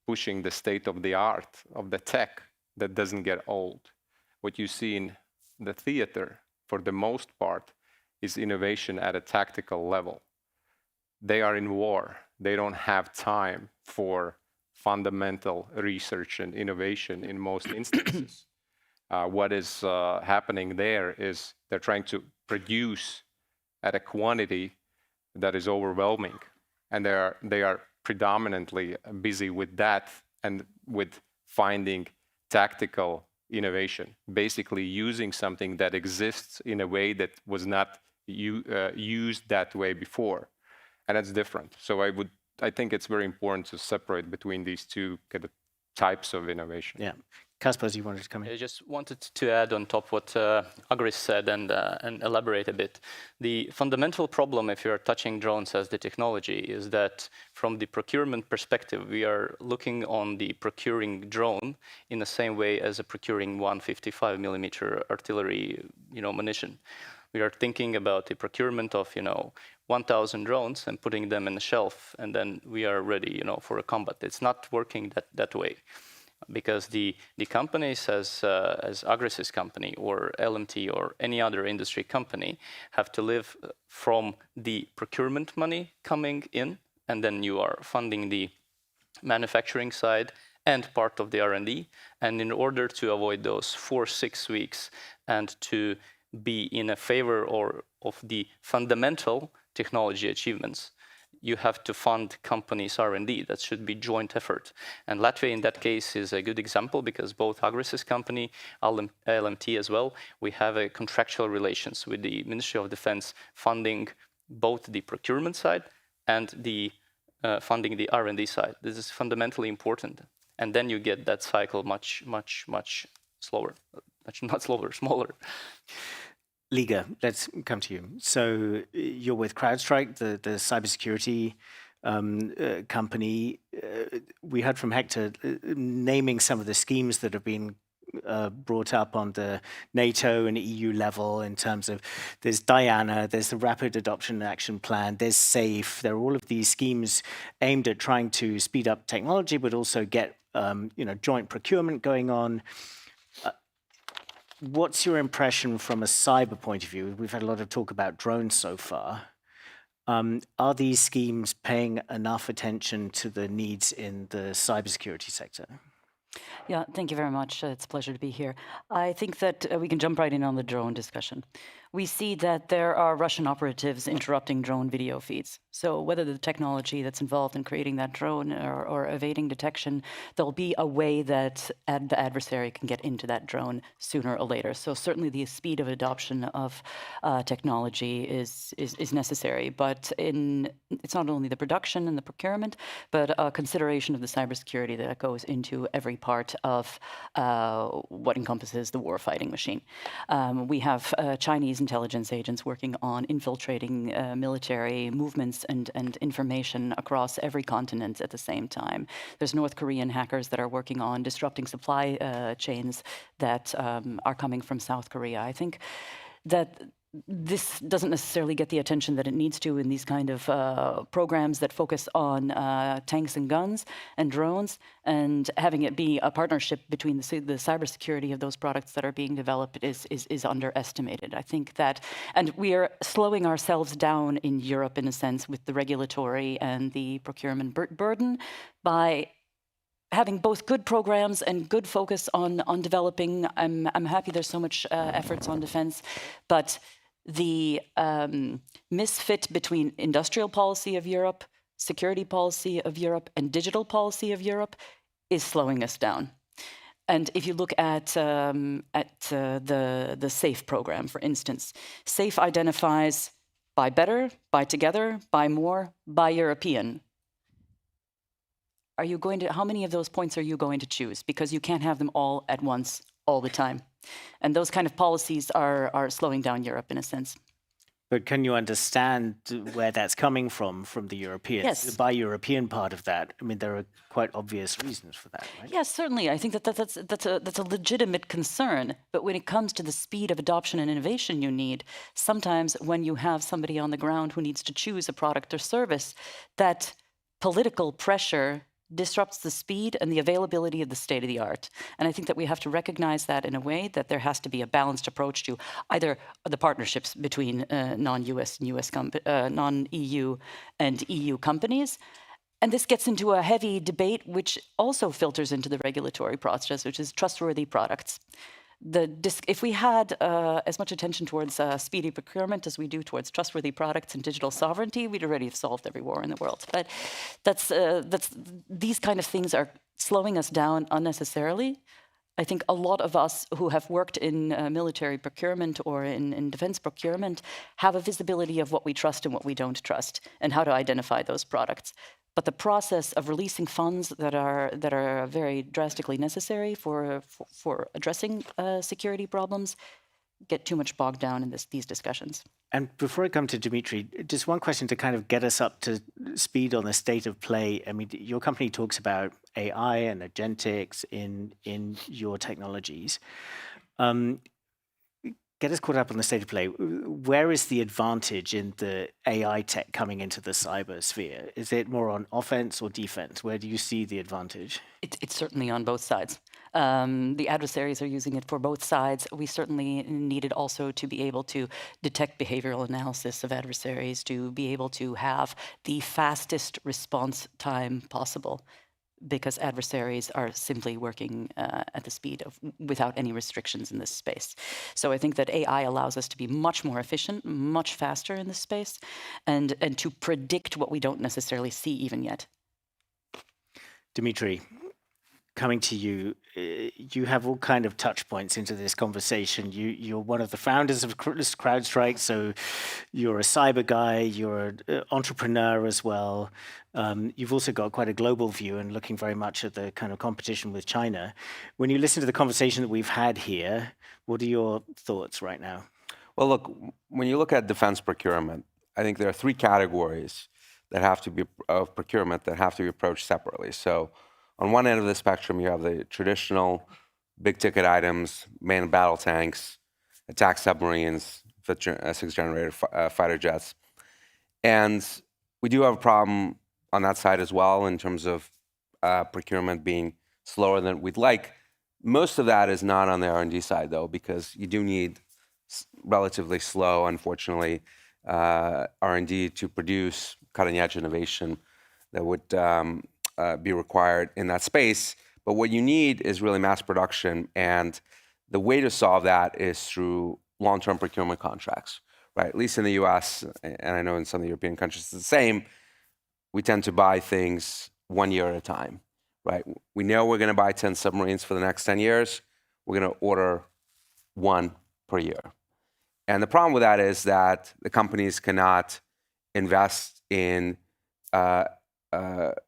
pushing the state of the art of the tech, that doesn't get old. What you see in the theater, for the most part, is innovation at a tactical level. They are in war. They don't have time for fundamental research and innovation in most instances. What is happening there is they're trying to produce at a quantity that is overwhelming, and they are predominantly busy with that and with finding tactical innovation, basically using something that exists in a way that was not used that way before, and that's different. So I think it's very important to separate between these two kind of types of innovation. Yeah. Kaspars, you wanted to come in? I just wanted to add on top what Agris said and elaborate a bit. The fundamental problem, if you're touching drones as the technology, is that from the procurement perspective, we are looking on the procuring drone in the same way as a procuring 155 millimeter artillery, munition. We are thinking about the procurement of, 1,000 drones and putting them in a shelf, and then we are ready, for a combat. It's not working that way, because the companies as Agris's company or LMT or any other industry company have to live from the procurement money coming in, and then you are funding the manufacturing side and part of the R&D. And in order to avoid those 4-6 weeks and to be in a favor of the fundamental technology achievements, you have to fund companies' R&D. That should be joint effort. And Latvia, in that case, is a good example, because both Agris's company, LMT as well, we have a contractual relations with the Ministry of Defense, funding both the procurement side and the funding the R&D side. This is fundamentally important. And then you get that cycle much slower. Not slower, smaller. Liga, let's come to you. So you're with CrowdStrike, the cybersecurity company. We heard from Hector naming some of the schemes that have been brought up on the NATO and EU level, in terms of there's Diana, there's the Rapid Adoption Action Plan, there's SAFE. There are all of these schemes aimed at trying to speed up technology, but also get joint procurement going on. What's your impression from a cyber point of view? We've had a lot of talk about drones so far. Are these schemes paying enough attention to the needs in the cybersecurity sector? Yeah, thank you very much. It's a pleasure to be here. I think that we can jump right in on the drone discussion. We see that there are Russian operatives interrupting drone video feeds. So whether the technology that's involved in creating that drone or evading detection, there'll be a way that the adversary can get into that drone sooner or later. So certainly the speed of adoption of technology is necessary. But it's not only the production and the procurement, but a consideration of the cybersecurity that goes into every part of what encompasses the warfighting machine. We have Chinese intelligence agents working on infiltrating military movements and information across every continent at the same time. There's North Korean hackers that are working on disrupting supply chains that are coming from South Korea. I think that this doesn't necessarily get the attention that it needs to in these kind of programs that focus on tanks and guns and drones, and having it be a partnership between the cybersecurity of those products that are being developed is underestimated. I think that, and we are slowing ourselves down in Europe in a sense with the regulatory and the procurement burden by having both good programs and good focus on developing. I'm happy there's so much efforts on defense, but the misfit between industrial policy of Europe, security policy of Europe, and digital policy of Europe is slowing us down. And if you look at the SAFE program, for instance, SAFE identifies buy better, buy together, buy more, buy European. How many of those points are you going to choose? Because you can't have them all at once, all the time. And those kind of policies are slowing down Europe in a sense. But can you understand where that's coming from the Europeans? Yes. The buy European part of that. I mean, there are quite obvious reasons for that, right? Yes, certainly. I think that's a legitimate concern. But when it comes to the speed of adoption and innovation you need, sometimes when you have somebody on the ground who needs to choose a product or service, that political pressure disrupts the speed and the availability of the state of the art. And I think that we have to recognize that in a way that there has to be a balanced approach to either the partnerships between non-US and non-EU and EU companies. And this gets into a heavy debate, which also filters into the regulatory process, which is trustworthy products. If we had as much attention towards speedy procurement as we do towards trustworthy products and digital sovereignty, we'd already have solved every war in the world. But these kind of things are slowing us down unnecessarily. I think a lot of us who have worked in military procurement or in defense procurement have a visibility of what we trust and what we don't trust, and how to identify those products. But the process of releasing funds that are very drastically necessary for addressing security problems get too much bogged down in these discussions. And before I come to Dimitri, just one question to kind of get us up to speed on the state of play. I mean, your company talks about AI and agentics in your technologies. get us caught up on the state of play. Where is the advantage in the AI tech coming into the cyber sphere? Is it more on offense or defense? Where do you see the advantage? It's certainly on both sides. The adversaries are using it for both sides. We certainly need it also to be able to detect behavioral analysis of adversaries, to be able to have the fastest response time possible, because adversaries are simply working at the speed of without any restrictions in this space. So I think that AI allows us to be much more efficient, much faster in this space, and to predict what we don't necessarily see even yet. Dimitri, coming to you, you have all kind of touch points into this conversation. You're one of the founders of CrowdStrike, so you're a cyber guy, you're an entrepreneur as well. You've also got quite a global view and looking very much at the kind of competition with China. When you listen to the conversation that we've had here, what are your thoughts right now? Well, look, when you look at defense procurement, I think there are three categories that have to be of procurement that have to be approached separately. So on one end of the spectrum, you have the traditional big ticket items, manned battle tanks, attack submarines, sixth generator fighter jets. And we do have a problem on that side as well in terms of procurement being slower than we'd like. Most of that is not on the R&D side, though, because you do need relatively slow, unfortunately, R&D to produce cutting-edge innovation that would be required in that space. But what you need is really mass production, and the way to solve that is through long-term procurement contracts, right? At least in the US, and I know in some of the European countries it's the same, we tend to buy things 1 year at a time, right? We know we're going to buy 10 submarines for the next 10 years. We're going to order 1 per year. And the problem with that is that the companies cannot invest in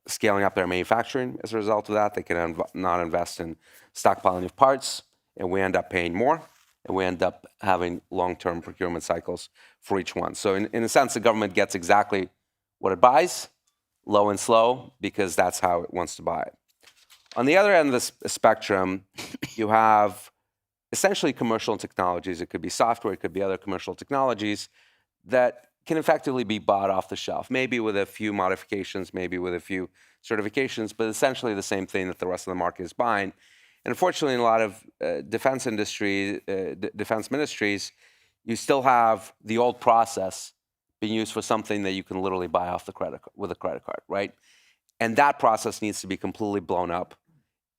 scaling up their manufacturing as a result of that. They cannot invest in stockpiling of parts, and we end up paying more, and we end up having long-term procurement cycles for each one. So in a sense, the government gets exactly what it buys, low and slow, because that's how it wants to buy it. On the other end of the spectrum, you have essentially commercial technologies. It could be software, it could be other commercial technologies that can effectively be bought off the shelf, maybe with a few modifications, maybe with a few certifications, but essentially the same thing that the rest of the market is buying. And unfortunately, in a lot of defense ministries, you still have the old process being used for something that you can literally buy off with a credit card, right? And that process needs to be completely blown up.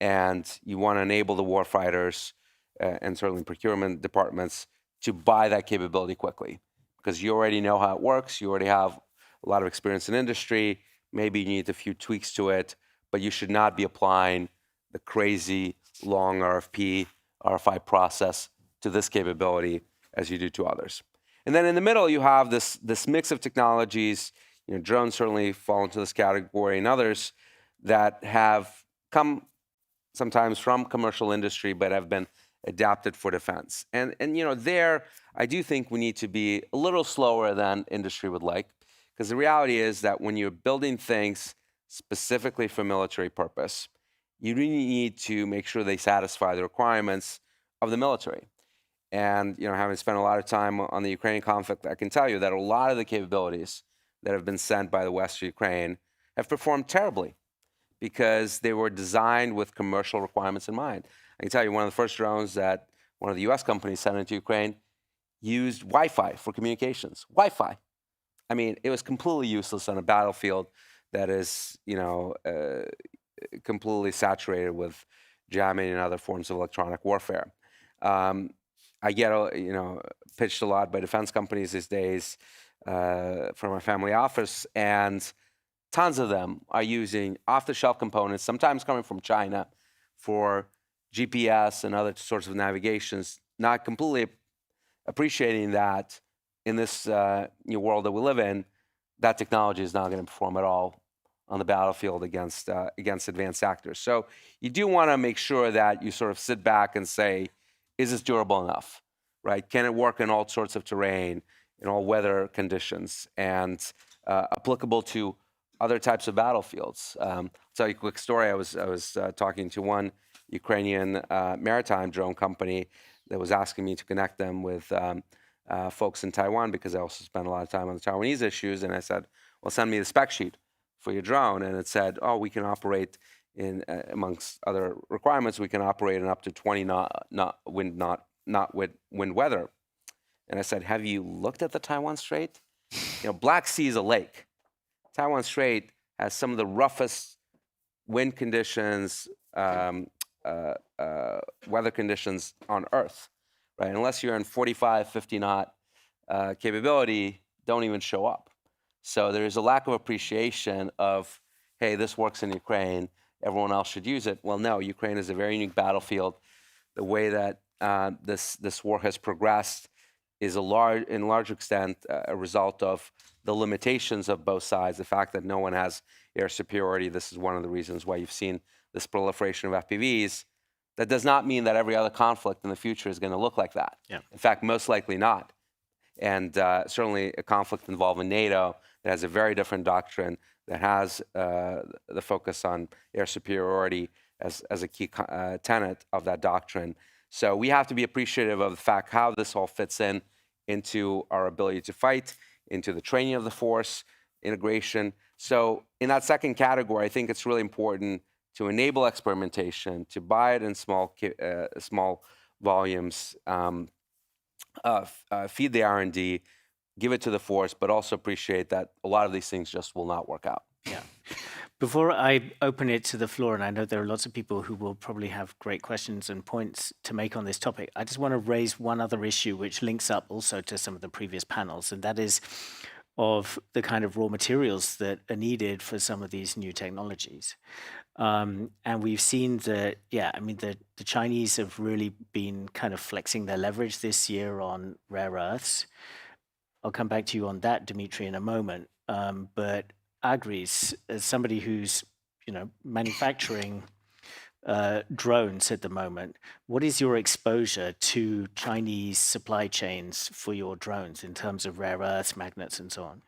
And you want to enable the warfighters and certainly procurement departments to buy that capability quickly, because you already know how it works. You already have a lot of experience in industry. Maybe you need a few tweaks to it, but you should not be applying the crazy long RFI process to this capability as you do to others. And then in the middle, you have this mix of technologies. You know, drones certainly fall into this category, and others that have come sometimes from commercial industry, but have been adapted for defense. And you know, there, I do think we need to be a little slower than industry would like, because the reality is that when you're building things specifically for military purpose, you really need to make sure they satisfy the requirements of the military. And you know, having spent a lot of time on the Ukrainian conflict, I can tell you that a lot of the capabilities that have been sent by the West to Ukraine have performed terribly because they were designed with commercial requirements in mind. I can tell you one of the first drones that one of the US companies sent into Ukraine used Wi-Fi for communications. Wi-Fi. I mean, it was completely useless on a battlefield that is, you know, completely saturated with jamming and other forms of electronic warfare. I get, you know, pitched a lot by defense companies these days from my family office, and tons of them are using off-the-shelf components, sometimes coming from China, for GPS and other sorts of navigations, not completely appreciating that in this new world that we live in, that technology is not going to perform at all on the battlefield against advanced actors. So you do want to make sure that you sort of sit back and say, is this durable enough, right? Can it work in all sorts of terrain, in all weather conditions, and applicable to other types of battlefields? I'll tell you a quick story. I was talking to one Ukrainian maritime drone company that was asking me to connect them with folks in Taiwan, because I also spend a lot of time on the Taiwanese issues. And I said, well, send me the spec sheet for your drone. And it said, oh, we can operate in, amongst other requirements, we can operate in up to 20 knot wind weather. And I said, have you looked at the Taiwan Strait? You know, Black Sea is a lake. Taiwan Strait has some of the roughest wind conditions, weather conditions on Earth, right? Unless you're in 45, 50 knot capability, don't even show up. So there is a lack of appreciation of, hey, this works in Ukraine, everyone else should use it. Well, no, Ukraine is a very unique battlefield. The way that this war has progressed is in large extent a result of the limitations of both sides, the fact that no one has air superiority. This is one of the reasons why you've seen this proliferation of FPVs. That does not mean that every other conflict in the future is going to look like that. Yeah. In fact, most likely not. And certainly a conflict involving NATO that has a very different doctrine, that has the focus on air superiority as a key tenet of that doctrine. So we have to be appreciative of the fact how this all fits into our ability to fight, into the training of the force, integration. So in that second category, I think it's really important to enable experimentation, to buy it in small volumes, feed the R&D, give it to the force, but also appreciate that a lot of these things just will not work out. Yeah. Before I open it to the floor, and I know there are lots of people who will probably have great questions and points to make on this topic, I just want to raise one other issue which links up also to some of the previous panels, and that is of the kind of raw materials that are needed for some of these new technologies. And we've seen that, yeah, I mean, the Chinese have really been kind of flexing their leverage this year on rare earths. I'll come back to you on that, Dimitri, in a moment. But Agris, as somebody who's, you know, manufacturing drones at the moment, what is your exposure to Chinese supply chains for your drones in terms of rare earths, magnets, and so on?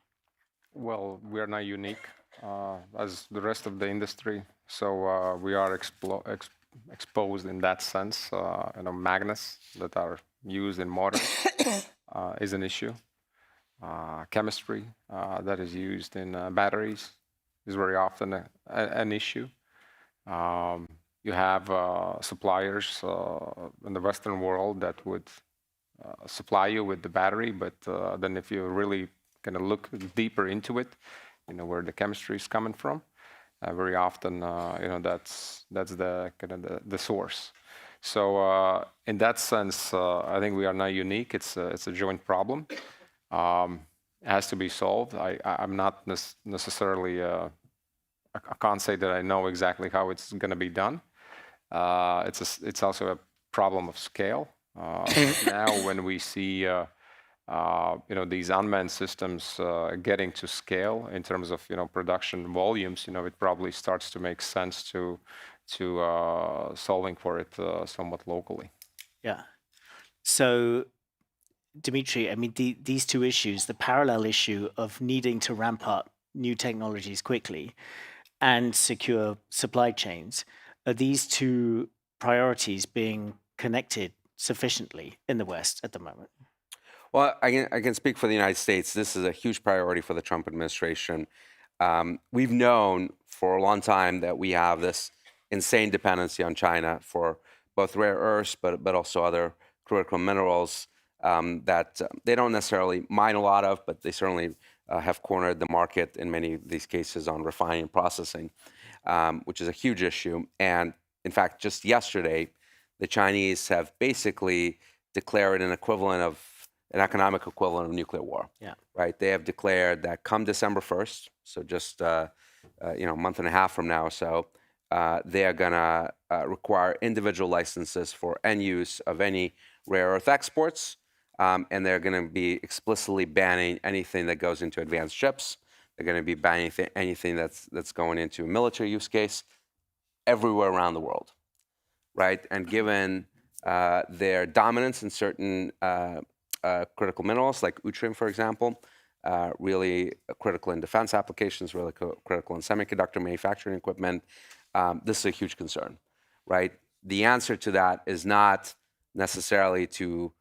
Well, we are not unique as the rest of the industry. So we are exposed in that sense. You know, magnets that are used in motors is an issue. Chemistry that is used in batteries is very often an issue. You have suppliers in the Western world that would supply you with the battery, but then if you really kind of look deeper into it, you know, where the chemistry is coming from, very often, you know, that's the kind of the source. So in that sense, I think we are not unique. It's a joint problem. It has to be solved. I'm not necessarily, I can't say that I know exactly how it's going to be done. It's also a problem of scale. Now when we see, you know, these unmanned systems getting to scale in terms of, you know, production volumes, you know, it probably starts to make sense to solving for it somewhat locally. Yeah. So, Dimitri, I mean, these two issues, the parallel issue of needing to ramp up new technologies quickly and secure supply chains, are these two priorities being connected sufficiently in the West at the moment? Well, I can speak for the United States. This is a huge priority for the Trump administration. We've known for a long time that we have this insane dependency on China for both rare earths, but also other critical minerals that they don't necessarily mine a lot of, but they certainly have cornered the market in many of these cases on refining and processing, which is a huge issue. And in fact, just yesterday, the Chinese have basically declared an economic equivalent of nuclear war. Yeah. Right? They have declared that come December 1st, so just you know, a month and a half from now or so, they are going to require individual licenses for end use of any rare earth exports, and they're going to be explicitly banning anything that goes into advanced chips. They're going to be banning anything that's going into a military use case everywhere around the world, right? And given their dominance in certain critical minerals, like yttrium, for example, really critical in defense applications, really critical in semiconductor manufacturing equipment, this is a huge concern, right? The answer to that is not necessarily to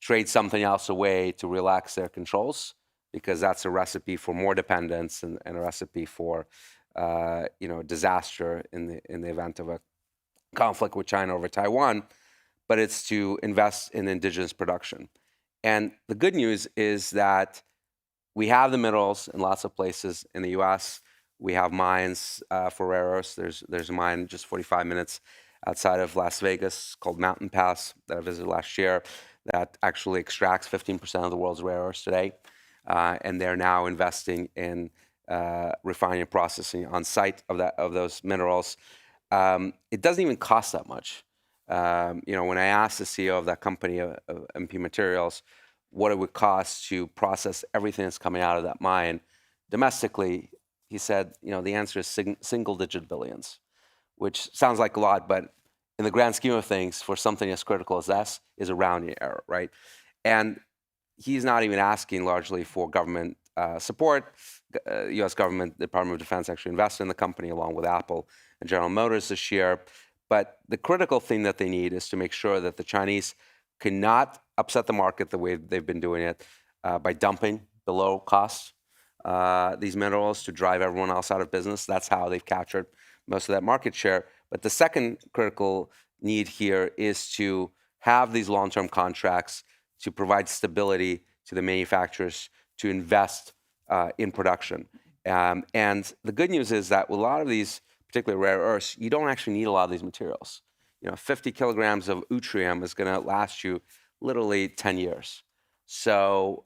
trade something else away to relax their controls, because that's a recipe for more dependence and a recipe for disaster in the event of a conflict with China over Taiwan. But it's to invest in indigenous production. And the good news is that we have the minerals in lots of places in the U.S. We have mines for rare earths. There's a mine just 45 minutes outside of Las Vegas called Mountain Pass that I visited last year that actually extracts 15% of the world's rare earths today. And they're now investing in refining and processing on site of those minerals. It doesn't even cost that much. When I asked the CEO of that company, of MP Materials, what it would cost to process everything that's coming out of that mine domestically, he said, the answer is single-digit billions, which sounds like a lot, but in the grand scheme of things, for something as critical as this, is a rounding error, right? And he's not even asking largely for government support. U.S. government, Department of Defense actually invested in the company along with Apple and General Motors this year. But the critical thing that they need is to make sure that the Chinese cannot upset the market the way they've been doing it by dumping below cost these minerals to drive everyone else out of business. That's how they've captured most of that market share. But the second critical need here is to have these long-term contracts to provide stability to the manufacturers to invest in production. And the good news is that with a lot of these, particularly rare earths, you don't actually need a lot of these materials. 50 kilograms of yttrium is going to last you literally 10 years. So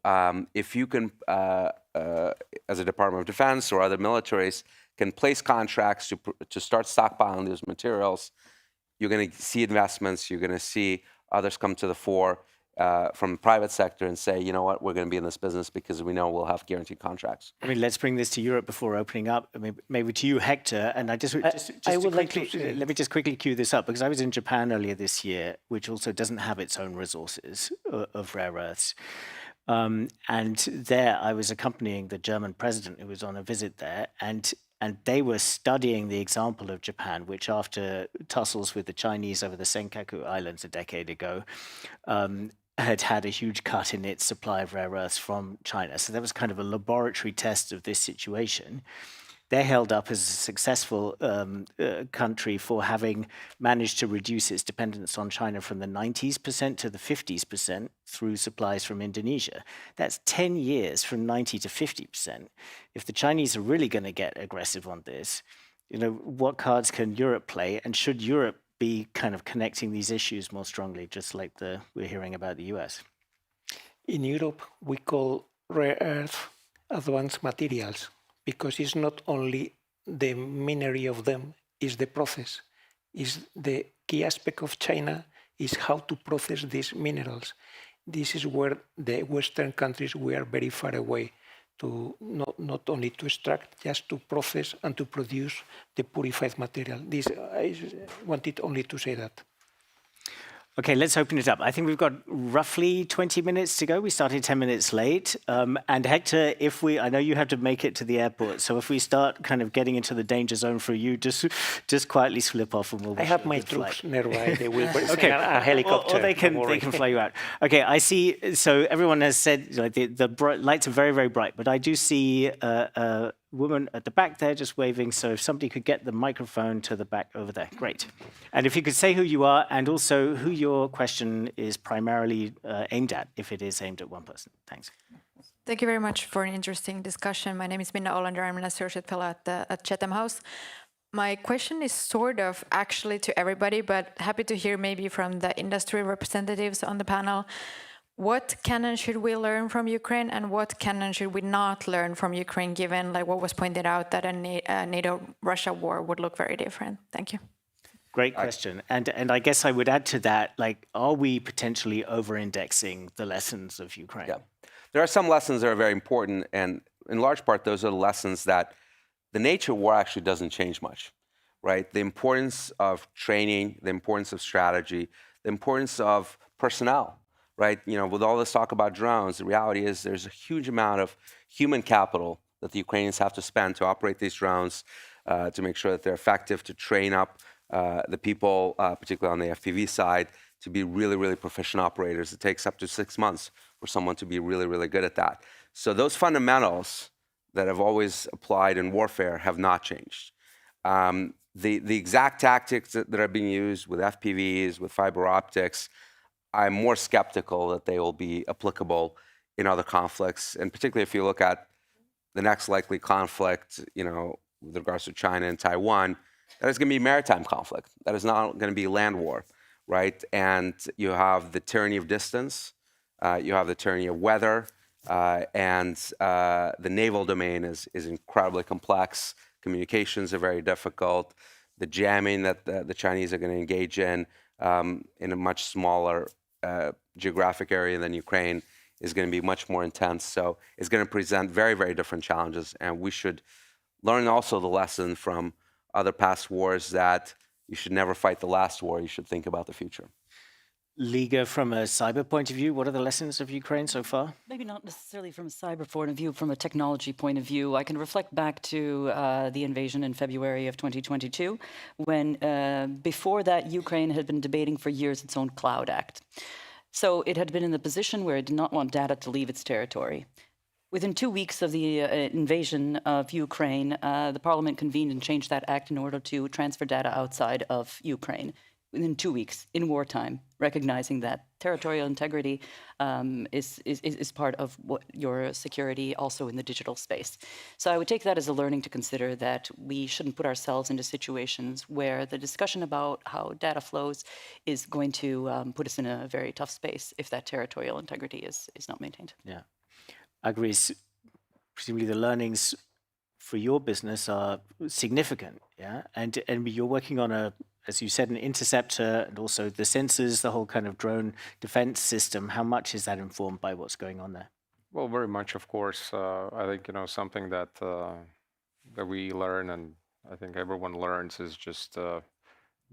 if you can, as a Department of Defense or other militaries, can place contracts to start stockpiling those materials, you're going to see investments, you're going to see others come to the fore from the private sector and say, you know what, we're going to be in this business because we know we'll have guaranteed contracts. I mean, let's bring this to Europe before opening up. I mean, maybe to you, Hector. And let me just quickly cue this up, because I was in Japan earlier this year, which also doesn't have its own resources of rare earths. And there I was accompanying the German president who was on a visit there, and they were studying the example of Japan, which after tussles with the Chinese over the Senkaku Islands a decade ago, had a huge cut in its supply of rare earths from China. So that was kind of a laboratory test of this situation. They're held up as a successful country for having managed to reduce its dependence on China from the 90% to the 50% through supplies from Indonesia. That's 10 years from 90 to 50%. If the Chinese are really going to get aggressive on this, what cards can Europe play? And should Europe be kind of connecting these issues more strongly, just like we're hearing about the US? In Europe, we call rare earth advanced materials, because it's not only the minery of them, it's the process. Is the key aspect of China is how to process these minerals. This is where the Western countries, we are very far away to not only to extract, just to process and to produce the purified material. I wanted only to say that. Okay, let's open it up. I think we've got roughly 20 minutes to go. We started 10 minutes late. And Hector, I know you have to make it to the airport, so if we start kind of getting into the danger zone for you, just quietly slip off and we'll. I have my troops nearby. They will send a helicopter. Or they can fly you out. Okay, I see. So everyone has said the lights are very, very bright, but I do see a woman at the back there just waving. So if somebody could get the microphone to the back over there, great. And if you could say who you are and also who your question is primarily aimed at, if it is aimed at one person. Thanks. Thank you very much for an interesting discussion. My name is Minna Olander. I'm an associate fellow at Chatham House. My question is sort of actually to everybody, but happy to hear maybe from the industry representatives on the panel. What canon should we learn from Ukraine, and what canon should we not learn from Ukraine, given like what was pointed out that a NATO-Russia war would look very different? Thank you. Great question. And I guess I would add to that, are we potentially over-indexing the lessons of Ukraine? Yeah. There are some lessons that are very important, and in large part, those are the lessons that the nature of war actually doesn't change much, right? The importance of training, the importance of strategy, the importance of personnel. Right, with all this talk about drones, the reality is there's a huge amount of human capital that the Ukrainians have to spend to operate these drones, to make sure that they're effective, to train up the people, particularly on the FPV side, to be really, really proficient operators. It takes up to 6 months for someone to be really, really good at that. So those fundamentals that have always applied in warfare have not changed. The exact tactics that are being used with FPVs, with fiber optics, I'm more skeptical that they will be applicable in other conflicts, and particularly if you look at the next likely conflict, with regards to China and Taiwan, that is going to be maritime conflict. That is not going to be land war, right? And you have the tyranny of distance, you have the tyranny of weather, and the naval domain is incredibly complex. Communications are very difficult. The jamming that the Chinese are going to engage in a much smaller geographic area than Ukraine is going to be much more intense. So it's going to present very, very different challenges. And we should learn also the lesson from other past wars that you should never fight the last war. You should think about the future. Liga, from a cyber point of view, what are the lessons of Ukraine so far? Maybe not necessarily from a cyber point of view, from a technology point of view. I can reflect back to the invasion in February of 2022, when before that, Ukraine had been debating for years its own Cloud Act. So it had been in the position where it did not want data to leave its territory. Within 2 weeks of the invasion of Ukraine, the parliament convened and changed that act in order to transfer data outside of Ukraine. Within 2 weeks, in wartime, recognizing that territorial integrity is part of what your security also in the digital space. So I would take that as a learning to consider that we shouldn't put ourselves into situations where the discussion about how data flows is going to put us in a very tough space if that territorial integrity is not maintained. Yeah, I agree. Presumably the learnings for your business are significant, yeah? And you're working on as you said, an interceptor and also the sensors, the whole kind of drone defense system. How much is that informed by what's going on there? Well, very much, of course. I think, something that we learn, and I think everyone learns, is just the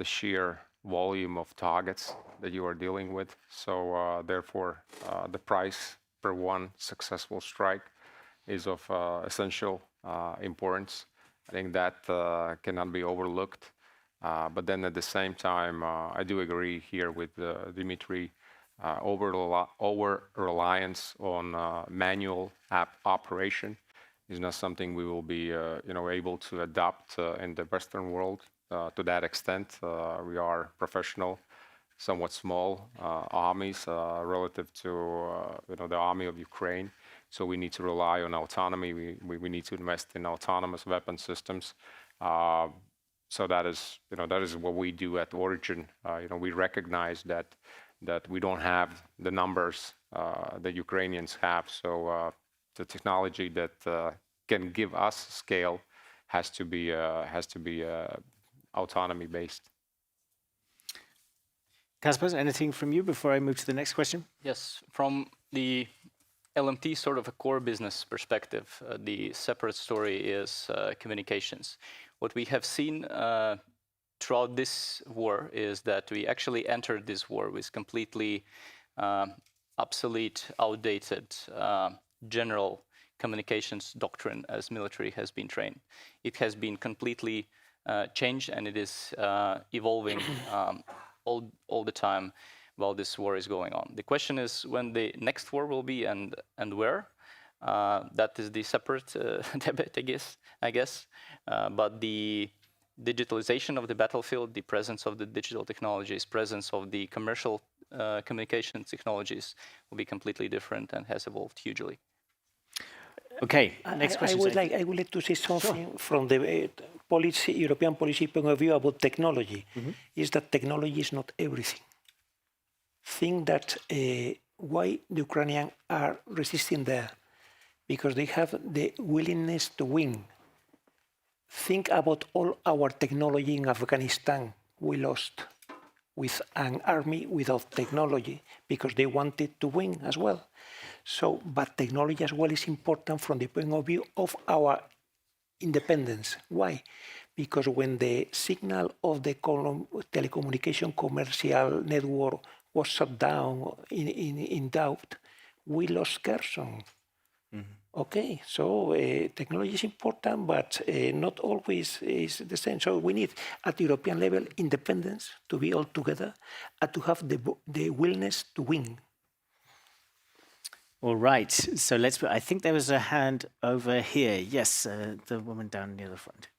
sheer volume of targets that you are dealing with. So therefore, the price per one successful strike is of essential importance. I think that cannot be overlooked. But then at the same time, I do agree here with Dimitri, over-reliance on manual app operation is not something we will be able to adopt in the Western world to that extent. We are professional, somewhat small armies relative to the army of Ukraine. So we need to rely on autonomy. We need to invest in autonomous weapon systems. So that is what we do at Origin. We recognize that we don't have the numbers that Ukrainians have. So the technology that can give us scale has to be autonomy based. Kaspar, anything from you before I move to the next question? Yes, from the LMT sort of a core business perspective, the separate story is communications. What we have seen throughout this war is that we actually entered this war with completely obsolete, outdated general communications doctrine as military has been trained. It has been completely changed, and it is evolving all the time while this war is going on. The question is when the next war will be and where. That is the separate debate, I guess. But the digitalization of the battlefield, the presence of the digital technologies, presence of the commercial communication technologies will be completely different and has evolved hugely. Okay, next question. I would like to say something from the European policy point of view about technology. Is that technology is not everything. Think that why the Ukrainians are resisting there, because they have the willingness to win. Think about all our technology in Afghanistan we lost with an army without technology because they wanted to win as well. So, but technology as well is important from the point of view of our independence. Why? Because when the signal of the telecommunication commercial network was shut down in doubt, we lost Kherson. Okay, so technology is important, but not always is the same. So we need, at European level, independence to be all together and to have the willingness to win. All right, so I think there was a hand over here. Yes, the woman down near the front.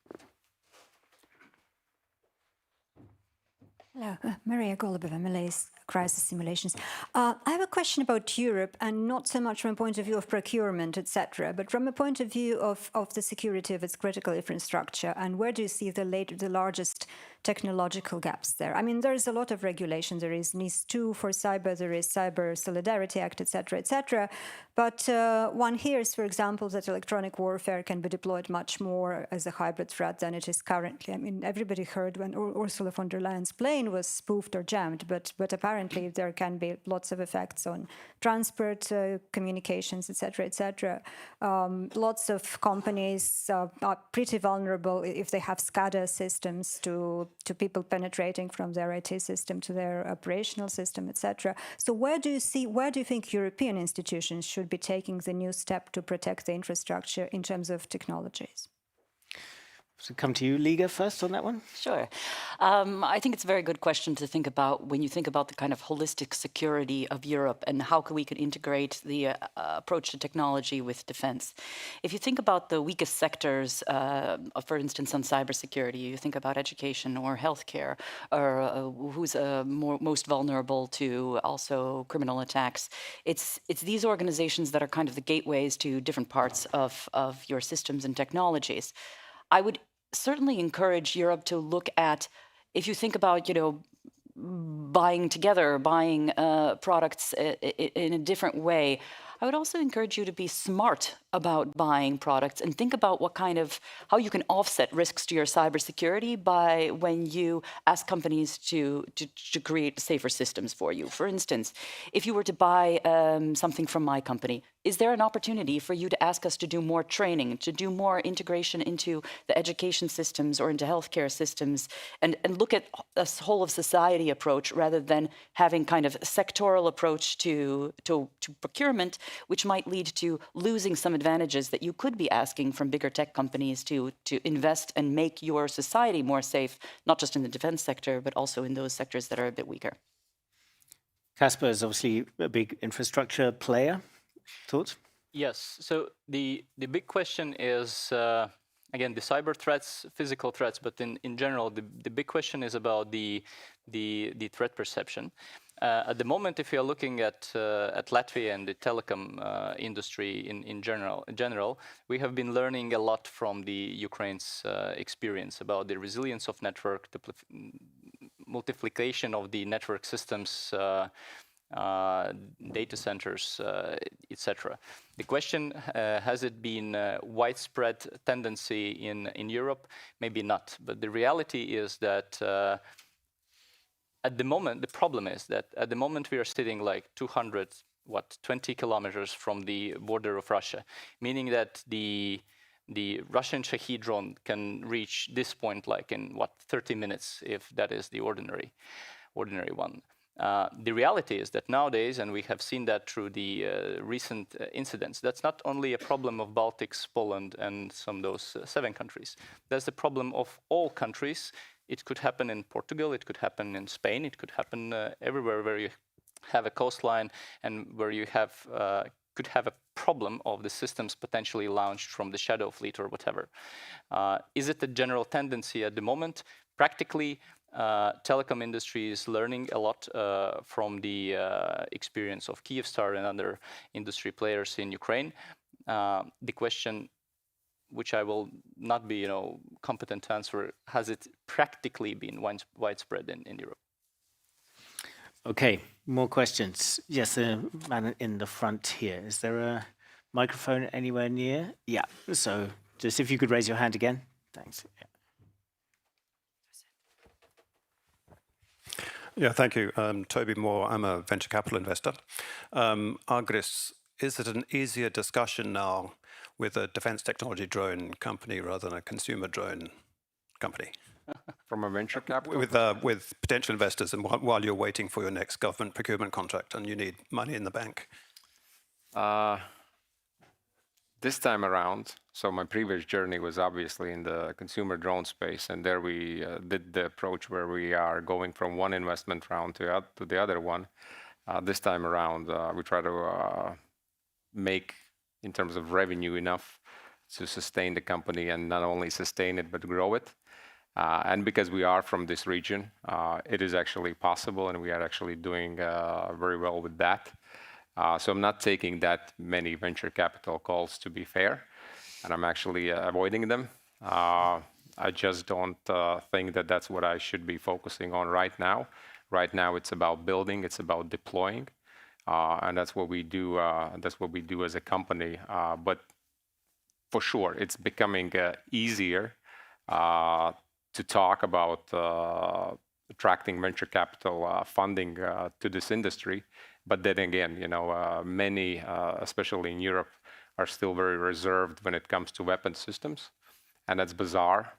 Hello, Maria Golubova, Malays Crisis Simulations. I have a question about Europe, and not so much from a point of view of procurement, etc., but from a point of view of the security of its critical infrastructure, and where do you see the largest technological gaps there? I mean, there's a lot of regulation. There is NIS2 for cyber, there is Cyber Solidarity Act, etc., etc., but one hears, for example, that electronic warfare can be deployed much more as a hybrid threat than it is currently. I mean, everybody heard when Ursula von der Leyen's plane was spoofed or jammed, but apparently there can be lots of effects on transport, communications, etc., etc. Lots of companies are pretty vulnerable if they have SCADA systems to people penetrating from their IT system to their operational system, etc. So where do you think European institutions should be taking the new step to protect the infrastructure in terms of technologies? So come to you, Liga, first on that one. Sure. I think it's a very good question to think about when you think about the kind of holistic security of Europe and how we could integrate the approach to technology with defense. If you think about the weakest sectors, for instance, on cybersecurity, you think about education or healthcare, or who's most vulnerable to also criminal attacks. It's these organizations that are kind of the gateways to different parts of your systems and technologies. I would certainly encourage Europe to look at, if you think about, buying together, buying products in a different way, I would also encourage you to be smart about buying products and think about how you can offset risks to your cybersecurity by when you ask companies to create safer systems for you. For instance, if you were to buy something from my company, is there an opportunity for you to ask us to do more training, to do more integration into the education systems or into healthcare systems, and look at a whole of society approach rather than having kind of a sectoral approach to procurement, which might lead to losing some advantages that you could be asking from bigger tech companies to invest and make your society more safe, not just in the defense sector, but also in those sectors that are a bit weaker. Casper is obviously a big infrastructure player. Thoughts? Yes. So the big question is, again, the cyber threats, physical threats, but in general, the big question is about the threat perception. At the moment, if you are looking at Latvia and the telecom industry in general, we have been learning a lot from the Ukraine's experience about the resilience of network, the multiplication of the network systems, data centers, etc. The question, has it been a widespread tendency in Europe? Maybe not, but the reality is that at the moment, the problem is that at the moment we are sitting like 20 kilometers from the border of Russia, meaning that the Russian Shahed drone can reach this point like in 30 minutes, if that is the ordinary one. The reality is that nowadays, and we have seen that through the recent incidents, that's not only a problem of Baltics, Poland, and some of those 7 countries. That's the problem of all countries. It could happen in Portugal, it could happen in Spain, it could happen everywhere where you have a coastline and where you could have a problem of the systems potentially launched from the shadow fleet or whatever. Is it a general tendency at the moment? Practically, telecom industry is learning a lot from the experience of Kyivstar and other industry players in Ukraine. The question, which I will not be, competent to answer, has it practically been widespread in Europe? Okay, more questions. Yes, the man in the front here. Is there a microphone anywhere near? Yeah, so just if you could raise your hand again. Thanks. Yeah, thank you. Toby Moore, I'm a venture capital investor. Agris, is it an easier discussion now with a defense technology drone company rather than a consumer drone company? From a venture capital? With potential investors, and while you're waiting for your next government procurement contract and you need money in the bank? This time around, so my previous journey was obviously in the consumer drone space, and there we did the approach where we are going from one investment round to the other one. This time around, we try to make, in terms of revenue, enough to sustain the company, and not only sustain it, but grow it. And because we are from this region, it is actually possible, and we are actually doing very well with that. So I'm not taking that many venture capital calls, to be fair, and I'm actually avoiding them. I just don't think that that's what I should be focusing on right now. Right now, it's about building, it's about deploying, and that's what we do. That's what we do as a company. But for sure, it's becoming easier to talk about attracting venture capital funding to this industry. But then again, you know, many, especially in Europe, are still very reserved when it comes to weapon systems, and that's bizarre.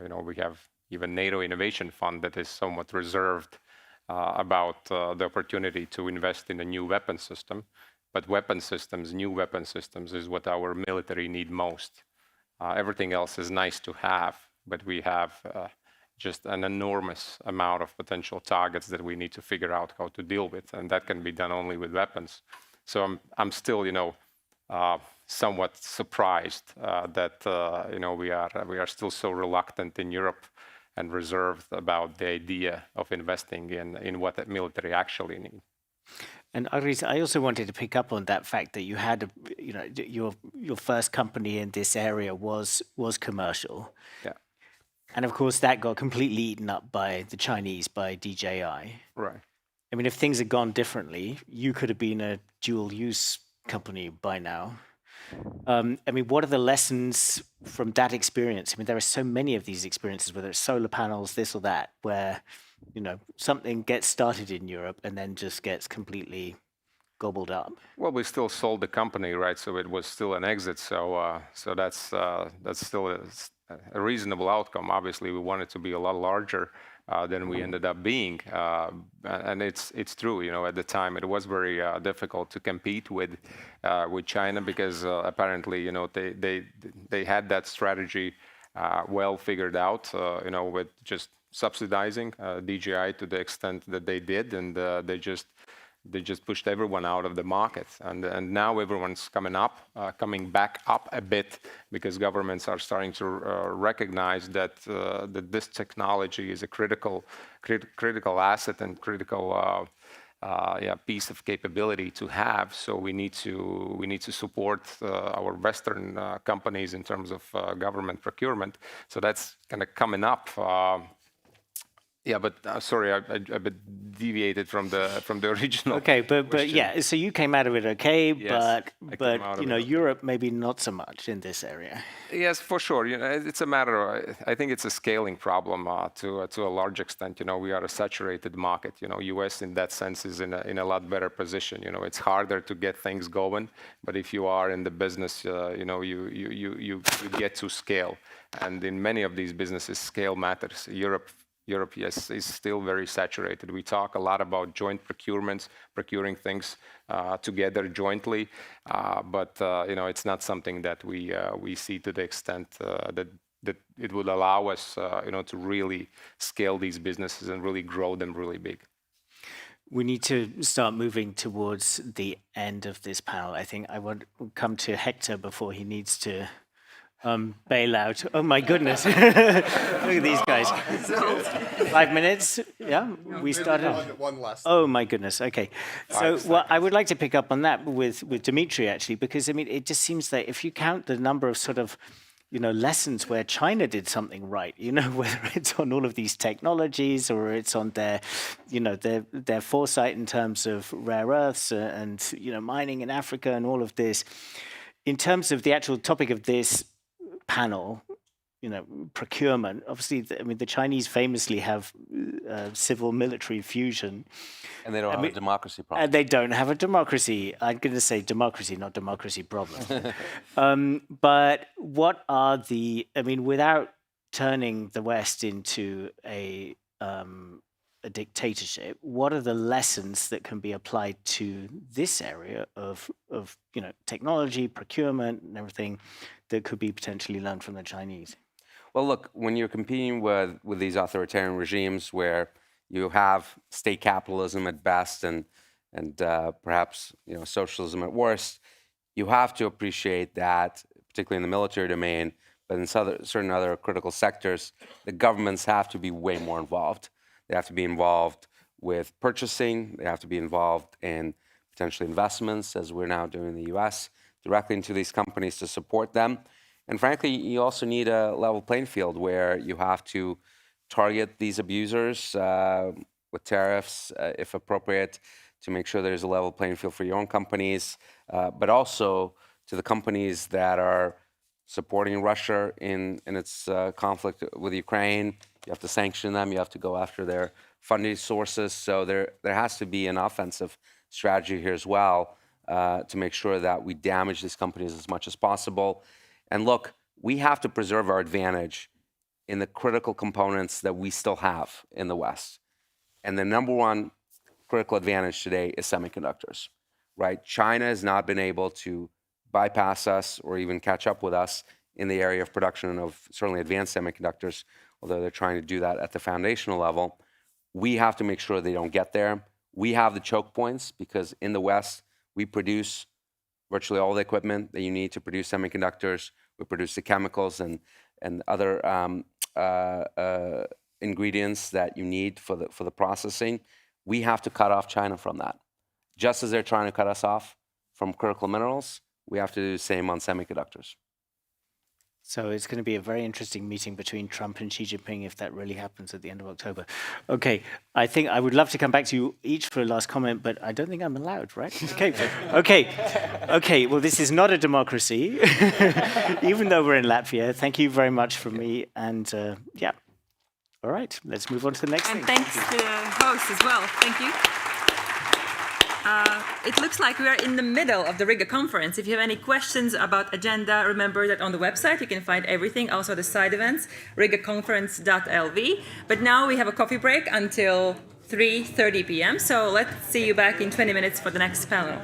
You know, we have even NATO Innovation Fund that is somewhat reserved about the opportunity to invest in a new weapon system. But weapon systems, new weapon systems, is what our military need most. Everything else is nice to have, but we have just an enormous amount of potential targets that we need to figure out how to deal with, and that can be done only with weapons. So I'm still, you know, somewhat surprised that you know, we are still so reluctant in Europe and reserved about the idea of investing in what the military actually need. And Agris, I also wanted to pick up on that fact that you had, you know, your first company in this area was commercial. Yeah. And of course, that got completely eaten up by the Chinese, by DJI. Right. I mean, if things had gone differently, you could have been a dual-use company by now. I mean, what are the lessons from that experience? I mean, there are so many of these experiences, whether it's solar panels, this or that, where, you know, something gets started in Europe and then just gets completely gobbled up. Well, we still sold the company, right? So it was still an exit. So that's still a reasonable outcome. Obviously, we wanted to be a lot larger than we ended up being, and it's true. You know, at the time, it was very difficult to compete with China because apparently, you know, they had that strategy well figured out. You know, with just subsidizing DJI to the extent that they did, and they just pushed everyone out of the market, and now everyone's coming back up a bit because governments are starting to recognize that this technology is a critical asset and critical piece of capability to have. So we need to support our Western companies in terms of government procurement. So that's kind of coming up. Yeah, but sorry, I deviated from the original. Okay, but yeah, so you came out of it okay, Yes, but you know, Europe maybe not so much in this area. Yes, for sure. You know, it's a matter of, I think it's a scaling problem to a large extent. You know, we are a saturated market. You know, US in that sense is in a lot better position. You know, it's harder to get things going, but if you are in the business, you know, you get to scale, and in many of these businesses, scale matters. Europe, yes, is still very saturated. We talk a lot about joint procurements, procuring things together jointly, but you know, it's not something that we see to the extent that it would allow us, you know, to really scale these businesses and really grow them really big. We need to start moving towards the end of this panel. I think I want to come to Hector before he needs to bail out. Oh my goodness. Look at these guys. 5 minutes? Yeah, we started. One last. Oh my goodness. Okay. So well, I would like to pick up on that with Dimitri actually, because I mean, it just seems that if you count the number of sort of, you know, lessons where China did something right, you know, whether it's on all of these technologies or it's on their, you know, their foresight in terms of rare earths and, you know, mining in Africa and all of this. In terms of the actual topic of this panel, you know, procurement, obviously, I mean, the Chinese famously have civil military fusion. And they don't have a democracy problem. And they don't have a democracy. I'm going to say democracy, not democracy problem. But what are the, I mean, without turning the West into a a dictatorship, what are the lessons that can be applied to this area of technology, procurement, and everything that could be potentially learned from the Chinese? Well, look, when you're competing with these authoritarian regimes where you have state capitalism at best and perhaps socialism at worst, you have to appreciate that, particularly in the military domain, but in certain other critical sectors, the governments have to be way more involved. They have to be involved with purchasing. They have to be involved in potentially investments, as we're now doing in the US, directly into these companies to support them. And frankly, you also need a level playing field where you have to target these abusers with tariffs, if appropriate, to make sure there's a level playing field for your own companies, but also to the companies that are supporting Russia in its conflict with Ukraine. You have to sanction them. You have to go after their funding sources. So there has to be an offensive strategy here as well to make sure that we damage these companies as much as possible. And look, we have to preserve our advantage in the critical components that we still have in the West. And the number one critical advantage today is semiconductors, right? China has not been able to bypass us or even catch up with us in the area of production of certainly advanced semiconductors, although they're trying to do that at the foundational level. We have to make sure they don't get there. We have the choke points because in the West, we produce virtually all the equipment that you need to produce semiconductors. We produce the chemicals and other ingredients that you need for the processing. We have to cut off China from that. Just as they're trying to cut us off from critical minerals, we have to do the same on semiconductors. So it's going to be a very interesting meeting between Trump and Xi Jinping if that really happens at the end of October. Okay, I think I would love to come back to you each for a last comment, but I don't think I'm allowed, right? Okay. Well, this is not a democracy, even though we're in Latvia. Thank you very much from me, and yeah. All right, let's move on to the next thing. And thanks to the host as well. Thank you. It looks like we are in the middle of the Riga conference. If you have any questions about agenda, remember that on the website you can find everything, also the side events, rigaconference.lv. But now we have a coffee break until 3:30 p.m. So let's see you back in 20 minutes for the next panel.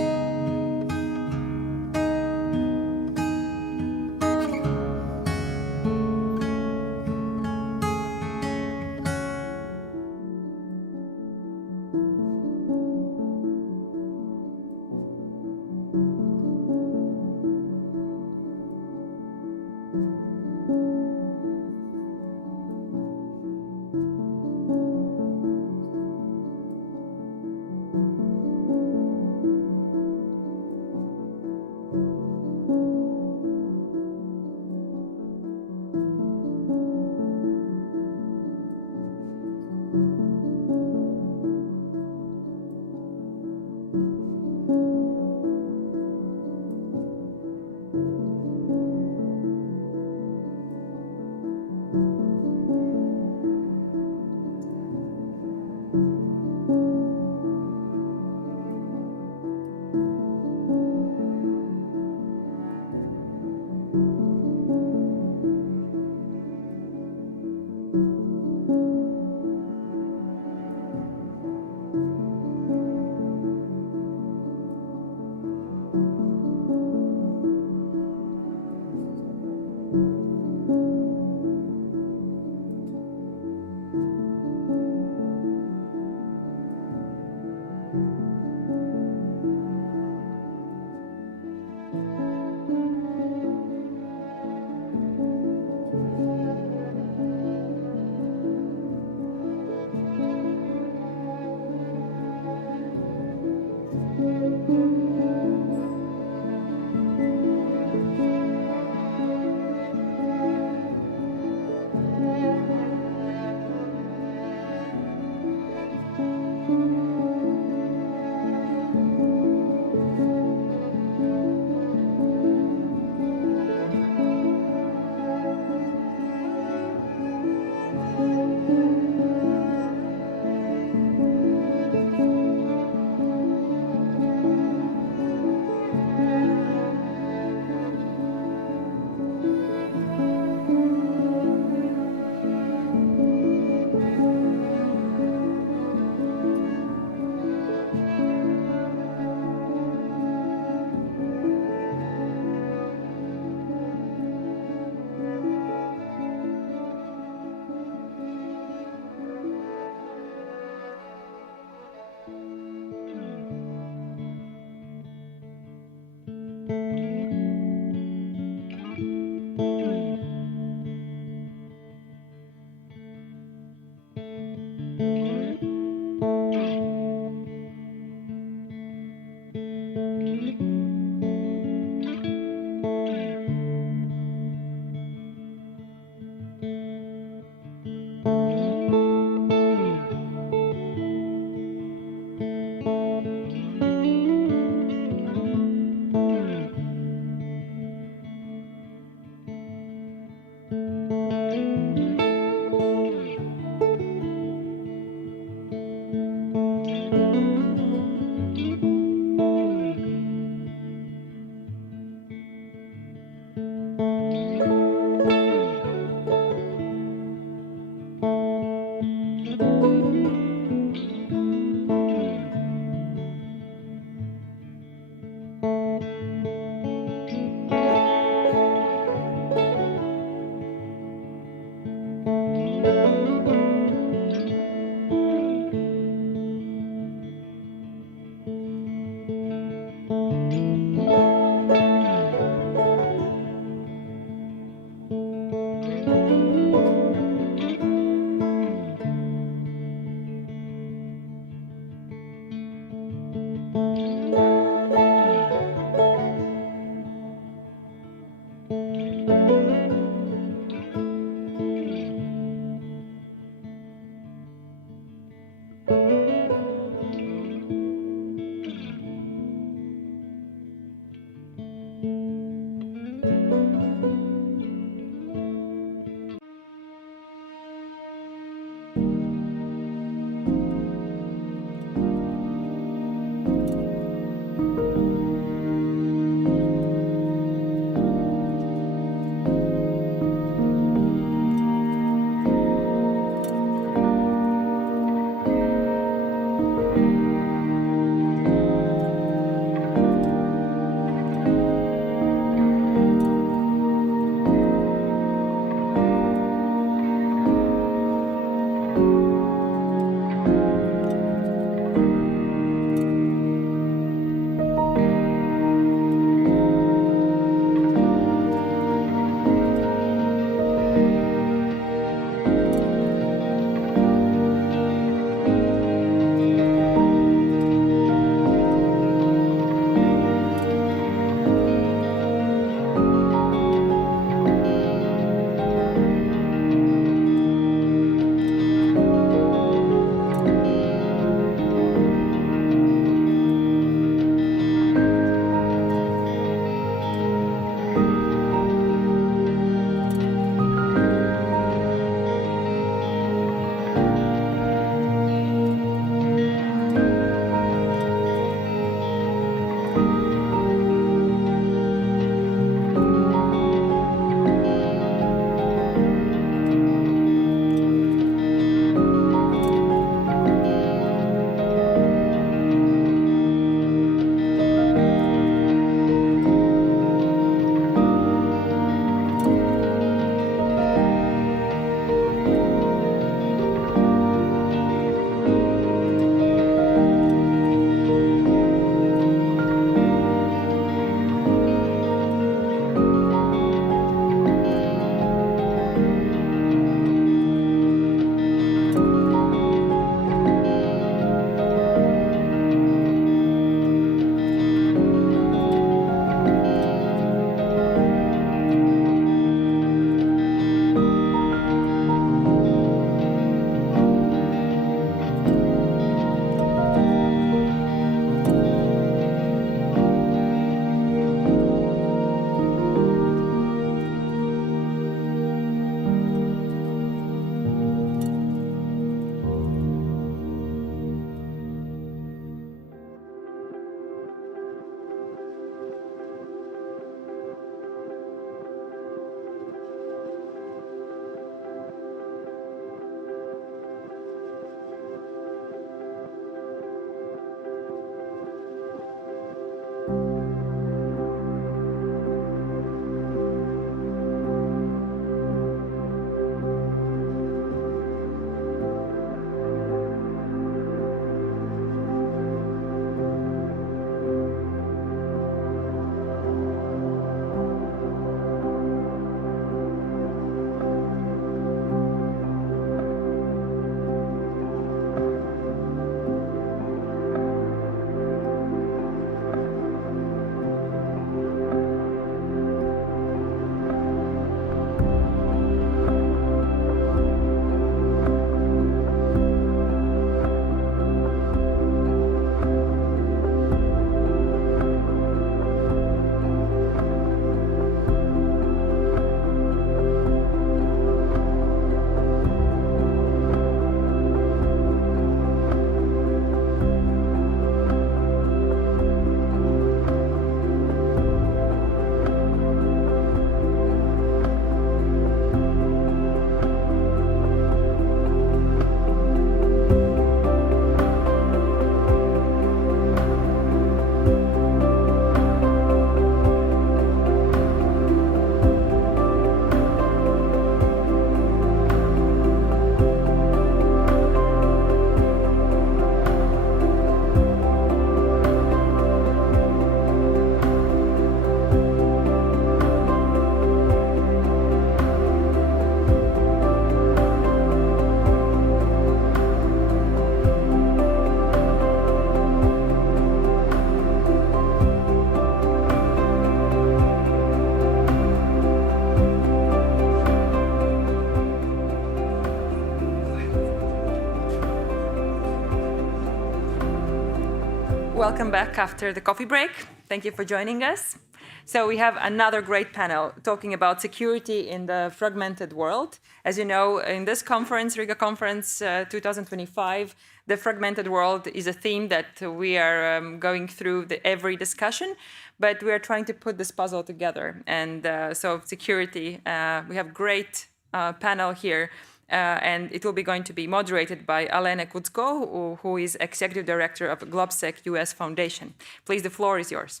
welcome back after the coffee break. Thank you for joining us. So we have another great panel talking about security in the fragmented world. As you know, in this conference, Riga Conference 2025, the fragmented world is a theme that we are going through every discussion, but we are trying to put this puzzle together. And so security, we have great panel here. And it will be going to be moderated by Alena Kutsko, who is Executive Director of Globsec US Foundation. Please, the floor is yours.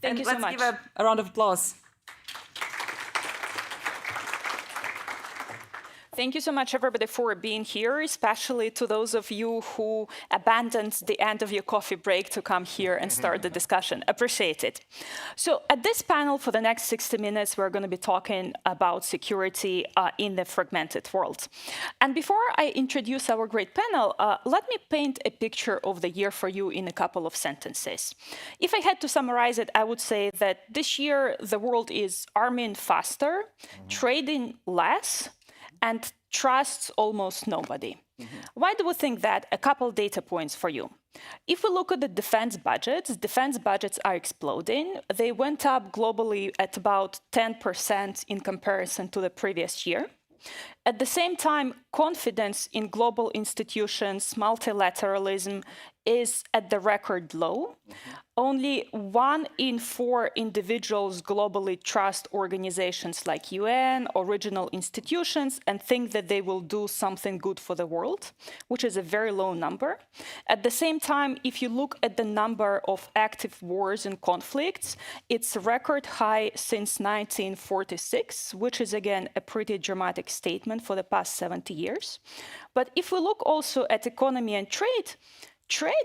Thank you so much. Let's give a round of applause. Thank you so much, everybody, for being here, especially to those of you who abandoned the end of your coffee break to come here and start the discussion. Appreciate it. So at this panel, for the next 60 minutes, we're going to be talking about security in the fragmented world. And before I introduce our great panel, let me paint a picture of the year for you in a couple of sentences. If I had to summarize it, I would say that this year, the world is arming faster, trading less, and trusts almost nobody. Why do we think that? A couple data points for you. If we look at the defense budgets are exploding. They went up globally at about 10% in comparison to the previous year. At the same time, confidence in global institutions, multilateralism, is at the record low. Only 1 in 4 individuals globally trust organizations like UN or regional institutions and think that they will do something good for the world, which is a very low number. At the same time, if you look at the number of active wars and conflicts, it's record high since 1946, which is again a pretty dramatic statement for the past 70 years. But if we look also at economy and trade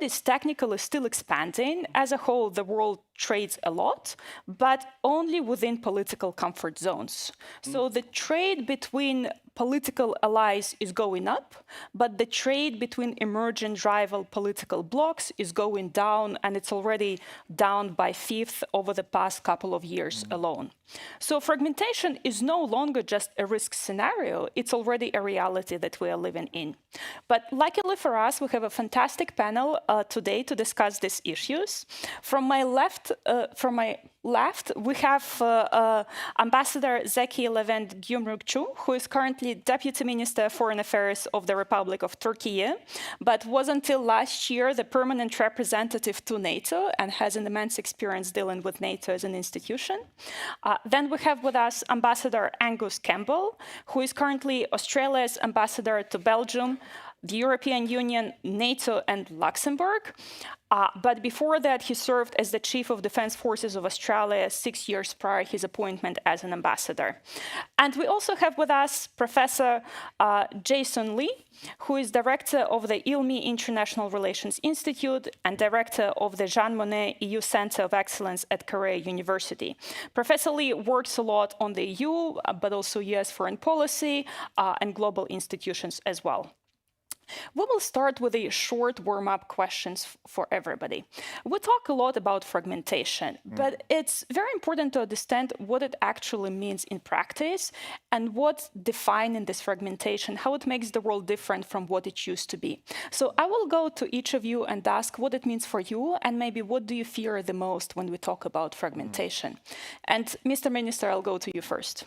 is technically still expanding. As a whole, the world trades a lot, but only within political comfort zones. So the trade between political allies is going up, but the trade between emergent rival political blocs is going down, and it's already down by 1/5 over the past couple of years alone. So fragmentation is no longer just a risk scenario, it's already a reality that we are living in. But luckily for us, we have a fantastic panel today to discuss these issues. From my left, we have Ambassador Zeki Levent Gyumrukçu, who is currently Deputy Minister of Foreign Affairs of the Republic of Turkey, but was until last year the permanent representative to NATO and has an immense experience dealing with NATO as an institution. Then we have with us Ambassador Angus Campbell, who is currently Australia's ambassador to Belgium, the European Union, NATO, and Luxembourg. But before that, he served as the Chief of Defense Forces of Australia 6 years prior to his appointment as an ambassador. And we also have with us Professor Jason Lee, who is Director of the ILMI International Relations Institute and Director of the Jean Monnet EU Center of Excellence at Korea University. Professor Lee works a lot on the EU, but also US foreign policy and global institutions as well. We will start with a short warm-up questions for everybody. We talk a lot about fragmentation, but it's very important to understand what it actually means in practice and what defining this fragmentation, how it makes the world different from what it used to be. So I will go to each of you and ask what it means for you and maybe what do you fear the most when we talk about fragmentation. And Mr. Minister, I'll go to you first.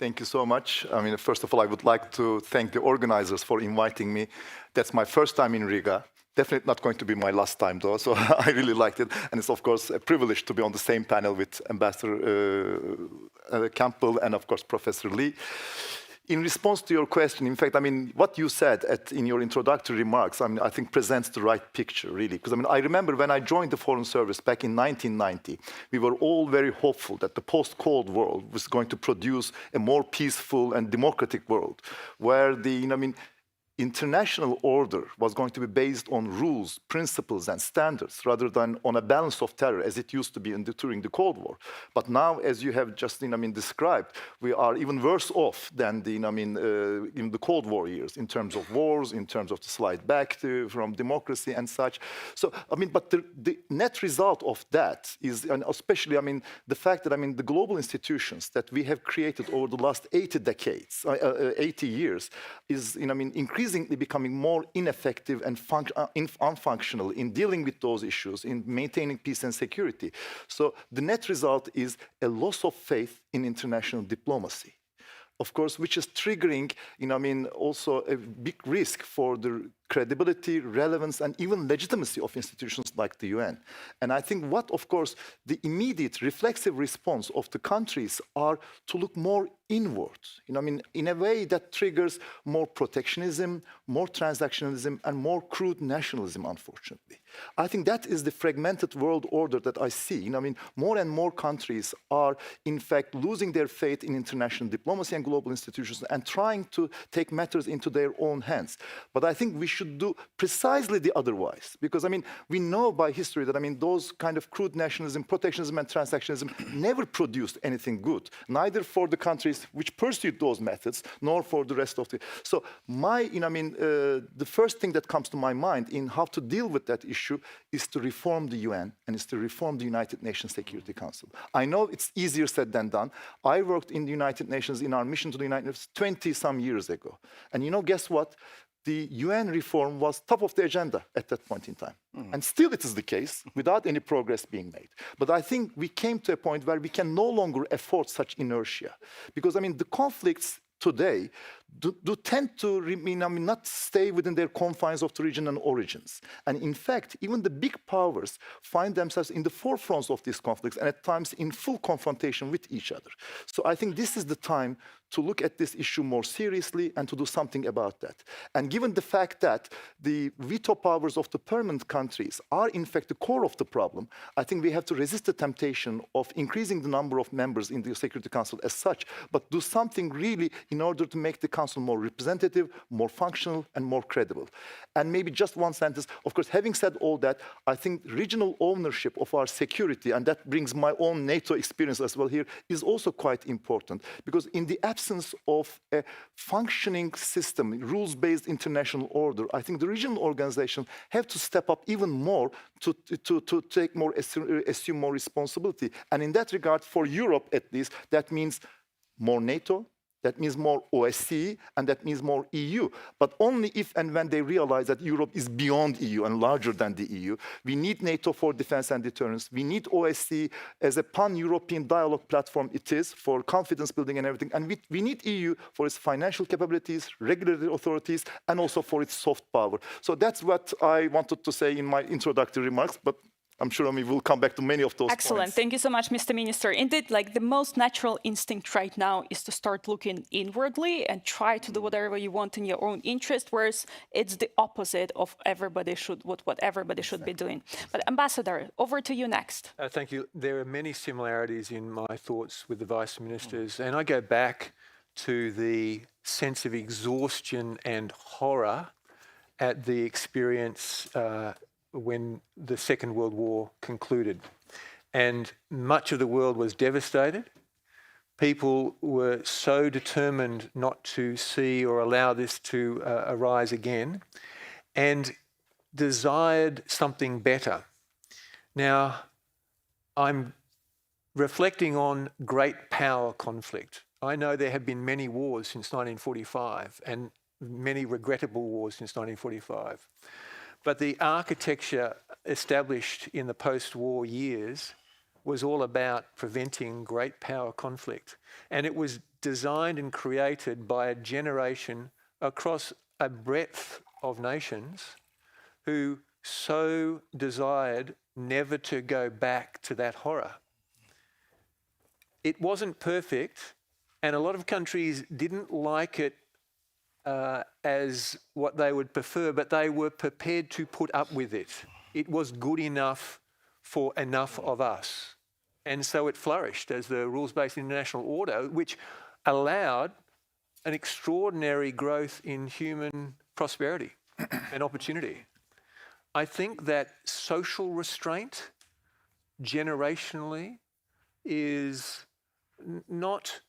Thank you so much. I mean, first of all, I would like to thank the organizers for inviting me. That's my first time in Riga. Definitely not going to be my last time, though, so I really liked it. And it's, of course, a privilege to be on the same panel with Ambassador Campbell and, of course, Professor Lee. In response to your question, in fact, I mean, what you said in your introductory remarks, I mean, I think presents the right picture, really. Because, I mean, I remember when I joined the Foreign Service back in 1990, we were all very hopeful that the post-Cold War was going to produce a more peaceful and democratic world, where the, international order was going to be based on rules, principles, and standards, rather than on a balance of terror, as it used to be during the Cold War. But now, as you have just described, we are even worse off than in the Cold War years, in terms of wars, in terms of the slide back from democracy and such. So, but the net result of that is, and especially, the fact that, the global institutions that we have created over the last 80 decades, 80 years, is, increasingly increasingly becoming more ineffective and unfunctional in dealing with those issues, in maintaining peace and security. So the net result is a loss of faith in international diplomacy, of course, which is triggering, also a big risk for the credibility, relevance, and even legitimacy of institutions like the UN. And I think what, of course, the immediate reflexive response of the countries are to look more inwards, in a way that triggers more protectionism, more transactionalism, and more crude nationalism, unfortunately. I think that is the fragmented world order that I see. More and more countries are, in fact, losing their faith in international diplomacy and global institutions and trying to take matters into their own hands. But I think we should do precisely the otherwise, because we know by history that those kind of crude nationalism, protectionism, and transactionalism never produced anything good, neither for the countries which pursued those methods, nor for the rest of the. So the first thing that comes to my mind in how to deal with that issue is to reform the UN and is to reform the United Nations Security Council. I know it's easier said than done. I worked in the United Nations in our mission to the United Nations 20-some years ago, and guess what? The UN reform was top of the agenda at that point in time. And still it is the case, without any progress being made. But I think we came to a point where we can no longer afford such inertia. Because, the conflicts today do tend to not stay within their confines of the region and origins. And in fact, even the big powers find themselves in the forefronts of these conflicts and at times in full confrontation with each other. So I think this is the time to look at this issue more seriously and to do something about that. And given the fact that the veto powers of the permanent countries are in fact the core of the problem, I think we have to resist the temptation of increasing the number of members in the Security Council as such, but do something really in order to make the Council more representative, more functional, and more credible. And maybe just one sentence, of course, having said all that, I think regional ownership of our security, and that brings my own NATO experience as well here, is also quite important. Because in the absence of a functioning system, rules-based international order, I think the regional organizations have to step up even more to take more, assume more responsibility. And in that regard, for Europe at least, that means more NATO, that means more OSCE, and that means more EU. But only if and when they realize that Europe is beyond EU and larger than the EU. We need NATO for defense and deterrence. We need OSCE as a pan-European dialogue platform it is for confidence building and everything. And we need EU for its financial capabilities, regulatory authorities, and also for its soft power. So that's what I wanted to say in my introductory remarks. But I'm sure we'll come back to many of those Excellent. points. Thank you so much, Mr. Minister. Indeed, the most natural instinct right now is to start looking inwardly and try to do whatever you want in your own interest, whereas it's the opposite of what everybody should be doing. But Ambassador, over to you next. Thank you. There are many similarities in my thoughts with the Vice Ministers, and I go back to the sense of exhaustion and horror at the experience when the Second World War concluded. And much of the world was devastated. People were so determined not to see or allow this to arise again and desired something better. Now, I'm reflecting on great power conflict. I know there have been many wars since 1945 and many regrettable wars since 1945. But the architecture established in the post-war years was all about preventing great power conflict. And it was designed and created by a generation across a breadth of nations who so desired never to go back to that horror. It wasn't perfect, and a lot of countries didn't like it as what they would prefer, but they were prepared to put up with it. It was good enough for enough of us. And so it flourished as the rules-based international order, which allowed an extraordinary growth in human prosperity and opportunity. I think that social restraint, generationally, is not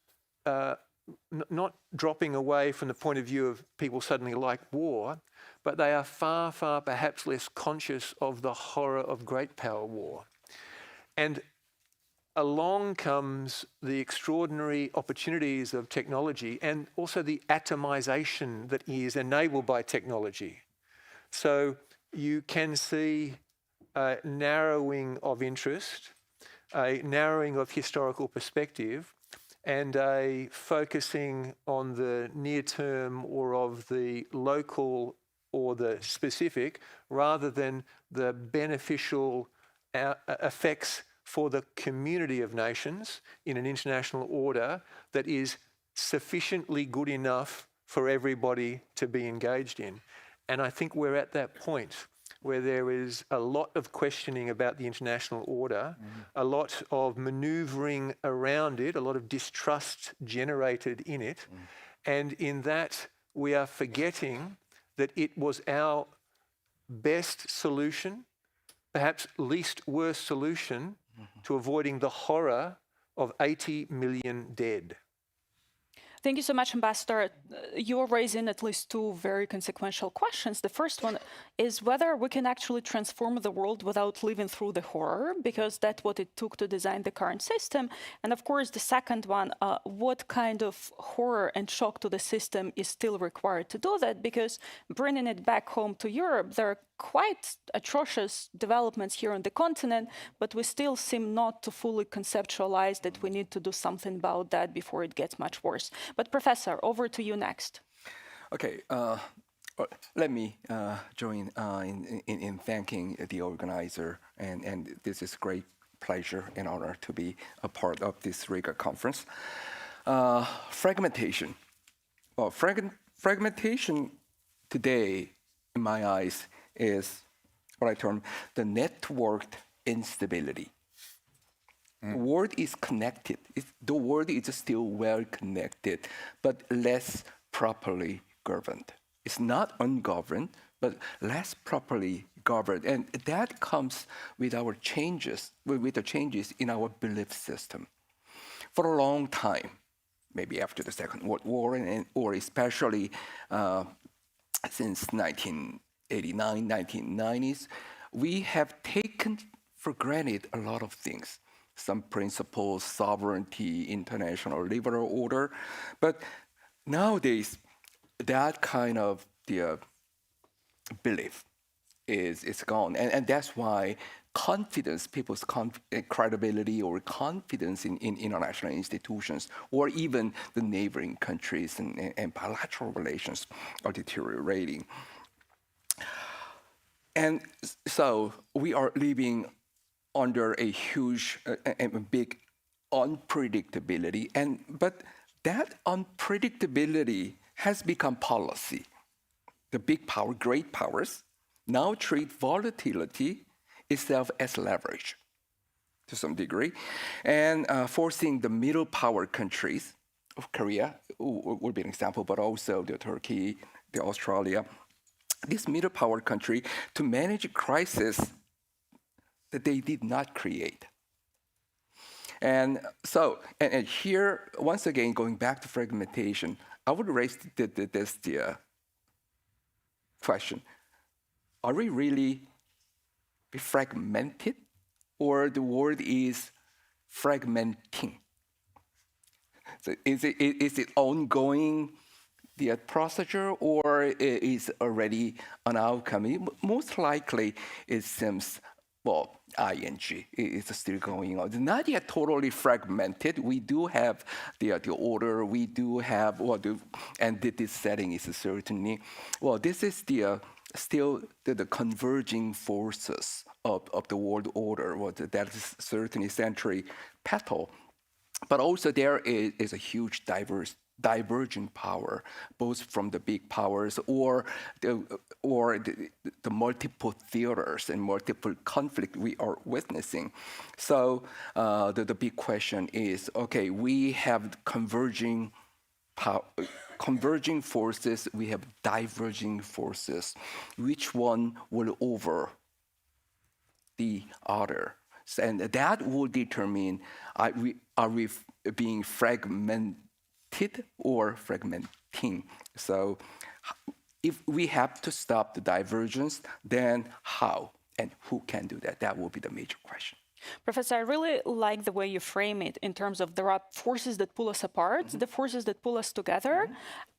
dropping away from the point of view of people suddenly like war, but they are far, far perhaps less conscious of the horror of great power war. And along comes the extraordinary opportunities of technology and also the atomization that is enabled by technology. So you can see a narrowing of interest, a narrowing of historical perspective, and a focusing on the near term or of the local or the specific, rather than the beneficial effects for the community of nations in an international order that is sufficiently good enough for everybody to be engaged in. And I think we're at that point where there is a lot of questioning about the international order, a lot of maneuvering around it, a lot of distrust generated in it. And in that, we are forgetting that it was our best solution, perhaps least worst solution, to avoiding the horror of 80 million dead. Thank you so much, Ambassador. You're raising at least two very consequential questions. The first one is whether we can actually transform the world without living through the horror, because that's what it took to design the current system. And of course, the second one, what kind of horror and shock to the system is still required to do that? Because bringing it back home to Europe, there are quite atrocious developments here on the continent, but we still seem not to fully conceptualize that we need to do something about that before it gets much worse. But Professor, over to you next. Okay, let me join in thanking the organizer, and this is great pleasure and honor to be a part of this Riga conference. Fragmentation. Well, fragmentation today, in my eyes, is what I term the networked instability. The world is connected. The world is still well connected, but less properly governed. It's not ungoverned, but less properly governed. And that comes with our changes, with the changes in our belief system. For a long time, maybe after the Second World War, or especially since 1989, 1990s, we have taken for granted a lot of things. Some principles, sovereignty, international liberal order. But nowadays, that kind of belief is gone. And that's why confidence, people's credibility or confidence in international institutions, or even the neighboring countries and bilateral relations are deteriorating. And so we are living under a huge and big unpredictability, but that unpredictability has become policy. The big power, great powers, now treat volatility itself as leverage to some degree, and forcing the middle power countries of Korea would be an example, but also the Turkey, the Australia, this middle power country to manage a crisis that they did not create. And so, and here, once again, going back to fragmentation, I would raise this question. Are we really fragmented, or the world is fragmenting? So is it ongoing, the procedure, or is already an outcome? Most likely, it seems, well, ing is still going on. It's not yet totally fragmented. We do have the order. We do have and this setting is certainly, well, this is still the converging forces of the world order. Well, that is certainly centripetal. But also there is a huge diverging power, both from the big powers or the multiple theaters and multiple conflict we are witnessing. So the big question is, okay, we have converging forces, we have diverging forces. Which one will over the other? And that will determine, are we being fragmented or fragmenting? So if we have to stop the divergence, then how and who can do that? That will be the major question. Professor, I really like the way you frame it in terms of there are forces that pull us apart, the forces that pull us together,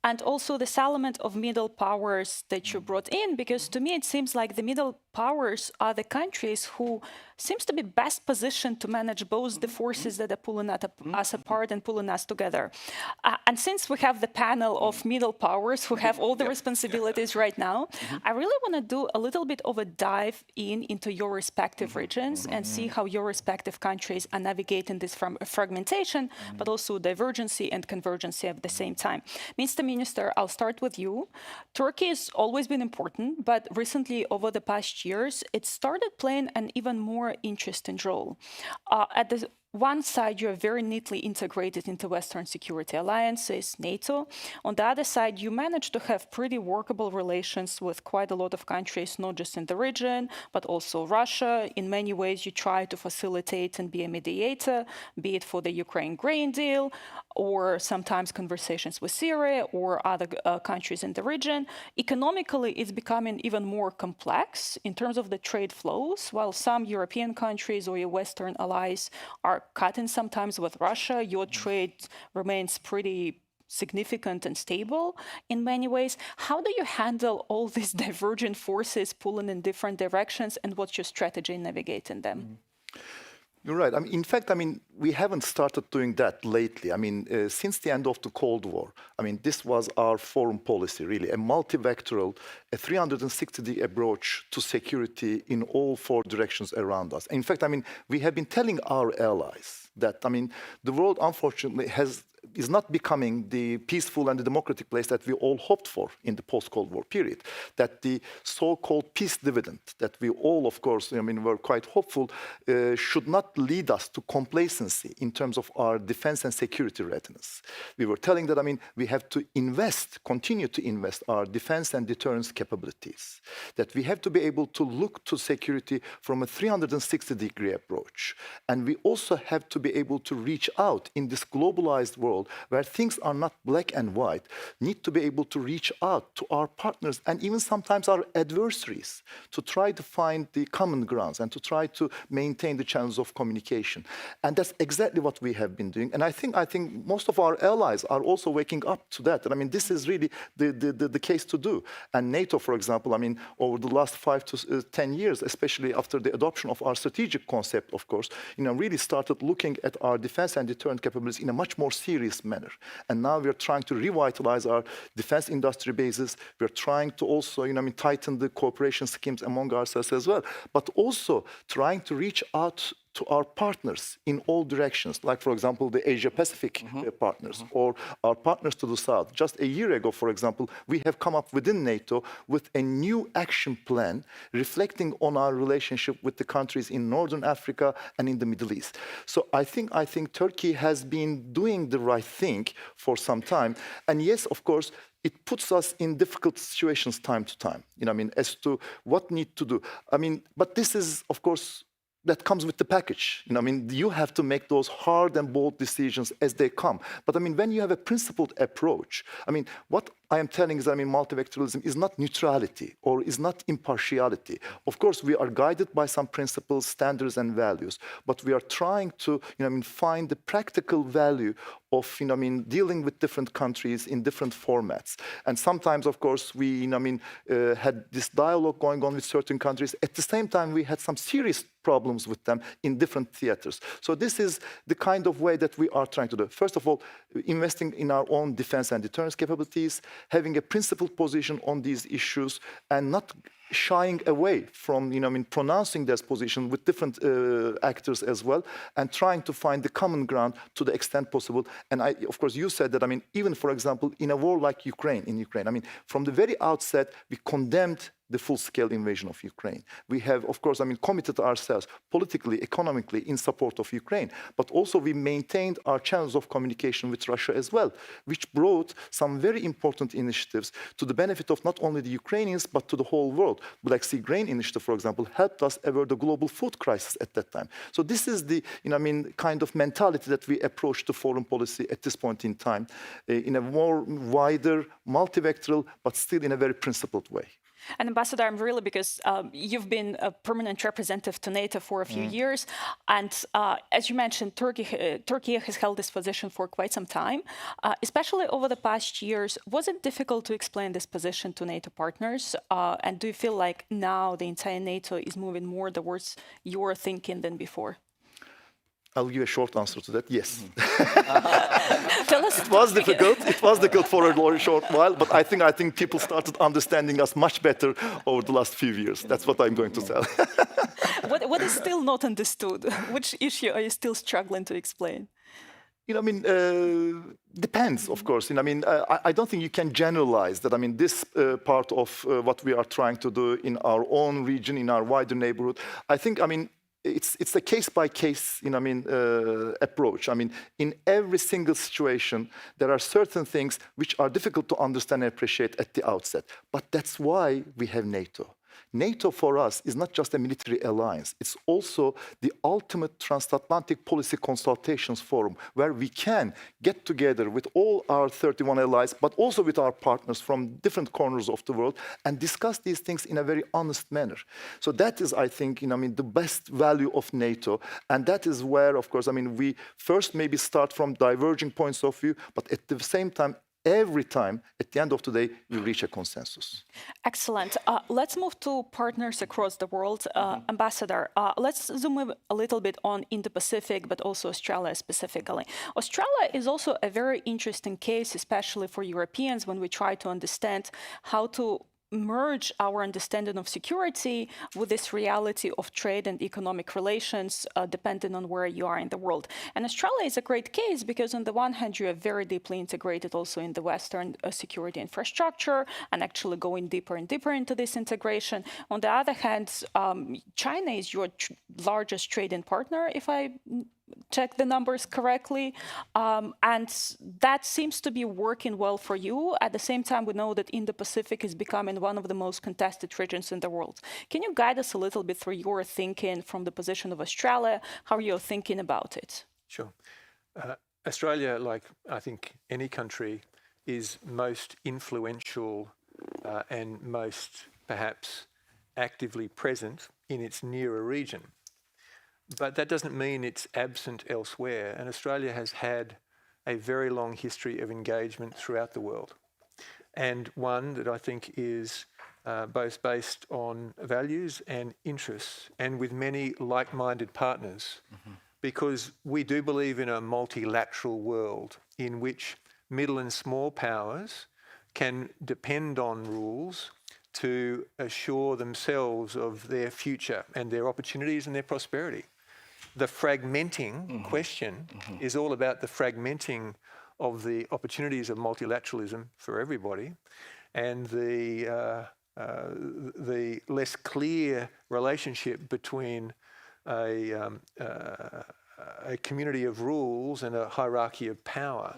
and also this element of middle powers that you brought in, because to me it seems like the middle powers are the countries who seems to be best positioned to manage both the forces that are pulling us apart and pulling us together. And since we have the panel of middle powers who have all the responsibilities right now, I really want to do a little bit of a dive into your respective regions and see how your respective countries are navigating this fragmentation, but also divergency and convergency at the same time. Mr. Minister, I'll start with you. Turkey has always been important, but recently, over the past years, it started playing an even more interesting role. At the one side, you're very neatly integrated into Western security alliances, NATO. On the other side, you managed to have pretty workable relations with quite a lot of countries, not just in the region, but also Russia. In many ways, you try to facilitate and be a mediator, be it for the Ukraine grain deal, or sometimes conversations with Syria or other countries in the region. Economically, it's becoming even more complex in terms of the trade flows. While some European countries or your Western allies are cutting sometimes with Russia, your trade remains pretty significant and stable in many ways. How do you handle all these divergent forces pulling in different directions, and what's your strategy in navigating them? You're right. In fact, we haven't started doing that lately. Since the end of the Cold War, this was our foreign policy, really, a multivectoral, a 360-degree approach to security in all four directions around us. In fact, we have been telling our allies that, the world, unfortunately, is not becoming the peaceful and the democratic place that we all hoped for in the post-Cold War period. That the so-called peace dividend that we all, of course, were quite hopeful, should not lead us to complacency in terms of our defense and security readiness. We were telling that, we have to continue to invest our defense and deterrence capabilities. That we have to be able to look to security from a 360-degree approach. And we also have to be able to reach out in this globalized world where things are not black and white, need to be able to reach out to our partners and even sometimes our adversaries to try to find the common grounds and to try to maintain the channels of communication. And that's exactly what we have been doing. And I think most of our allies are also waking up to that. And this is really the case to do. And NATO, for example, over the last 5 to 10 years, especially after the adoption of our strategic concept, of course, really started looking at our defense and deterrent capabilities in a much more serious manner. And now we're trying to revitalize our defense industry bases. We're trying to also, tighten the cooperation schemes among ourselves as well, but also trying to reach out to our partners in all directions, like, for example, the Asia-Pacific partners or our partners to the south. Just a year ago, for example, we have come up within NATO with a new action plan reflecting on our relationship with the countries in Northern Africa and in the Middle East. So I think Turkey has been doing the right thing for some time. And yes, of course, it puts us in difficult situations time to time, as to what need to do. But this is, of course, that comes with the package. You have to make those hard and bold decisions as they come. But when you have a principled approach, what I am telling is, multivectoralism is not neutrality or is not impartiality. Of course, we are guided by some principles, standards, and values, but we are trying to, find the practical value of, dealing with different countries in different formats. And sometimes, of course, we, had this dialogue going on with certain countries. At the same time, we had some serious problems with them in different theaters. So this is the kind of way that we are trying to do. First of all, investing in our own defense and deterrence capabilities, having a principled position on these issues, and not shying away from, pronouncing this position with different actors as well, and trying to find the common ground to the extent possible. And of course, you said that, even, for example, in a war like Ukraine, from the very outset, we condemned the full-scale invasion of Ukraine. We have, of course, committed ourselves politically, economically in support of Ukraine, but also we maintained our channels of communication with Russia as well, which brought some very important initiatives to the benefit of not only the Ukrainians, but to the whole world. Black Sea Grain Initiative, for example, helped us avert the global food crisis at that time. So this is the, kind of mentality that we approach to foreign policy at this point in time, in a more wider, multivectoral, but still in a very principled way. And Ambassador, I'm really, because you've been a permanent representative to NATO for a few years, and as you mentioned, Turkey has held this position for quite some time, especially over the past years. Was it difficult to explain this position to NATO partners? And do you feel like now the entire NATO is moving more towards your thinking than before? I'll give a short answer to that. Yes. Tell us. It was difficult. It was difficult for a very short while, but I think people started understanding us much better over the last few years. That's what I'm going to tell. What is still not understood? Which issue are you still struggling to explain? Depends, of course. I don't think you can generalize that. This part of what we are trying to do in our own region, in our wider neighborhood, I think, it's a case-by-case, approach. In every single situation, there are certain things which are difficult to understand and appreciate at the outset. But that's why we have NATO. NATO for us is not just a military alliance. It's also the ultimate transatlantic policy consultations forum where we can get together with all our 31 allies, but also with our partners from different corners of the world and discuss these things in a very honest manner. So that is, I think, the best value of NATO. And that is where, of course, we first maybe start from diverging points of view, but at the same time, every time, at the end of the day, we reach a consensus. Excellent. Let's move to partners across the world. Ambassador, let's zoom a little bit on Indo-Pacific, but also Australia specifically. Australia is also a very interesting case, especially for Europeans, when we try to understand how to merge our understanding of security with this reality of trade and economic relations, depending on where you are in the world. And Australia is a great case because on the one hand, you are very deeply integrated also in the Western security infrastructure and actually going deeper and deeper into this integration. On the other hand, China is your largest trading partner, if I check the numbers correctly, and that seems to be working well for you. At the same time, we know that Indo-Pacific is becoming one of the most contested regions in the world. Can you guide us a little bit through your thinking from the position of Australia, how you're thinking about it? Sure. Australia, like I think any country, is most influential and most perhaps actively present in its nearer region. But that doesn't mean it's absent elsewhere. And Australia has had a very long history of engagement throughout the world. And one that I think is both based on values and interests and with many like-minded partners. Because we do believe in a multilateral world in which middle and small powers can depend on rules to assure themselves of their future and their opportunities and their prosperity. The fragmenting question is all about the fragmenting of the opportunities of multilateralism for everybody, and the less clear relationship between a community of rules and a hierarchy of power.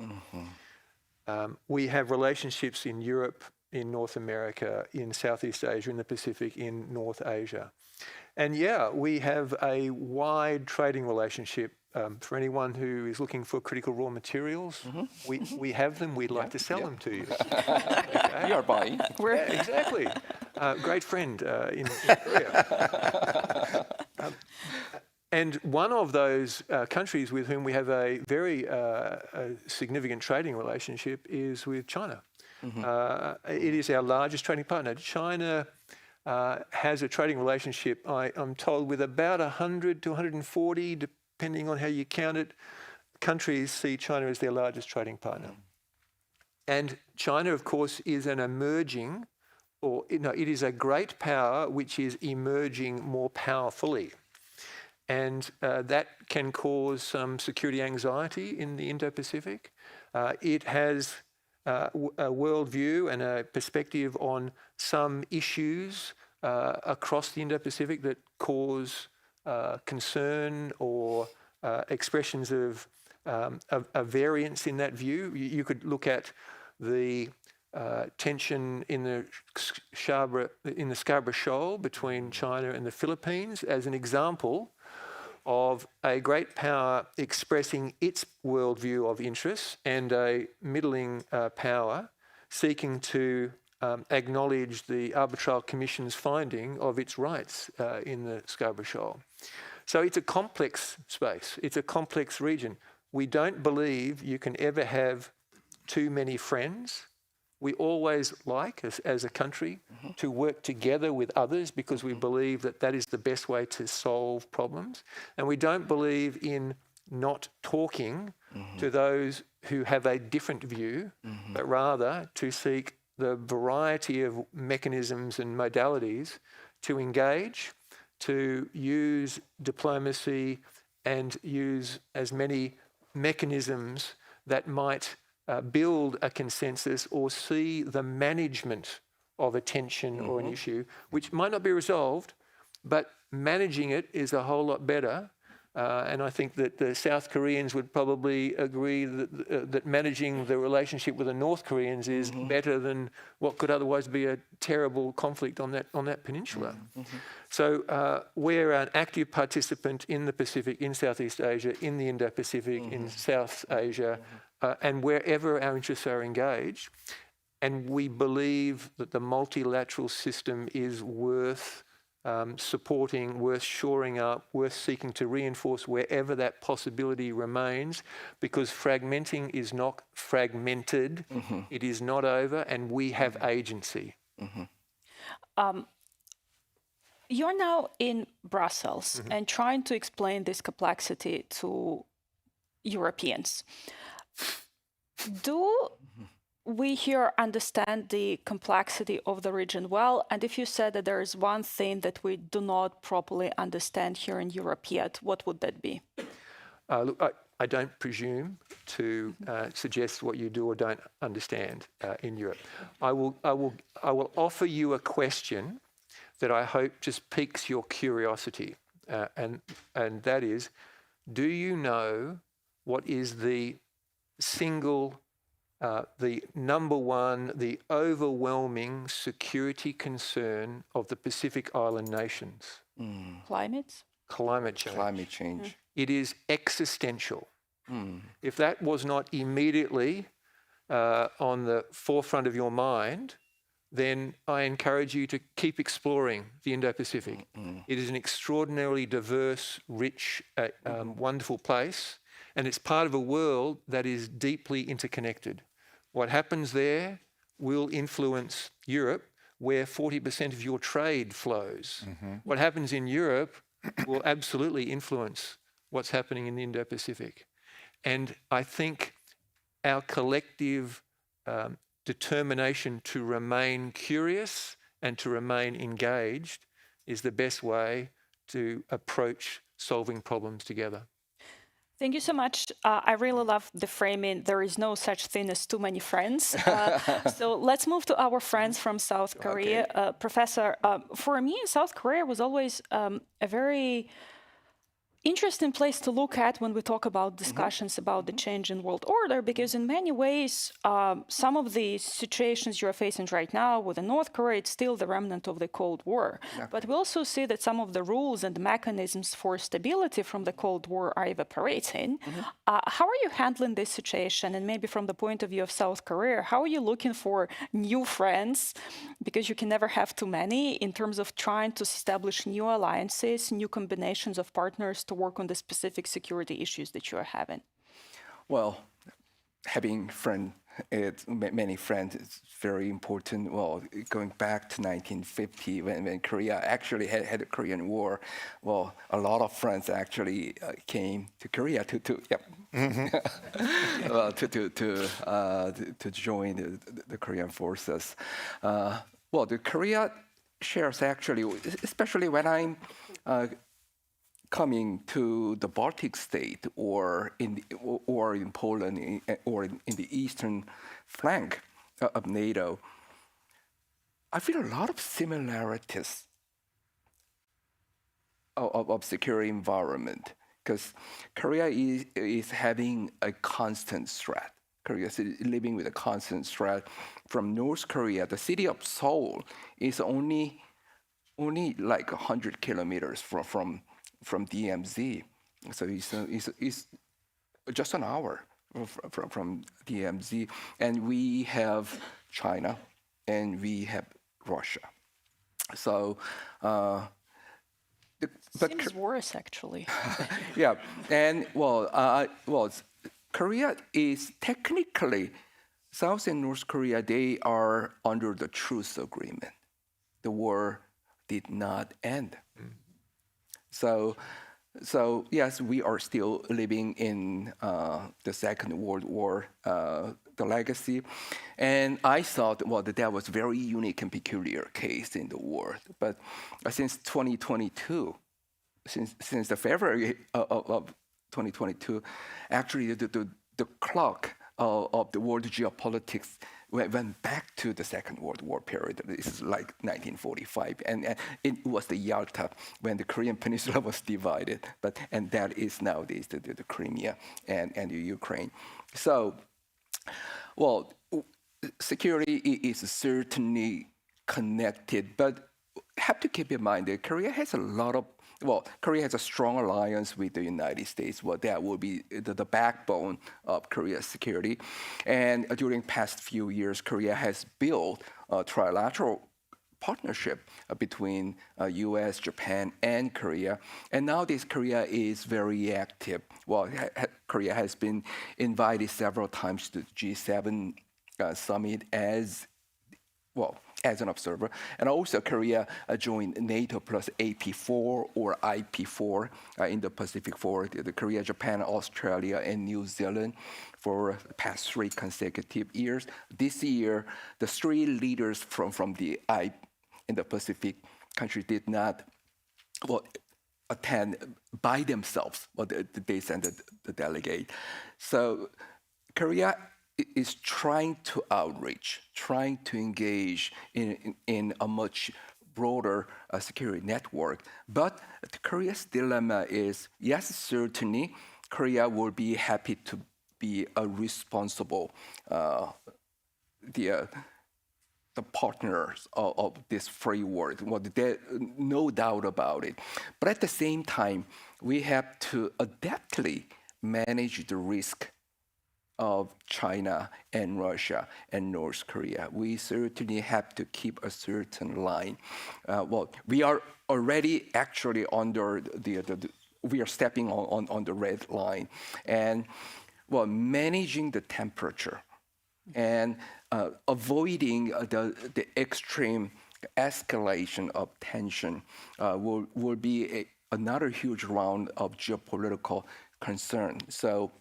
We have relationships in Europe, in North America, in Southeast Asia, in the Pacific, in North Asia. And yeah, we have a wide trading relationship. For anyone who is looking for critical raw materials, we have them. We'd like to sell them to you. Okay. We are buying. Yeah, exactly. Great friend in Korea. And one of those countries with whom we have a very significant trading relationship is with China. It is our largest trading partner. China has a trading relationship, I'm told, with about 100 to 140, depending on how you count it, countries see China as their largest trading partner. And China, of course, is an emerging, it is a great power which is emerging more powerfully. And that can cause some security anxiety in the Indo-Pacific. It has a worldview and a perspective on some issues across the Indo-Pacific that cause concern or expressions of a variance in that view. You could look at the tension in the Scarborough Shoal between China and the Philippines as an example of a great power expressing its worldview of interests and a middling power seeking to acknowledged the Arbitral Commission's finding of its rights in the Scarborough Shoal. So it's a complex space. It's a complex region. We don't believe you can ever have too many friends. We always like, as a country, to work together with others because we believe that that is the best way to solve problems. And we don't believe in not talking to those who have a different view, but rather to seek the variety of mechanisms and modalities to engage, to use diplomacy and use as many mechanisms that might build a consensus or see the management of a tension or an issue, which might not be resolved, but managing it is a whole lot better. And I think that the South Koreans would probably agree that managing the relationship with the North Koreans is better than what could otherwise be a terrible conflict on that peninsula. So we're an active participant in the Pacific, in Southeast Asia, in the Indo-Pacific, in South Asia, and wherever our interests are engaged. And we believe that the multilateral system is worth supporting, worth shoring up, worth seeking to reinforce wherever that possibility remains, because fragmenting is not fragmented, it is not over, and we have agency. You're now in Brussels and trying to explain this complexity to Europeans. Do we here understand the complexity of the region well? And if you said that there is one thing that we do not properly understand here in Europe yet, what would that be? Look, I don't presume to suggest what you do or don't understand in Europe. I will offer you a question that I hope just piques your curiosity, and that is, do you know what is the single, the number one, the overwhelming security concern of the Pacific Island nations? Climate? Climate change. Climate change. It is existential. If that was not immediately on the forefront of your mind, then I encourage you to keep exploring the Indo-Pacific. It is an extraordinarily diverse, rich, wonderful place, and it's part of a world that is deeply interconnected. What happens there will influence Europe, where 40% of your trade flows. What happens in Europe will absolutely influence what's happening in the Indo-Pacific. And I think our collective determination to remain curious and to remain engaged is the best way to approach solving problems together. Thank you so much. I really love the framing. There is no such thing as too many friends. So let's move to our friends from South Korea. Professor, for me, South Korea was always a very interesting place to look at when we talk about discussions about the change in world order, because in many ways, some of the situations you're facing right now with the North Korea, it's still the remnant of the Cold War. But we also see that some of the rules and mechanisms for stability from the Cold War are evaporating. How are you handling this situation? And maybe from the point of view of South Korea, how are you looking for new friends? Because you can never have too many, in terms of trying to establish new alliances, new combinations of partners to work on the specific security issues that you are having? Well, having many friends is very important. Well, going back to 1950, when Korea actually had a Korean War, well, a lot of friends actually came to Korea to join the Korean forces. Well, the Korea shares actually, especially when I'm coming to the Baltic state or in Poland or in the eastern flank of NATO, I feel a lot of similarities of security environment, because Korea is having a constant threat. Korea is living with a constant threat from North Korea. The city of Seoul is only like 100 kilometers from DMZ, so it's just an hour from DMZ, and we have China, and we have Russia. So, seems worse actually. yeah, and Korea is technically, South and North Korea, they are under the truce agreement. The war did not end. So yes, we are still living in the Second World War, the legacy. And I thought, well, that was a very unique and peculiar case in the war. But since 2022, since the February of 2022, actually the clock of the world geopolitics went back to the Second World War period. This is like 1945, and it was the Yalta when the Korean Peninsula was divided. And that is nowadays the Crimea and the Ukraine. So, well, security is certainly connected, but have to keep in mind that Korea has a lot of Korea has a strong alliance with the United States. Well, that will be the backbone of Korea's security. And during past few years, Korea has built a trilateral partnership between U.S., Japan, and Korea. And nowadays, Korea is very active. Well, Korea has been invited several times to the G7 summit as an observer. And also Korea joined NATO plus AP4 or IP4 in the Pacific for the Korea, Japan, Australia, and New Zealand for the past 3 consecutive years. This year, the 3 leaders from the in the Pacific country did not attend by themselves. They sent the delegate. So Korea is trying to outreach, trying to engage in a much broader security network. But Korea's dilemma is, yes, certainly, Korea will be happy to be a responsible the partners of this free world. No doubt about it. But at the same time, we have to adeptly manage the risk of China and Russia and North Korea. We certainly have to keep a certain line. We are already actually under we are stepping on the red line. And managing the temperature and avoiding the extreme escalation of tension will be another huge round of geopolitical concern. So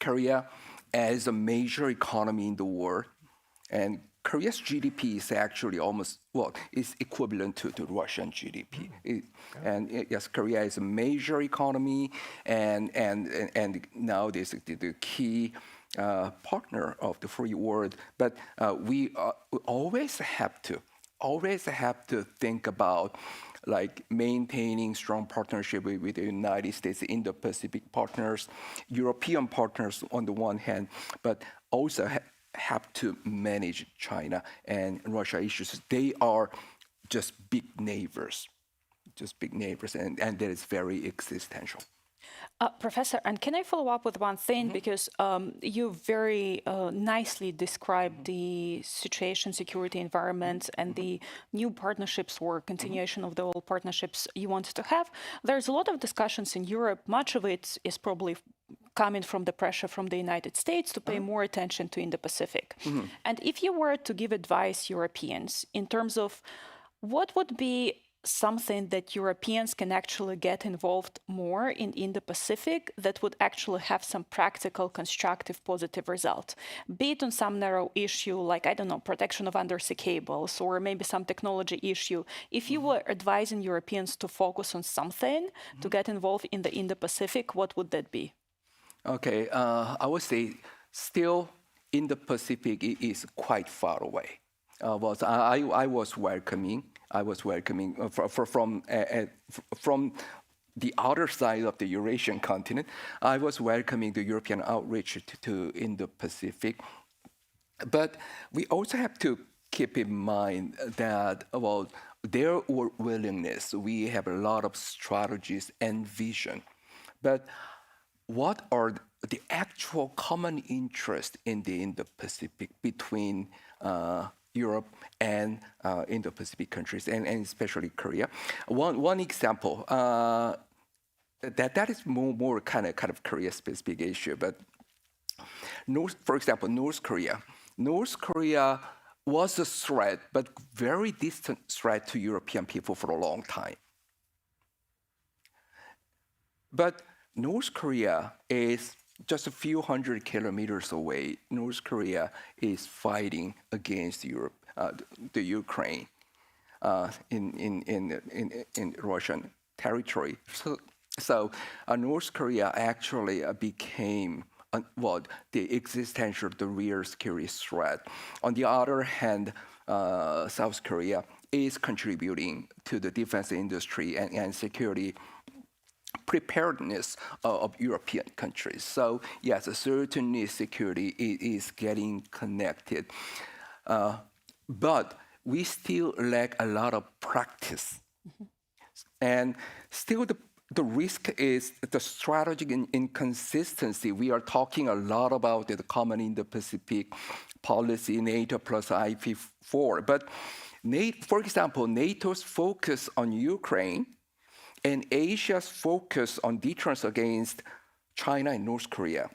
Korea, as a major economy in the world, and Korea's GDP is actually almost, is equivalent to Russian GDP. Yes, Korea is a major economy, and now this is the key partner of the free world. But we always have to think about maintaining strong partnership with the United States, Indo-Pacific partners, European partners on the one hand, but also have to manage China and Russia issues. They are just big neighbors, and that is very existential. Professor, and can I follow up with one thing? Because you very nicely described the situation, security environment, and the new partnerships or continuation of the old partnerships you wanted to have. There's a lot of discussions in Europe. Much of it is probably coming from the pressure from the United States to pay more attention to Indo-Pacific. And if you were to give advice, Europeans, in terms of what would be something that Europeans can actually get involved more in Indo-Pacific that would actually have some practical, constructive, positive result, be it on some narrow issue like, I don't know, protection of undersea cables or maybe some technology issue. If you were advising Europeans to focus on something to get involved in the Indo-Pacific, what would that be? Okay, I would say still Indo-Pacific is quite far away. I was welcoming from the other side of the Eurasian continent. I was welcoming the European outreach to Indo-Pacific. But we also have to keep in mind that their willingness, we have a lot of strategies and vision. But what are the actual common interests in the Indo-Pacific between Europe and Indo-Pacific countries, and especially Korea. One example that is more kind of Korea-specific issue, but for example, North Korea. North Korea was a threat, but very distant threat to European people for a long time. But North Korea is just a few hundred kilometers away. North Korea is fighting against the Ukraine in Russian territory. So North Korea actually became the existential, the real security threat. On the other hand, South Korea is contributing to the defense industry and security preparedness of European countries. So yes, certainly security is getting connected. But we still lack a lot of practice. And still the risk is the strategic inconsistency. We are talking a lot about the common Indo-Pacific policy, NATO plus IP4. But for example, NATO's focus on Ukraine and Asia's focus on deterrence against China and North Korea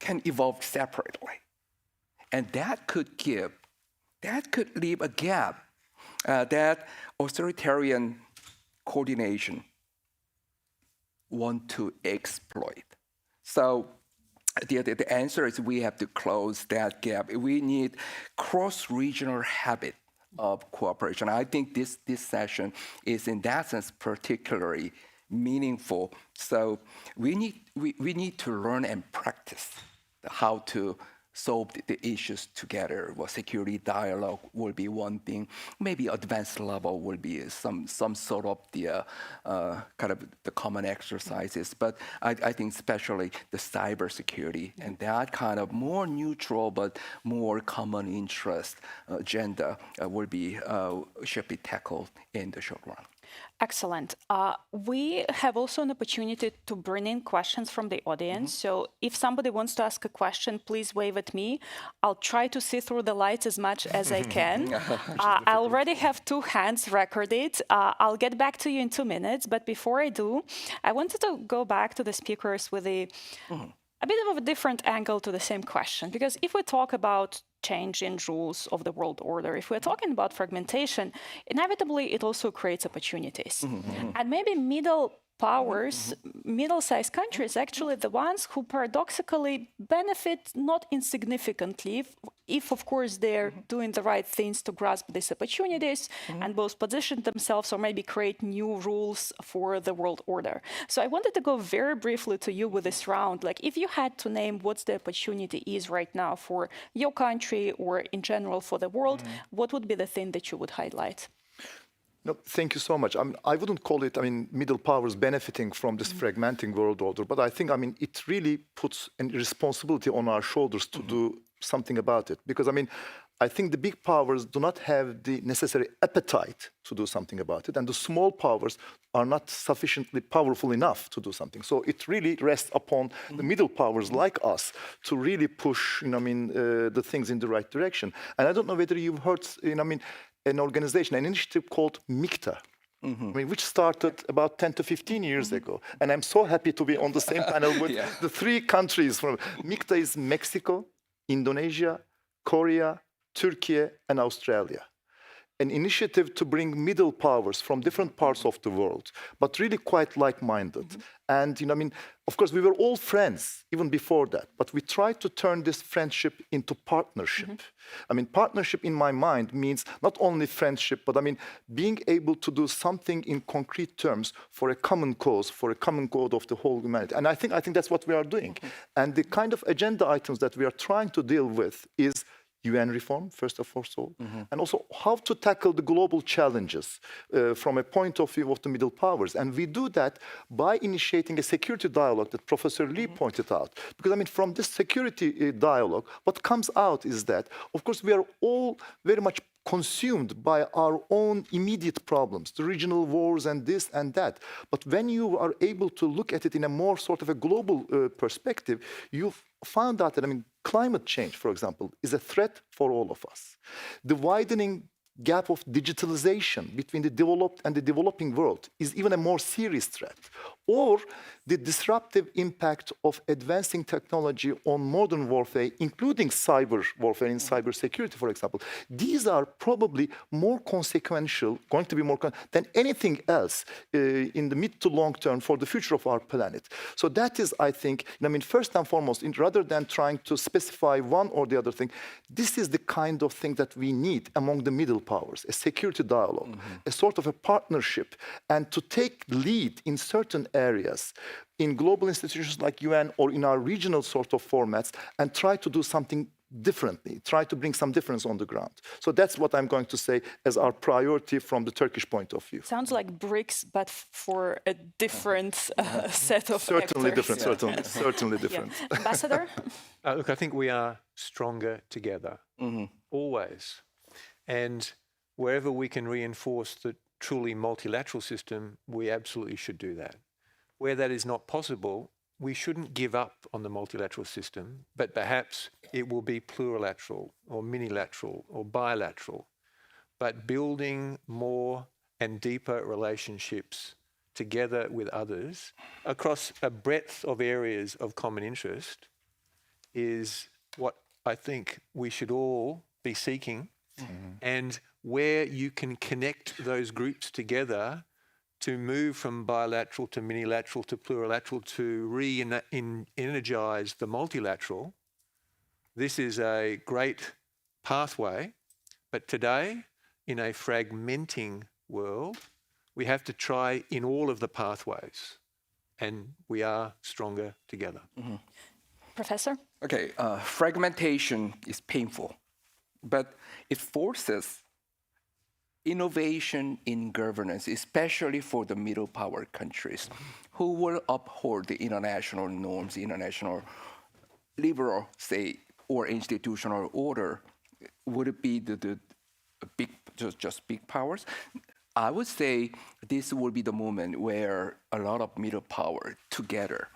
can evolve separately. And that could leave a gap that authoritarian coordination want to exploit. So the answer is we have to close that gap. We need cross-regional habit of cooperation. I think this session is in that sense particularly meaningful. So we need to learn and practice how to solve the issues together. Well, security dialogue will be one thing. Maybe advanced level will be some sort of the kind of the common exercises. But I think especially the cybersecurity and that kind of more neutral but more common interest agenda should be tackled in the short run. Excellent. We have also an opportunity to bring in questions from the audience. So if somebody wants to ask a question, please wave at me. I'll try to see through the lights as much as I can. I already have 2 hands recorded. I'll get back to you in 2 minutes. But before I do, I wanted to go back to the speakers with a bit of a different angle to the same question. Because if we talk about change in rules of the world order, if we're talking about fragmentation, inevitably it also creates opportunities. And maybe middle powers, middle-sized countries, actually the ones who paradoxically benefit not insignificantly if of course, they're doing the right things to grasp these opportunities and both position themselves or maybe create new rules for the world order. So I wanted to go very briefly to you with this round. Like, if you had to name what's the opportunity is right now for your country or in general for the world, what would be the thing that you would highlight? No, thank you so much. I wouldn't call it, middle powers benefiting from this fragmenting world order, but I think, it really puts a responsibility on our shoulders to do something about it. Because, I think the big powers do not have the necessary appetite to do something about it, and the small powers are not sufficiently powerful enough to do something. So it really rests upon the middle powers like us to really push, the things in the right direction. And I don't know whether you've heard, an organization, an initiative called MICTA, which started about 10 to 15 years ago. And I'm so happy to be on the same panel with the 3 countries. MICTA is Mexico, Indonesia, Korea, Turkey, and Australia. An initiative to bring middle powers from different parts of the world, but really quite like-minded. And, of course, we were all friends even before that, but we tried to turn this friendship into partnership. Partnership in my mind means not only friendship, but being able to do something in concrete terms for a common cause, for a common code of the whole humanity. And I think that's what we are doing. And the kind of agenda items that we are trying to deal with is UN reform, first of all, and also how to tackle the global challenges from a point of view of the middle powers. And we do that by initiating a security dialogue that Professor Lee pointed out. Because, from this security dialogue, what comes out is that, of course, we are all very much consumed by our own immediate problems, the regional wars and this and that. But when you are able to look at it in a more sort of a global perspective, you found out that, Climate change, for example, is a threat for all of us. The widening gap of digitalization between the developed and the developing world is even a more serious threat. Or the disruptive impact of advancing technology on modern warfare, including cyber warfare and cybersecurity, for example. These are probably more consequential, going to be more than anything else in the mid to long term for the future of our planet. So that is, I think, first and foremost, rather than trying to specify one or the other thing, this is the kind of thing that we need among the middle powers, a security dialogue, a sort of a partnership, and to take lead in certain areas in global institutions like UN or in our regional sort of formats and try to do something differently, try to bring some difference on the ground. So that's what I'm going to say as our priority from the Turkish point of view. Sounds like BRICS, but for a different set of certainly actors. Different, certainly different. Yeah. Ambassador? Look, I think we are stronger together, always. And wherever we can reinforce the truly multilateral system, we absolutely should do that. Where that is not possible, we shouldn't give up on the multilateral system, but perhaps it will be plurilateral or minilateral or bilateral. But building more and deeper relationships together with others across a breadth of areas of common interest is what I think we should all be seeking. And where you can connect those groups together to move from bilateral to minilateral to plurilateral to re-energize the multilateral, this is a great pathway. But today, in a fragmenting world, we have to try in all of the pathways, and we are stronger together. Professor? Okay, fragmentation is painful, but it forces innovation in governance, especially for the middle power countries who will uphold the international norms, international liberal, say, or institutional order. Would it be the big, just big powers? I would say this will be the moment where a lot of middle power together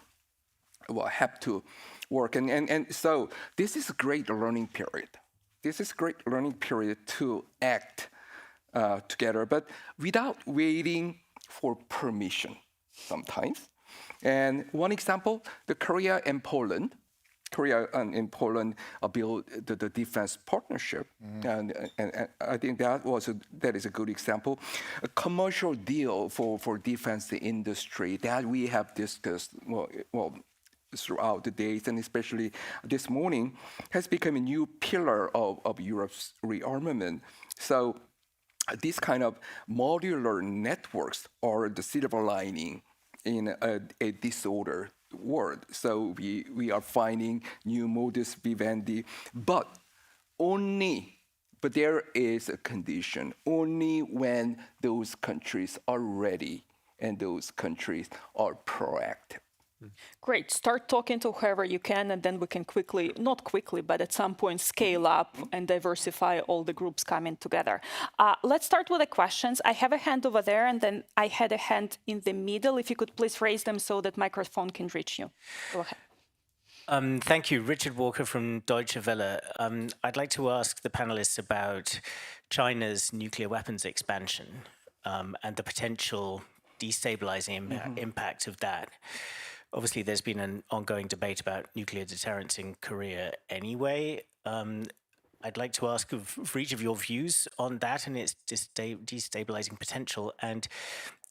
will have to work. And so this is a great learning period. This is a great learning period to act together, but without waiting for permission sometimes. And one example, the Korea and Poland built the defense partnership, and I think that is a good example. A commercial deal for defense industry that we have discussed well throughout the days, and especially this morning, has become a new pillar of Europe's rearmament. So these kind of modular networks are the silver lining in a disordered world. So we are finding new modus vivendi, but there is a condition, only when those countries are ready and those countries are proactive. Great. Start talking to whoever you can, and then we can not quickly, but at some point scale up and diversify all the groups coming together. Let's start with the questions. I have a hand over there, and then I had a hand in the middle. If you could please raise them so that microphone can reach you. Go ahead. Thank you. Richard Walker from Deutsche Welle. I'd like to ask the panelists about China's nuclear weapons expansion and the potential destabilizing impact of that. Obviously, there's been an ongoing debate about nuclear deterrence in Korea anyway. I'd like to ask for each of your views on that and its destabilizing potential. And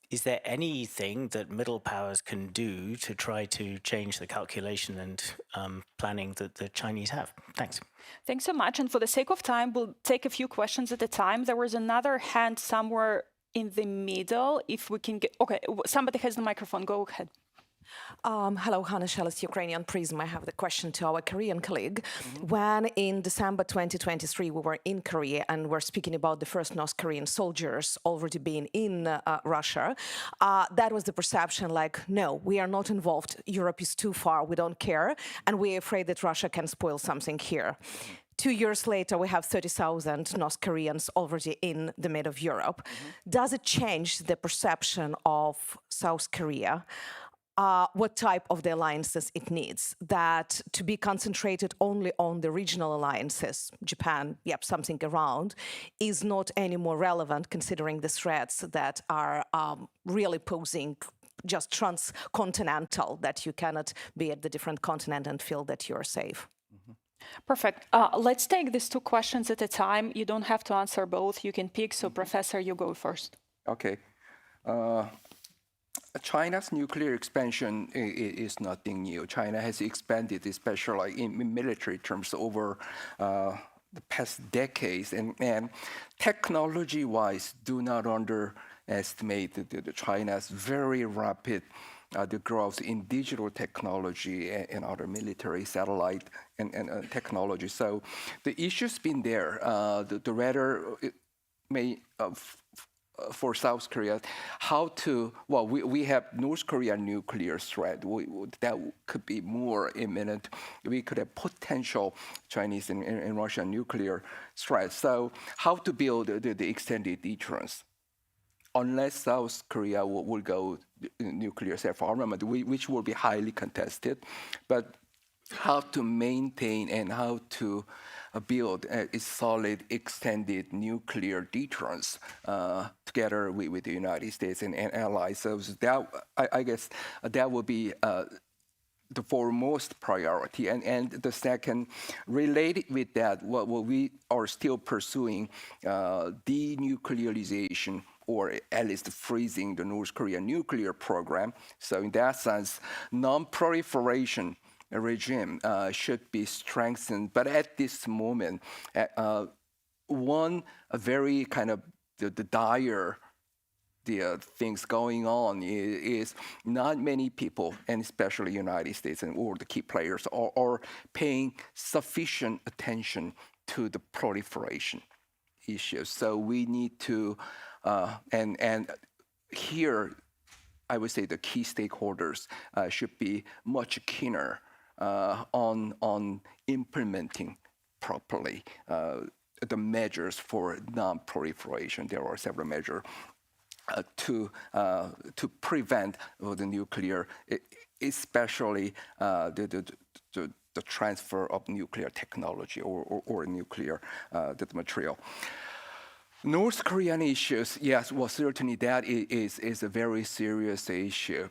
is there anything that middle powers can do to try to change the calculation and planning that the Chinese have? Thanks. Thanks so much. And for the sake of time, we'll take a few questions at a time. There was another hand somewhere in the middle. If we can get... Okay, somebody has the microphone. Go ahead. Hello, Hanna Sheles, Ukrainian Prism. I have the question to our Korean colleague. When in December 2023 we were in Korea and we're speaking about the first North Korean soldiers already being in Russia, that was the perception like, no, we are not involved. Europe is too far. We don't care. And we're afraid that Russia can spoil something here. 2 years later, we have 30,000 North Koreans already in the mid of Europe. Does it change the perception of South Korea? what type of the alliances it needs. That to be concentrated only on the regional alliances, Japan, yep, something around, is not any more relevant considering the threats that are really posing just transcontinental, that you cannot be at the different continent and feel that you're safe. Perfect. Let's take these two questions at a time. You don't have to answer both. You can pick. So, Professor, you go first. Okay. China's nuclear expansion is nothing new. China has expanded, especially in military terms, over the past decades. And technology-wise, do not underestimate the China's very rapid the growth in digital technology and other military satellite and technology. So the issue's been there. The rather may for South Korea, how to, well, we have North Korea nuclear threat. That could be more imminent. We could have potential Chinese and Russian nuclear threat. So how to build the extended deterrence? Unless South Korea will go nuclear self-armament, which will be highly contested, but how to maintain and how to build a solid extended nuclear deterrence together with the United States and allies. So that, I guess that will be the foremost priority. And the second, related with that, what we are still pursuing, denuclearization, or at least freezing the North Korean nuclear program. So in that sense, non-proliferation regime should be strengthened. But at this moment, one very kind of the dire things going on is not many people, and especially United States and all the key players, are paying sufficient attention to the proliferation issues. So we need to, and here, I would say the key stakeholders should be much keener on implementing properly the measures for non-proliferation. There are several measures to prevent the nuclear, especially the transfer of nuclear technology or nuclear the material. North Korean issues, yes, well, certainly that is a very serious issue.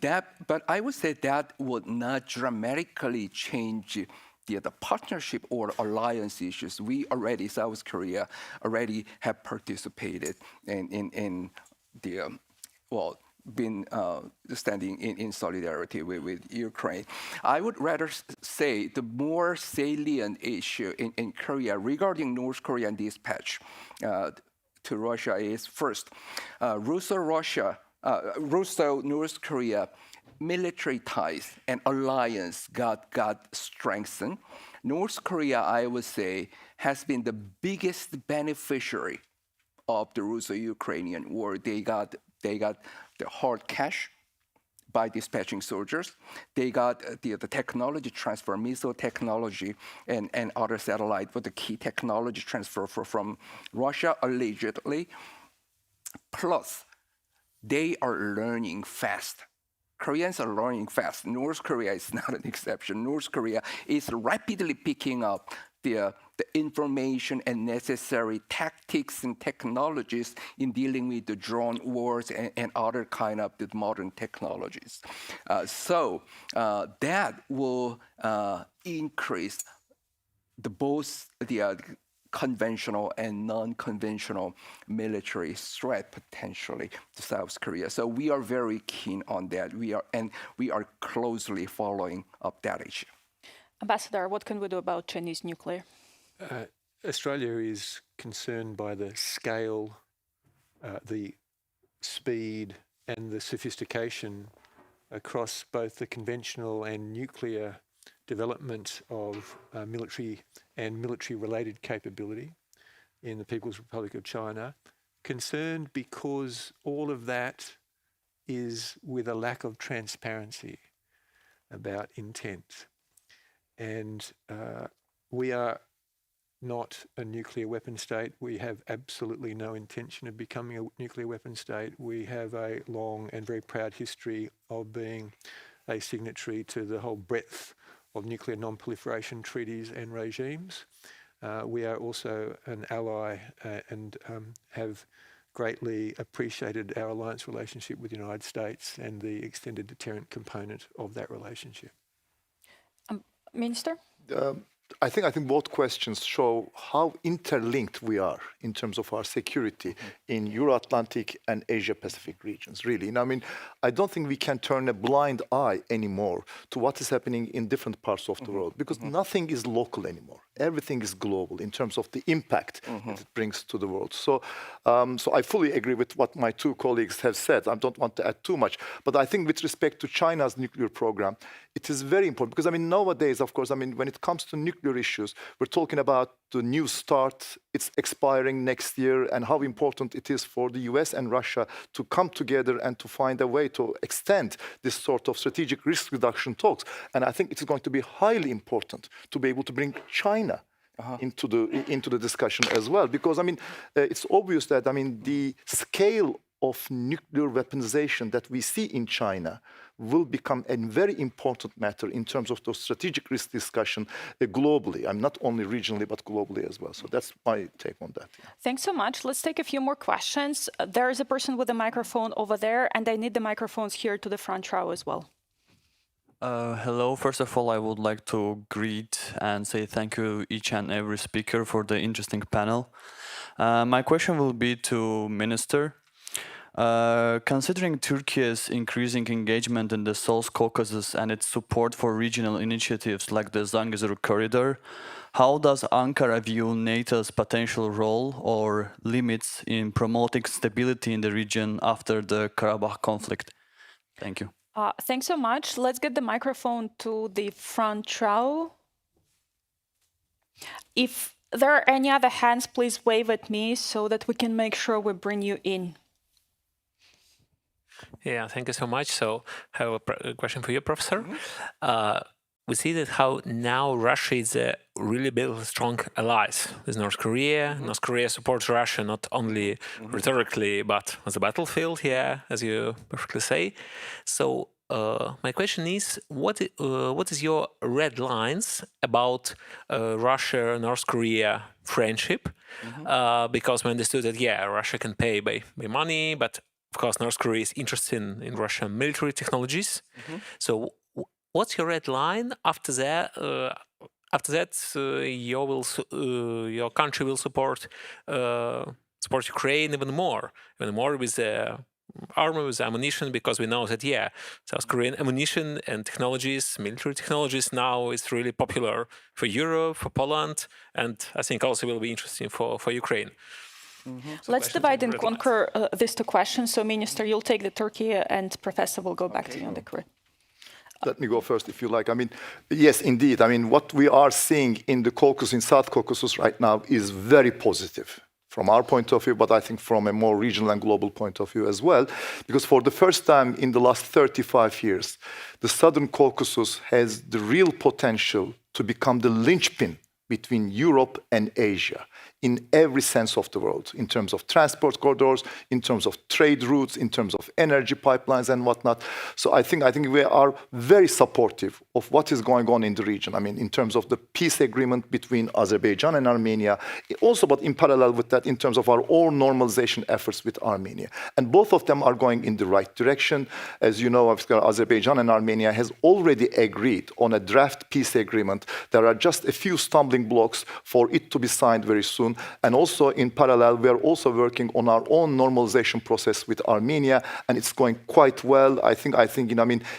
But I would say that would not dramatically change the partnership or alliance issues. We already, South Korea, already have participated in the, well, been standing in solidarity with Ukraine. I would rather say the more salient issue in Korea regarding North Korean dispatch to Russia is first, Russo-North Korea military ties and alliance got strengthened. North Korea, I would say, has been the biggest beneficiary of the Russo-Ukrainian war. They got the hard cash by dispatching soldiers. They got the technology transfer, missile technology and other satellite, but the key technology transfer from Russia, allegedly. Plus, they are learning fast. Koreans are learning fast. North Korea is not an exception. North Korea is rapidly picking up the information and necessary tactics and technologies in dealing with the drone wars and other kind of the modern technologies. So that will increase both the conventional and non-conventional military threat potentially to South Korea. So we are very keen on that. We are closely following up that issue. Ambassador, what can we do about Chinese nuclear? Australia is concerned by the scale, the speed, and the sophistication across both the conventional and nuclear development of military and military-related capability in the People's Republic of China. Concerned because all of that is with a lack of transparency about intent. And we are not a nuclear weapon state. We have absolutely no intention of becoming a nuclear weapon state. We have a long and very proud history of being a signatory to the whole breadth of nuclear non-proliferation treaties and regimes. We are also an ally and have greatly appreciated our alliance relationship with the United States and the extended deterrent component of that relationship. Minister? I think both questions show how interlinked we are in terms of our security in Euro-Atlantic and Asia-Pacific regions, really. And I mean, I don't think we can turn a blind eye anymore to what is happening in different parts of the world, because nothing is local anymore. Everything is global in terms of the impact that it brings to the world. So, so I fully agree with what my two colleagues have said. I don't want to add too much, but I think with respect to China's nuclear program, it is very important because, I mean, nowadays, of course, I mean, when it comes to nuclear issues, we're talking about the new start, it's expiring next year, and how important it is for the US and Russia to come together and to find a way to extend this sort of strategic risk reduction talks. And I think it's going to be highly important to be able to bring China into the discussion as well, because I mean, it's obvious that, I mean, the scale of nuclear weaponization that we see in China will become a very important matter in terms of the strategic risk discussion globally. I'm not only regionally, but globally as well. So that's my take on that. Thanks so much. Let's take a few more questions. There is a person with a microphone over there, and I need the microphones here to the front row as well. Hello. First of all, I would like to greet and say thank you each and every speaker for the interesting panel. My question will be to Minister. Considering Turkey's increasing engagement in the South Caucasus and its support for regional initiatives like the Zangezur corridor, how does Ankara view NATO's potential role or limits in promoting stability in the region after the Karabakh conflict? Thank you. Thanks so much. Let's get the microphone to the front row. If there are any other hands, please wave at me so that we can make sure we bring you in. Yeah, thank you so much. So I have a question for you, Professor. We see that how now Russia is a really big, strong allies with North Korea. North Korea supports Russia not only rhetorically, but on the battlefield, yeah, as you perfectly say. So my question is, what is your red lines about Russia-North Korea friendship? Because we understood that, yeah, Russia can pay by money, but of course, North Korea is interested in Russian military technologies. So, what's your red line? After that, your country will support Ukraine even more with the armor, with ammunition, because we know that South Korean ammunition and technologies, military technologies, now is really popular for Europe, for Poland, and I think also will be interesting for Ukraine. Let's divide and conquer these two questions. So, Minister, you'll take the Turkey, and Professor will go back to you on the Korea. Let me go first, if you like. I mean, yes, indeed. I mean, what we are seeing in the Caucasus, in South Caucasus right now, is very positive from our point of view, but I think from a more regional and global point of view as well, because for the first time in the last 35 years, the Southern Caucasus has the real potential to become the linchpin between Europe and Asia in every sense of the world, in terms of transport corridors, in terms of trade routes, in terms of energy pipelines and whatnot. So I think we are very supportive of what is going on in the region. I mean, in terms of the peace agreement between Azerbaijan and Armenia, also, but in parallel with that, in terms of our own normalization efforts with Armenia. And both of them are going in the right direction. As you know, Azerbaijan and Armenia has already agreed on a draft peace agreement. There are just a few stumbling blocks for it to be signed very soon. And also in parallel, we are also working on our own normalization process with Armenia, and it's going quite well. I think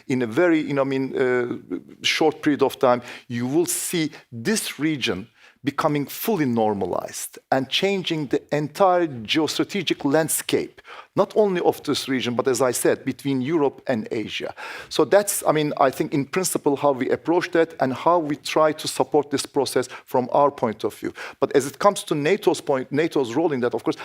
in a very short period of time, you will see this region becoming fully normalized and changing the entire geostrategic landscape, not only of this region, but as I said, between Europe and Asia. So that's, I think in principle, how we approach that and how we try to support this process from our point of view. But as it comes to NATO's role in that, of course,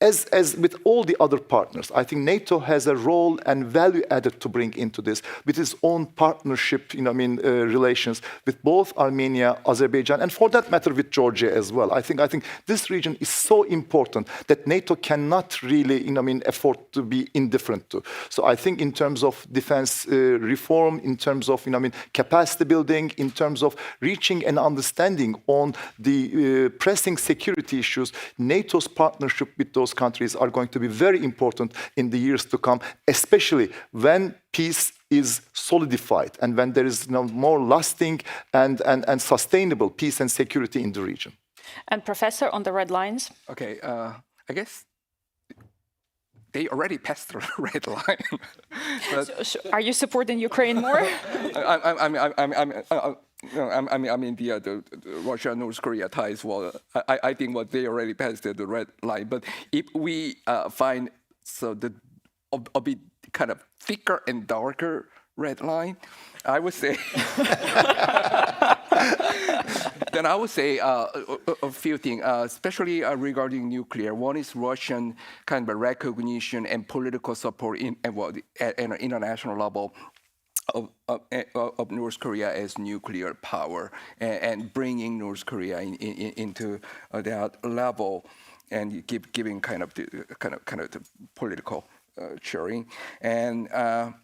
as with all the other partners, I think NATO has a role and value added to bring into this with its own partnership, relations with both Armenia, Azerbaijan, and for that matter with Georgia as well. I think this region is so important that NATO cannot really, afford to be indifferent to. So I think in terms of defense reform, in terms of, capacity building, in terms of reaching an understanding on the pressing security issues, NATO's partnership with those countries are going to be very important in the years to come, especially when peace is solidified and when there is more lasting and sustainable peace and security in the region. And Professor, on the red lines? Okay, I guess they already passed the red line. So are you supporting Ukraine more? The Russia-North Korea ties. Well, I think they already passed the red line. But if we find a bit kind of thicker and darker red line, I would say. Then I would say a few things, especially regarding nuclear. One is Russian kind of recognition and political support at an international level of North Korea as nuclear power, and bringing North Korea into that level, and giving kind of the political cheering. And a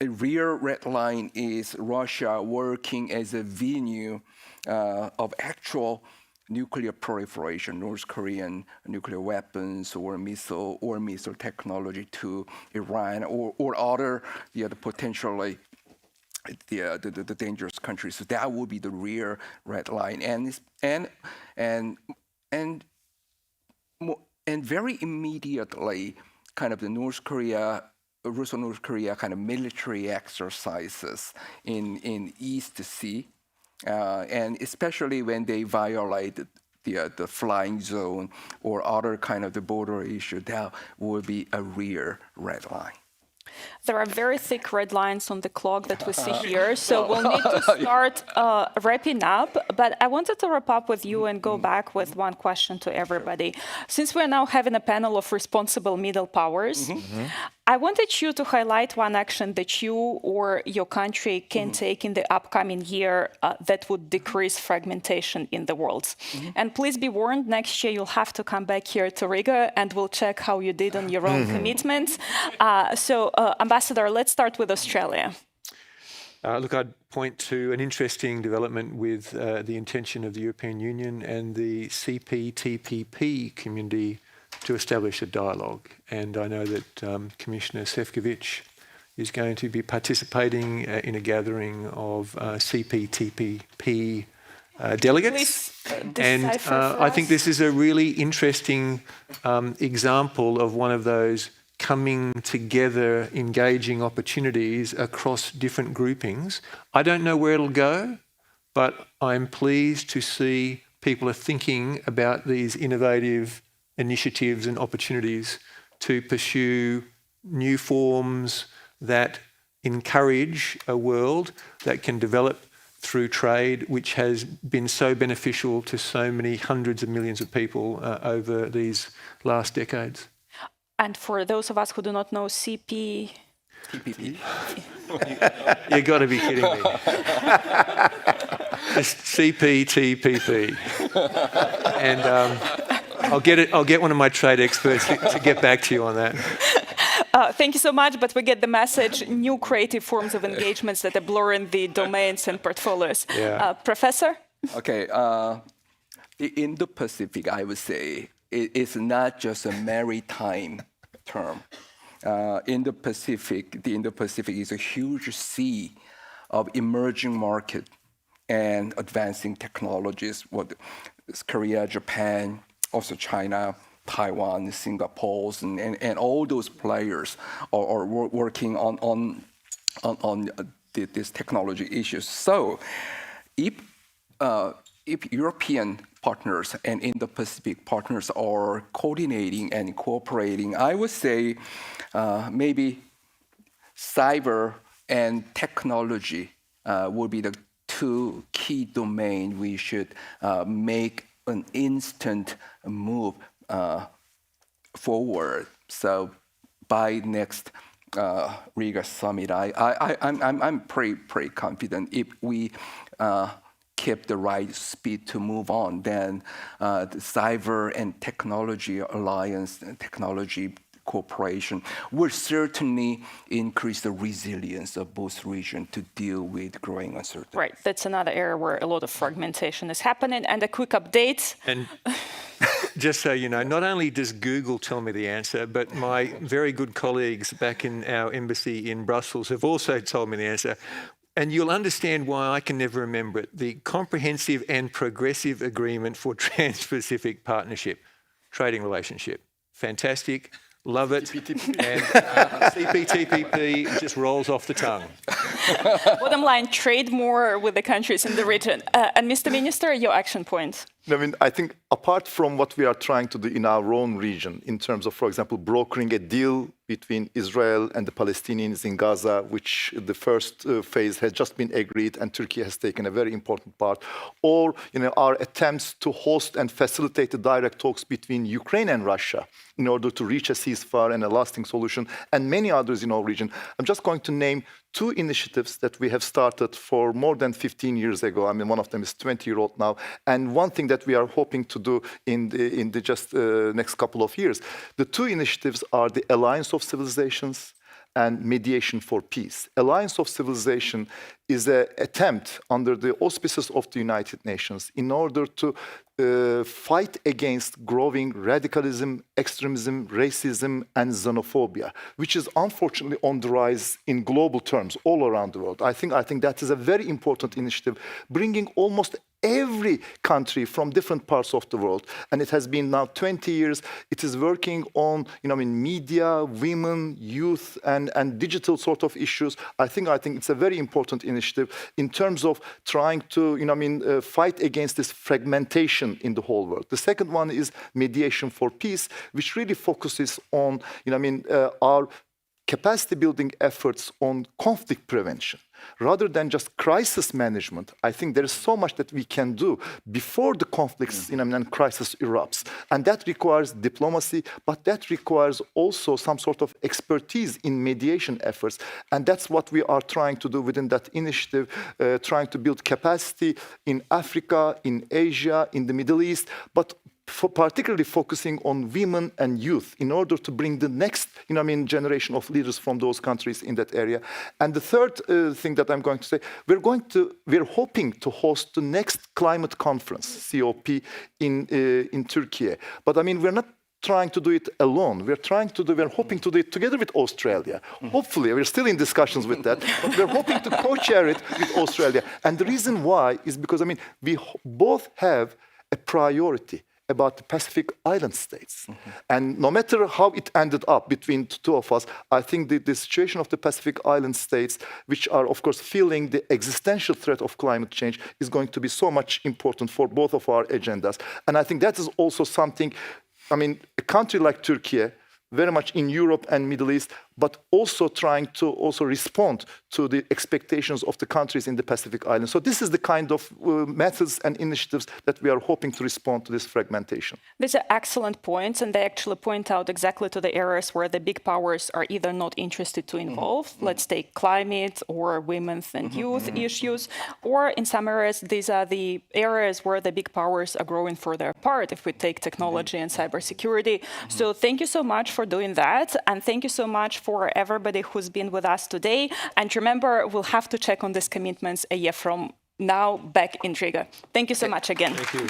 real red line is Russia working as a venue of actual nuclear proliferation, North Korean nuclear weapons or missile technology to Iran or other potentially the dangerous countries. So that would be the real red line, and very immediately, kind of the Russo-North Korea kind of military exercises in East Sea, and especially when they violate the flying zone or other kind of the border issue, that would be a real red line. There are very thick red lines on the clock that we see here, so we'll need to start wrapping up. But I wanted to wrap up with you and go back with one question to everybody. Since we're now having a panel of responsible middle powers, I wanted you to highlight one action that you or your country can take in the upcoming year that would decrease fragmentation in the world. And please be warned, next year you'll have to come back here to Riga and we'll check how you did on your own commitments. So, Ambassador, let's start with Australia. Look, I'd point to an interesting development with the intention of the European Union and the CPTPP community to establish a dialogue. And I know that Commissioner Šefčovič is going to be participating in a gathering of CPTPP delegates. And I think this is a really interesting example of one of those coming together, engaging opportunities across different groupings. I don't know where it'll go, but I'm pleased to see people are thinking about these innovative initiatives and opportunities to pursue new forms that encourage a world that can develop through trade, which has been so beneficial to so many hundreds of millions of people over these last decades. And for those of us who do not know TPP, you got to be kidding me. It's CPTPP, and I'll get one of my trade experts to get back to you on that. Thank you so much, but we get the message: new creative forms of engagements that are blurring the domains and portfolios. Yeah. Professor? Okay, the Indo-Pacific, I would say, is not just a maritime term. The Indo-Pacific is a huge sea of emerging market and advancing technologies. It's Korea, Japan, also China, Taiwan, Singapore, and all those players are working on these technology issues. So, if European partners and Indo-Pacific partners are coordinating and cooperating, I would say maybe cyber and technology will be the two key domains we should make an instant move forward. So by next Riga summit, I'm pretty confident if we keep the right speed to move on, then the Cyber and Technology Alliance and Technology Cooperation will certainly increase the resilience of both regions to deal with growing uncertainty. Right, that's another area where a lot of fragmentation is happening. And a quick update. And just so you know, not only does Google tell me the answer, but my very good colleagues back in our embassy in Brussels have also told me the answer. And you'll understand why I can never remember it. The Comprehensive and Progressive Agreement for Trans-Pacific Partnership, trading relationship. Fantastic. Love it. And CPTPP just rolls off the tongue. Bottom line, trade more with the countries in the region. And Mr. Minister, your action points. I mean, I think apart from what we are trying to do in our own region, in terms of, for example, brokering a deal between Israel and the Palestinians in Gaza, which the first phase has just been agreed and Turkey has taken a very important part, or our attempts to host and facilitate the direct talks between Ukraine and Russia in order to reach a ceasefire and a lasting solution, and many others in our region. I'm just going to name two initiatives that we have started for more than 15 years ago. I mean, one of them is 20-year-old now, and one thing that we are hoping to do in the just next couple of years. The two initiatives are the Alliance of Civilizations and Mediation for Peace. Alliance of Civilization is an attempt under the auspices of the United Nations in order to fight against growing radicalism, extremism, racism, and xenophobia, which is unfortunately on the rise in global terms all around the world. I think that is a very important initiative, bringing almost every country from different parts of the world. And it has been now 20 years. It is working on, in media, women, youth, and digital sort of issues. I think it's a very important initiative in terms of trying to, fight against this fragmentation in the whole world. The second one is Mediation for Peace, which really focuses on, our capacity building efforts on conflict prevention. Rather than just crisis management, I think there is so much that we can do before the conflicts and crisis erupts. And that requires diplomacy, but that requires also some sort of expertise in mediation efforts. And that's what we are trying to do within that initiative, trying to build capacity in Africa, in Asia, in the Middle East, but particularly focusing on women and youth in order to bring the next generation of leaders from those countries in that area. And the third thing that I'm going to say, we're hoping to host the next climate conference, COP, in Turkey. But we're not trying to do it alone. We're hoping to do it together with Australia. Hopefully, we're still in discussions with that, but we're hoping to co-chair it with Australia. And the reason why is because, we both have a priority about the Pacific Island states. And no matter how it ended up between the two of us, I think the situation of the Pacific Island states, which are, of course, feeling the existential threat of climate change, is going to be so much important for both of our agendas. And I think that is also something, a country like Turkey, very much in Europe and Middle East, but also trying to also respond to the expectations of the countries in the Pacific Islands. So this is the kind of methods and initiatives that we are hoping to respond to this fragmentation. These are excellent points, and they actually point out exactly to the areas where the big powers are either not interested to involve. Let's take climate or women's and youth issues, or in some areas, these are the areas where the big powers are growing further apart, if we take technology and cybersecurity. So thank you so much for doing that, and thank you so much for everybody who's been with us today. And remember, we'll have to check on these commitments a year from now back in Riga. Thank you so much again. Thank you.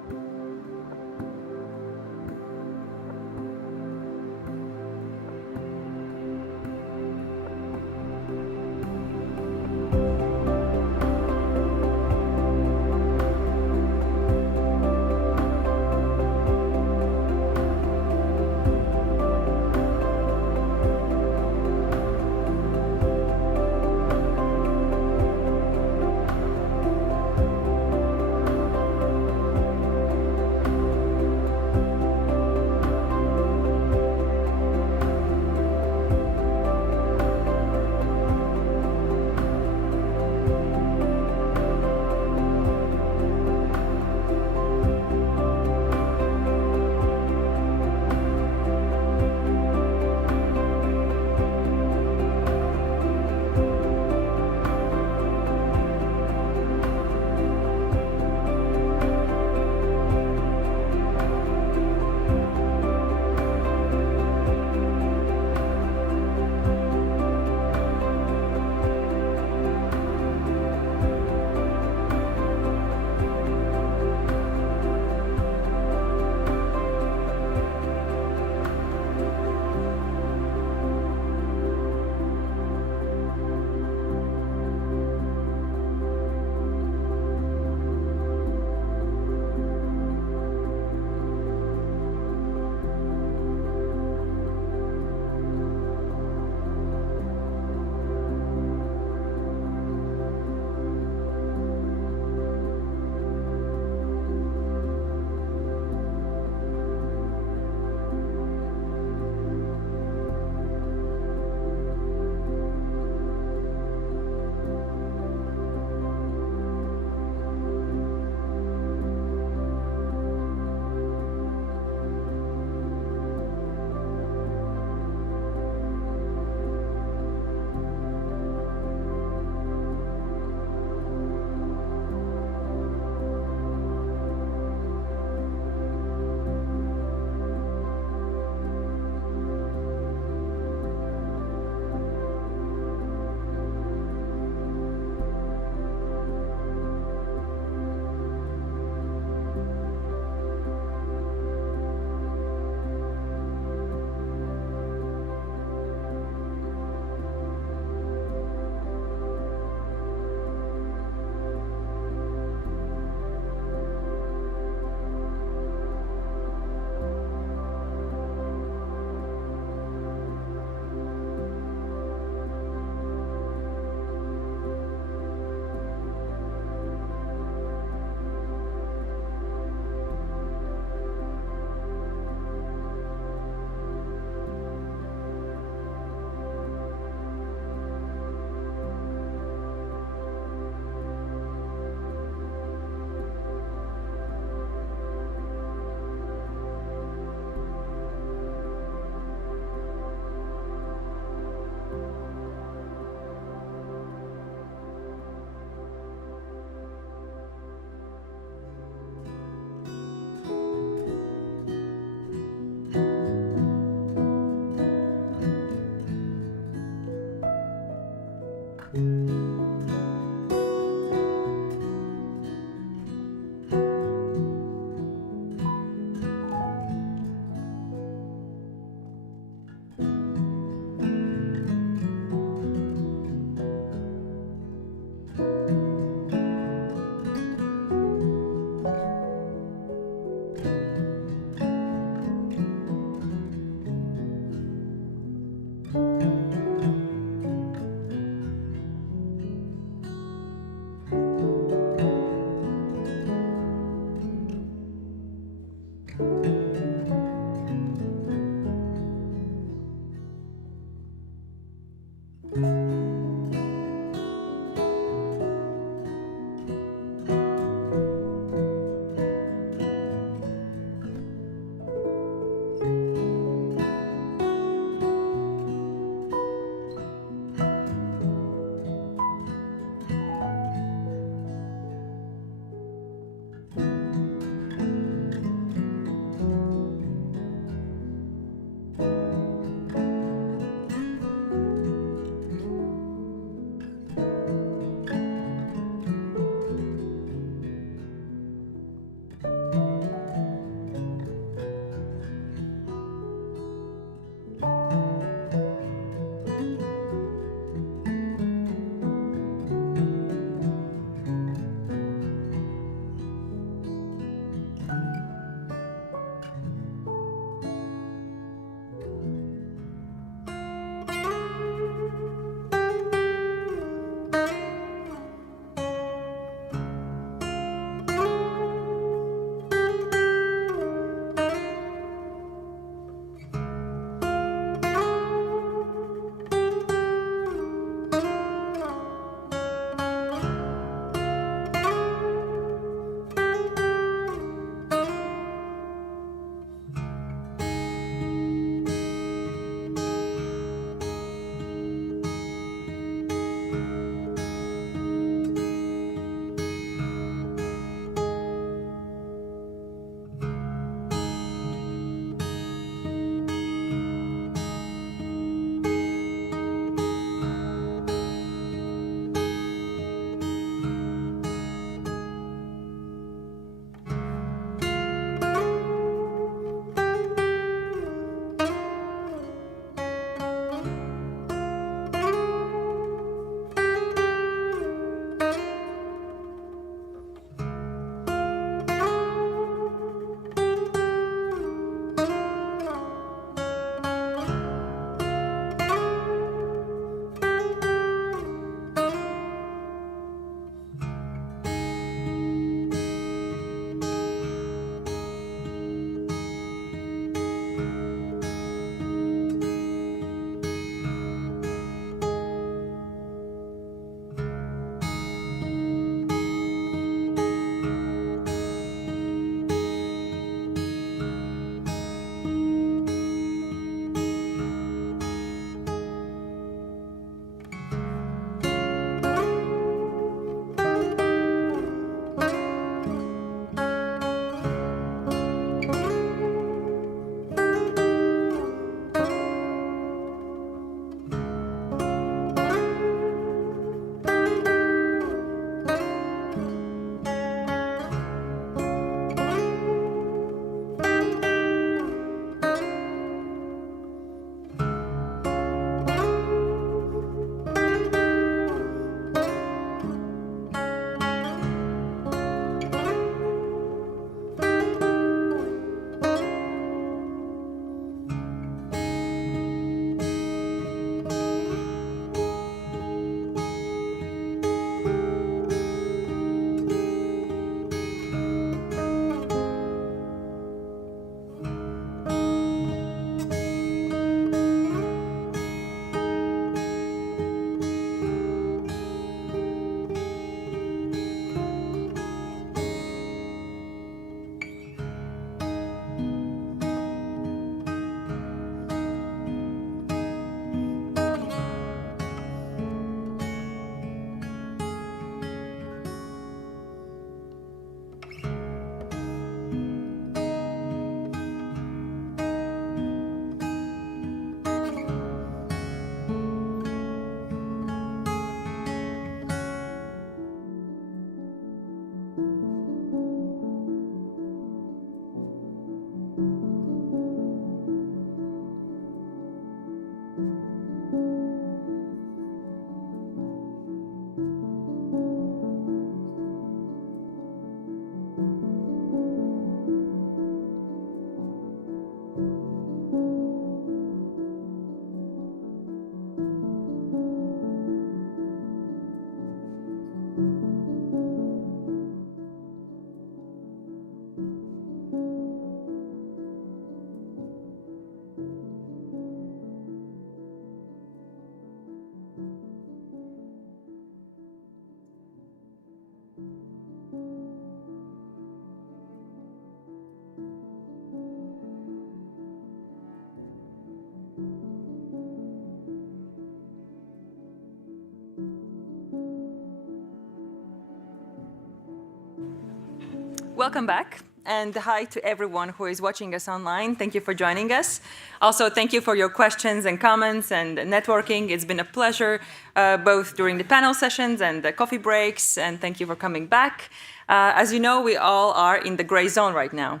welcome back. And hi to everyone who is watching us online. Thank you for joining us. Also, thank you for your questions and comments and networking. It's been a pleasure, both during the panel sessions and the coffee breaks, and thank you for coming back. As you know, we all are in the gray zone right now,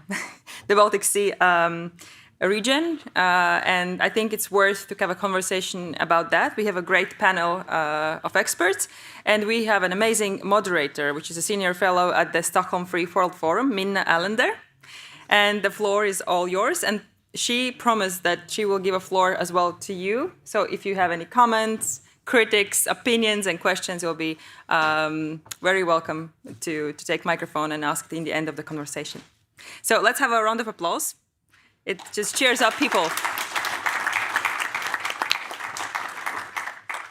the Baltic Sea region, and I think it's worth to have a conversation about that. We have a great panel of experts, and we have an amazing moderator, which is a senior fellow at the Stockholm Free World Forum, Minna Allender, and the floor is all yours. And she promised that she will give a floor as well to you. So if you have any comments, critics, opinions, and questions, you'll be very welcome to take microphone and ask in the end of the conversation. So let's have a round of applause. It just cheers up people.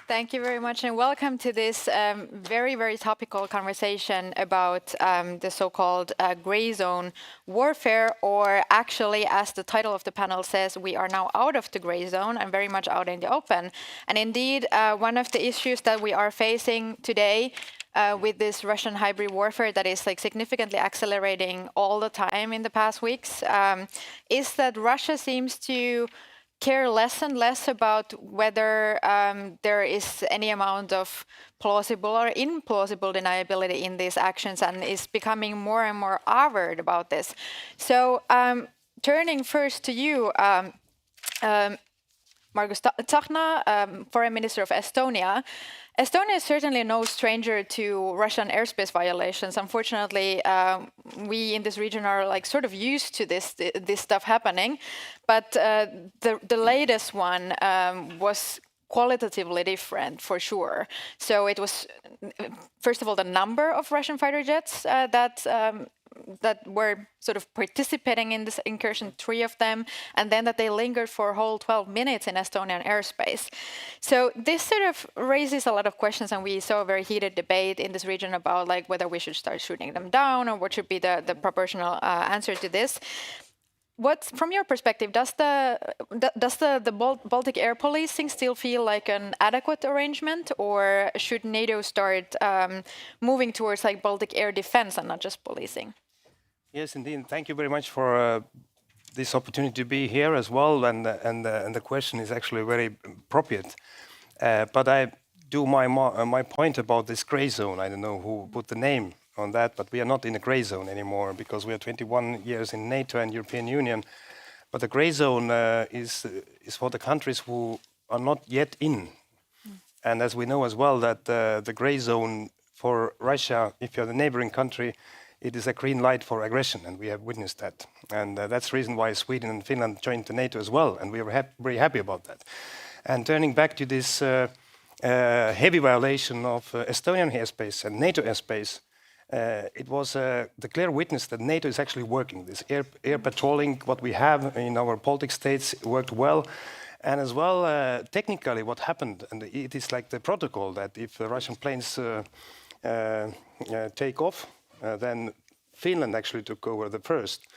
Thank you very much, and welcome to this very, very topical conversation about the so-called gray zone warfare, or actually, as the title of the panel says, we are now out of the gray zone and very much out in the open. And indeed, one of the issues that we are facing today with this Russian hybrid warfare that is significantly accelerating all the time in the past weeks is that Russia seems to care less and less about whether there is any amount of plausible or implausible deniability in these actions, and is becoming more and more overt about this. So turning first to you, Margus Tsahkna, Foreign Minister of Estonia. Estonia is certainly no stranger to Russian airspace violations. Unfortunately, we in this region are sort of used to this stuff happening. But the latest one was qualitatively different, for sure. So it was, first of all, the number of Russian fighter jets that were sort of participating in this incursion, 3 of them, and then that they lingered for a whole 12 minutes in Estonian airspace. So this sort of raises a lot of questions, and we saw a very heated debate in this region about whether we should start shooting them down or what should be the proportional answer to this. From your perspective, does the Baltic air policing still feel like an adequate arrangement, or should NATO start moving towards Baltic air defense and not just policing? Yes, indeed. Thank you very much for this opportunity to be here as well, and the question is actually very appropriate. But I do my point about this gray zone. I don't know who put the name on that, but we are not in a gray zone anymore because we are 21 years in NATO and European Union. But the gray zone is for the countries who are not yet in. And as we know as well that the gray zone for Russia, if you're the neighboring country, it is a green light for aggression, and we have witnessed that. And that's the reason why Sweden and Finland joined the NATO as well, and we are very happy about that. And turning back to this heavy violation of Estonian airspace and NATO airspace, it was the clear witness that NATO is actually working. This air patrolling, what we have in our Baltic states, worked well. And as well, technically what happened, and it is like the protocol that if the Russian planes take off, then Finland actually took over the first.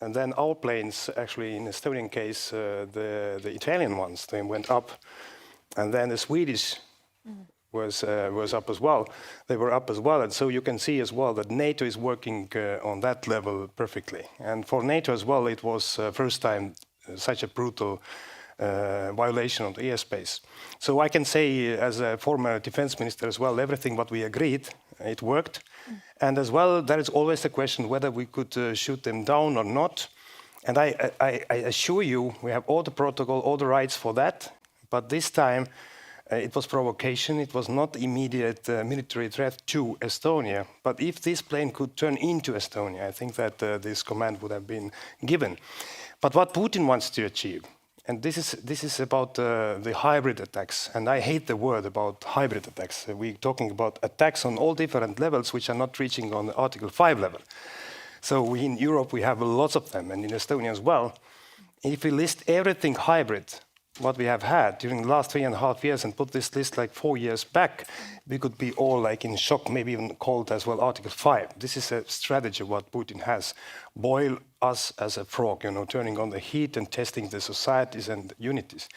And then our planes, actually in the Estonian case, the Italian ones, they went up. And then the Swedish was up as well. They were up as well. And so you can see as well that NATO is working on that level perfectly. And for NATO as well, it was first time such a brutal violation of the airspace. So I can say, as a former defense minister as well, everything what we agreed, it worked. And as well, there is always the question whether we could shoot them down or not. And I assure you, we have all the protocol, all the rights for that. But this time, it was provocation. It was not immediate military threat to Estonia. But if this plane could turn into Estonia, I think that this command would have been given. But what Putin wants to achieve, and this is about the hybrid attacks, and I hate the word about hybrid attacks. We're talking about attacks on all different levels which are not reaching on the Article 5 level. So in Europe we have lots of them, and in Estonia as well. If we list everything hybrid, what we have had during the last 3.5 years, and put this list 4 years back, we could be all in shock, maybe even called as well Article 5. This is a strategy what Putin has. Boil us as a frog, turning on the heat and testing the societies and unities.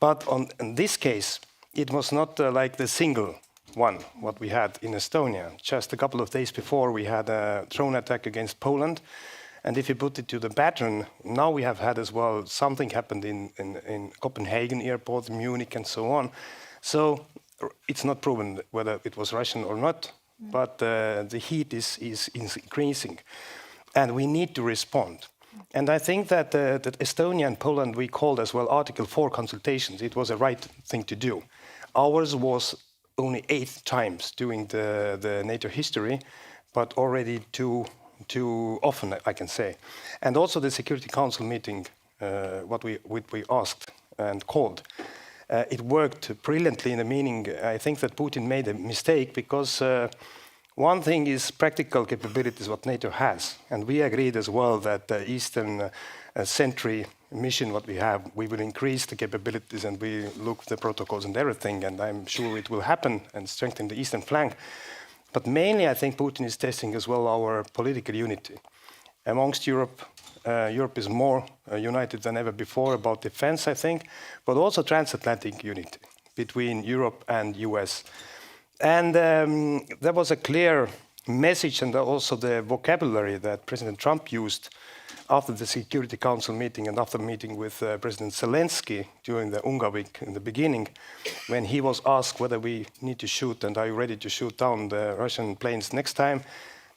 But in this case, it was not like the single one, what we had in Estonia. Just a couple of days before, we had a drone attack against Poland. And if you put it to the pattern, now we have had as well, something happened in Copenhagen airport, Munich, and so on. So it's not proven whether it was Russian or not, but the heat is increasing. And we need to respond. And I think that, that Estonia and Poland, we called as well Article 4 consultations. It was a right thing to do. Ours was only 8 times during the NATO history, but already too often, I can say. And also the Security Council meeting, what we asked and called, it worked brilliantly in the meaning. I think that Putin made a mistake because one thing is practical capabilities what NATO has, and we agreed as well that the Eastern Sentry mission what we have, we will increase the capabilities and we look at the protocols and everything, and I'm sure it will happen and strengthen the eastern flank. But mainly I think Putin is testing as well our political unity. Amongst Europe, Europe is more united than ever before about defense, I think, but also transatlantic unity between Europe and US. And there was a clear message and also the vocabulary that President Trump used after the Security Council meeting and after meeting with President Zelensky during the UNGA week in the beginning, when he was asked whether we need to shoot and are you ready to shoot down the Russian planes next time,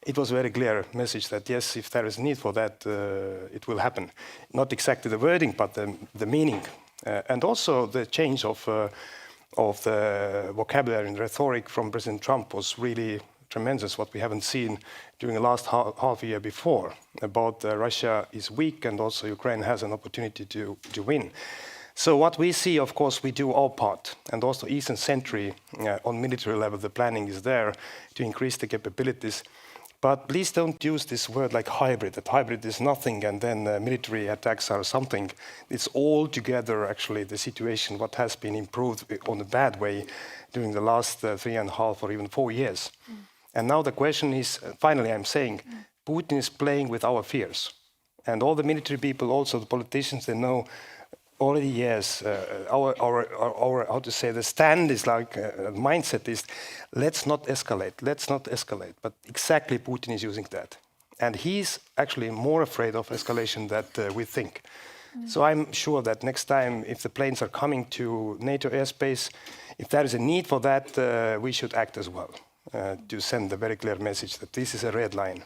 it was a very clear message that yes, if there is need for that, it will happen. Not exactly the wording, but the meaning. And also the change of the vocabulary and rhetoric from President Trump was really tremendous, what we haven't seen during the last half year before, about Russia is weak and also Ukraine has an opportunity to win. So what we see, of course, we do our part, and also Eastern Sentry on military level, the planning is there to increase the capabilities. But please don't use this word like hybrid, that hybrid is nothing and then military attacks are something. It's all together actually the situation, what has been improved on a bad way during the last 3.5 or even 4 years. And now the question is, finally I'm saying, Putin is playing with our fears. And all the military people, also the politicians, they know already, yes, our how to say, the stand is like, mindset is, let's not escalate. But exactly Putin is using that. And he's actually more afraid of escalation than we think. So I'm sure that next time, if the planes are coming to NATO airspace, if there is a need for that, we should act as well, to send a very clear message that this is a red line.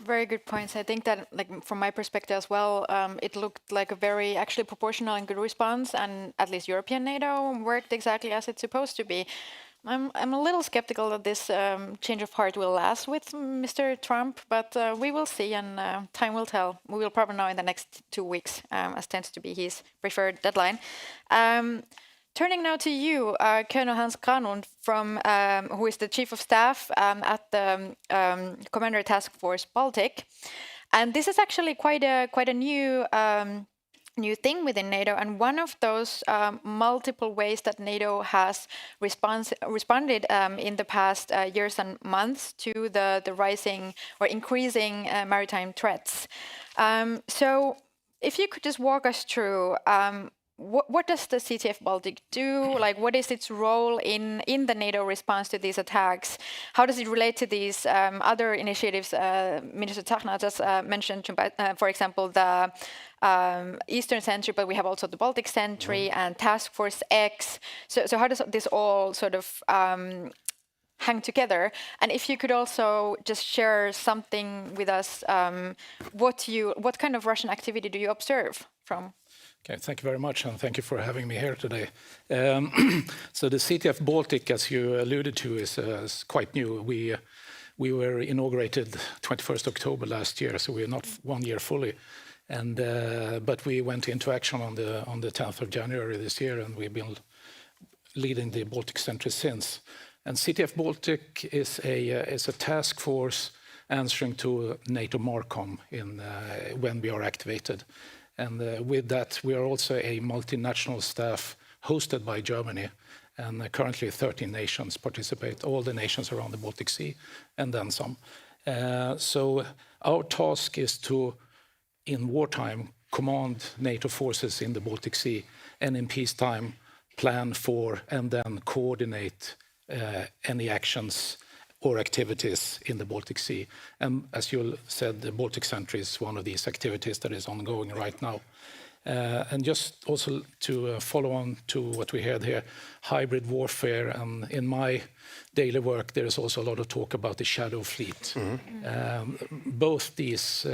Very good points. I think that, like, from my perspective as well, it looked like a very actually proportional and good response, and at least European NATO worked exactly as it's supposed to be. I'm a little skeptical that this change of heart will last with Mr. Trump, but we will see, and time will tell. We will probably know in the next 2 weeks, as tends to be his preferred deadline. Turning now to you, Colonel Hans Granlund, from who is the Chief of Staff at the Commander Task Force Baltic, and this is actually quite a new thing within NATO, and one of those multiple ways that NATO has responded in the past years and months to the rising or increasing maritime threats. So, if you could just walk us through. What does the CTF Baltic do? Like, what is its role in the NATO response to these attacks? How does it relate to these other initiatives Minister Tsahkna just mentioned, for example, the Eastern Sentry, but we have also the Baltic Sentry and Task Force X. So how does this all sort of hang together? And if you could also just share something with us, what kind of Russian activity do you observe from? Okay, thank you very much, and thank you for having me here today. So the CTF Baltic, as you alluded to, is quite new. We were inaugurated 21st October last year, so we're not 1 year fully. And but we went into action on the 10th of January this year, and we've been leading the Baltic Center since. And CTF Baltic is a task force answering to NATO MARCOM when we are activated. And with that, we are also a multinational staff hosted by Germany. And currently 13 nations participate, all the nations around the Baltic Sea, and then some. So our task is to, in wartime, command NATO forces in the Baltic Sea, and in peacetime, plan for and then coordinate any actions or activities in the Baltic Sea. And as you said, the Baltic Sentry is one of these activities that is ongoing right now. And just also to follow on to what we heard here, hybrid warfare, and in my daily work there is also a lot of talk about the shadow fleet. Both these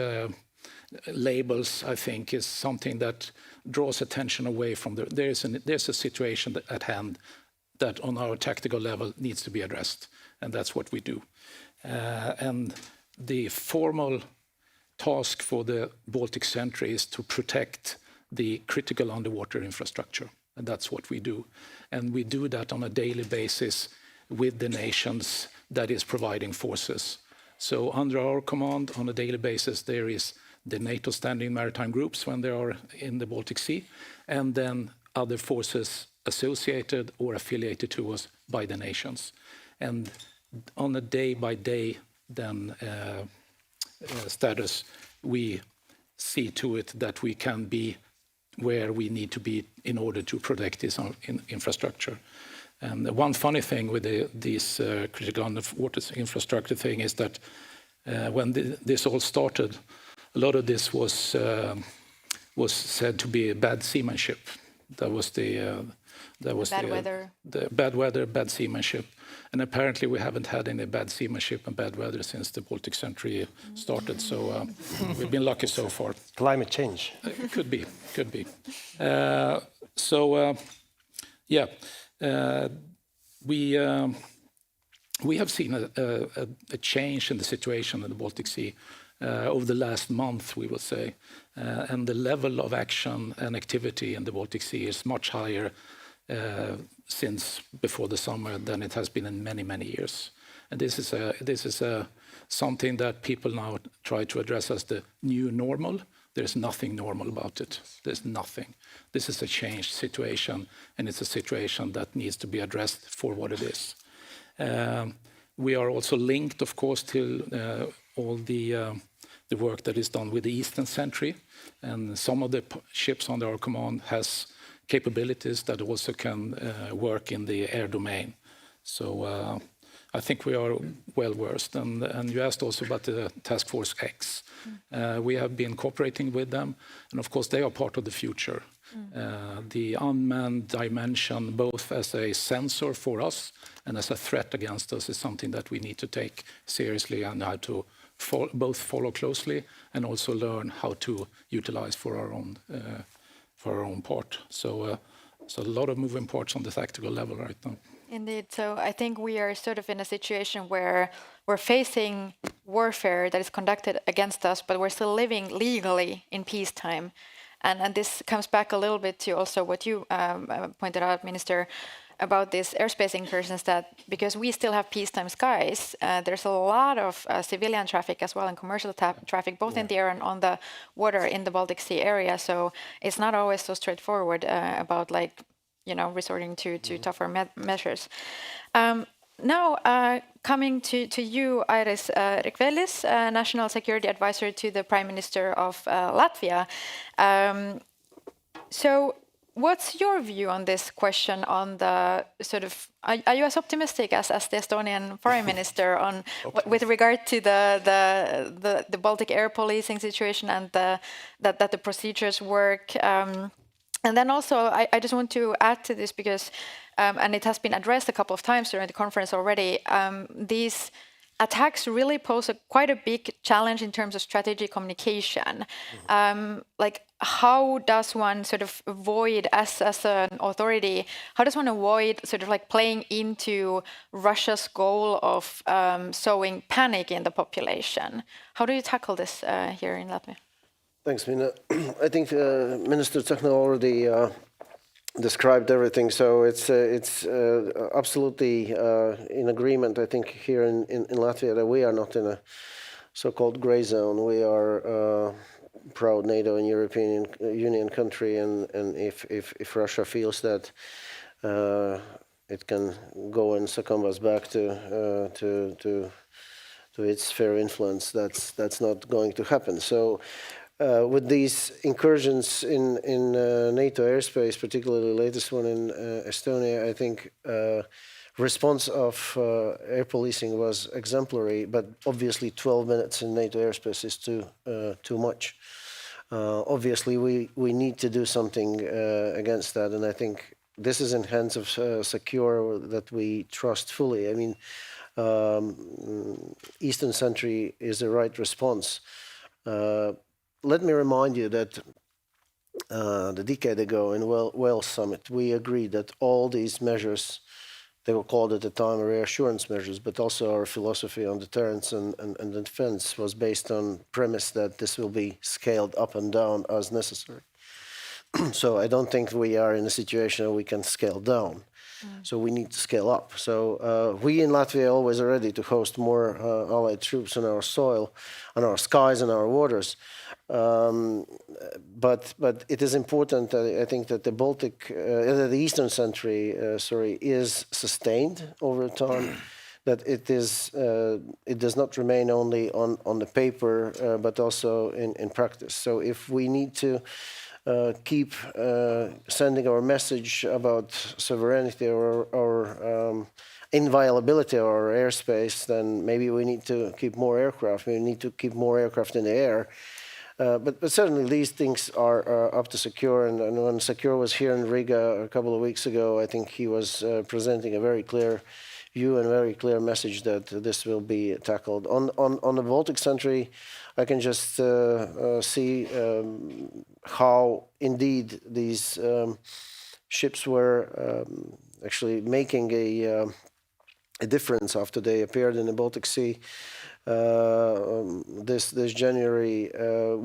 labels, I think, is something that draws attention away from there's a situation at hand that on our tactical level needs to be addressed, and that's what we do. And the formal task for the Baltic Sentry is to protect the critical underwater infrastructure, and that's what we do. And we do that on a daily basis with the nations that is providing forces. So under our command on a daily basis there is the NATO standing maritime groups when they are in the Baltic Sea, and then other forces associated or affiliated to us by the nations. And on a day-by-day then status, we see to it that we can be where we need to be in order to protect this infrastructure. And one funny thing with this critical underwater infrastructure thing is that when this all started, a lot of this was said to be bad seamanship. That was the bad weather, bad seamanship. And apparently we haven't had any bad seamanship and bad weather since the Baltic Sentry started. So we've been lucky so far. Climate change. Could be. We have seen a change in the situation in the Baltic Sea over the last month, we would say. And the level of action and activity in the Baltic Sea is much higher since before the summer than it has been in many, many years. And this is something that people now try to address as the new normal. There's nothing normal about it. There's nothing. This is a changed situation, and it's a situation that needs to be addressed for what it is. We are also linked, of course, to all the work that is done with the Eastern Sentry, and some of the ships under our command has capabilities that also can work in the air domain. So I think we are well versed. And you asked also about the Task Force X. We have been cooperating with them, and of course they are part of the future. The unmanned dimension, both as a sensor for us and as a threat against us, is something that we need to take seriously and how to both follow closely and also learn how to utilize for our own part. So a lot of moving parts on the tactical level right now. Indeed. So I think we are sort of in a situation where we're facing warfare that is conducted against us, but we're still living legally in peacetime. And this comes back a little bit to also what you pointed out, Minister, about these airspace incursions, that because we still have peacetime skies, there's a lot of civilian traffic as well and commercial traffic, both in the air and on the water in the Baltic Sea area. So it's not always so straightforward about resorting to tougher measures. Now, coming to you, Iris Rikvelis, National Security Advisor to the Prime Minister of Latvia. So what's your view on this question on the sort of, are you as optimistic as the Estonian Foreign Minister on with regard to the Baltic air policing situation and that the procedures work? And then also, I just want to add to this because, and it has been addressed a couple of times during the conference already, these attacks really pose quite a big challenge in terms of strategic communication. How does one sort of avoid, as an authority, how does one avoid sort of like playing into Russia's goal of sowing panic in the population? How do you tackle this here in Latvia? Thanks, Mina. I think Minister Tsahkna already described everything, so it's absolutely in agreement, I think, here in Latvia that we are not in a so-called gray zone. We are a proud NATO and European Union country, and if Russia feels that it can go and succumb us back to its sphere of influence, that's not going to happen. So. With these incursions in NATO airspace, particularly the latest one in Estonia, I think response of air policing was exemplary, but obviously 12 minutes in NATO airspace is too much. Obviously, we need to do something against that, and I think this is in hands of Secure that we trust fully. I mean, Eastern Sentry is the right response. Let me remind you that the decade ago in Wales Summit, we agreed that all these measures, they were called at the time reassurance measures, but also our philosophy on deterrence and defense was based on premise that this will be scaled up and down as necessary. So I don't think we are in a situation where we can scale down. So we need to scale up. So we in Latvia always are ready to host more allied troops on our soil, on our skies, and our waters. But it is important, I think, that the the Eastern Sentry, is sustained over time. That it does not remain only on the paper, but also in practice. So if we need to keep sending our message about sovereignty or inviolability of our airspace, then maybe we need to keep more aircraft. We need to keep more aircraft in the air. But certainly these things are up to Secure. And when Secure was here in Riga a couple of weeks ago, I think he was presenting a very clear view and a very clear message that this will be tackled. On the Baltic Sentry, I can just see how indeed these ships were actually making a difference after they appeared in the Baltic Sea this January.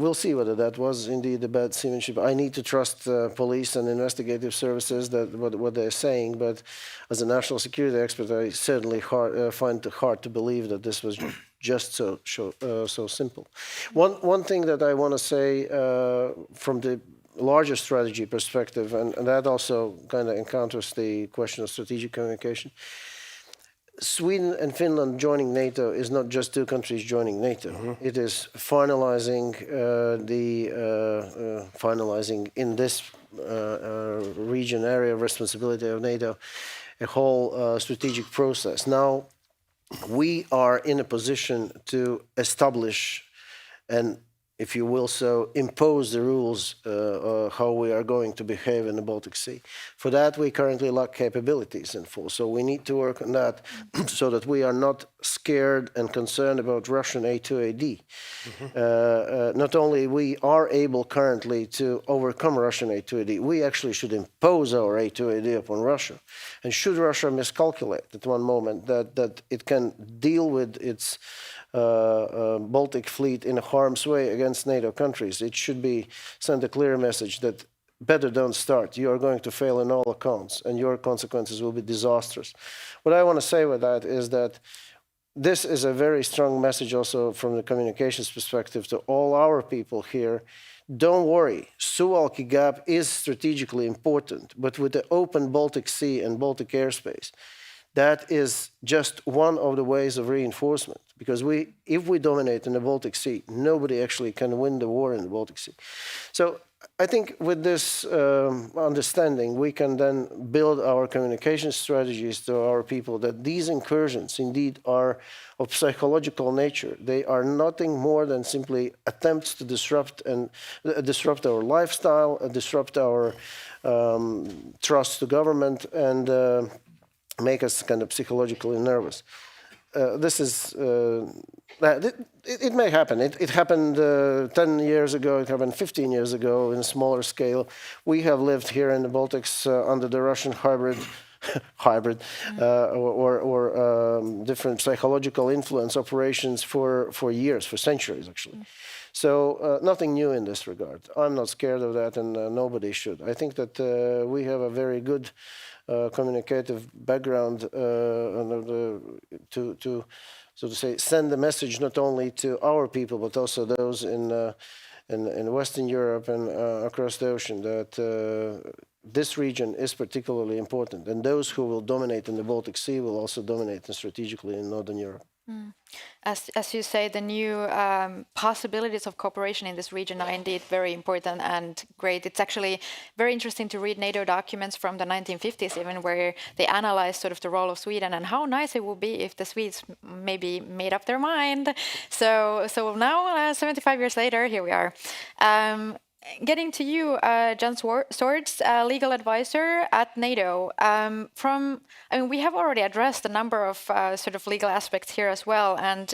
We'll see whether that was indeed a bad seamanship. I need to trust police and investigative services that what they're saying, but as a national security expert, I certainly find it hard to believe that this was just so simple. One thing that I want to say from the larger strategy perspective, and that also kind of encounters the question of strategic communication. Sweden and Finland joining NATO is not just two countries joining NATO. Mm-hmm. It is finalizing finalizing in this region area of responsibility of NATO a whole strategic process. Now we are in a position to establish and, if you will, so impose the rules how we are going to behave in the Baltic Sea. For that, we currently lack capabilities in full. So we need to work on that so that we are not scared and concerned about Russian A2AD. Mm-hmm. Not only we are able currently to overcome Russian A2AD, we actually should impose our A2AD upon Russia. And should Russia miscalculate at one moment that it can deal with its Baltic fleet in harm's way against NATO countries, it should be send a clear message that better don't start. You are going to fail in all accounts, and your consequences will be disastrous. What I want to say with that is that this is a very strong message also from the communications perspective to all our people here. Don't worry, Suwalki Gap is strategically important, but with the open Baltic Sea and Baltic airspace, that is just one of the ways of reinforcement. Because if we dominate in the Baltic Sea, nobody actually can win the war in the Baltic Sea. So I think with this understanding, we can then build our communication strategies to our people that these incursions indeed are of psychological nature. They are nothing more than simply attempts to disrupt our lifestyle, disrupt our trust to government, and make us kind of psychologically nervous. This is, it may happen. It happened 10 years ago, it happened 15 years ago in a smaller scale. We have lived here in the Baltics under the Russian hybrid or different psychological influence operations for years, for centuries actually. So nothing new in this regard. I'm not scared of that, and nobody should. I think that we have a very good communicative background to so to say send the message not only to our people but also those in Western Europe and across the ocean that this region is particularly important, and those who will dominate in the Baltic Sea will also dominate strategically in Northern Europe. As you say, the new possibilities of cooperation in this region are indeed very important and great. It's actually very interesting to read NATO documents from the 1950s, even where they analyze sort of the role of Sweden and how nice it would be if the Swedes maybe made up their mind. So now, 75 years later, here we are. Getting to you, Jan Swords, legal advisor at NATO. We have already addressed a number of sort of legal aspects here as well, and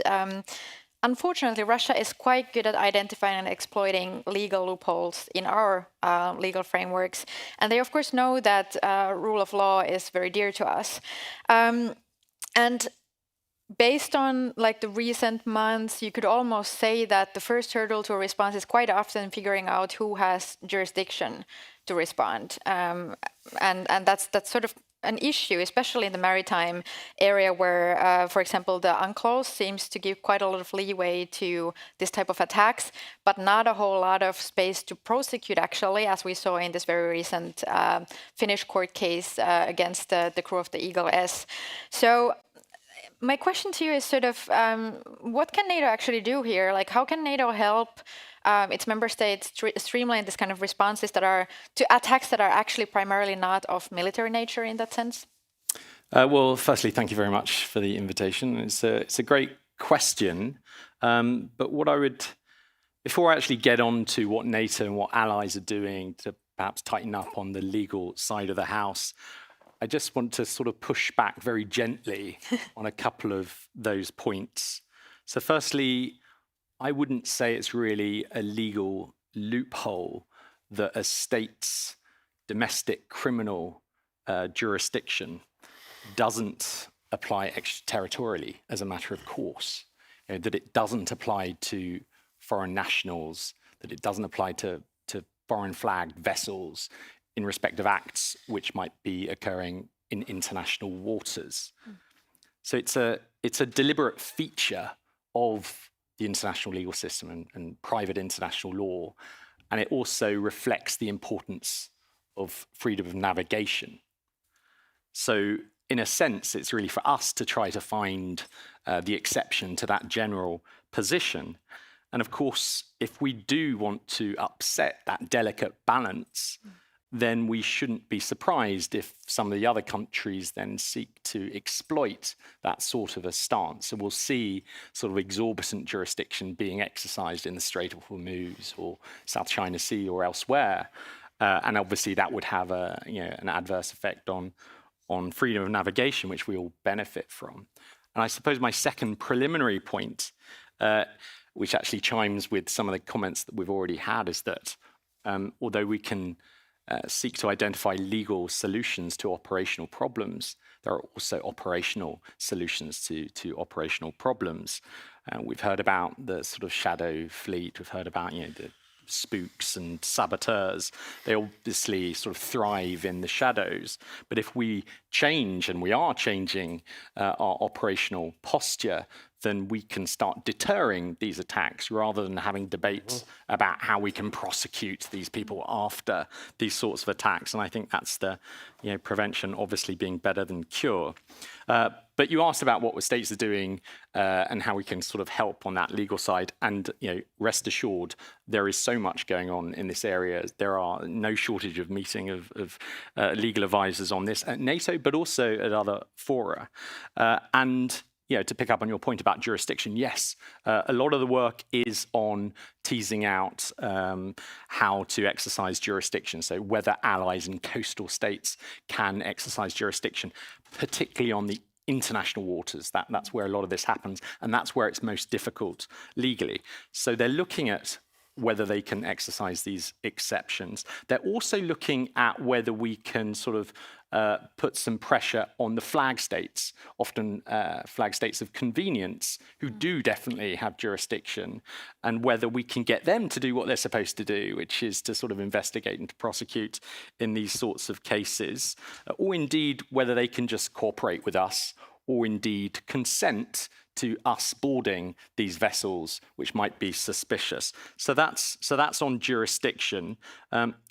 unfortunately, Russia is quite good at identifying and exploiting legal loopholes in our legal frameworks, and they of course know that rule of law is very dear to us, and based on like the recent months, you could almost say that the first hurdle to a response is quite often figuring out who has jurisdiction to respond, and that's sort of an issue, especially in the maritime area, where, for example, the UNCLOS seems to give quite a lot of leeway to this type of attacks, but not a whole lot of space to prosecute, actually, as we saw in this very recent Finnish court case against the crew of the Eagle S. So my question to you is sort of, what can NATO actually do here? Like, how can NATO help its member states streamline this kind of responses that are to attacks that are actually primarily not of military nature in that sense? Well, firstly, thank you very much for the invitation. It's a great question. But what I would, before I actually get on to what NATO and what allies are doing to perhaps tighten up on the legal side of the house, I just want to sort of push back very gently on a couple of those points. So firstly, I wouldn't say it's really a legal loophole that a state's domestic criminal jurisdiction doesn't apply extraterritorially as a matter of course, that it doesn't apply to foreign nationals, that it doesn't apply to foreign flagged vessels in respect of acts which might be occurring in international waters. So it's a deliberate feature of the international legal system and private international law, and it also reflects the importance of freedom of navigation. So in a sense, it's really for us to try to find the exception to that general position. And of course, if we do want to upset that delicate balance, then we shouldn't be surprised if some of the other countries then seek to exploit that sort of a stance. So we'll see sort of exorbitant jurisdiction being exercised in the Strait of Hormuz or South China Sea or elsewhere. And obviously that would have an adverse effect on freedom of navigation, which we all benefit from. And I suppose my second preliminary point, which actually chimes with some of the comments that we've already had, is that although we can seek to identify legal solutions to operational problems, there are also operational solutions to operational problems. We've heard about the sort of shadow fleet, we've heard about the spooks and saboteurs. They obviously sort of thrive in the shadows. But if we change, and we are changing our operational posture, then we can start deterring these attacks rather than having debates about how we can prosecute these people after these sorts of attacks. And I think that's the prevention obviously being better than cure. But you asked about what the states are doing and how we can sort of help on that legal side. And rest assured, there is so much going on in this area. There are no shortage of meeting of legal advisors on this at NATO, but also at other fora. And to pick up on your point about jurisdiction, yes, a lot of the work is on teasing out how to exercise jurisdiction. So whether allies and coastal states can exercise jurisdiction, particularly on the international waters. That's where a lot of this happens, and that's where it's most difficult legally. So they're looking at whether they can exercise these exceptions. They're also looking at whether we can sort of put some pressure on the flag states, often flag states of convenience, who do definitely have jurisdiction, and whether we can get them to do what they're supposed to do, which is to sort of investigate and to prosecute in these sorts of cases, or indeed whether they can just cooperate with us, or indeed consent to us boarding these vessels, which might be suspicious. So that's on jurisdiction.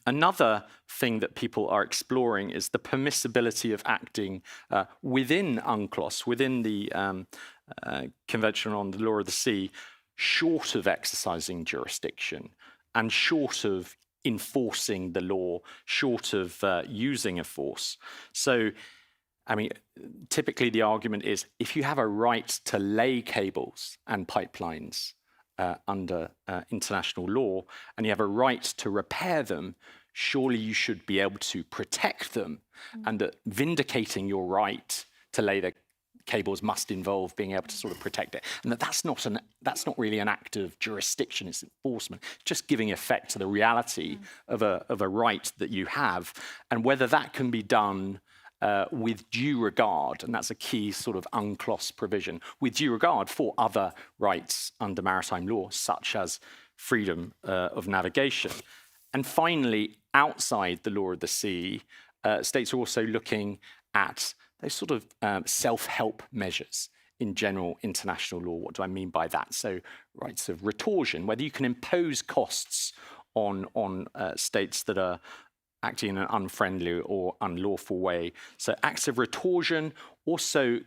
Another thing that people are exploring is the permissibility of acting within UNCLOS, within the Convention on the Law of the Sea, short of exercising jurisdiction and short of enforcing the law, short of using a force. So, I mean, typically the argument is if you have a right to lay cables and pipelines under international law, and you have a right to repair them, surely you should be able to protect them, and that vindicating your right to lay the cables must involve being able to sort of protect it, and that's not really an act of jurisdiction, it's enforcement, just giving effect to the reality of a right that you have, and whether that can be done with due regard, and that's a key sort of UNCLOS provision, with due regard for other rights under maritime law, such as freedom of navigation. And finally, outside the law of the sea, states are also looking at those sort of self-help measures in general international law. What do I mean by that? So rights of retorsion, whether you can impose costs on states that are acting in an unfriendly or unlawful way. So acts of retorsion, also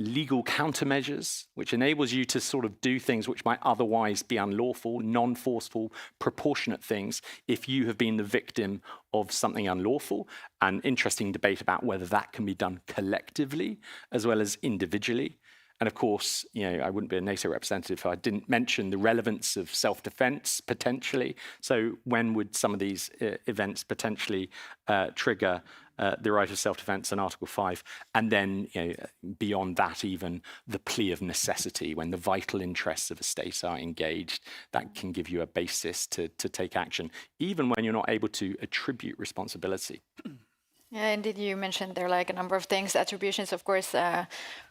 legal countermeasures, which enables you to sort of do things which might otherwise be unlawful, non-forceful, proportionate things if you have been the victim of something unlawful. An interesting debate about whether that can be done collectively as well as individually. And of course, you know, I wouldn't be a NATO representative if I didn't mention the relevance of self-defense potentially. So when would some of these events potentially trigger the right of self-defense in Article 5, and then, you know, beyond that, even the plea of necessity, when the vital interests of a state are engaged, that can give you a basis to take action, even when you're not able to attribute responsibility. Yeah, indeed, you mentioned there are like a number of things. Attributions, of course,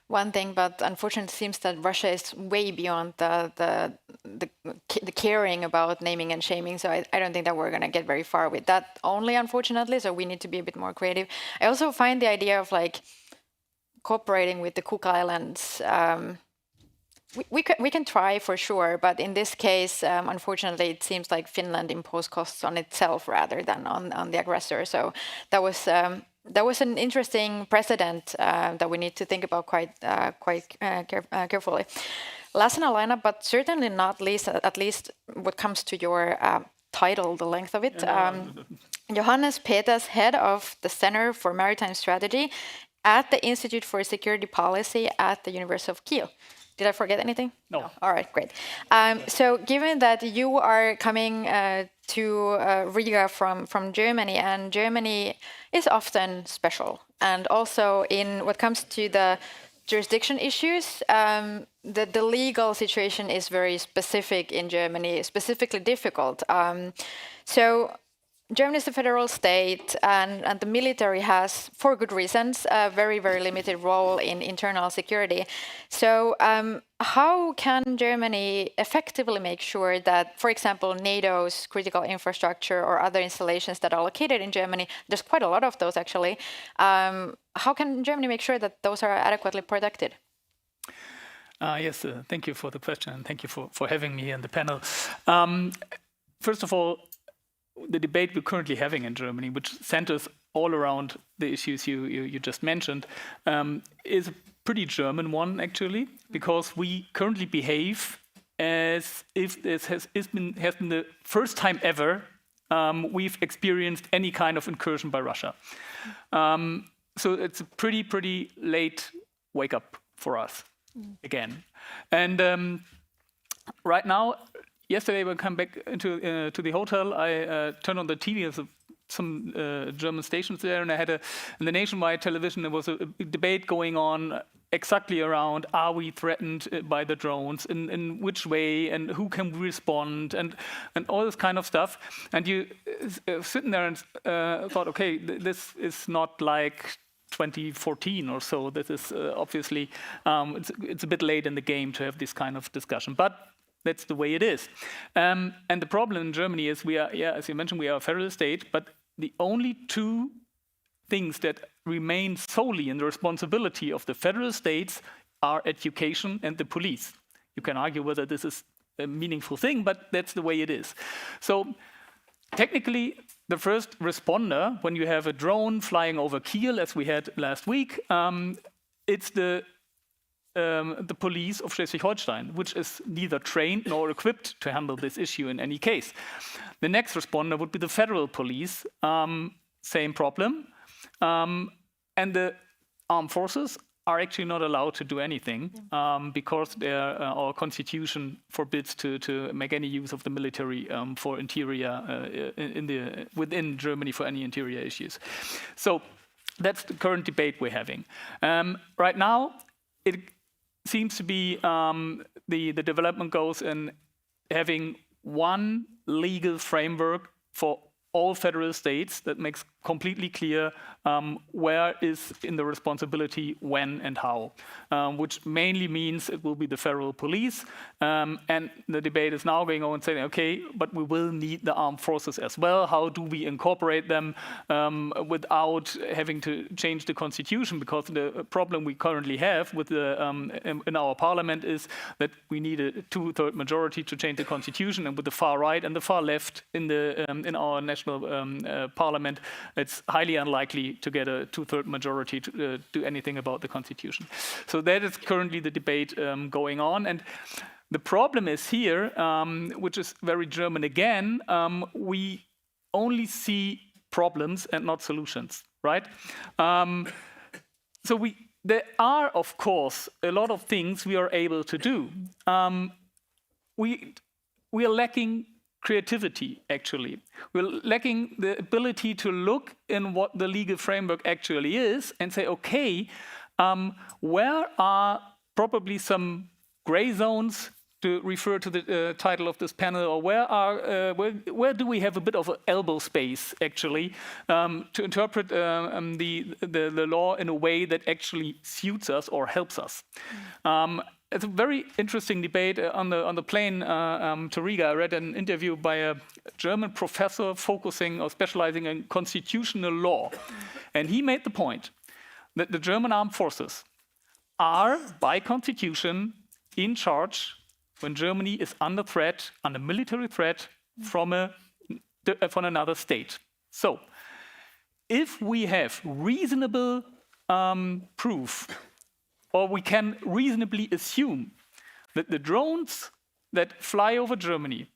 one thing, but unfortunately, it seems that Russia is way beyond the caring about naming and shaming. So I don't think that we're going to get very far with that only, unfortunately. So we need to be a bit more creative. I also find the idea of like cooperating with the Cook Islands. We can try for sure, but in this case, unfortunately, it seems like Finland imposed costs on itself rather than on the aggressor. So that was an interesting precedent that we need to think about quite carefully. Last in a lineup, but certainly not least, at least what comes to your title, the length of it. Johannes Peters, head of the Center for Maritime Strategy at the Institute for Security Policy at the University of Kiel. Did I forget anything? No. All right, great. So given that you are coming to Riga from Germany, and Germany is often special, and also in what comes to the jurisdiction issues, the legal situation is very specific in Germany, specifically difficult. So Germany is a federal state, and the military has, for good reasons, a very, very limited role in internal security. So how can Germany effectively make sure that, for example, NATO's critical infrastructure or other installations that are located in Germany, there's quite a lot of those actually, how can Germany make sure that those are adequately protected? Yes, thank you for the question, and thank you for having me on the panel. First of all, the debate we're currently having in Germany, which centers all around the issues you just mentioned, is a pretty German one, actually, because we currently behave as if this has been the first time ever we've experienced any kind of incursion by Russia. So it's a pretty late wake up for us again. And right now, yesterday, when I come back to the hotel, I turned on the TV. There's some German stations there, and I had in the nationwide television, there was a debate going on exactly around, are we threatened by the drones, in which way, and who can we respond, and all this kind of stuff. And you sitting there and thought, okay, this is not like 2014 or so. This is obviously, it's a bit late in the game to have this kind of discussion. But that's the way it is. And the problem in Germany is we are, as you mentioned, we are a federal state, but the only two things that remain solely in the responsibility of the federal states are education and the police. You can argue whether this is a meaningful thing, but that's the way it is. So technically, the first responder, when you have a drone flying over Kiel, as we had last week, it's the police of Schleswig-Holstein, which is neither trained nor equipped to handle this issue in any case. The next responder would be the federal police, same problem. And the armed forces are actually not allowed to do anything because our constitution forbids to make any use of the military for interior within Germany for any interior issues. So that's the current debate we're having. Right now, it seems to be the development goes in having one legal framework for all federal states that makes completely clear where is in the responsibility, when and how, which mainly means it will be the federal police. And the debate is now going on saying, okay, but we will need the armed forces as well. How do we incorporate them without having to change the constitution? Because the problem we currently have with in our parliament is that we need a 2/3 majority to change the constitution, and with the far right and the far left in our national parliament, it's highly unlikely to get a 2/3 majority to do anything about the constitution. So that is currently the debate going on. And the problem is here, which is very German again, we only see problems and not solutions, right? So there are, of course, a lot of things we are able to do. We are lacking creativity, actually. We're lacking the ability to look in what the legal framework actually is and say, okay, where are probably some gray zones, to refer to the title of this panel, or where do we have a bit of elbow space, actually, to interpret the law in a way that actually suits us or helps us. It's a very interesting debate on the plane to Riga. I read an interview by a German professor focusing or specializing in constitutional law. And he made the point that the German armed forces are, by constitution, in charge when Germany is under threat, under military threat from another state. So, if we have reasonable proof, or we can reasonably assume that the drones that fly over Germany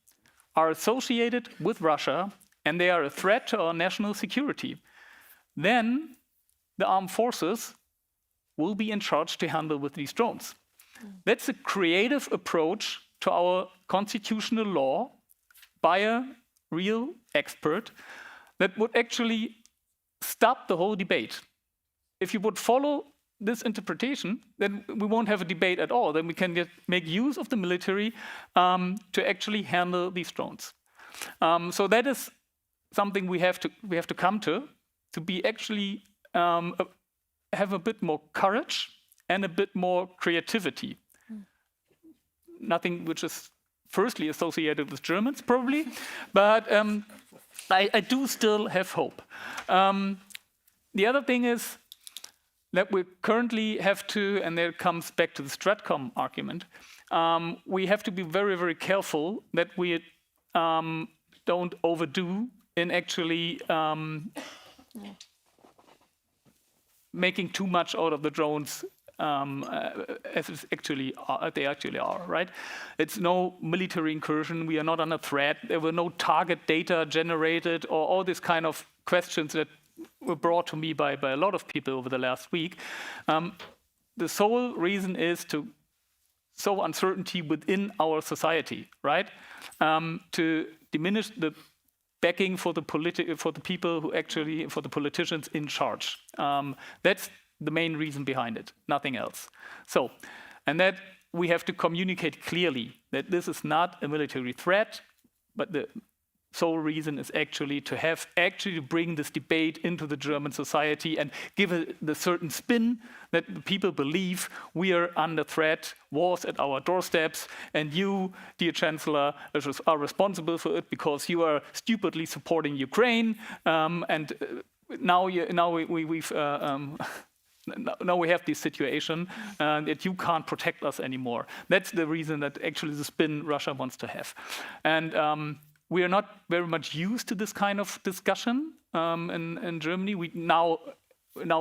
are associated with Russia and they are a threat to our national security, then the armed forces will be in charge to handle with these drones. That's a creative approach to our constitutional law by a real expert that would actually stop the whole debate. If you would follow this interpretation, then we won't have a debate at all. Then we can make use of the military to actually handle these drones. So that is something we have to come to be actually have a bit more courage and a bit more creativity. Nothing which is firstly associated with Germans, probably, but I do still have hope. The other thing is that we currently have to, and there it comes back to the Stratcom argument, we have to be very, very careful that we don't overdo in actually making too much out of the drones as they actually are, right? It's no military incursion. We are not under threat. There were no target data generated, or all these kind of questions that were brought to me by a lot of people over the last week. The sole reason is to sow uncertainty within our society, right? To diminish the backing for the people who actually, for the politicians in charge. That's the main reason behind it, nothing else. So, and that we have to communicate clearly that this is not a military threat, but the sole reason is actually to bring this debate into the German society and give it the certain spin that the people believe we are under threat, wars at our doorsteps, and you, dear Chancellor, are responsible for it because you are stupidly supporting Ukraine, and now we've now we have this situation that you can't protect us anymore. That's the reason that actually the spin Russia wants to have. And we are not very much used to this kind of discussion in Germany. Now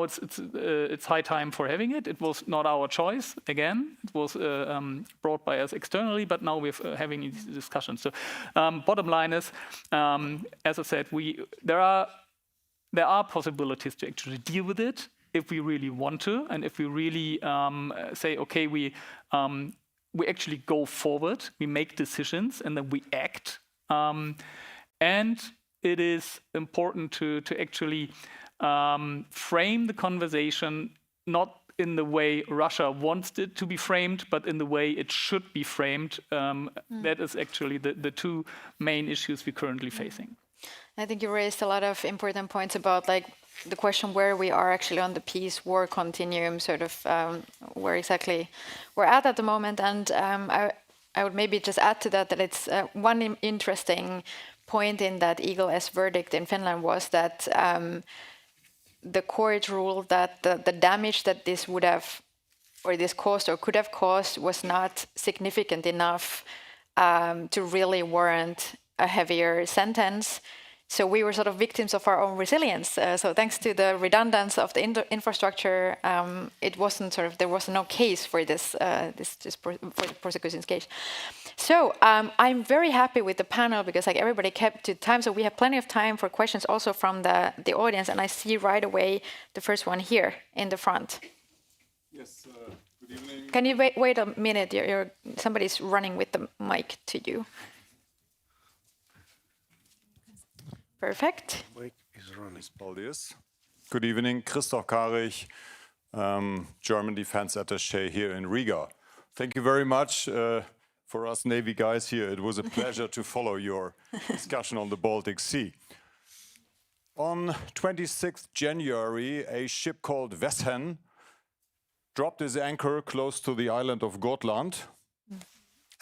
it's high time for having it. It was not our choice. Again, it was brought by us externally, but now we're having these discussions. So, bottom line is, as I said, there are possibilities to actually deal with it if we really want to, and if we really say, okay, we actually go forward, we make decisions, and then we act. And it is important to actually frame the conversation not in the way Russia wants it to be framed, but in the way it should be framed. That is actually the two main issues we're currently facing. I think you raised a lot of important points about like the question where we are actually on the peace-war continuum, sort of where exactly we're at the moment. And I would maybe just add to that it's one interesting point in that Eagle S verdict in Finland was that the court ruled that the damage that this would have, or this caused or could have caused, was not significant enough to really warrant a heavier sentence. So we were sort of victims of our own resilience. So thanks to the redundancy of the infrastructure, it wasn't sort of, there was no case for this for the prosecution's case. So I'm very happy with the panel because like everybody kept to time. So we have plenty of time for questions also from the audience. And I see right away the first one here in the front. Yes, good evening. Can you wait a minute? Somebody's running with the mic to you. Perfect. Good evening, Christoph Karich, German Defense Attaché here in Riga. Thank you very much for us Navy guys here. It was a pleasure to follow your discussion on the Baltic Sea. On 26th January, a ship called Westhen dropped his anchor close to the island of Gotland.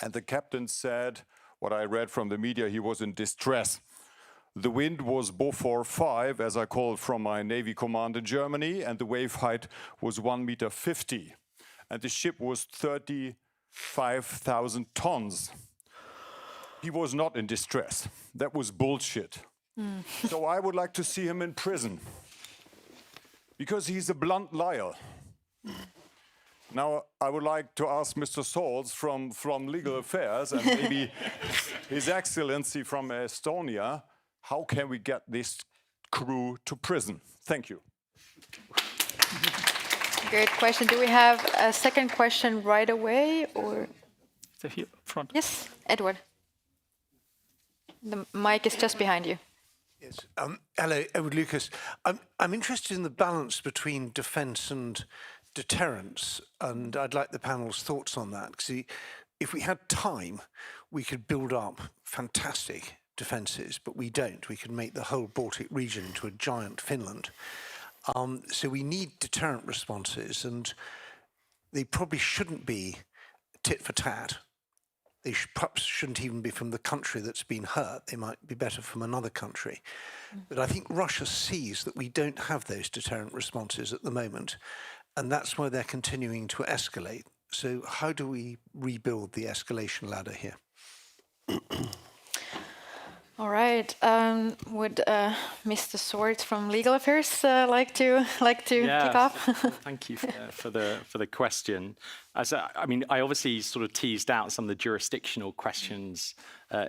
And the captain said, what I read from the media, he was in distress. The wind was Beaufort 5, as I call it from my Navy command in Germany, and the wave height was 1.50 meters. And the ship was 35,000 tons. He was not in distress. That was bullshit. So I would like to see him in prison, because he's a blunt liar. Now, I would like to ask Mr. Scholz from Legal Affairs and maybe His Excellency from Estonia, how can we get this crew to prison? Thank you. Great question. Do we have a second question right away, or? So here front. Yes, Edward. The mic is just behind you. Yes. Hello, Edward Lucas. I'm interested in the balance between defence and deterrence, and I'd like the panel's thoughts on that. See, if we had time, we could build up fantastic defences, but we don't. We could make the whole Baltic region into a giant Finland. So we need deterrent responses, and they probably shouldn't be tit for tat. They perhaps shouldn't even be from the country that's been hurt. They might be better from another country. But I think Russia sees that we don't have those deterrent responses at the moment, and that's why they're continuing to escalate. So how do we rebuild the escalation ladder here? All right. Would Mr. Swart from Legal Affairs like to kick off? Thank you for the question. I mean, I obviously sort of teased out some of the jurisdictional questions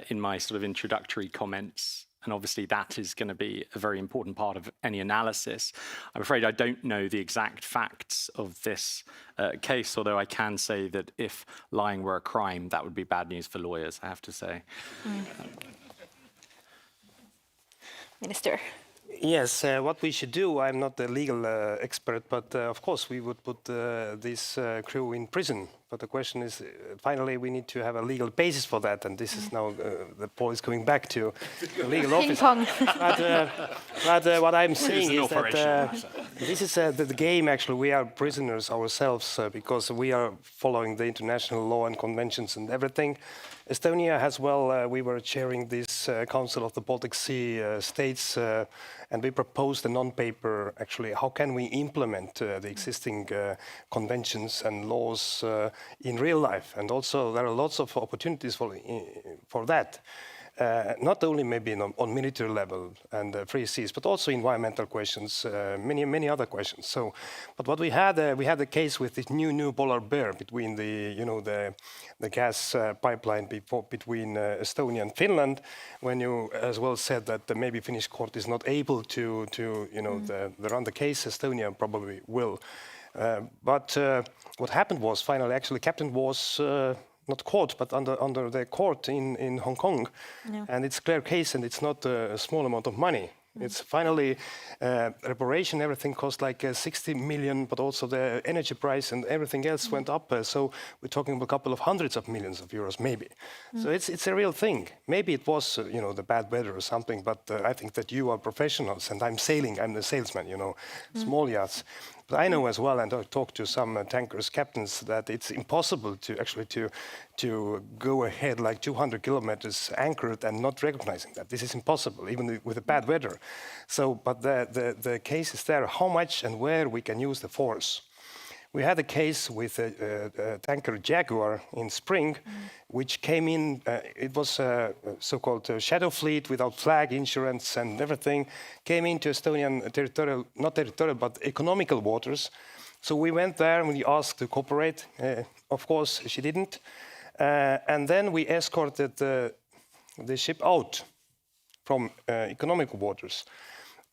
in my sort of introductory comments, and obviously that is going to be a very important part of any analysis. I'm afraid I don't know the exact facts of this case, although I can say that if lying were a crime, that would be bad news for lawyers, I have to say. Minister. Yes, what we should do, I'm not a legal expert, but of course we would put this crew in prison but the question is, finally, we need to have a legal basis for that, and this is now the ball is going back to the legal office. Ping pong. But what I'm saying is that this is the game. Actually, we are prisoners ourselves because we are following the international law and conventions and everything. Estonia as well, we were chairing this Council of the Baltic Sea states, and we proposed a non-paper, actually, how can we implement the existing conventions and laws in real life? And also there are lots of opportunities for that. Not only maybe on military level and free seas, but also environmental questions, many other questions. So, but what we had a case with this new polar bear between the gas pipeline between Estonia and Finland, when you as well said that maybe Finnish court is not able to run the case. Estonia probably will. But what happened was finally, actually, captain was. Not caught, but under the court in Hong Kong. Yeah. And it's a clear case, and it's not a small amount of money. It's finally reparation, everything cost like 60 million, but also the energy price and everything else went up. So we're talking about a couple of hundreds of millions of euros, maybe. So it's a real thing. Maybe it was, the bad weather or something, but I think that you are professionals, and I'm the salesman, small yachts. But I know as well, and I've talked to some tankers captains, that it's impossible to actually to go ahead like 200 kilometers anchored and not recognizing that. This is impossible, even with the bad weather. So, but the case is there, how much and where we can use the force. We had a case with a tanker Jaguar in spring, which came in, it was a so-called shadow fleet without flag, insurance and everything, came into Estonian not territorial, but economical waters. So we went there and we asked to cooperate. Of course, she didn't. And then we escorted the ship out from economical waters.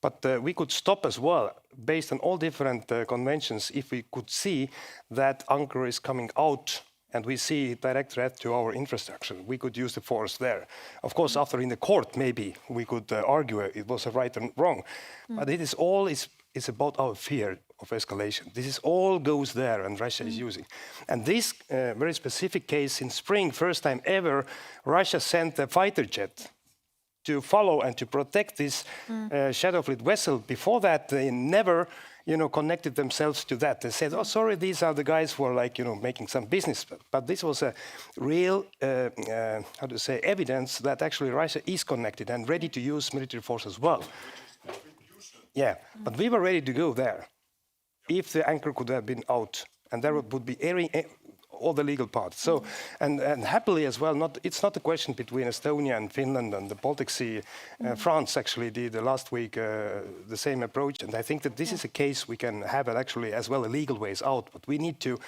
But we could stop as well, based on all different conventions, if we could see that anchor is coming out and we see direct threat to our infrastructure. We could use the force there. Of course, after in the court, maybe we could argue it was a right and wrong. But it is all it's about our fear of escalation. This is all goes there, and Russia is using. And this very specific case in spring, first time ever, Russia sent a fighter jet to follow and to protect this shadow fleet vessel. Before that, they never, connected themselves to that. They said, "Oh, sorry, these are the guys who are making some business." But this was a real, evidence that actually Russia is connected and ready to use military force as well. Yeah, but we were ready to go there if the anchor could have been out, and there would be all the legal parts. So, and happily as well, it's not a question between Estonia and Finland and the Baltic Sea. France actually did last week the same approach, and I think that this is a case we can have actually as well legal ways out, but we need to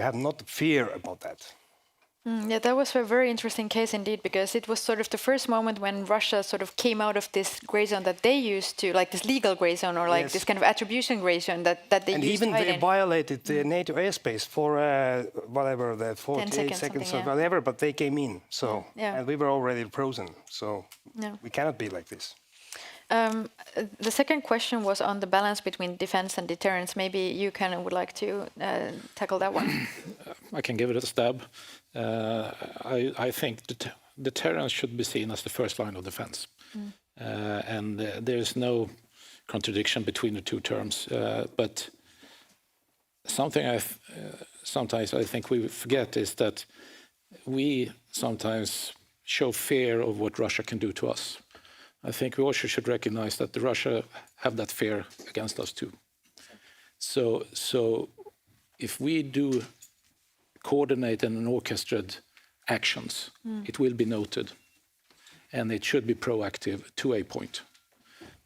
have not fear about that. Yeah, that was a very interesting case indeed, because it was sort of the first moment when Russia sort of came out of this gray zone that they used to, like this legal gray zone or like this kind of attribution gray zone that they and used to hide in. And even they violated the NATO airspace for whatever, the 48 seconds or whatever, but they came in. So, and we were already frozen. So we cannot be like this. The second question was on the balance between defense and deterrence. Maybe you would like to tackle that one. I can give it a stab. I think deterrence should be seen as the first line of defense. And there is no contradiction between the two terms. But something sometimes I think we forget is that we sometimes show fear of what Russia can do to us. I think we also should recognize that Russia have that fear against us too. So if we do coordinate and orchestrated actions, it will be noted, and it should be proactive to a point.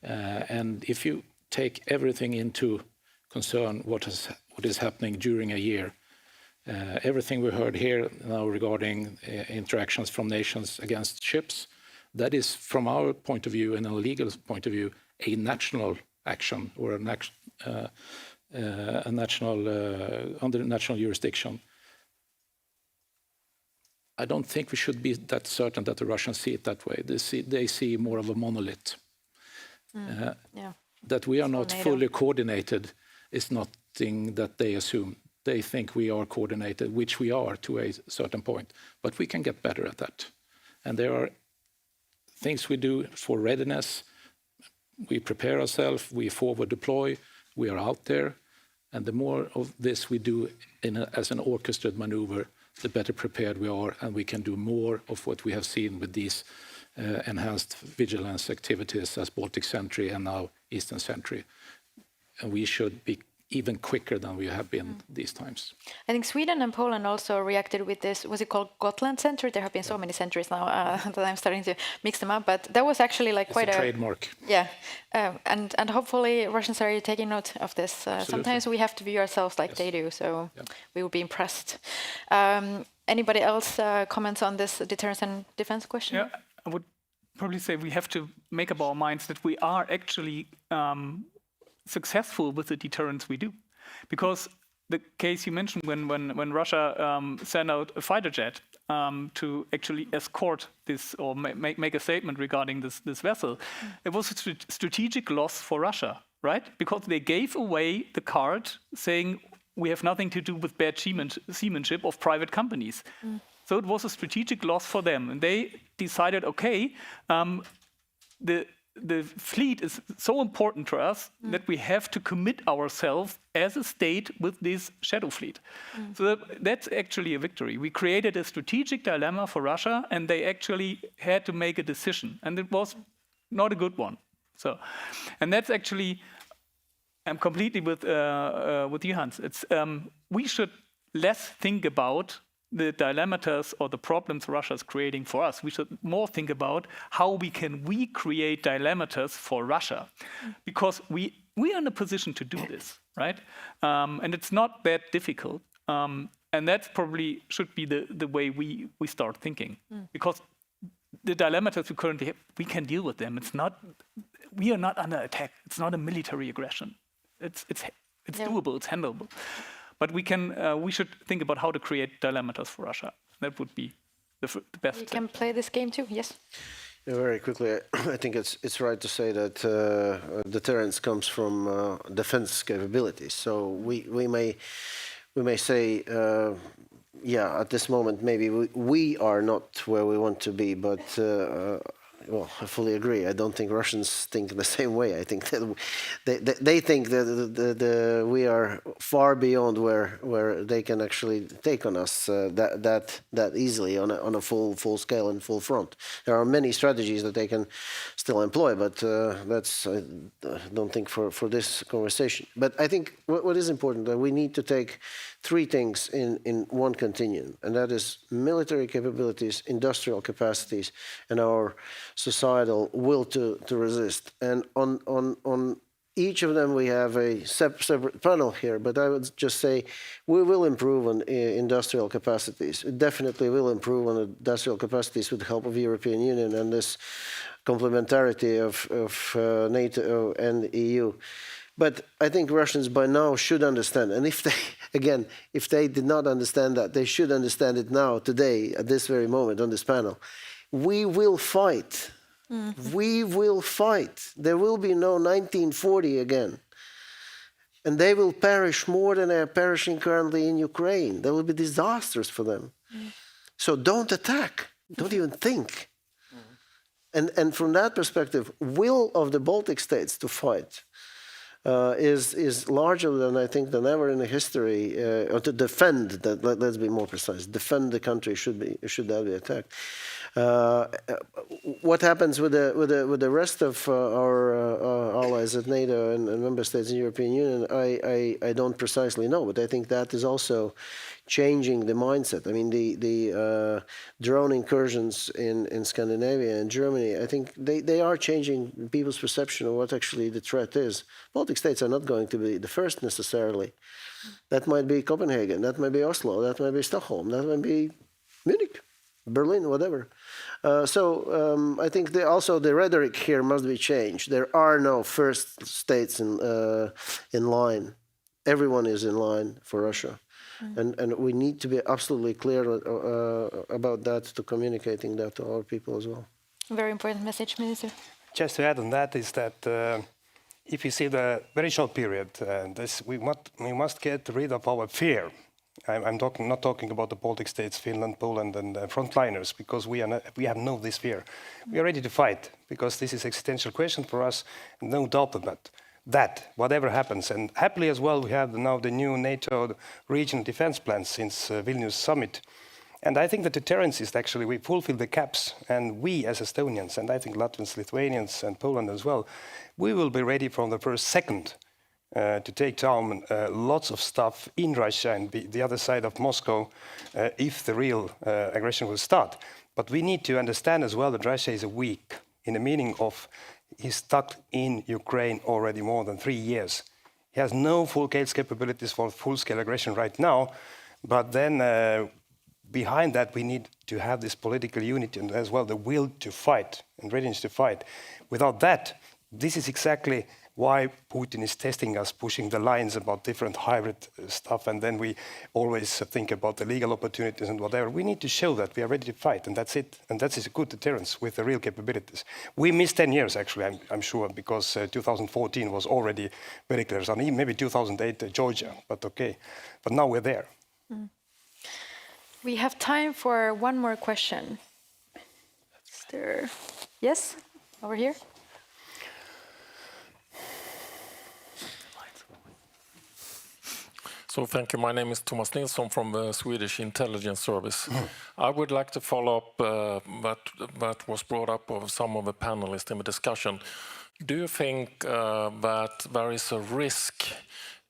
And if you take everything into concern, what is happening during a year, everything we heard here now regarding interactions from nations against ships, that is, from our point of view and a legal point of view, a national action or a national under national jurisdiction. I don't think we should be that certain that the Russians see it that way. They see more of a monolith. That we are not fully coordinated is nothing that they assume. they think we are coordinated, which we are to a certain point, but we can get better at that. And there are things we do for readiness. We prepare ourselves, we forward deploy, we are out there. And the more of this we do as an orchestrated maneuver, the better prepared we are, and we can do more of what we have seen with these enhanced vigilance activities as Baltic Sentry and now Eastern Sentry. And we should be even quicker than we have been these times. I think Sweden and Poland also reacted with this, was it called Gotland Center? There have been so many centuries now that I'm starting to mix them up, but that was actually like quite a trademark. Yeah, and hopefully Russians are taking note of this. Sometimes we have to view ourselves like they do, so we will be impressed. Anybody else comments on this deterrence and defense question? Yeah, I would probably say we have to make up our minds that we are actually successful with the deterrence we do, because the case you mentioned when Russia sent out a fighter jet to actually escort this or make a statement regarding this vessel, it was a strategic loss for Russia, right? Because they gave away the card saying we have nothing to do with bad seamanship of private companies. So it was a strategic loss for them, and they decided, okay, the fleet is so important to us that we have to commit ourselves as a state with this shadow fleet. So that's actually a victory. We created a strategic dilemma for Russia, and they actually had to make a decision, and it was not a good one. So, and that's actually, I'm completely with you, Hans. It's we should less think about the dilemmas or the problems Russia is creating for us. We should more think about how we can create dilemmas for Russia, because we are in a position to do this, right? And it's not that difficult. And that probably should be the way we start thinking, because the dilemmas we currently have, we can deal with them. We are not under attack. It's not a military aggression. It's doable. It's handleable. But we should think about how to create dilemmas for Russia. That would be the best. We can play this game too, yes. Yeah, very quickly, I think it's right to say that deterrence comes from defense capabilities. So we may say, yeah, at this moment maybe we are not where we want to be, but well, I fully agree. I don't think Russians think the same way. I think that they think that we are far beyond where they can actually take on us that easily on a full scale and full front. There are many strategies that they can still employ, but that's I don't think for this conversation. But I think what is important that we need to take three things in one continuum, and that is military capabilities, industrial capacities, and our societal will to resist. And on each of them we have a separate panel here, but I would just say we will improve on industrial capacities. It definitely will improve on industrial capacities with the help of the European Union and this complementarity of NATO and the EU. But I think Russians by now should understand, and if they did not understand that, they should understand it now, today, at this very moment, on this panel. We will fight. We will fight. There will be no 1940 again. And they will perish more than they are perishing currently in Ukraine. There will be disasters for them. So don't attack. Don't even think. And from that perspective, will of the Baltic states to fight is larger than I think than ever in the history, or to defend that. Let's be more precise. Defend the country should that be attacked. What happens with the rest of our allies at NATO and member states in the European Union? I don't precisely know, but I think that is also changing the mindset. I mean, the drone incursions in Scandinavia and Germany, I think they are changing people's perception of what actually the threat is. Baltic states are not going to be the first necessarily. That might be Copenhagen, that might be Oslo, that might be Stockholm, that might be Munich, Berlin, whatever. I think also the rhetoric here must be changed. There are no first states in line. Everyone is in line for Russia. And we need to be absolutely clear about that, to communicating that to our people as well. Very important message, Minister. Just to add on that is that if you see the very short period, we must get rid of our fear. I'm not talking about the Baltic states, Finland, Poland, and frontliners, because we have no this fear. We are ready to fight, because this is an existential question for us, no doubt about that, whatever happens. And happily as well, we have now the new NATO regional defense plans since Vilnius summit. And I think the deterrence is actually, we fulfill the caps, and we as Estonians, and I think Latvians, Lithuanians, and Poland as well, we will be ready from the first second to take down lots of stuff in Russia and the other side of Moscow if the real aggression will start. But we need to understand as well that Russia is weak, in the meaning of he's stuck in Ukraine already more than 3 years. He has no full-scale capabilities for full-scale aggression right now, but then behind that, we need to have this political unity and as well the will to fight and readiness to fight. Without that, this is exactly why Putin is testing us, pushing the lines about different hybrid stuff, and then we always think about the legal opportunities and whatever. We need to show that we are ready to fight, and that's it. And that is a good deterrence with the real capabilities. We missed 10 years, actually, I'm sure, because 2014 was already very clear. So maybe 2008, Georgia, but okay. But now we're there. Mm. We have time for one more question. Is there... Yes, over here. So thank you. My name is Thomas Nilsson from the Swedish Intelligence Service. I would like to follow up that was brought up of some of the panelists in the discussion. Do you think that there is a risk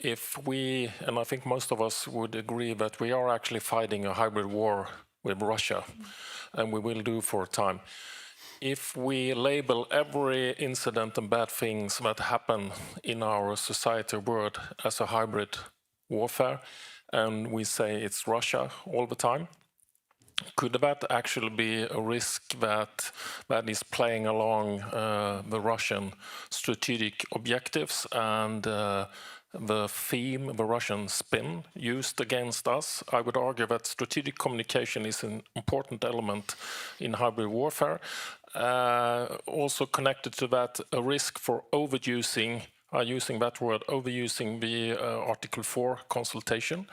if we, and I think most of us would agree that we are actually fighting a hybrid war with Russia, and we will do for a time. If we label every incident and bad things that happen in our society world as a hybrid warfare, and we say it's Russia all the time, could that actually be a risk that is playing along the Russian strategic objectives and the theme, the Russian spin used against us? I would argue that strategic communication is an important element in hybrid warfare. Also connected to that, a risk for overusing, using that word, overusing the Article 4 consultation,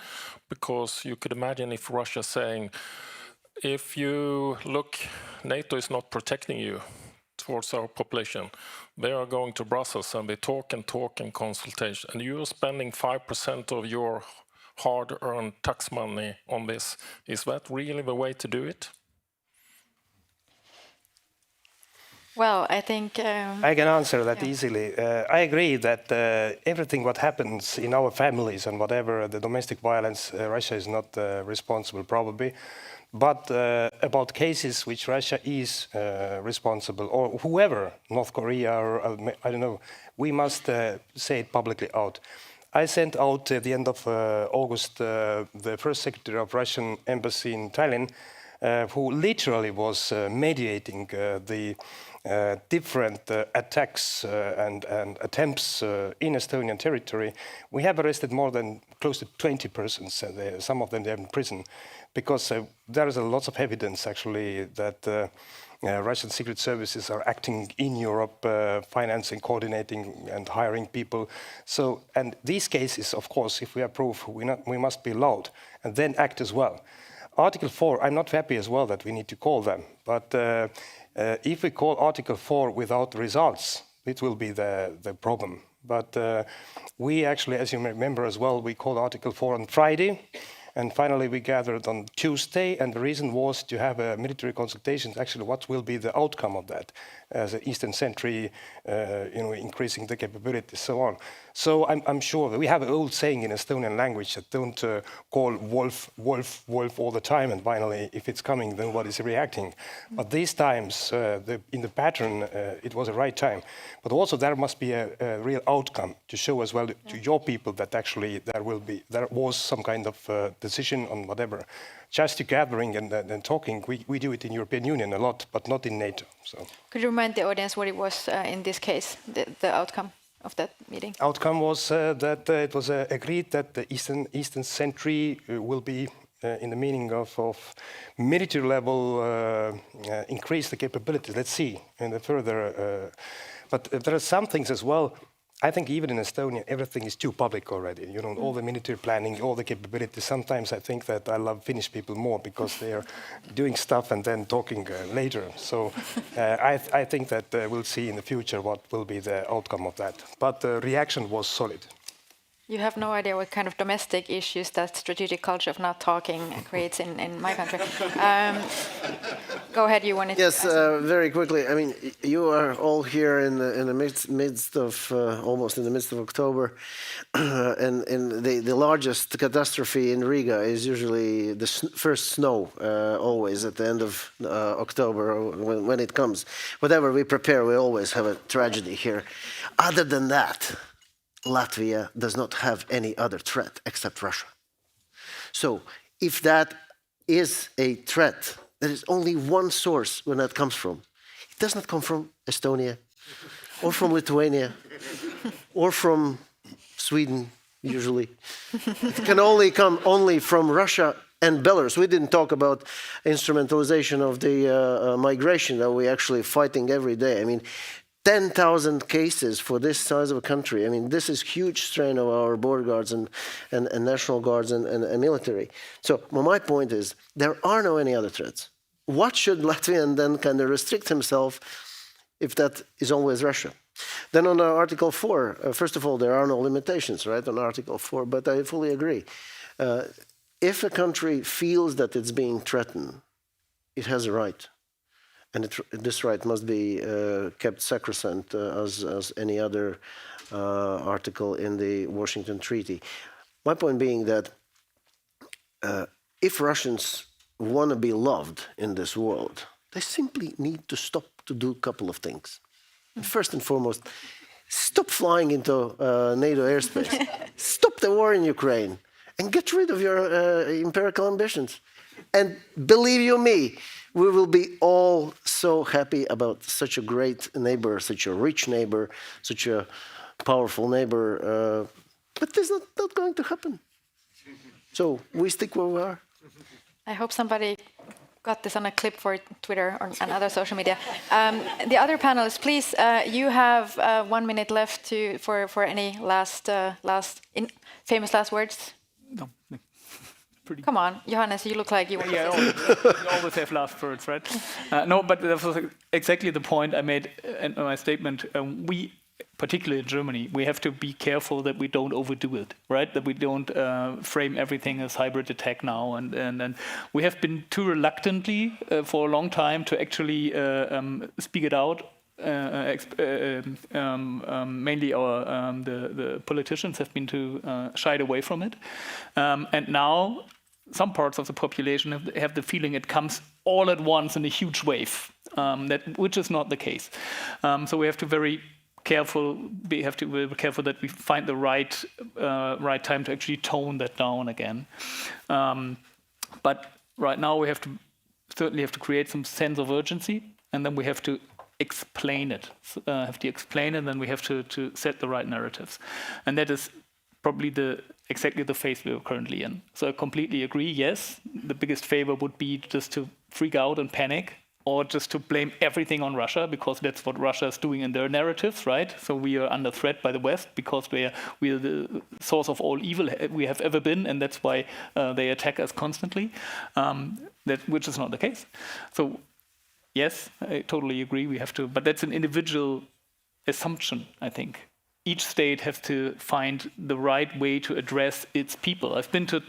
because you could imagine if Russia saying, if you look, NATO is not protecting you towards our population. They are going to Brussels and they talk and consultation, and you're spending 5% of your hard-earned tax money on this. Is that really the way to do it? Well, I think... I can answer that easily. I agree that everything what happens in our families and whatever, the domestic violence, Russia is not responsible probably. But about cases which Russia is responsible, or whoever, North Korea, or I don't know, we must say it publicly out. I sent out at the end of August the first secretary of Russian embassy in Tallinn, who literally was mediating the different attacks and attempts in Estonian territory. We have arrested more than close to 20 persons, some of them they are in prison, because there is a lot of evidence actually that Russian secret services are acting in Europe, financing, coordinating and hiring people. So, and these cases, of course, if we have proof, we must be allowed and then act as well. Article 4, I'm not happy as well that we need to call them, but if we call Article 4 without results, it will be the problem. But we actually, as you remember as well, we called Article 4 on Friday, and finally we gathered on Tuesday, and the reason was to have a military consultation, actually what will be the outcome of that, as an Eastern Century, increasing the capabilities, so on. So I'm sure that we have an old saying in Estonian language that don't call wolf, wolf, wolf all the time, and finally, if it's coming, then what is reacting? But these times, in the pattern, it was a right time. But also there must be a real outcome to show as well to your people that actually there was some kind of decision on whatever. Just gathering and talking, we do it in European Union a lot, but not in NATO. So. Could you remind the audience what it was in this case, the outcome of that meeting? Outcome was that it was agreed that the Eastern Century will be in the meaning of military level increase the capabilities. Let's see in the further. But there are some things as well. I think even in Estonia, everything is too public already. You know, all the military planning, all the capabilities. Sometimes I think that I love Finnish people more because they are doing stuff and then talking later. So I think that we'll see in the future what will be the outcome of that. But the reaction was solid. You have no idea what kind of domestic issues that strategic culture of not talking creates in my country. Go ahead, you wanted to Yes, very quickly. I mean, you are all here in the midst of, almost in the midst of October. And the largest catastrophe in Riga is usually the first snow, always at the end of October when it comes. Whatever we prepare, we always have a tragedy here. Other than that, Latvia does not have any other threat except Russia. So if that is a threat, there is only one source where that comes from. It does not come from Estonia or from Lithuania or from Sweden, usually. It can only come from Russia and Belarus. We didn't talk about instrumentalization of the migration that we're actually fighting every day. I mean, 10,000 cases for this size of a country. I mean, this is huge strain of our border guards and national guards and military. So my point is, there are no any other threats. What should Latvian then kind of restrict himself if that is always Russia? Then on Article 4, first of all, there are no limitations, right, on Article 4, but I fully agree. If a country feels that it's being threatened, it has a right. And this right must be kept sacrosanct as any other article in the Washington Treaty. My point being that if Russians want to be loved in this world, they simply need to stop to do a couple of things. First and foremost, stop flying into NATO airspace. Stop the war in Ukraine and get rid of your empirical ambitions. And believe you me, we will be all so happy about such a great neighbor, such a rich neighbor, such a powerful neighbor. But this is not going to happen. So we stick where we are. I hope somebody got this on a clip for Twitter and other social media. The other panelists, please, you have 1 minute left for any famous last words. No. Come on, Johannes, you look like you want to say something. You always have last words, right? No, but that was exactly the point I made in my statement. We, particularly in Germany, we have to be careful that we don't overdo it, right? That we don't frame everything as hybrid attack now. And we have been too reluctantly for a long time to actually speak it out. Mainly the politicians have been too shied away from it. And now some parts of the population have the feeling it comes all at once in a huge wave, which is not the case. So we have to be very careful that we find the right time to actually tone that down again. But right now we certainly have to create some sense of urgency, and then we have to explain it. Then we have to set the right narratives, and that is probably exactly the phase we're currently in. So I completely agree. Yes, the biggest favor would be just to freak out and panic, or just to blame everything on Russia, because that's what Russia is doing in their narratives, right? So we are under threat by the West because we are the source of all evil we have ever been, and that's why they attack us constantly. Which is not the case. So yes, I totally agree. We have to, but that's an individual assumption, I think. Each state has to find the right way to address its people. I've been to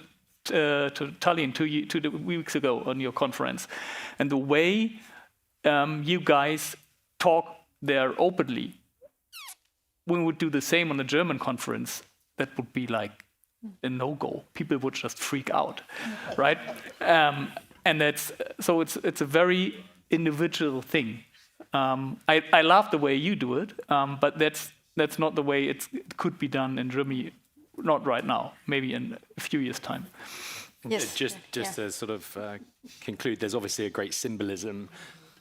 Tallinn 2 weeks ago on your conference, and the way you guys talk there openly, when we would do the same on the German conference, that would be like a no-go. People would just freak out, right? And it's a very individual thing. I love the way you do it, but that's not the way it could be done in Germany. Not right now, maybe in a few years' time. Yes. Just to sort of conclude, there's obviously a great symbolism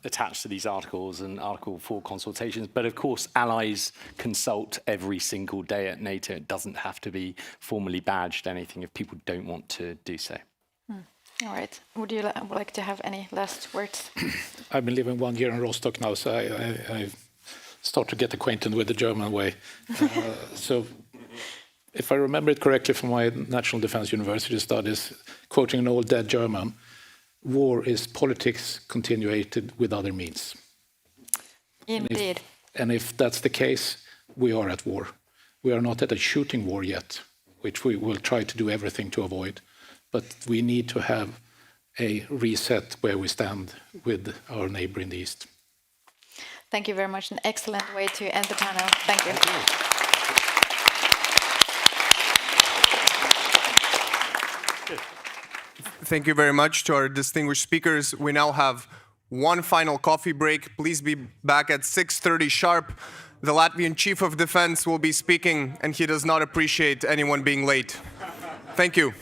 attached to these articles and Article 4 consultations, but of course allies consult every single day at NATO. It doesn't have to be formally badged anything if people don't want to do so. All right. Would you like to have any last words? I've been living 1 year in Rostock now, so start to get acquainted with the German way. So if I remember it correctly from my National Defense University studies, quoting an old dead German, war is politics continuated with other means. Indeed. And if that's the case, we are at war. We are not at a shooting war yet, which we will try to do everything to avoid. But we need to have a reset where we stand with our neighbor in the east. Thank you very much. An excellent way to end the panel. Thank you. Thank you very much to our distinguished speakers. We now have one final coffee break. Please be back at 6:30 sharp. The Latvian Chief of Defense will be speaking, and he does not appreciate anyone being late. Thank you.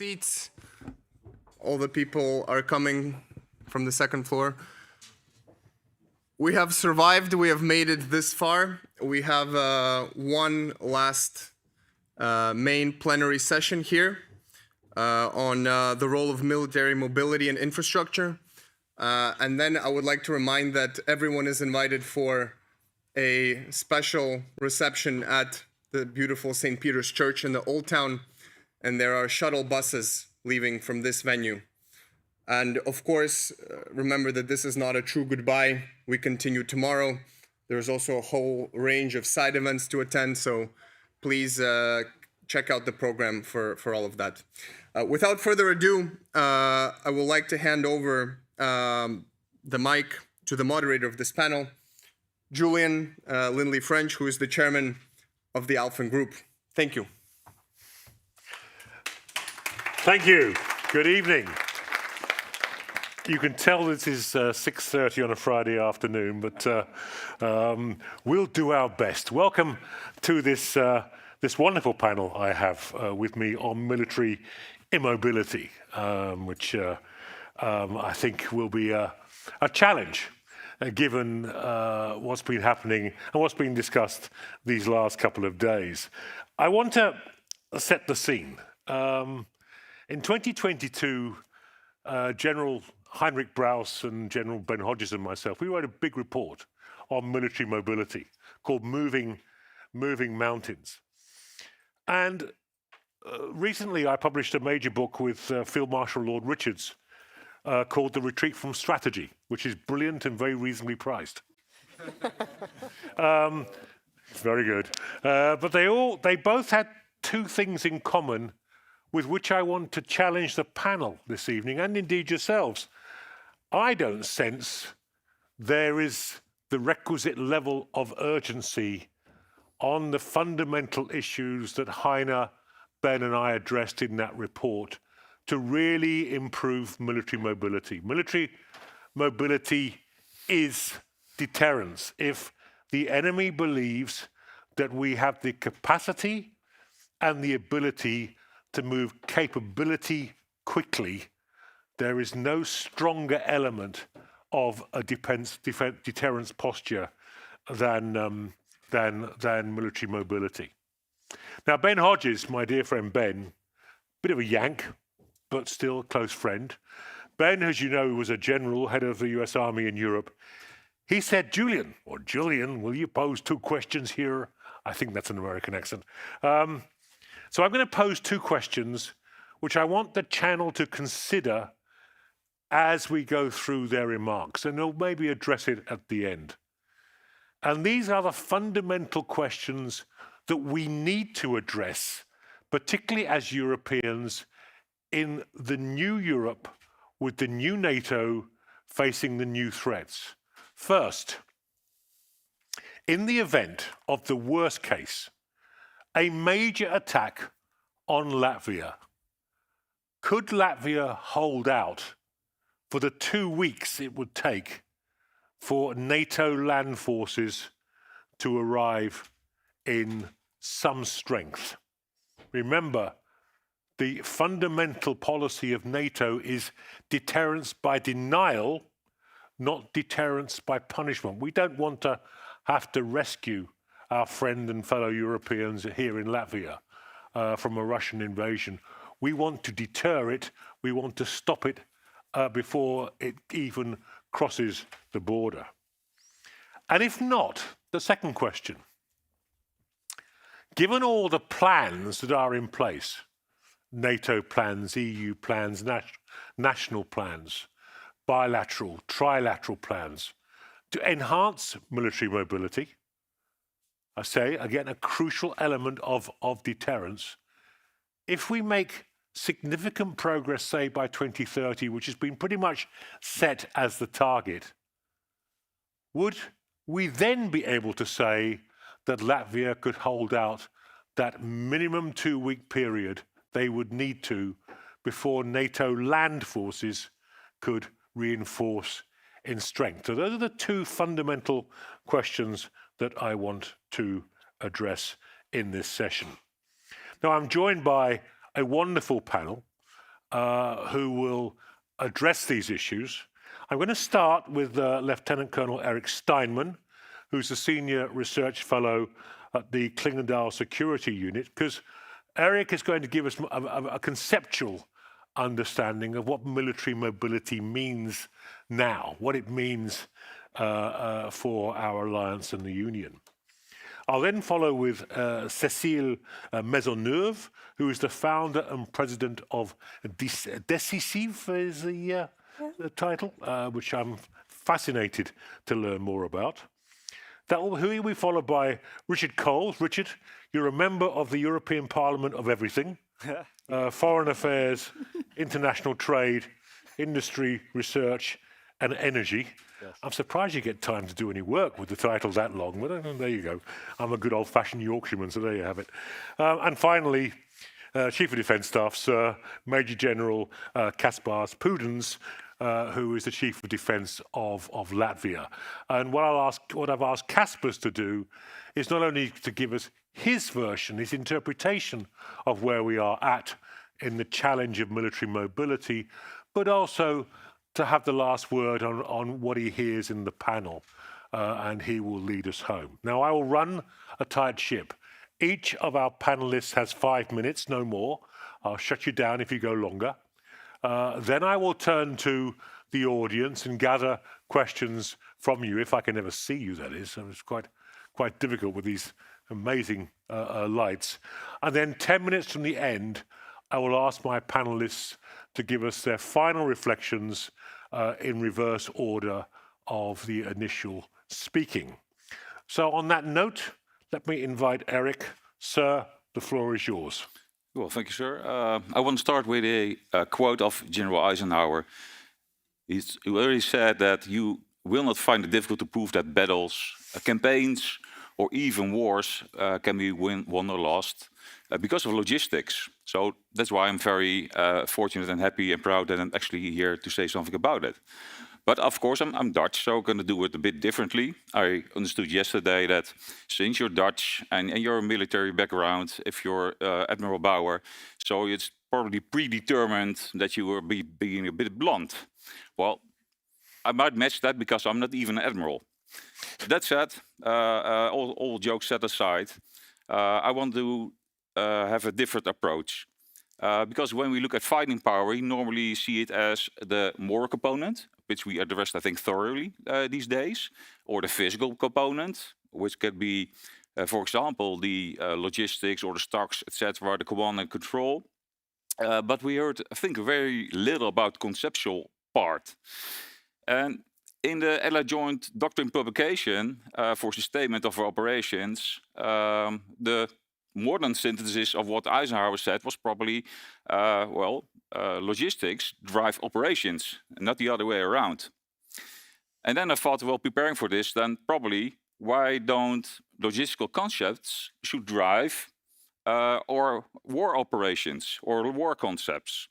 seats. All the people are coming from the second floor. We have survived. We have made it this far. We have one last main plenary session here on the role of military mobility and infrastructure. And then I would like to remind that everyone is invited for a special reception at the beautiful St. Peter's Church in the Old Town. And there are shuttle buses leaving from this venue. And of course, remember that this is not a true goodbye. We continue tomorrow. There's also a whole range of side events to attend. So please check out the program for all of that. Without further ado, I would like to hand over the mic to the moderator of this panel, Julian Lindley-French, who is the chairman of the Alphen Group. Thank you. Thank you. Good evening. You can tell this is 6:30 on a Friday afternoon, but we'll do our best. Welcome to this wonderful panel I have with me on military immobility, which I think will be a challenge given what's been happening and what's been discussed these last couple of days. I want to set the scene. In 2022, General Heinrich Braus and General Ben Hodges and myself, we wrote a big report on military mobility called Moving Mountains. And recently I published a major book with Field Marshal Lord Richards called The Retreat from Strategy, which is brilliant and very reasonably priced. Very good. But they both had two things in common with which I want to challenge the panel this evening, and indeed yourselves. I don't sense there is the requisite level of urgency on the fundamental issues that Heiner, Ben and I addressed in that report to really improve military mobility. Military mobility is deterrence. If the enemy believes that we have the capacity and the ability to move capability quickly, there is no stronger element of a deterrence posture than military mobility. Now, Ben Hodges, my dear friend Ben, bit of a Yank, but still a close friend. Ben, as you know, was a general, head of the US Army in Europe. He said, Julian, will you pose two questions here? I think that's an American accent. So I'm going to pose two questions, which I want the channel to consider as we go through their remarks, and they'll maybe address it at the end. And these are the fundamental questions that we need to address, particularly as Europeans in the new Europe with the new NATO facing the new threats. First, in the event of the worst case, a major attack on Latvia, could Latvia hold out for the 2 weeks it would take for NATO land forces to arrive in some strength? Remember, the fundamental policy of NATO is deterrence by denial, not deterrence by punishment. We don't want to have to rescue our friend and fellow Europeans here in Latvia from a Russian invasion. We want to deter it. We want to stop it before it even crosses the border. And if not, the second question. Given all the plans that are in place, NATO plans, EU plans, national plans, bilateral, trilateral plans, to enhance military mobility, I say, again, a crucial element of deterrence. If we make significant progress, say, by 2030, which has been pretty much set as the target, would we then be able to say that Latvia could hold out that minimum 2-week period they would need to before NATO land forces could reinforce in strength? So those are the two fundamental questions that I want to address in this session. Now, I'm joined by a wonderful panel. who will address these issues. I'm going to start with Lieutenant Colonel Eric Steinman, who's a senior research fellow at the Klingendal Security Unit, because Eric is going to give us a conceptual understanding of what military mobility means now, what it means for our alliance and the Union. I'll then follow with Cécile Maisonneuve, who is the founder and president of Decisive, is the title, which I'm fascinated to learn more about. That will be followed by Richard Coles. Richard, you're a member of the European Parliament of everything, foreign affairs, international trade, industry, research, and energy. Yes. I'm surprised you get time to do any work with the title that long, but there you go. I'm a good old-fashioned Yorkshireman, so there you have it. And finally, Chief of Defence Staff, Sir Major General Kaspars Pudens, who is the Chief of Defence of Latvia. And what I've asked Kaspars to do is not only to give us his version, his interpretation of where we are at in the challenge of military mobility, but also to have the last word on what he hears in the panel, and he will lead us home. Now, I will run a tight ship. Each of our panelists has 5 minutes, no more. I'll shut you down if you go longer. Then I will turn to the audience and gather questions from you, if I can ever see you, that is. So it's quite difficult with these amazing lights. And then 10 minutes from the end, I will ask my panelists to give us their final reflections in reverse order of the initial speaking. So on that note, let me invite Eric. Sir, the floor is yours. Well, thank you, sir. I want to start with a quote of General Eisenhower. He already said that you will not find it difficult to prove that battles, campaigns, or even wars can be won or lost because of logistics. So that's why I'm very fortunate and happy and proud that I'm actually here to say something about it. But of course, I'm Dutch, so I'm going to do it a bit differently. I understood yesterday that since you're Dutch and you're a military background, if you're Admiral Bauer, so it's probably predetermined that you will be being a bit blunt. Well, I might match that because I'm not even an admiral. That said, all jokes set aside, I want to have a different approach. Because when we look at fighting power, we normally see it as the moral component, which we addressed, I think, thoroughly these days, or the physical component, which could be, for example, the logistics or the stocks, etc., the command and control. But we heard, I think, very little about the conceptual part. And in the Allied Joint Doctrine publication for sustainment of our operations, the modern synthesis of what Eisenhower said was probably, logistics drive operations, not the other way around. And then I thought, well, preparing for this, then probably why don't logistical concepts should drive or war operations or war concepts?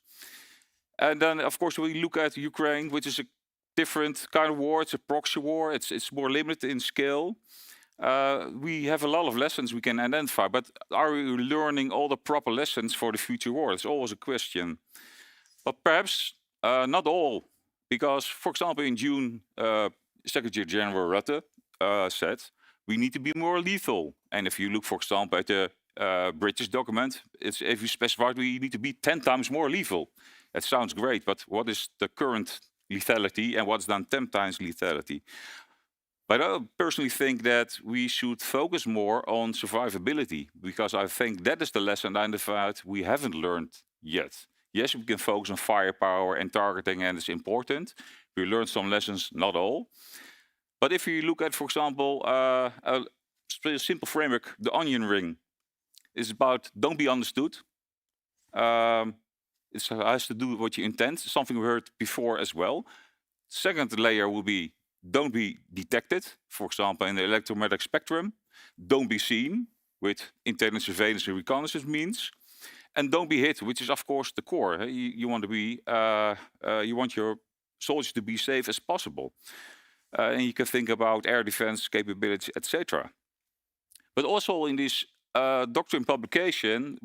And then, of course, we look at Ukraine, which is a different kind of war. It's a proxy war. It's more limited in scale. We have a lot of lessons we can identify, but are we learning all the proper lessons for the future war? It's always a question. But perhaps not all, because, for example, in June, Secretary General Rutte said, we need to be more lethal. And if you look, for example, at the British document, if you specify we need to be 10 times more lethal. That sounds great, but what is the current lethality and what's then 10 times lethality? But I personally think that we should focus more on survivability, because I think that is the lesson identified we haven't learned yet. Yes, we can focus on firepower and targeting, and it's important. We learned some lessons, not all. But if you look at, for example, a simple framework, the onion ring, is about don't be understood. It has to do with what you intend, something we heard before as well. Second layer will be don't be detected, for example, in the electromagnetic spectrum. Don't be seen, with intelligence, surveillance, and reconnaissance means. And don't be hit, which is, of course, the core. You want to be, you want your soldiers to be safe as possible. And you can think about air defense capabilities, etc. But also in this doctrine publication,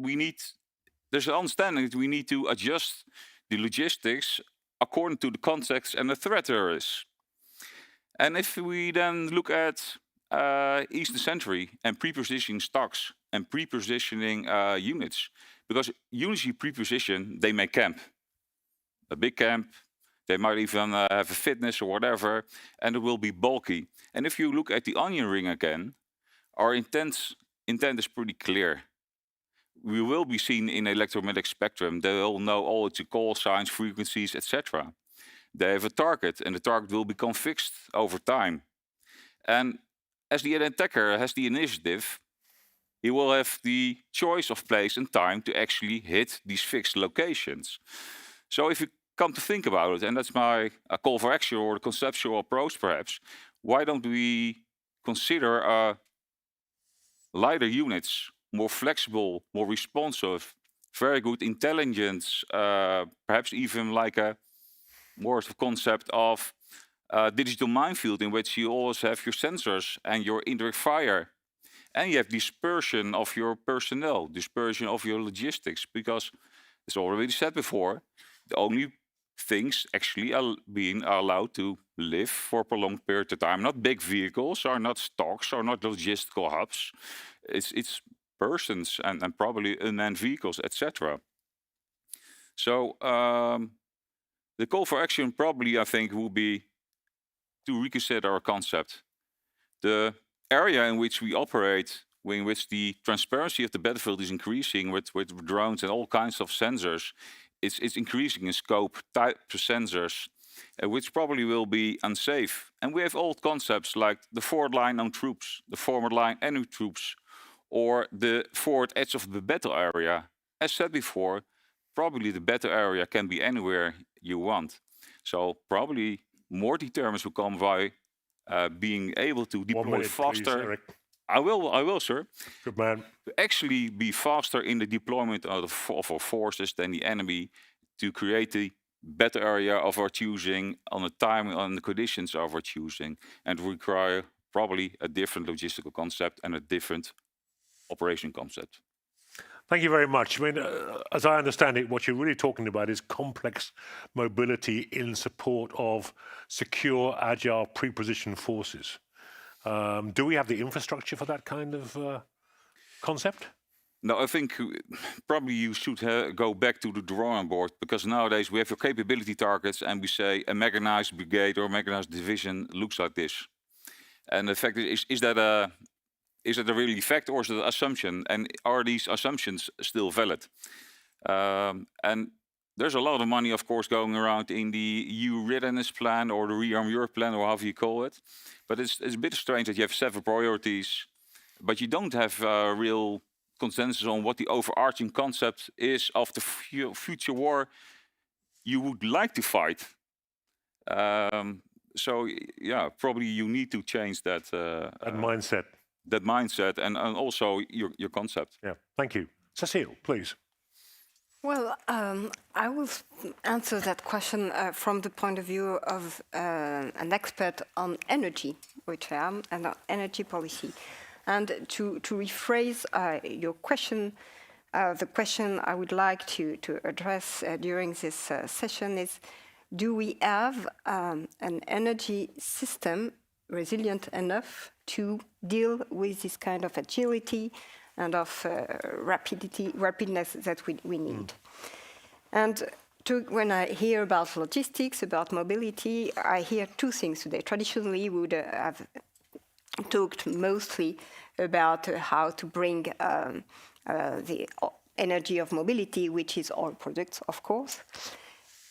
there's an understanding that we need to adjust the logistics according to the context and the threat there is. And if we then look at Eastern Century and pre-positioning stocks and pre-positioning units, because units you pre-position, they may camp. A big camp, they might even have a fitness or whatever, and it will be bulky. And if you look at the onion ring again, our intent is pretty clear. We will be seen in electromagnetic spectrum. They will know all its call signs, frequencies, etc. They have a target, and the target will become fixed over time. And as the attacker has the initiative, he will have the choice of place and time to actually hit these fixed locations. So if you come to think about it, and that's my call for action or the conceptual approach perhaps, why don't we consider lighter units, more flexible, more responsive, very good intelligence, perhaps even like a more of a concept of digital minefield in which you always have your sensors and your indirect fire. And you have dispersion of your personnel, dispersion of your logistics, because it's already said before, the only things actually are being allowed to live for a prolonged period of time. Not big vehicles, or not stocks, or not logistical hubs. It's persons and probably unmanned vehicles, etc. So the call for action probably, I think, will be to reconsider our concept. The area in which we operate, in which the transparency of the battlefield is increasing with drones and all kinds of sensors, it's increasing in scope, types of sensors, which probably will be unsafe. And we have old concepts like the forward line on troops, the forward line enemy troops, or the forward edge of the battle area. As said before, probably the battle area can be anywhere you want. So probably more deterrence will come by being able to deploy faster. Please, Eric. I will, sir. Good man. To actually be faster in the deployment of our forces than the enemy, to create the better area of our choosing on the time and the conditions of our choosing, and require probably a different logistical concept and a different operation concept. Thank you very much. I mean, as I understand it, what you're really talking about is complex mobility in support of secure, agile, pre-positioned forces. Do we have the infrastructure for that kind of concept? No, I think probably you should go back to the drawing board, because nowadays we have your capability targets and we say a mechanized brigade or a mechanized division looks like this. And the fact is that a real fact or is it an assumption? And are these assumptions still valid? And there's a lot of money, of course, going around in the EU readiness plan or the Rearm Europe plan, or however you call it. But it's a bit strange that you have several priorities, but you don't have a real consensus on what the overarching concept is of the future war you would like to fight. So yeah, probably you need to change that mindset. That mindset and also your concept. Yeah, thank you. Cecile, please. Well, I will answer that question from the point of view of an expert on energy, which I am, and on energy policy. And to rephrase your question, the question I would like to address during this session is, do we have an energy system resilient enough to deal with this kind of agility and of rapidness that we need? And when I hear about logistics, about mobility, I hear two things today. Traditionally, we would have talked mostly about how to bring the energy of mobility, which is oil products, of course.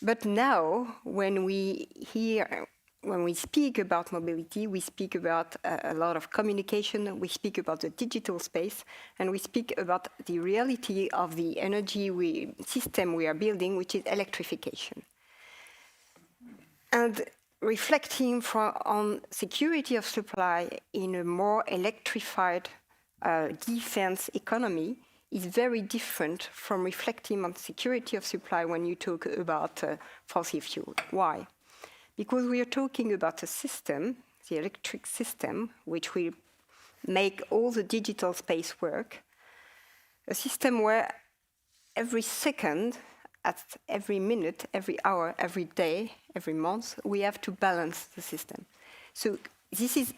But now, when we speak about mobility, we speak about a lot of communication, we speak about the digital space, and we speak about the reality of the energy system we are building, which is electrification. And reflecting on security of supply in a more electrified defense economy is very different from reflecting on security of supply when you talk about fossil fuel. Why? Because we are talking about a system, the electric system, which will make all the digital space work, a system where every second at every minute, every hour, every day, every month, we have to balance the system. So this is,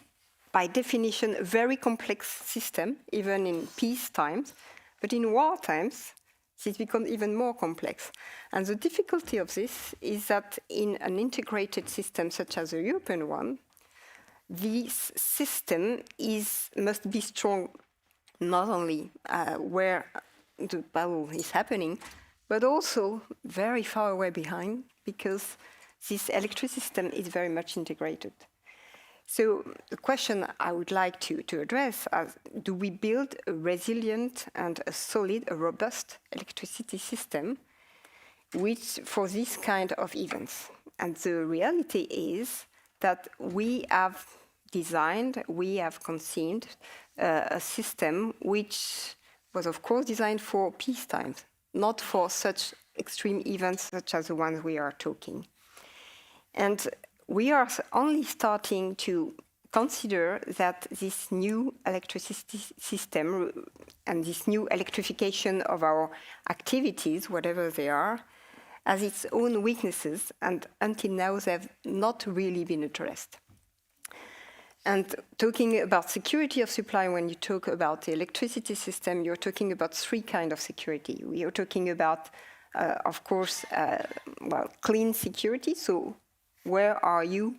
by definition, a very complex system, even in peace times. But in war times, this becomes even more complex. And the difficulty of this is that in an integrated system such as the European one, this system must be strong not only where the battle is happening, but also very far away behind, because this electricity system is very much integrated. So the question I would like to address is, do we build a resilient and a solid, a robust electricity system which for this kind of events? And the reality is that we have designed, we have conceived a system which was of course designed for peacetime, not for such extreme events such as the ones we are talking. And we are only starting to consider that this new electricity system and this new electrification of our activities, whatever they are, has its own weaknesses, and until now they have not really been addressed. And talking about security of supply, when you talk about the electricity system, you're talking about three kinds of security. We are talking about, of course, clean security. So where are you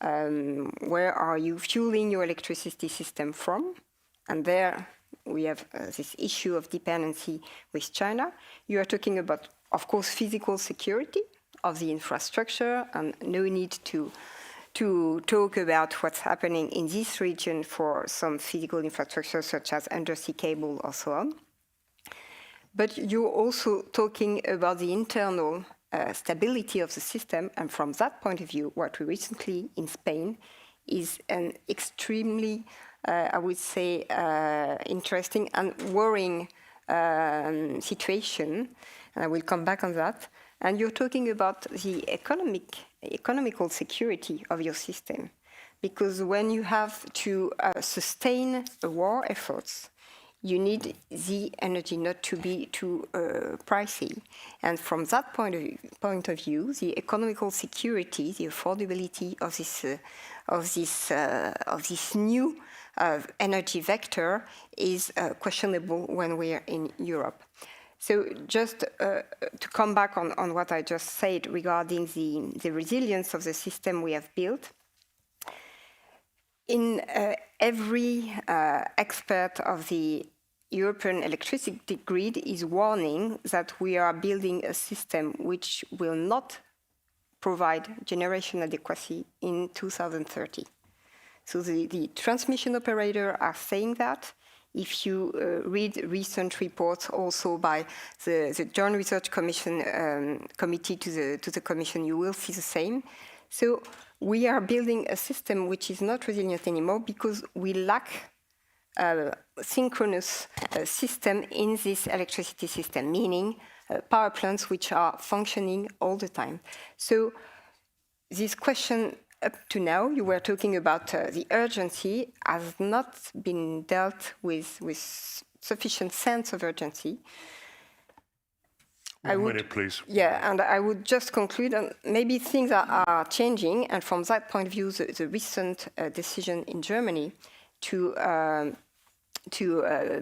fueling your electricity system from? And there we have this issue of dependency with China. You are talking about, of course, physical security of the infrastructure, and no need to talk about what's happening in this region for some physical infrastructure such as undersea cable or so on. But you're also talking about the internal stability of the system, and from that point of view, what we recently in Spain is an extremely, I would say, interesting and worrying situation, and I will come back on that. And you're talking about the economical security of your system, because when you have to sustain war efforts, you need the energy not to be too pricey. And from that point of view, the economical security, the affordability of this new energy vector is questionable when we are in Europe. So just to come back on what I just said regarding the resilience of the system we have built, in every expert of the European electricity grid is warning that we are building a system which will not provide generation adequacy in 2030. So the transmission operator are saying that. If you read recent reports also by the Joint Research Commission committee to the Commission, you will see the same. So we are building a system which is not resilient anymore because we lack a synchronous system in this electricity system, meaning power plants which are functioning all the time. So this question, up to now, you were talking about the urgency, has not been dealt with sufficient sense of urgency. One minute, please. Yeah, and I would just conclude, and maybe things are changing, and from that point of view, the recent decision in Germany to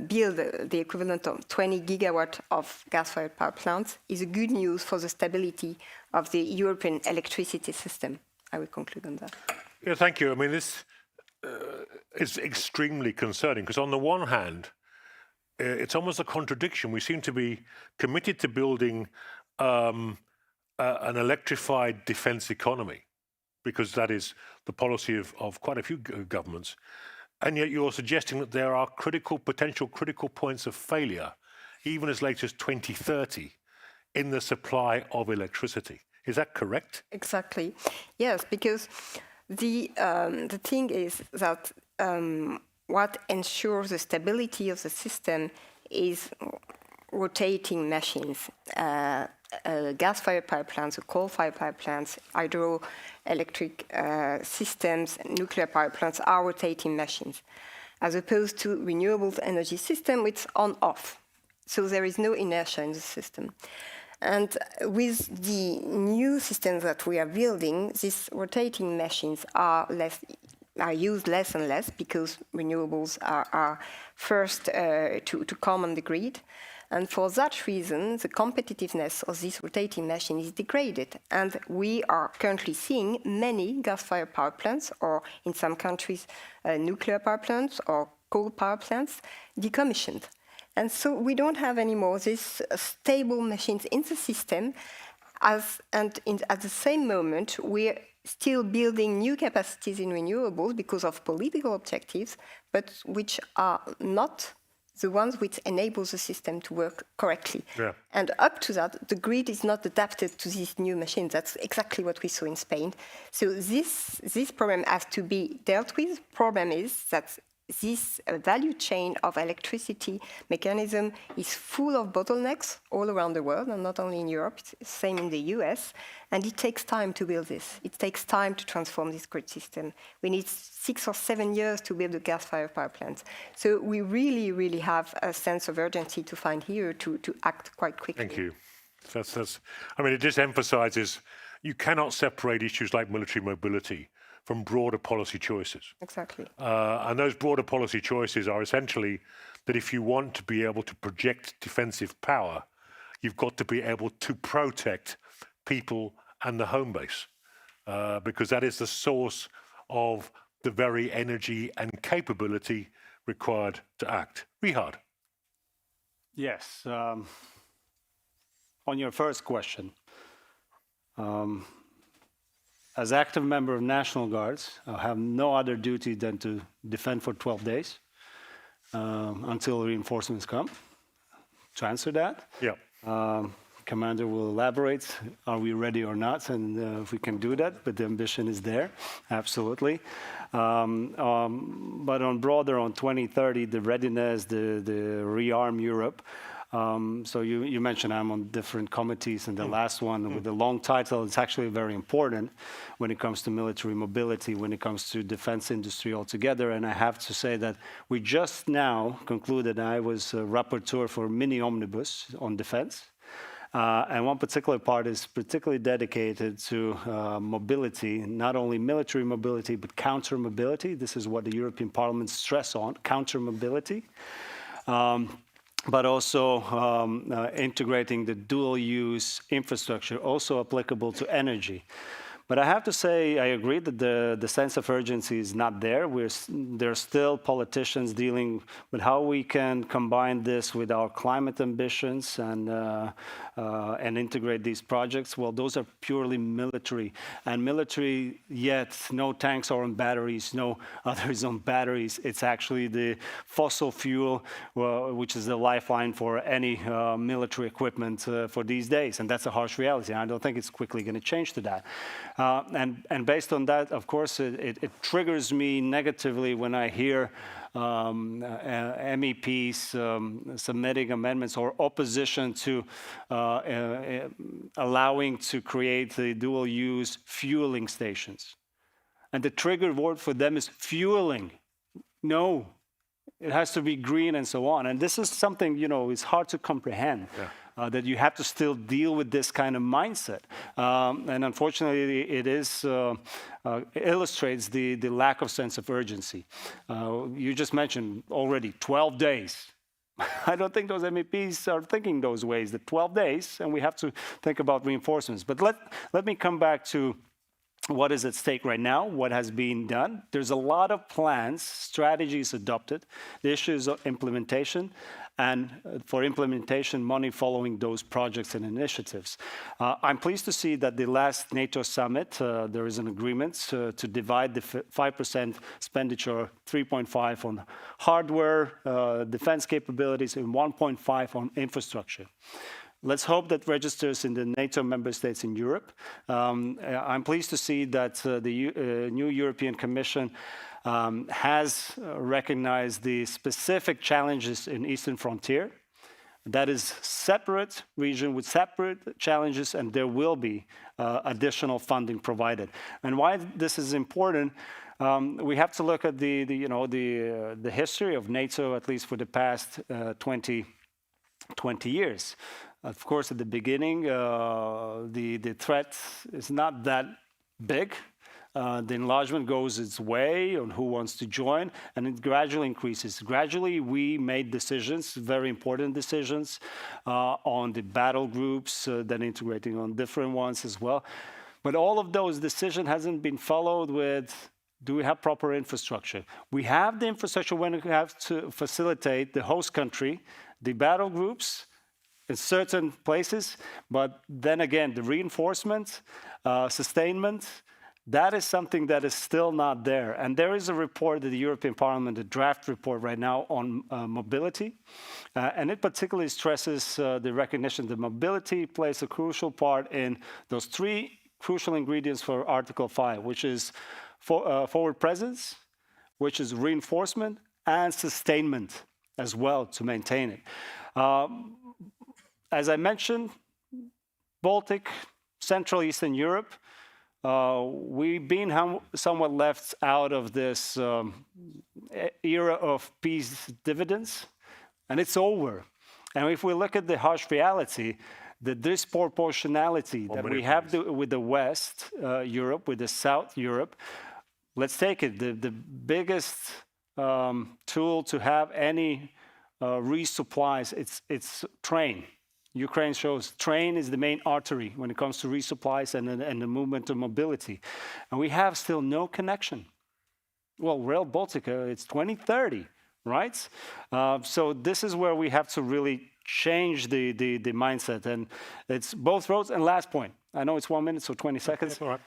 build the equivalent of 20 gigawatt of gas-fired power plants is a good news for the stability of the European electricity system. I will conclude on that. Yeah, thank you. I mean, this is extremely concerning because on the one hand, it's almost a contradiction. We seem to be committed to building an electrified defense economy because that is the policy of quite a few governments. And yet you're suggesting that there are potential critical points of failure, even as late as 2030, in the supply of electricity. Is that correct? Exactly. Yes, because the thing is that what ensures the stability of the system is rotating machines. Gas-fired power plants, coal-fired power plants, hydroelectric systems, nuclear power plants are rotating machines, as opposed to renewable energy system, it's on-off. So there is no inertia in the system. And with the new systems that we are building, these rotating machines are used less and less because renewables are first to come on the grid. And for that reason, the competitiveness of this rotating machine is degraded. And we are currently seeing many gas-fired power plants, or in some countries, nuclear power plants or coal power plants, decommissioned. And so we don't have anymore these stable machines in the system, at the same moment, we're still building new capacities in renewables because of political objectives, but which are not the ones which enable the system to work correctly. Yeah. And up to that, the grid is not adapted to these new machines. That's exactly what we saw in Spain. So this problem has to be dealt with. Problem is that this value chain of electricity mechanism is full of bottlenecks all around the world, and not only in Europe, it's the same in the US, and it takes time to build this. It takes time to transform this grid system. We need 6 or 7 years to build the gas-fired power plants. So we really, really have a sense of urgency to find here to act quite quickly. Thank you. I mean, it just emphasizes you cannot separate issues like military mobility from broader policy choices. Exactly. And those broader policy choices are essentially that if you want to be able to project defensive power, you've got to be able to protect people and the home base, because that is the source of the very energy and capability required to act. Rihard. Yes. On your first question, as active member of National Guards, I have no other duty than to defend for 12 days until reinforcements come. To answer that, Commander will elaborate, are we ready or not, and if we can do that, but the ambition is there, absolutely. But on broader, on 2030, the readiness, the rearm Europe, so you mentioned I'm on different committees, and the last one with the long title, it's actually very important when it comes to military mobility, when it comes to defense industry altogether. And I have to say that we just now concluded, I was a rapporteur for mini omnibus on defense. And one particular part is particularly dedicated to mobility, not only military mobility, but counter mobility. This is what the European Parliament stress on, counter mobility. But also integrating the dual-use infrastructure, also applicable to energy. But I have to say, I agree that the sense of urgency is not there. There are still politicians dealing with how we can combine this with our climate ambitions and integrate these projects. Well, those are purely military. And military, yet no tanks are on batteries, no others on batteries. It's actually the fossil fuel, which is the lifeline for any military equipment for these days. And that's a harsh reality. And I don't think it's quickly going to change to that. And based on that, of course, it triggers me negatively when I hear MEPs submitting amendments or opposition to allowing to create the dual-use fueling stations. And the trigger word for them is fueling. No, it has to be green and so on. And this is something, it's hard to comprehend. Yeah. That you have to still deal with this kind of mindset. And unfortunately, it illustrates the lack of sense of urgency. You just mentioned already 12 days. I don't think those MEPs are thinking those ways, the 12 days, and we have to think about reinforcements. But let me come back to what is at stake right now, what has been done. There's a lot of plans, strategies adopted. The issue is implementation, and for implementation, money following those projects and initiatives. I'm pleased to see that the last NATO summit, there is an agreement to divide the 5% expenditure, 3.5 on hardware, defense capabilities, and 1.5 on infrastructure. Let's hope that registers in the NATO member states in Europe. I'm pleased to see that the new European Commission has recognized the specific challenges in Eastern Frontier. That is separate region with separate challenges, and there will be additional funding provided. And why this is important, we have to look at the history of NATO, at least for the past 20 20 years. Of course, at the beginning, the threat is not that big. The enlargement goes its way on who wants to join, and it gradually increases. Gradually, we made decisions, very important decisions, on the battle groups, then integrating on different ones as well. But all of those decisions hasn't been followed with, do we have proper infrastructure? We have the infrastructure when we have to facilitate the host country, the battle groups, in certain places, but then again, the reinforcement, sustainment, that is something that is still not there. And there is a report of the European Parliament, a draft report right now on mobility, and it particularly stresses the recognition that mobility plays a crucial part in those three crucial ingredients for Article 5, which is forward presence, which is reinforcement, and sustainment as well to maintain it. As I mentioned, Baltic, Central Eastern Europe, we've been somewhat left out of this era of peace dividends, and it's over. And if we look at the harsh reality, the disproportionality that we have with the West Europe, with the South Europe, let's take it, the biggest tool to have any resupplies, it's train. Ukraine shows train is the main artery when it comes to resupplies and the movement of mobility. And we have still no connection. Well, Rail Baltica, it's 2030, right? So this is where we have to really change the mindset. And it's both roads. And last point, I know it's 1 minute, so 20 seconds. All right.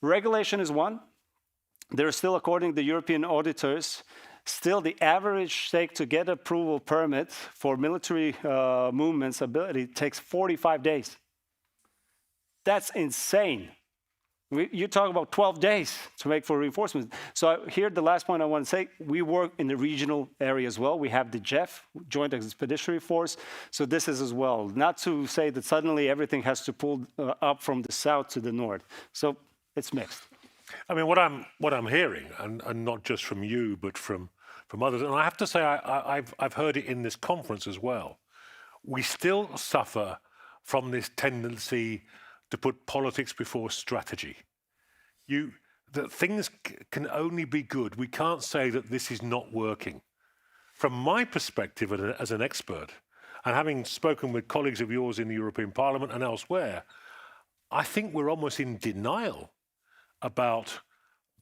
Regulation is one. There are still, according to the European auditors, still the average take to get approval permit for military movements ability takes 45 days. That's insane. You talk about 12 days to make for reinforcements. So here, the last point I want to say, we work in the regional area as well. We have the JEF, Joint Expeditionary Force. So this is as well. Not to say that suddenly everything has to pull up from the south to the north. So it's mixed. I mean, what I'm hearing, and not just from you, but from others, and I have to say I've heard it in this conference as well. We still suffer from this tendency to put politics before strategy. That things can only be good. We can't say that this is not working. From my perspective as an expert, and having spoken with colleagues of yours in the European Parliament and elsewhere, I think we're almost in denial about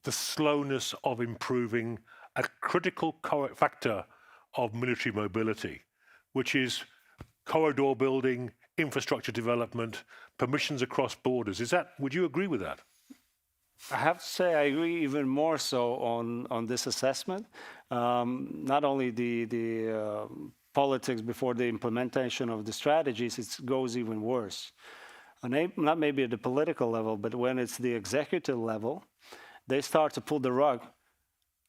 the slowness of improving a critical factor of military mobility, which is corridor building, infrastructure development, permissions across borders. Would you agree with that? I have to say I agree even more so on this assessment. Not only the politics before the implementation of the strategies, it goes even worse. Not maybe at the political level, but when it's the executive level, they start to pull the rug.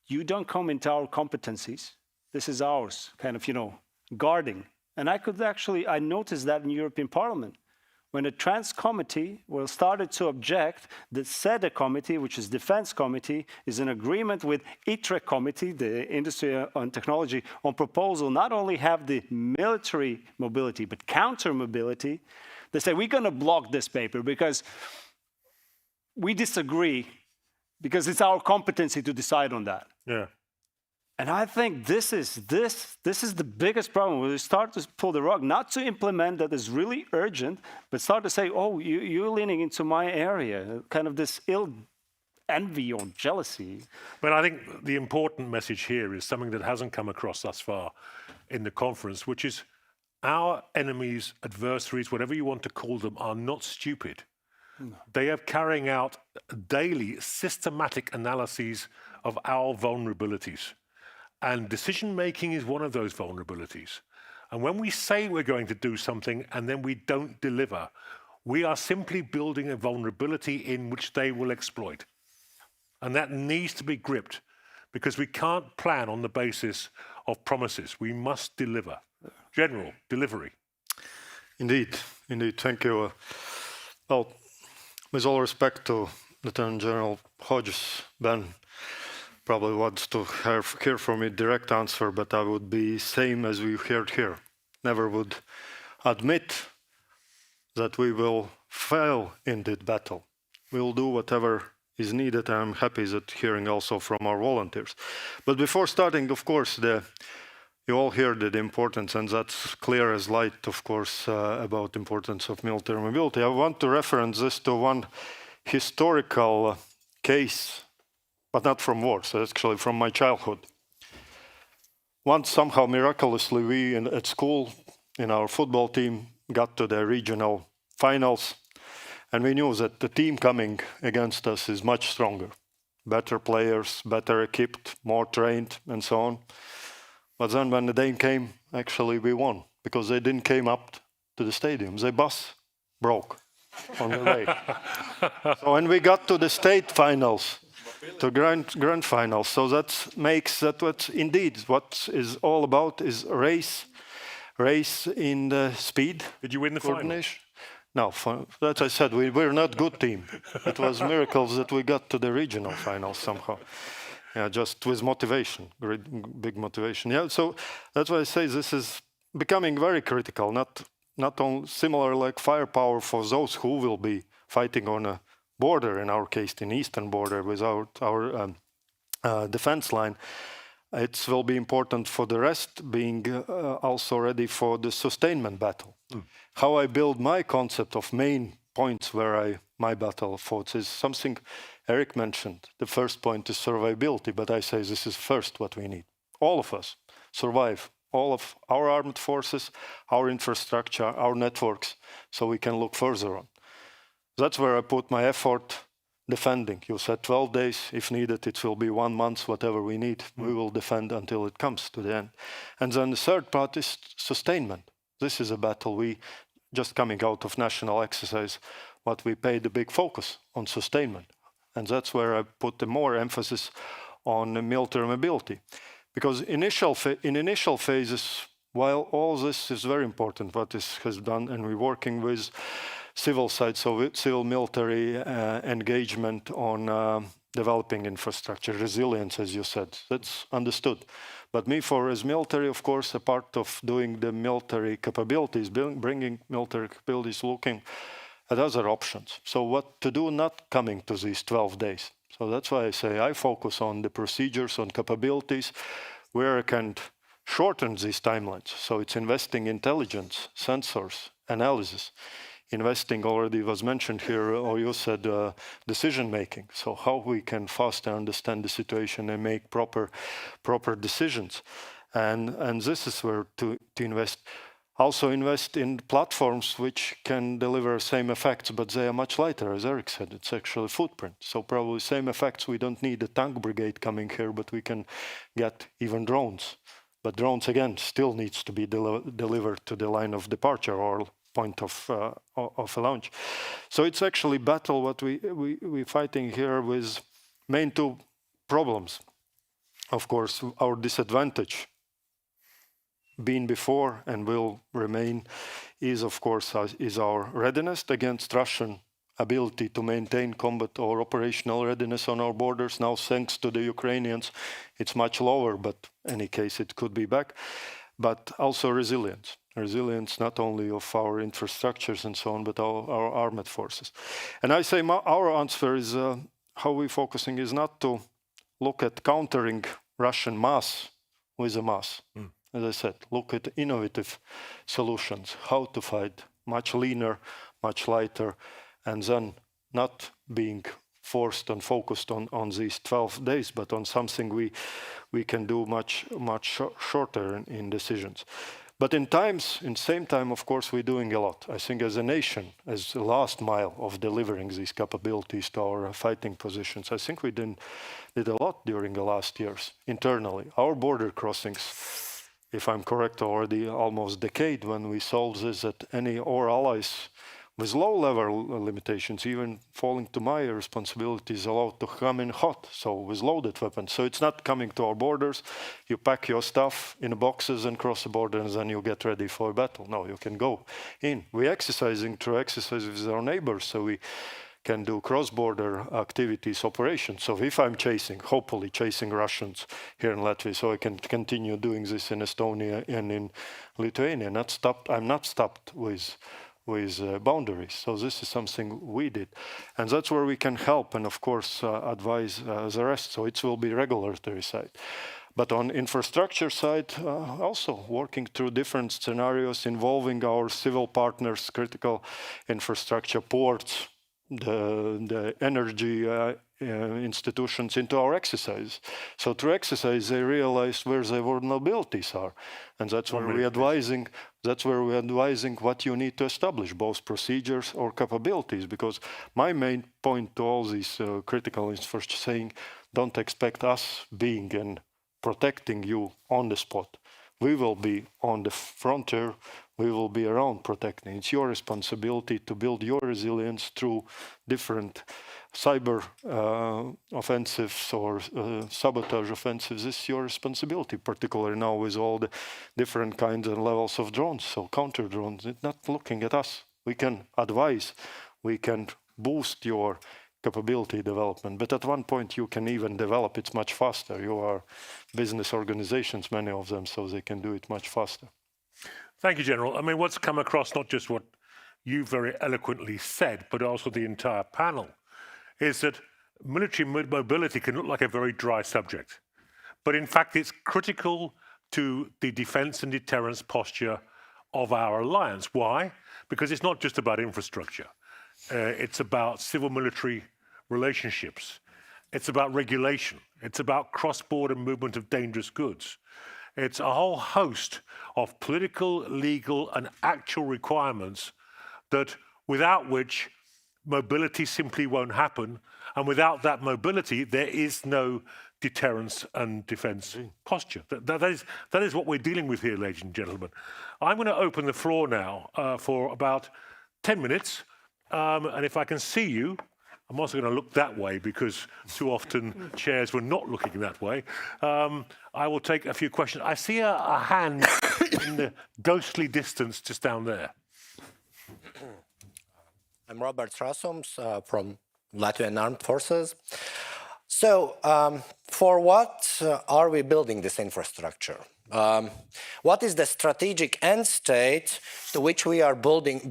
You don't come into our competencies. This is ours, kind of, guarding. And I noticed that in European Parliament. When the Trans Committee started to object, the SEDE Committee, which is Defense Committee, is in agreement with ITRE Committee, the Industry and Technology, on proposal not only have the military mobility, but counter mobility. They say, we're going to block this paper because we disagree, because it's our competency to decide on that. Yeah. And I think this is the biggest problem. We start to pull the rug, not to implement that is really urgent, but start to say, oh, you're leaning into my area, kind of this ill envy or jealousy. But I think the important message here is something that hasn't come across thus far in the conference, which is our enemies, adversaries, whatever you want to call them, are not stupid. No. They are carrying out daily systematic analyses of our vulnerabilities. And decision-making is one of those vulnerabilities. And when we say we're going to do something and then we don't deliver, we are simply building a vulnerability in which they will exploit. And that needs to be gripped, because we can't plan on the basis of promises. We must deliver. General, delivery. Indeed. Thank you. Well, with all respect to Lieutenant General Hodges, Ben probably wants to hear from me direct answer, but I would be same as we heard here. never would admit that we will fail in that battle. We will do whatever is needed, and I'm happy that hearing also from our volunteers. But before starting, of course, you all heard the importance, and that's clear as light, of course, about the importance of military mobility. I want to reference this to one historical case, but not from war, so actually from my childhood. Once, somehow, miraculously, we at school, in our football team, got to the regional finals, and we knew that the team coming against us is much stronger. Better players, better equipped, more trained, and so on. But then when the day came, actually we won, because they didn't came up to the stadium. The bus broke on the way. So when we got to the state finals, to grand finals, so that makes that what is all about is race in the speed. Did you win the final? No, that I said, we're not good team. It was miracles that we got to the regional finals somehow. Yeah, just with motivation, big motivation. Yeah, so that's why I say this is becoming very critical, not only similar like firepower for those who will be fighting on a border, in our case, the eastern border with our defense line. It will be important for the rest, being also ready for the sustainment battle. How I build my concept of main points where my battle fought is something Eric mentioned. The first point is survivability, but I say this is first what we need. All of us survive, all of our armed forces, our infrastructure, our networks, so we can look further on. That's where I put my effort defending. You said 12 days. If needed, it will be 1 month, whatever we need. We will defend until it comes to the end. And then the third part is sustainment. This is a battle we, just coming out of national exercise, what we pay the big focus on sustainment. And that's where I put the more emphasis on military mobility. Because in initial phases, while all this is very important, what has done, and we're working with civil side, so civil military engagement on developing infrastructure, resilience, as you said, that's understood. But me, as military, of course, a part of doing the military capabilities, bringing military capabilities, looking at other options. So what to do not coming to these 12 days. So that's why I say I focus on the procedures, on capabilities, where I can shorten these timelines. So it's investing intelligence, sensors, analysis. Investing already was mentioned here, or you said decision making. So how we can faster understand the situation and make proper decisions. And this is where to invest. Also invest in platforms which can deliver same effects, but they are much lighter, as Eric said. It's actually footprint. So probably same effects. We don't need a tank brigade coming here, but we can get even drones. But drones, again, still needs to be delivered to the line of departure or point of a launch. So it's actually battle what we're fighting here with main two problems. Of course, our disadvantage been before and will remain is, of course, is our readiness against Russian ability to maintain combat or operational readiness on our borders. Now, thanks to the Ukrainians, it's much lower, but in any case, it could be back. But also resilience. Resilience not only of our infrastructures and so on, but our armed forces. And I say our answer is, how we're focusing is not to look at countering Russian mass with a mass. As I said, look at innovative solutions, how to fight much leaner, much lighter, and then not being forced and focused on these 12 days, but on something we can do much shorter in decisions. But in same time, of course, we're doing a lot. I think as a nation, as the last mile of delivering these capabilities to our fighting positions, I think we did a lot during the last years internally. Our border crossings, if I'm correct, already almost decade when we solved this, that any our allies with low-level limitations, even falling to my responsibilities, allowed to come in hot, so with loaded weapons. So it's not coming to our borders, you pack your stuff in boxes and cross the border, and then you get ready for a battle. No, you can go in. We're exercising through exercise with our neighbors, so we can do cross-border activities, operations. So if I'm hopefully chasing Russians here in Latvia, so I can continue doing this in Estonia and in Lithuania. I'm not stopped with boundaries. So this is something we did. And that's where we can help and, of course, advise the rest. So it will be regulatory side. But on infrastructure side, also working through different scenarios involving our civil partners, critical infrastructure, ports, the energy institutions into our exercise. So through exercise, they realize where the vulnerabilities are. And that's where we're advising. That's where we're advising what you need to establish, both procedures or capabilities. Because my main point to all these critical infrastructure saying, don't expect us being and protecting you on the spot. We will be on the frontier. We will be around protecting. It's your responsibility to build your resilience through different cyber offensives or sabotage offensives. This is your responsibility, particularly now with all the different kinds and levels of drones. So counter drones, it's not looking at us. We can advise, we can boost your capability development, but at one point you can even develop it much faster. You are business organizations, many of them, so they can do it much faster. Thank you, General. I mean, what's come across, not just what you very eloquently said, but also the entire panel, is that military mobility can look like a very dry subject. But in fact, it's critical to the defense and deterrence posture of our alliance. Why? Because it's not just about infrastructure. It's about civil-military relationships. It's about regulation. It's about cross-border movement of dangerous goods. It's a whole host of political, legal, and actual requirements that without which mobility simply won't happen. And without that mobility, there is no deterrence and defense posture. That is what we're dealing with here, ladies and gentlemen. I'm going to open the floor now for about 10 minutes. And if I can see you, I'm also going to look that way because too often chairs were not looking that way. I will take a few questions. I see a hand in the ghostly distance just down there. I'm Robert Rasums from Latvian Armed Forces. So, for what are we building this infrastructure? What is the strategic end state to which we are building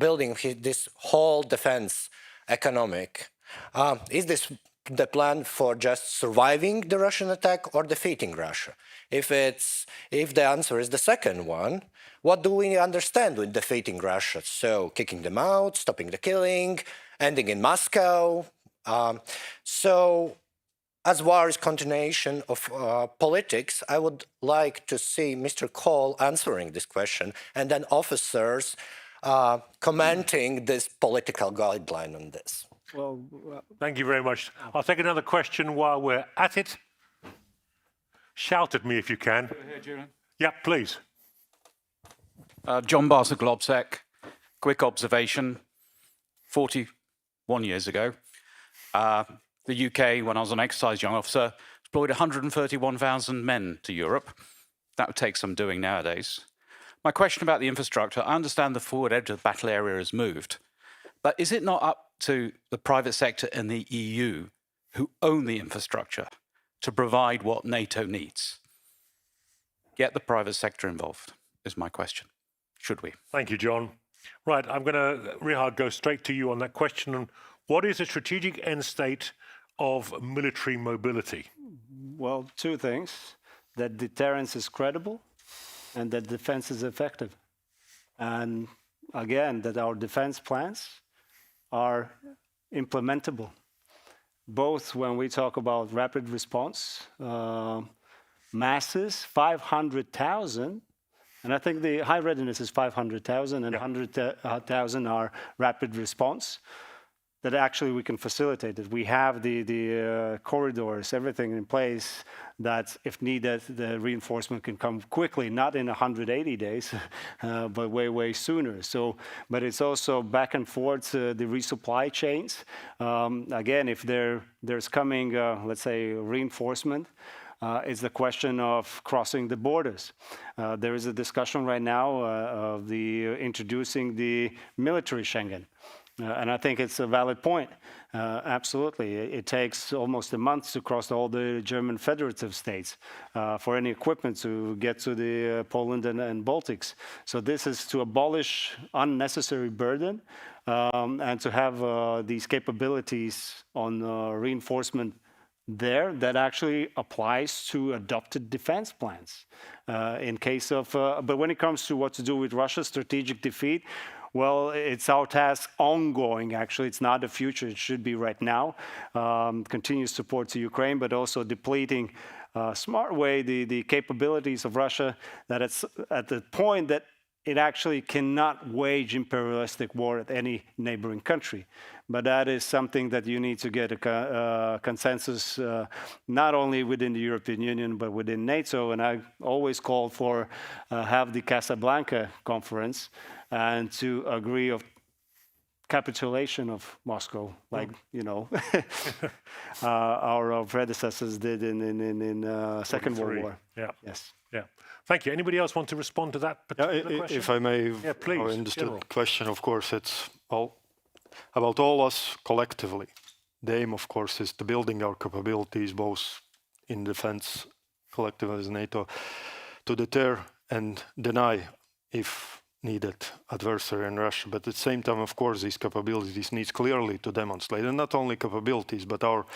this whole defense economic? Is this the plan for just surviving the Russian attack or defeating Russia? If the answer is the second one, what do we understand with defeating Russia? So kicking them out, stopping the killing, ending in Moscow. So as war is continuation of politics, I would like to see Mr. Kohl answering this question and then officers commenting this political guideline on this. Well, thank you very much. I'll take another question while we're at it. Shout at me if you can. Yeah, please. John Barser Globsec, quick observation. 41 years ago, the UK, when I was an exercise young officer, deployed 131,000 men to Europe. That would take some doing nowadays. My question about the infrastructure, I understand the forward edge of the battle area has moved, but is it not up to the private sector and the EU, who own the infrastructure, to provide what NATO needs? Get the private sector involved, is my question. Should we? Thank you, John. Right, I'm going to, Rihard, go straight to you on that question. And what is the strategic end state of military mobility? Well, two things. That deterrence is credible and that defense is effective. And again, that our defense plans are implementable. Both when we talk about rapid response, masses, 500,000, and I think the high readiness is 500,000 and 100,000 are rapid response, that actually we can facilitate it. We have the corridors, everything in place that if needed, the reinforcement can come quickly, not in 180 days, but way sooner. So, but it's also back and forth, the resupply chains. Again, if there's coming, let's say, reinforcement, it's the question of crossing the borders. There is a discussion right now of introducing the military Schengen. And I think it's a valid point. Absolutely. It takes almost a month to cross all the German federative states for any equipment to get to the Poland and Baltics. So this is to abolish unnecessary burden and to have these capabilities on reinforcement there that actually applies to adopted defense plans. In case of, but when it comes to what to do with Russia's strategic defeat, well, it's our task ongoing, actually. It's not the future. It should be right now. Continuous support to Ukraine, but also depleting smart way the capabilities of Russia that it's at the point that it actually cannot wage imperialistic war at any neighboring country. But that is something that you need to get a consensus, not only within the European Union, but within NATO. And I always called for have the Casablanca conference and to agree of capitulation of Moscow, like, you know, our predecessors did in Second World War. Yeah. Yes. Yeah. Thank you. Anybody else want to respond to that particular question? If I may, yeah, please. I understood the question. Of course, it's all about all us collectively. The aim, of course, is to building our capabilities, both in defense, collective as NATO, to deter and deny, if needed, adversary in Russia. But at the same time, of course, these capabilities needs clearly to demonstrate, and not only capabilities, but our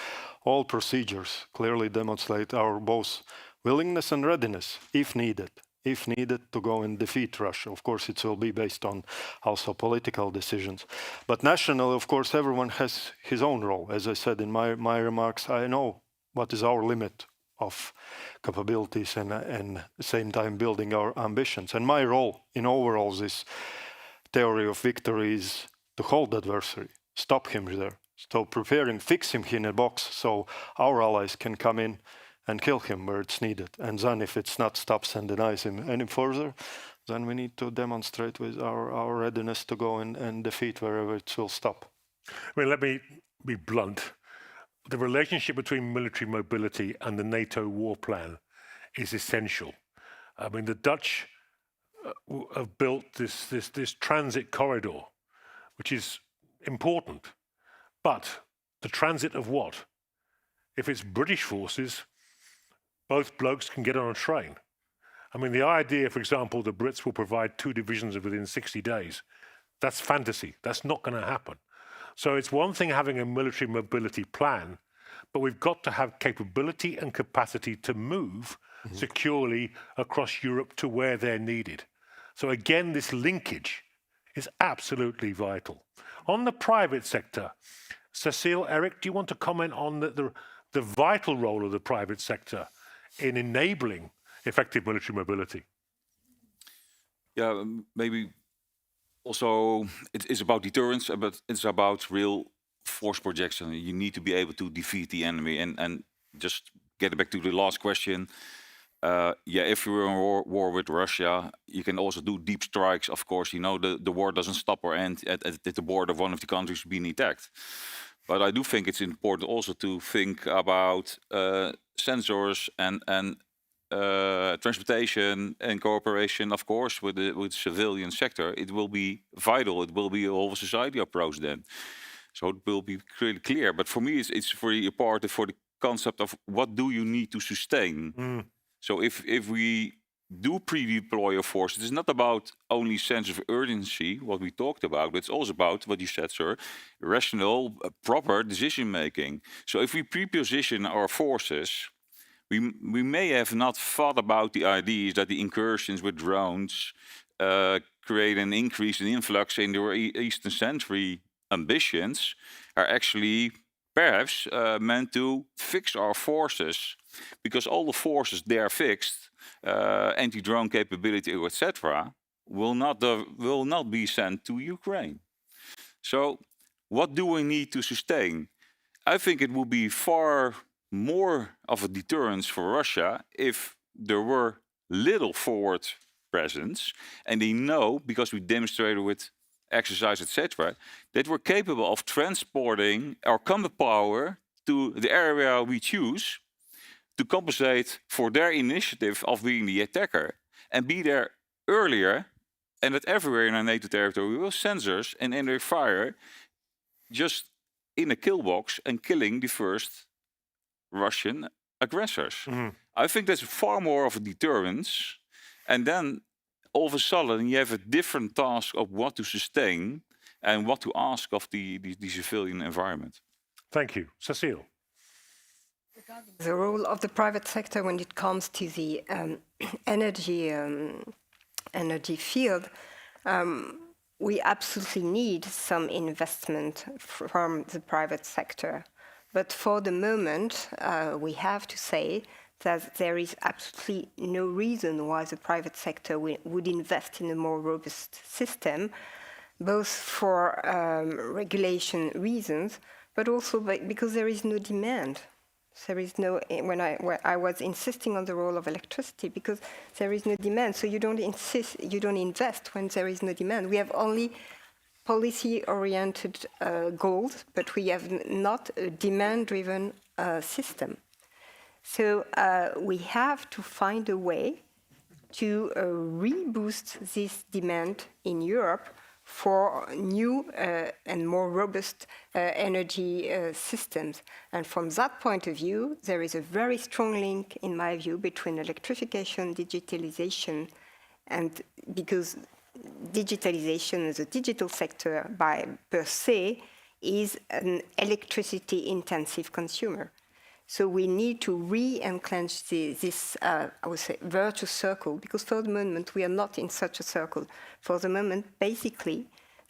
all procedures clearly demonstrate our both willingness and readiness, if needed, to go and defeat Russia. Of course, it will be based on also political decisions. But nationally, of course, everyone has his own role. As I said in my remarks, I know what is our limit of capabilities and at the same time building our ambitions. And my role in overall this theory of victory is to hold the adversary, stop him there, so preparing, fix him in a box so our allies can come in and kill him where it's needed. And then if it's not stops and denies him any further, then we need to demonstrate with our readiness to go and defeat wherever it will stop. I mean, let me be blunt. The relationship between military mobility and the NATO war plan is essential. I mean, the Dutch have built this transit corridor, which is important. But the transit of what? If it's British forces, both blokes can get on a train. I mean, the idea, for example, the Brits will provide 2 divisions within 60 days, that's fantasy. That's not going to happen. So it's one thing having a military mobility plan, but we've got to have capability and capacity to move securely across Europe to where they're needed. So again, this linkage is absolutely vital. On the private sector, Cecile, Eric, do you want to comment on the vital role of the private sector in enabling effective military mobility? Yeah, maybe also it is about deterrence, but it's about real force projection. You need to be able to defeat the enemy. And just get back to the last question. Yeah, if you're in war with Russia, you can also do deep strikes. Of course, you know, the war doesn't stop or end at the border of one of the countries being attacked. But I do think it's important also to think about sensors and transportation and cooperation, of course, with the civilian sector. It will be vital. It will be a whole society approach then. So it will be really clear. But for me, it's very important for the concept of what do you need to sustain. So if we do pre-deploy a force, it is not about only sense of urgency, what we talked about, but it's also about, what you said, sir, rational, proper decision-making. So if we pre-position our forces, we may have not thought about the ideas that the incursions with drones create an increase in influx in the Eastern Century ambitions are actually perhaps meant to fix our forces, because all the forces there fixed, anti-drone capability, etc., will not be sent to Ukraine. So what do we need to sustain? I think it would be far more of a deterrence for Russia if there were little forward presence, and they know, because we demonstrated with exercise, etc., that we're capable of transporting our combat power to the area we choose to compensate for their initiative of being the attacker and be there earlier, and that everywhere in our NATO territory we have sensors and in their fire just in a kill box and killing the first Russian aggressors. I think that's far more of a deterrence. And then all of a sudden you have a different task of what to sustain and what to ask of the civilian environment. Thank you. Cecile. The role of the private sector when it comes to the energy field, we absolutely need some investment from the private sector. But for the moment, we have to say that there is absolutely no reason why the private sector would invest in a more robust system, both for regulation reasons, but also because there is no demand. There is no, when I was insisting on the role of electricity, because there is no demand. So you don't invest when there is no demand. We have only policy-oriented goals, but we have not a demand-driven system. So we have to find a way to reboost this demand in Europe for new and more robust energy systems. And from that point of view, there is a very strong link, in my view, between electrification, digitalization, and because digitalization as a digital sector per se is an electricity-intensive consumer. So we need to re-enclench this, I would say, virtuous circle, because for the moment we are not in such a circle. For the moment, basically,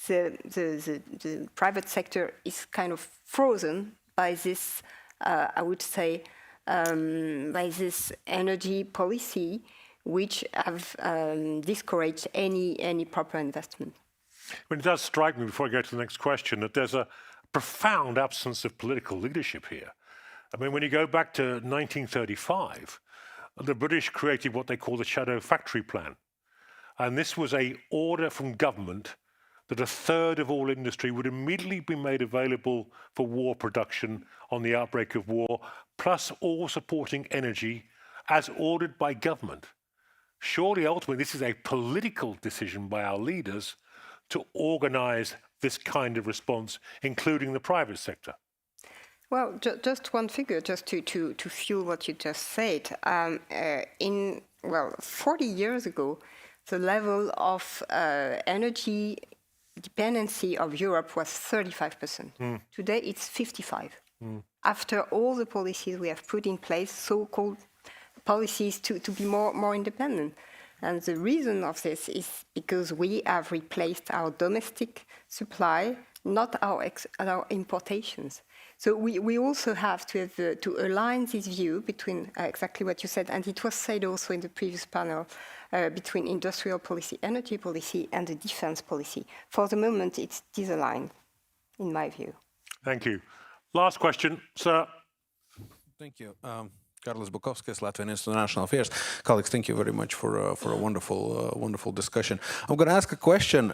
the private sector is kind of frozen by this, I would say, by this energy policy, which have discouraged any proper investment. Well, it does strike me, before I go to the next question, that there's a profound absence of political leadership here. I mean, when you go back to 1935, the British created what they call the Shadow Factory Plan. And this was an order from government that a third of all industry would immediately be made available for war production on the outbreak of war, plus all supporting energy as ordered by government. Surely, ultimately, this is a political decision by our leaders to organize this kind of response, including the private sector. Well, just one figure, just to fuel what you just said. 40 years ago, the level of energy dependency of Europe was 35%. Today, it's 55%. After all the policies we have put in place, so-called policies to be more independent. And the reason of this is because we have replaced our domestic supply, not our importations. So we also have to align this view between exactly what you said, and it was said also in the previous panel, between industrial policy, energy policy, and the defense policy. For the moment, it's disaligned, in my view. Thank you. Last question, sir. Thank you. Carlos Bukovskis, Latvian International Affairs. Colleagues, thank you very much for a wonderful discussion. I'm going to ask a question,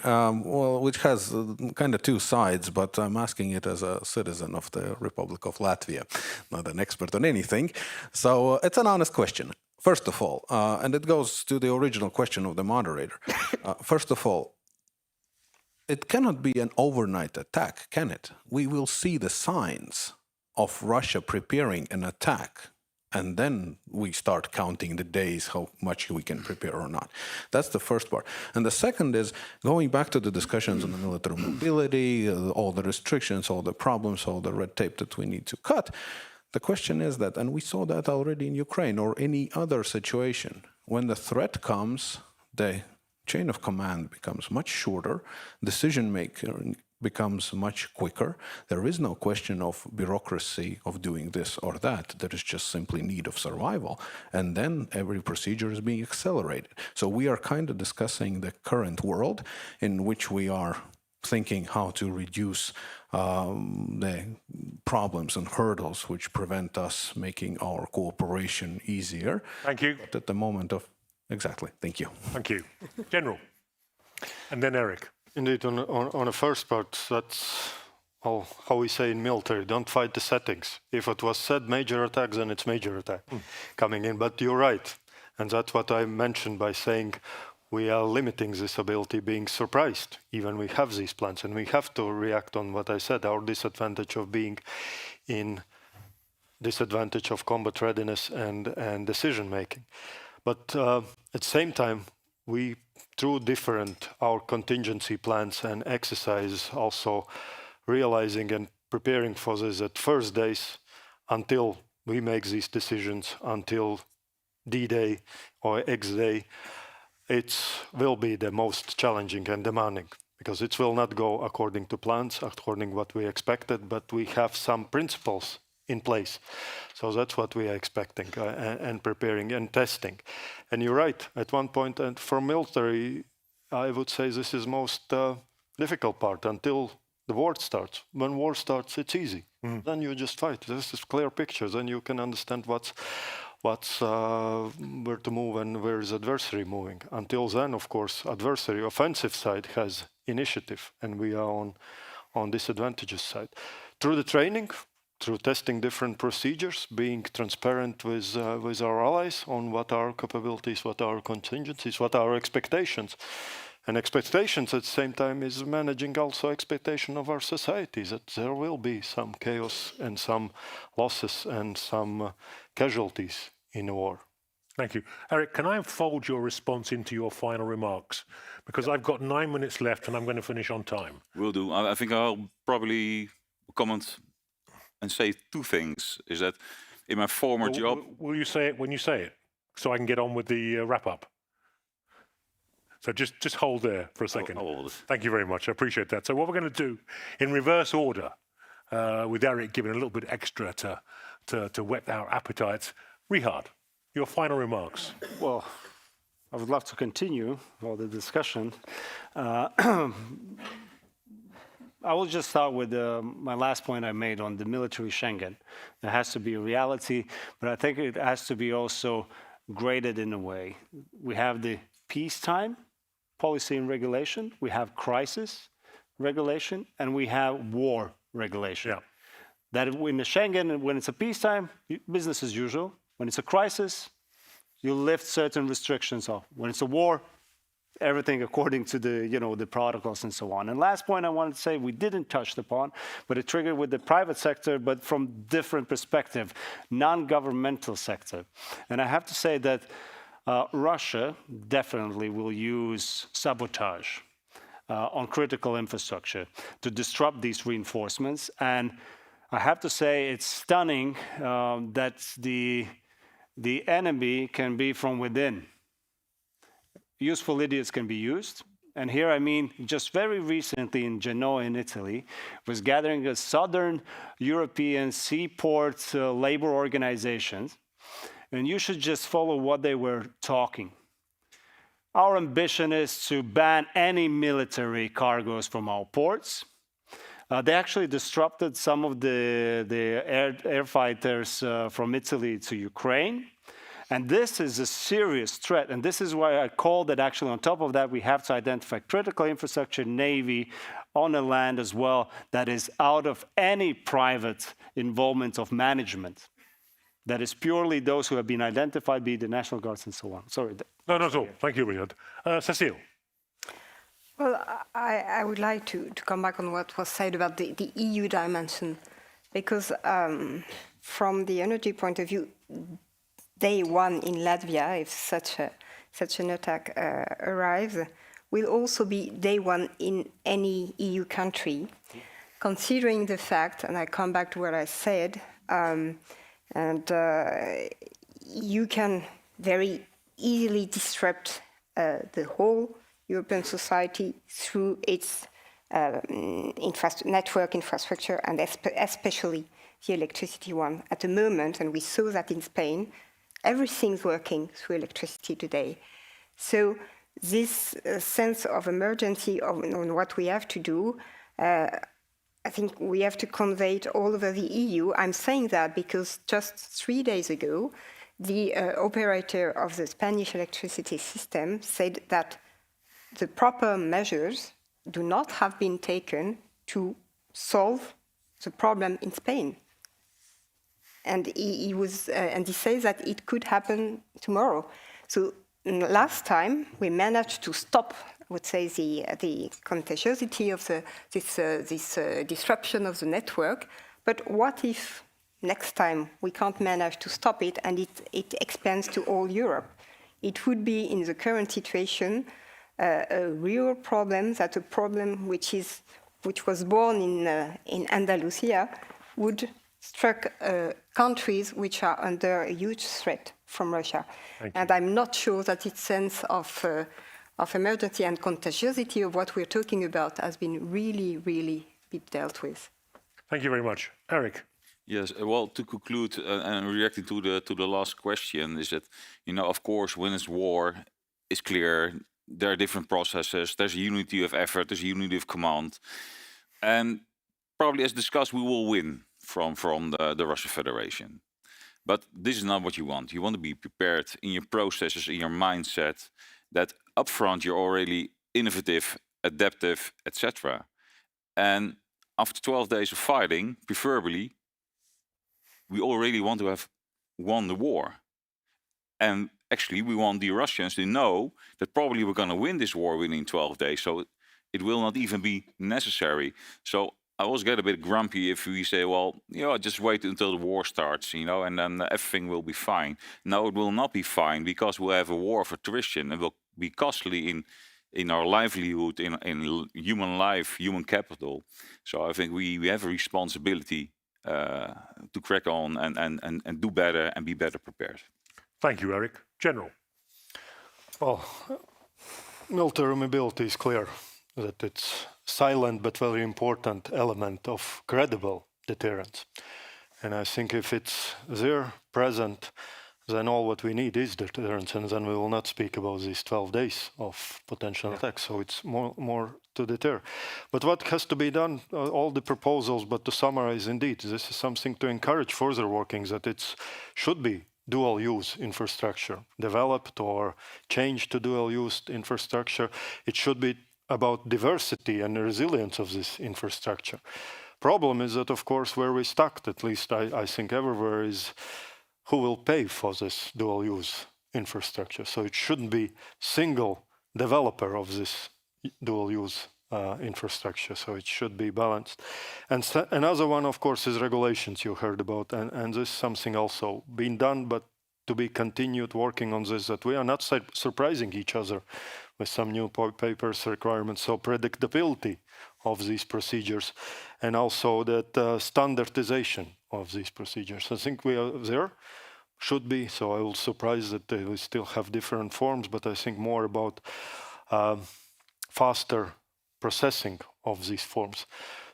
which has kind of two sides, but I'm asking it as a citizen of the Republic of Latvia, not an expert on anything. So it's an honest question. First of all, and it goes to the original question of the moderator. First of all, it cannot be an overnight attack, can it? We will see the signs of Russia preparing an attack, and then we start counting the days, how much we can prepare or not. That's the first part. And the second is going back to the discussions on the military mobility, all the restrictions, all the problems, all the red tape that we need to cut. The question is that, and we saw that already in Ukraine or any other situation, when the threat comes, the chain of command becomes much shorter, decision-making becomes much quicker. There is no question of bureaucracy of doing this or that. There is just simply need of survival. And then every procedure is being accelerated. So we are kind of discussing the current world in which we are thinking how to reduce the problems and hurdles which prevent us making our cooperation easier. Thank you. But at the moment of... Exactly. Thank you. Thank you. General. And then Eric. Indeed, on the first part, that's how we say in military, don't fight the settings. If it was said major attacks, then it's major attack coming in. But you're right. And that's what I mentioned by saying we are limiting this ability, being surprised, even we have these plans, and we have to react on what I said, our disadvantage of being in disadvantage of combat readiness and decision making. But at the same time, we, through our contingency plans and exercise, also realizing and preparing for this at first days until we make these decisions, until D-Day or X-Day, it will be the most challenging and demanding, because it will not go according to plans, according to what we expected, but we have some principles in place. So that's what we are expecting and preparing and testing. And you're right, at one point, and for military, I would say this is most difficult part until the war starts. When war starts, it's easy. Then you just fight. This is clear pictures, and you can understand where to move and where is adversary moving. Until then, of course, adversary offensive side has initiative, and we are on disadvantages side. Through the training, through testing different procedures, being transparent with our allies on what our capabilities, what our contingencies, what our expectations. And expectations at the same time is managing also expectation of our societies, that there will be some chaos and some losses and some casualties in a war. Thank you. Eric, can I fold your response into your final remarks? Because I've got 9 minutes left and I'm going to finish on time. Will do. I think I'll probably comment and say two things. Is that in my former job... Will you say it when you say it? So I can get on with the wrap-up? So just hold there for a second. Thank you very much. I appreciate that. So what we're going to do in reverse order, with Eric giving a little bit extra to whet our appetites. Rihard, your final remarks. Well, I would love to continue all the discussion. I will just start with my last point I made on the military Schengen. It has to be a reality, but I think it has to be also graded in a way. We have the peacetime policy and regulation, we have crisis regulation, and we have war regulation. Yeah. That in the Schengen, when it's a peacetime, business as usual. When it's a crisis, you lift certain restrictions off. When it's a war, everything according to the protocols and so on. And last point I wanted to say, we didn't touch upon, but it triggered with the private sector, but from different perspective, non-governmental sector. And I have to say that Russia definitely will use sabotage on critical infrastructure to disrupt these reinforcements. And I have to say it's stunning that the enemy can be from within. Useful idiots can be used. And here I mean, just very recently in Genoa in Italy, was gathering a southern European seaport labor organizations. And you should just follow what they were talking. Our ambition is to ban any military cargoes from our ports. They actually disrupted some of the air fighters from Italy to Ukraine. And this is a serious threat. And this is why I call that actually on top of that, we have to identify critical infrastructure, Navy, on the land as well, that is out of any private involvement of management. That is purely those who have been identified, be the National Guards and so on. Sorry. No, not at all. Thank you, Riyad. Cecile. Well, I would like to come back on what was said about the EU dimension, because from the energy point of view, day one in Latvia, if such an attack arrives, will also be day one in any EU country, considering the fact, and I come back to what I said, you can very easily disrupt the whole European society through its network infrastructure, and especially the electricity one at the moment. And we saw that in Spain, everything's working through electricity today. So this sense of emergency on what we have to do, I think we have to convey it all over the EU. I'm saying that because just 3 days ago, the operator of the Spanish electricity system said that the proper measures do not have been taken to solve the problem in Spain. And he says that it could happen tomorrow. So last time we managed to stop, I would say, the contagiosity of this disruption of the network. But what if next time we can't manage to stop it and it expands to all Europe? It would be, in the current situation, a real problem, that a problem which was born in Andalusia would struck countries which are under a huge threat from Russia. And I'm not sure that its sense of emergency and contagiosity of what we're talking about has been really dealt with. Thank you very much. Eric. Yes, well, to conclude and reacting to the last question is that, of course, when it's war, it's clear there are different processes. There's a unity of effort, there's a unity of command. And probably, as discussed, we will win from the Russian Federation. But this is not what you want. You want to be prepared in your processes, in your mindset, that upfront you're already innovative, adaptive, etc. And after 12 days of fighting, preferably, we already want to have won the war. And actually, we want the Russians to know that probably we're going to win this war within 12 days. So it will not even be necessary. So I always get a bit grumpy if we say, well, just wait until the war starts, and then everything will be fine. No, it will not be fine, because we'll have a war of attrition and will be costly in our livelihood, in human life, human capital. So I think we have a responsibility to crack on and do better and be better prepared. Thank you, Eric. General. Well, military mobility is clear that it's silent but very important element of credible deterrence. And I think if it's there, present, then all what we need is deterrence, and then we will not speak about these 12 days of potential attacks. So it's more to deter. But what has to be done, all the proposals, but to summarize, indeed, this is something to encourage further workings, that it should be dual-use infrastructure, developed or changed to dual-use infrastructure. It should be about diversity and resilience of this infrastructure. Problem is that, of course, where we stuck, at least I think everywhere, is who will pay for this dual-use infrastructure. So it shouldn't be single developer of this dual-use infrastructure, so it should be balanced. And another one, of course, is regulations you heard about, and this is something also being done, but to be continued working on this, that we are not surprising each other with some new papers requirements, so predictability of these procedures, and also that standardization of these procedures. I think we are there, should be, so I will surprise that they will still have different forms, but I think more about faster processing of these forms.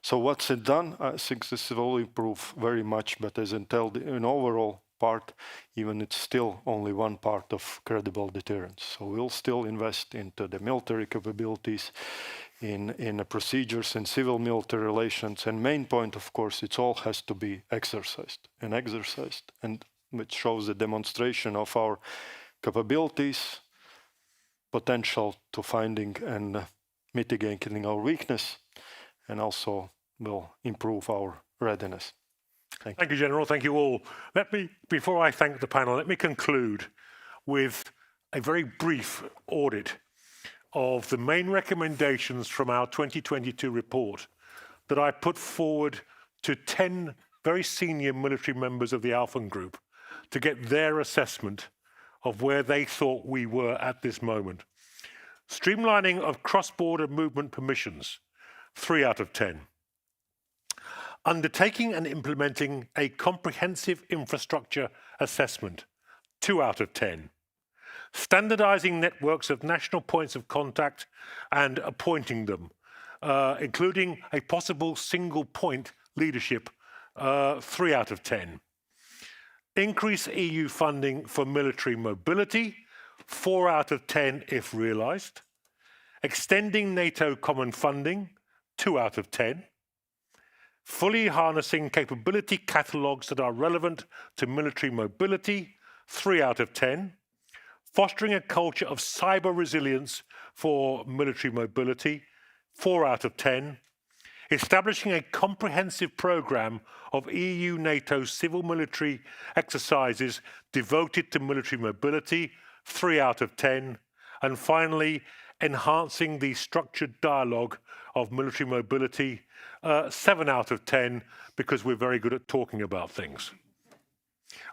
So what's it done? I think this will improve very much, but as entailed in overall part, even it's still only one part of credible deterrence. So we'll still invest into the military capabilities, in the procedures and civil military relations. And main point, of course, it all has to be exercised, and which shows the demonstration of our capabilities, potential to finding and mitigating our weakness, and also will improve our readiness. Thank you, General. Thank you all. Before I thank the panel, let me conclude with a very brief audit of the main recommendations from our 2022 report that I put forward to 10 very senior military members of the Alphen Group to get their assessment of where they thought we were at this moment. Streamlining of cross-border movement permissions, 3 out of 10. Undertaking and implementing a comprehensive infrastructure assessment, 2 out of 10. Standardizing networks of national points of contact and appointing them, including a possible single point leadership, 3 out of 10. Increase EU funding for military mobility, 4 out of 10 if realized. Extending NATO common funding, 2 out of 10. Fully harnessing capability catalogues that are relevant to military mobility, 3 out of 10. Fostering a culture of cyber resilience for military mobility, 4 out of 10. Establishing a comprehensive program of EU-NATO civil military exercises devoted to military mobility, 3 out of 10. And finally, enhancing the structured dialogue of military mobility, 7 out of 10, because we're very good at talking about things.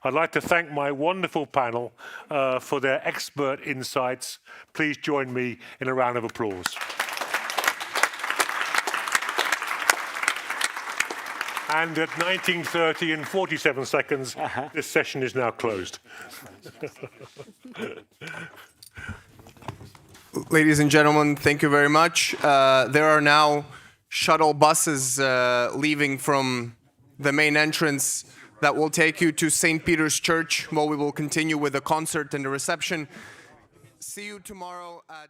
I'd like to thank my wonderful panel for their expert insights. Please join me in a round of applause. And at 19:30 and 47 seconds, this session is now closed. Ladies and gentlemen, thank you very much. There are now shuttle buses leaving from the main entrance that will take you to St. Peter's Church, where we will continue with the concert and the reception. See you tomorrow at